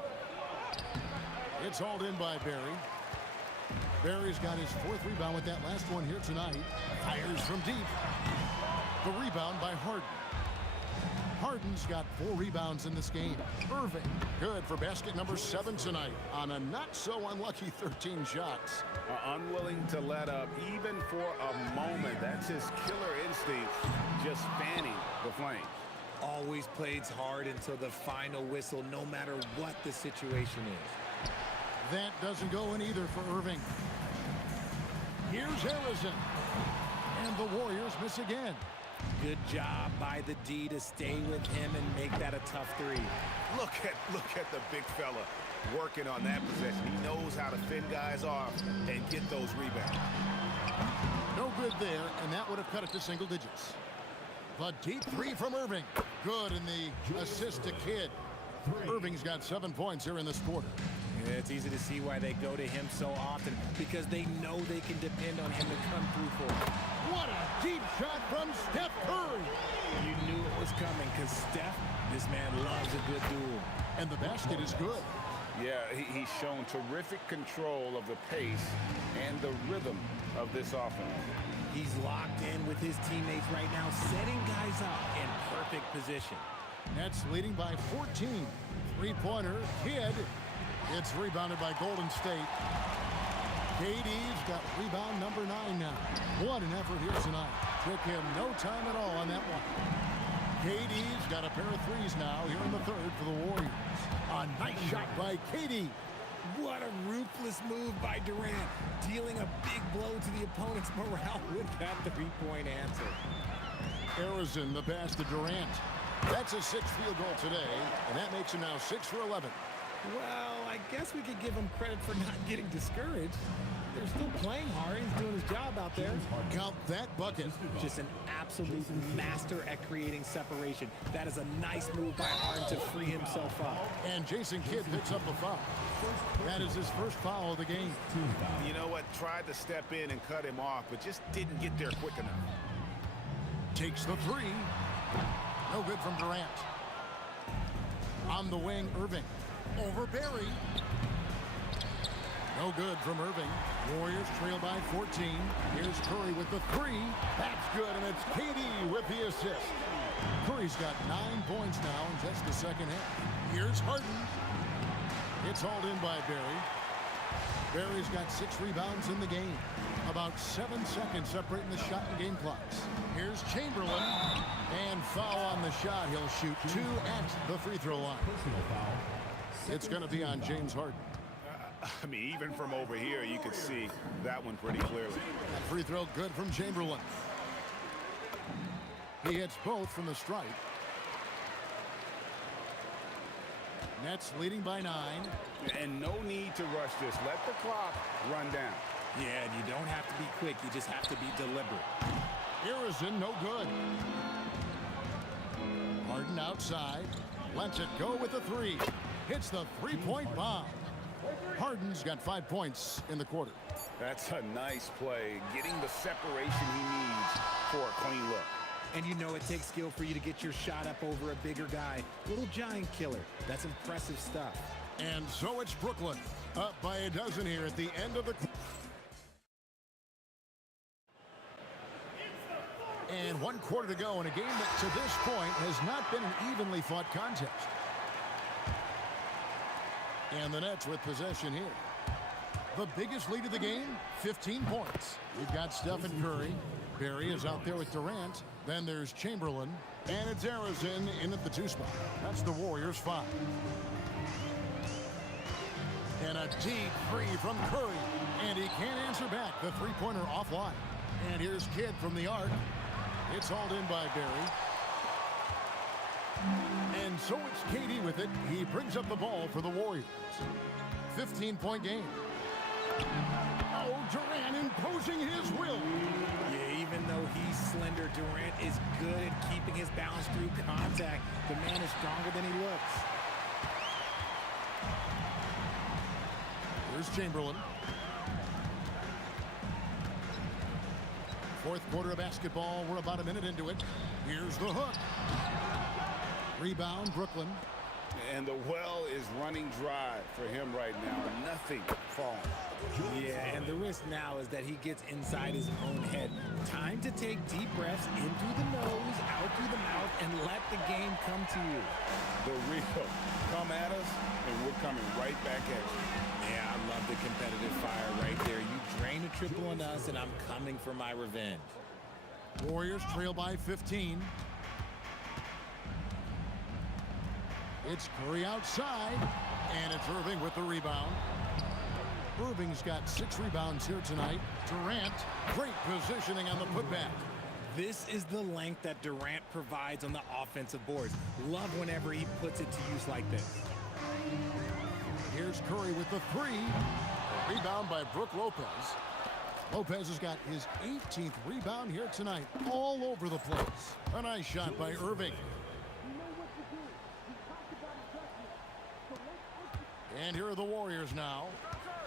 It's hauled in by Barry. Barry's got his 4th rebound with that last one here tonight. Fires from deep. The rebound by Harden. Harden's got 4 rebounds in this game. Irving, good for basket number 7 tonight on a not-so-unlucky 13 shots. Unwilling to let up even for a moment. That's his killer instinct, just fanning the flames. Always plays hard until the final whistle, no matter what the situation is. That doesn't go in either for Irving. Here's Harrison. And the Warriors miss again. Good job by the D to stay with him and make that a tough three. Look at the big fella working on that possession. He knows how to fend guys off and get those rebounds. No good there, and that would have cut it to single digits. The deep three from Irving. Good, and the assist to Kidd. Irving's got 7 points here in this quarter. Yeah, it's easy to see why they go to him so often, because they know they can depend on him to come through for them. What a deep shot from Steph Curry. You knew it was coming, because Steph, this man loves a good duel. And the basket is good. Yeah, he's shown terrific control of the pace and the rhythm of this offense. He's locked in with his teammates right now, setting guys up in perfect position. Nets leading by 14. Three-pointer, Kidd. It's rebounded by Golden State. KD's got rebound number 9 now. What an effort here tonight. Took him no time at all on that one. KD's got a pair of threes now here in the third for the Warriors. A nice shot by KD. What a ruthless move by Durant, dealing a big blow to the opponent's morale with that three-point answer. Harrison, the pass to Durant. That's a 6th field goal today, and that makes him now 6 for 11. Well, I guess we could give him credit for not getting discouraged. They're still playing hard. He's doing his job out there. Count that bucket. Just an absolute master at creating separation. That is a nice move by Harden to free himself up. And Jason Kidd picks up a foul. That is his first foul of the game. You know what? Tried to step in and cut him off, but just didn't get there quick enough. Takes the three. No good from Durant. On the wing, Irving. Over Barry. No good from Irving. Warriors trail by 14. Here's Curry with the three. That's good, and it's KD with the assist. Curry's got 9 points now in just the second half. Here's Harden. It's hauled in by Barry. Barry's got 6 rebounds in the game. About 7 seconds separating the shot and game clocks. Here's Chamberlain. And foul on the shot. He'll shoot 2 at the free throw line. It's going to be on James Harden. I mean, even from over here, you could see that one pretty clearly. That free throw good from Chamberlain. He hits both from the stripe. Nets leading by 9. And no need to rush this. Let the clock run down. Yeah, and you don't have to be quick. You just have to be deliberate. Harrison, no good. Harden outside. Lets it go with the three. Hits the three-point bomb. Harden's got 5 points in the quarter. That's a nice play. Getting the separation he needs for a clean look. And you know it takes skill for you to get your shot up over a bigger guy. Little giant killer. That's impressive stuff. And so it's Brooklyn. Up by a dozen here at the end of the... And 1 quarter to go in a game that to this point has not been an evenly fought contest. And the Nets with possession here. The biggest lead of the game, 15 points. We've got Steph and Curry. Barry is out there with Durant. Then there's Chamberlain. And it's Harrison in at the 2 spot. That's the Warriors' 5. And a deep three from Curry. And he can't answer back. The three-pointer offline. And here's Kidd from the arc. It's hauled in by Barry. And so it's KD with it. He brings up the ball for the Warriors. 15-point game. Oh, Durant imposing his will. Yeah, even though he's slender, Durant is good at keeping his balance through contact. The man is stronger than he looks. Here's Chamberlain. 4th quarter of basketball. We're about a minute into it. Here's the hook. Rebound, Brooklyn. And the well is running dry for him right now. Nothing falling. Yeah, and the risk now is that he gets inside his own head. Time to take deep breaths in through the nose, out through the mouth, and let the game come to you. The real come at us, and we're coming right back at you. Yeah, I love the competitive fire right there. You drain a triple on us, and I'm coming for my revenge. Warriors trail by 15. It's Curry outside, and it's Irving with the rebound. Irving's got 6 rebounds here tonight. Durant, great positioning on the putback. This is the length that Durant provides on the offensive boards. Love whenever he puts it to use like this. Here's Curry with the 3. A rebound by Brook Lopez. Lopez has got his 18th rebound here tonight, all over the place. A nice shot by Irving. And here are the Warriors now,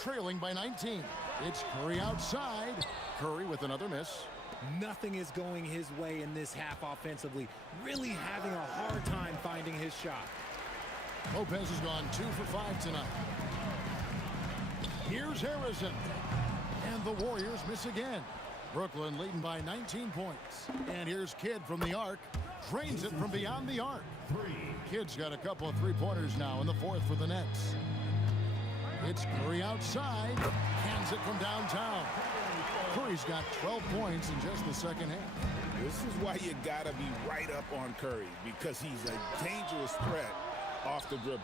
trailing by 19. It's Curry outside. Curry with another miss. Nothing is going his way in this half offensively. Really having a hard time finding his shot. Lopez has gone 2 for 5 tonight. Here's Harrison. And the Warriors miss again. Brooklyn leading by 19 points. And here's Kidd from the arc. Drains it from beyond the arc. Kidd's got a couple of three-pointers now in the 4th for the Nets. It's Curry outside. Hands it from downtown. Curry's got 12 points in just the second half. This is why you got to be right up on Curry, because he's a dangerous threat off the dribble.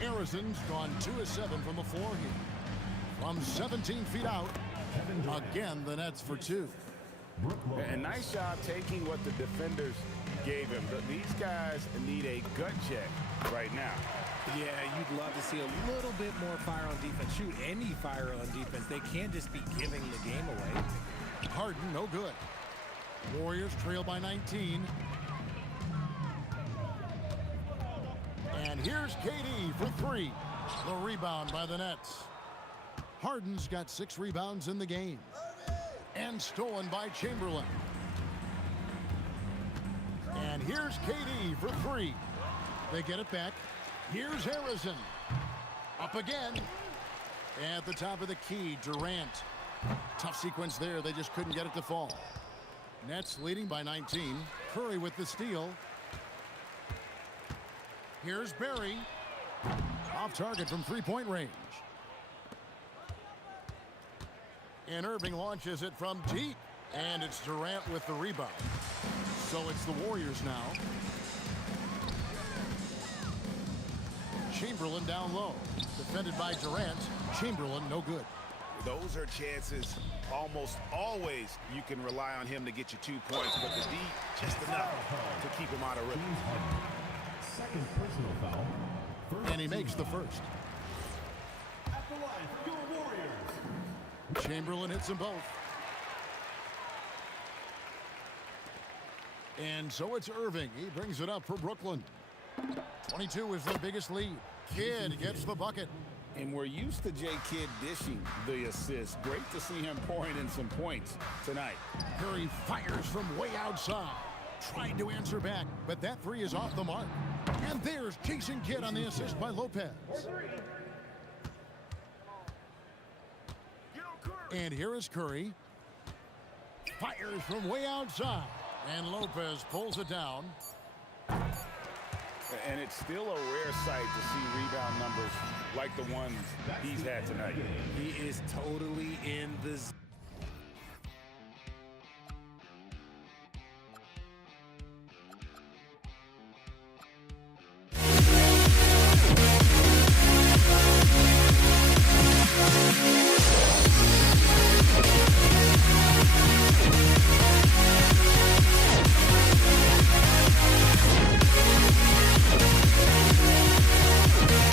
Harrison's gone 2 of 7 from the floor here. From 17 feet out, again the Nets for 2. And nice job taking what the defenders gave him. These guys need a gut check right now. Yeah, you'd love to see a little bit more fire on defense. Shoot, any fire on defense. They can't just be giving the game away. Harden, no good. Warriors trail by 19. And here's KD for 3. The rebound by the Nets. Harden's got 6 rebounds in the game. And stolen by Chamberlain. And here's KD for 3. They get it back. Here's Harrison. Up again. At the top of the key, Durant. Tough sequence there. They just couldn't get it to fall. Nets leading by 19. Curry with the steal. Here's Barry. Off target from three-point range. And Irving launches it from deep. And it's Durant with the rebound. So it's the Warriors now. Chamberlain down low. Defended by Durant. Chamberlain no good. Those are chances almost always you can rely on him to get you 2 points, but the D just enough to keep him out of rhythm. Second personal foul. And he makes the first. At the line, your Warriors. Chamberlain hits them both. And so it's Irving. He brings it up for Brooklyn. 22 is their biggest lead. Kidd gets the bucket. And we're used to J. Kidd dishing the assist. Great to see him pouring in some points tonight. Curry fires from way outside. Tried to answer back, but that 3 is off the mark. And there's Jason Kidd on the assist by Lopez. And here is Curry. Fires from way outside. And Lopez pulls it down. And it's still a rare sight to see rebound numbers like the ones he's had tonight. He is totally in the zone.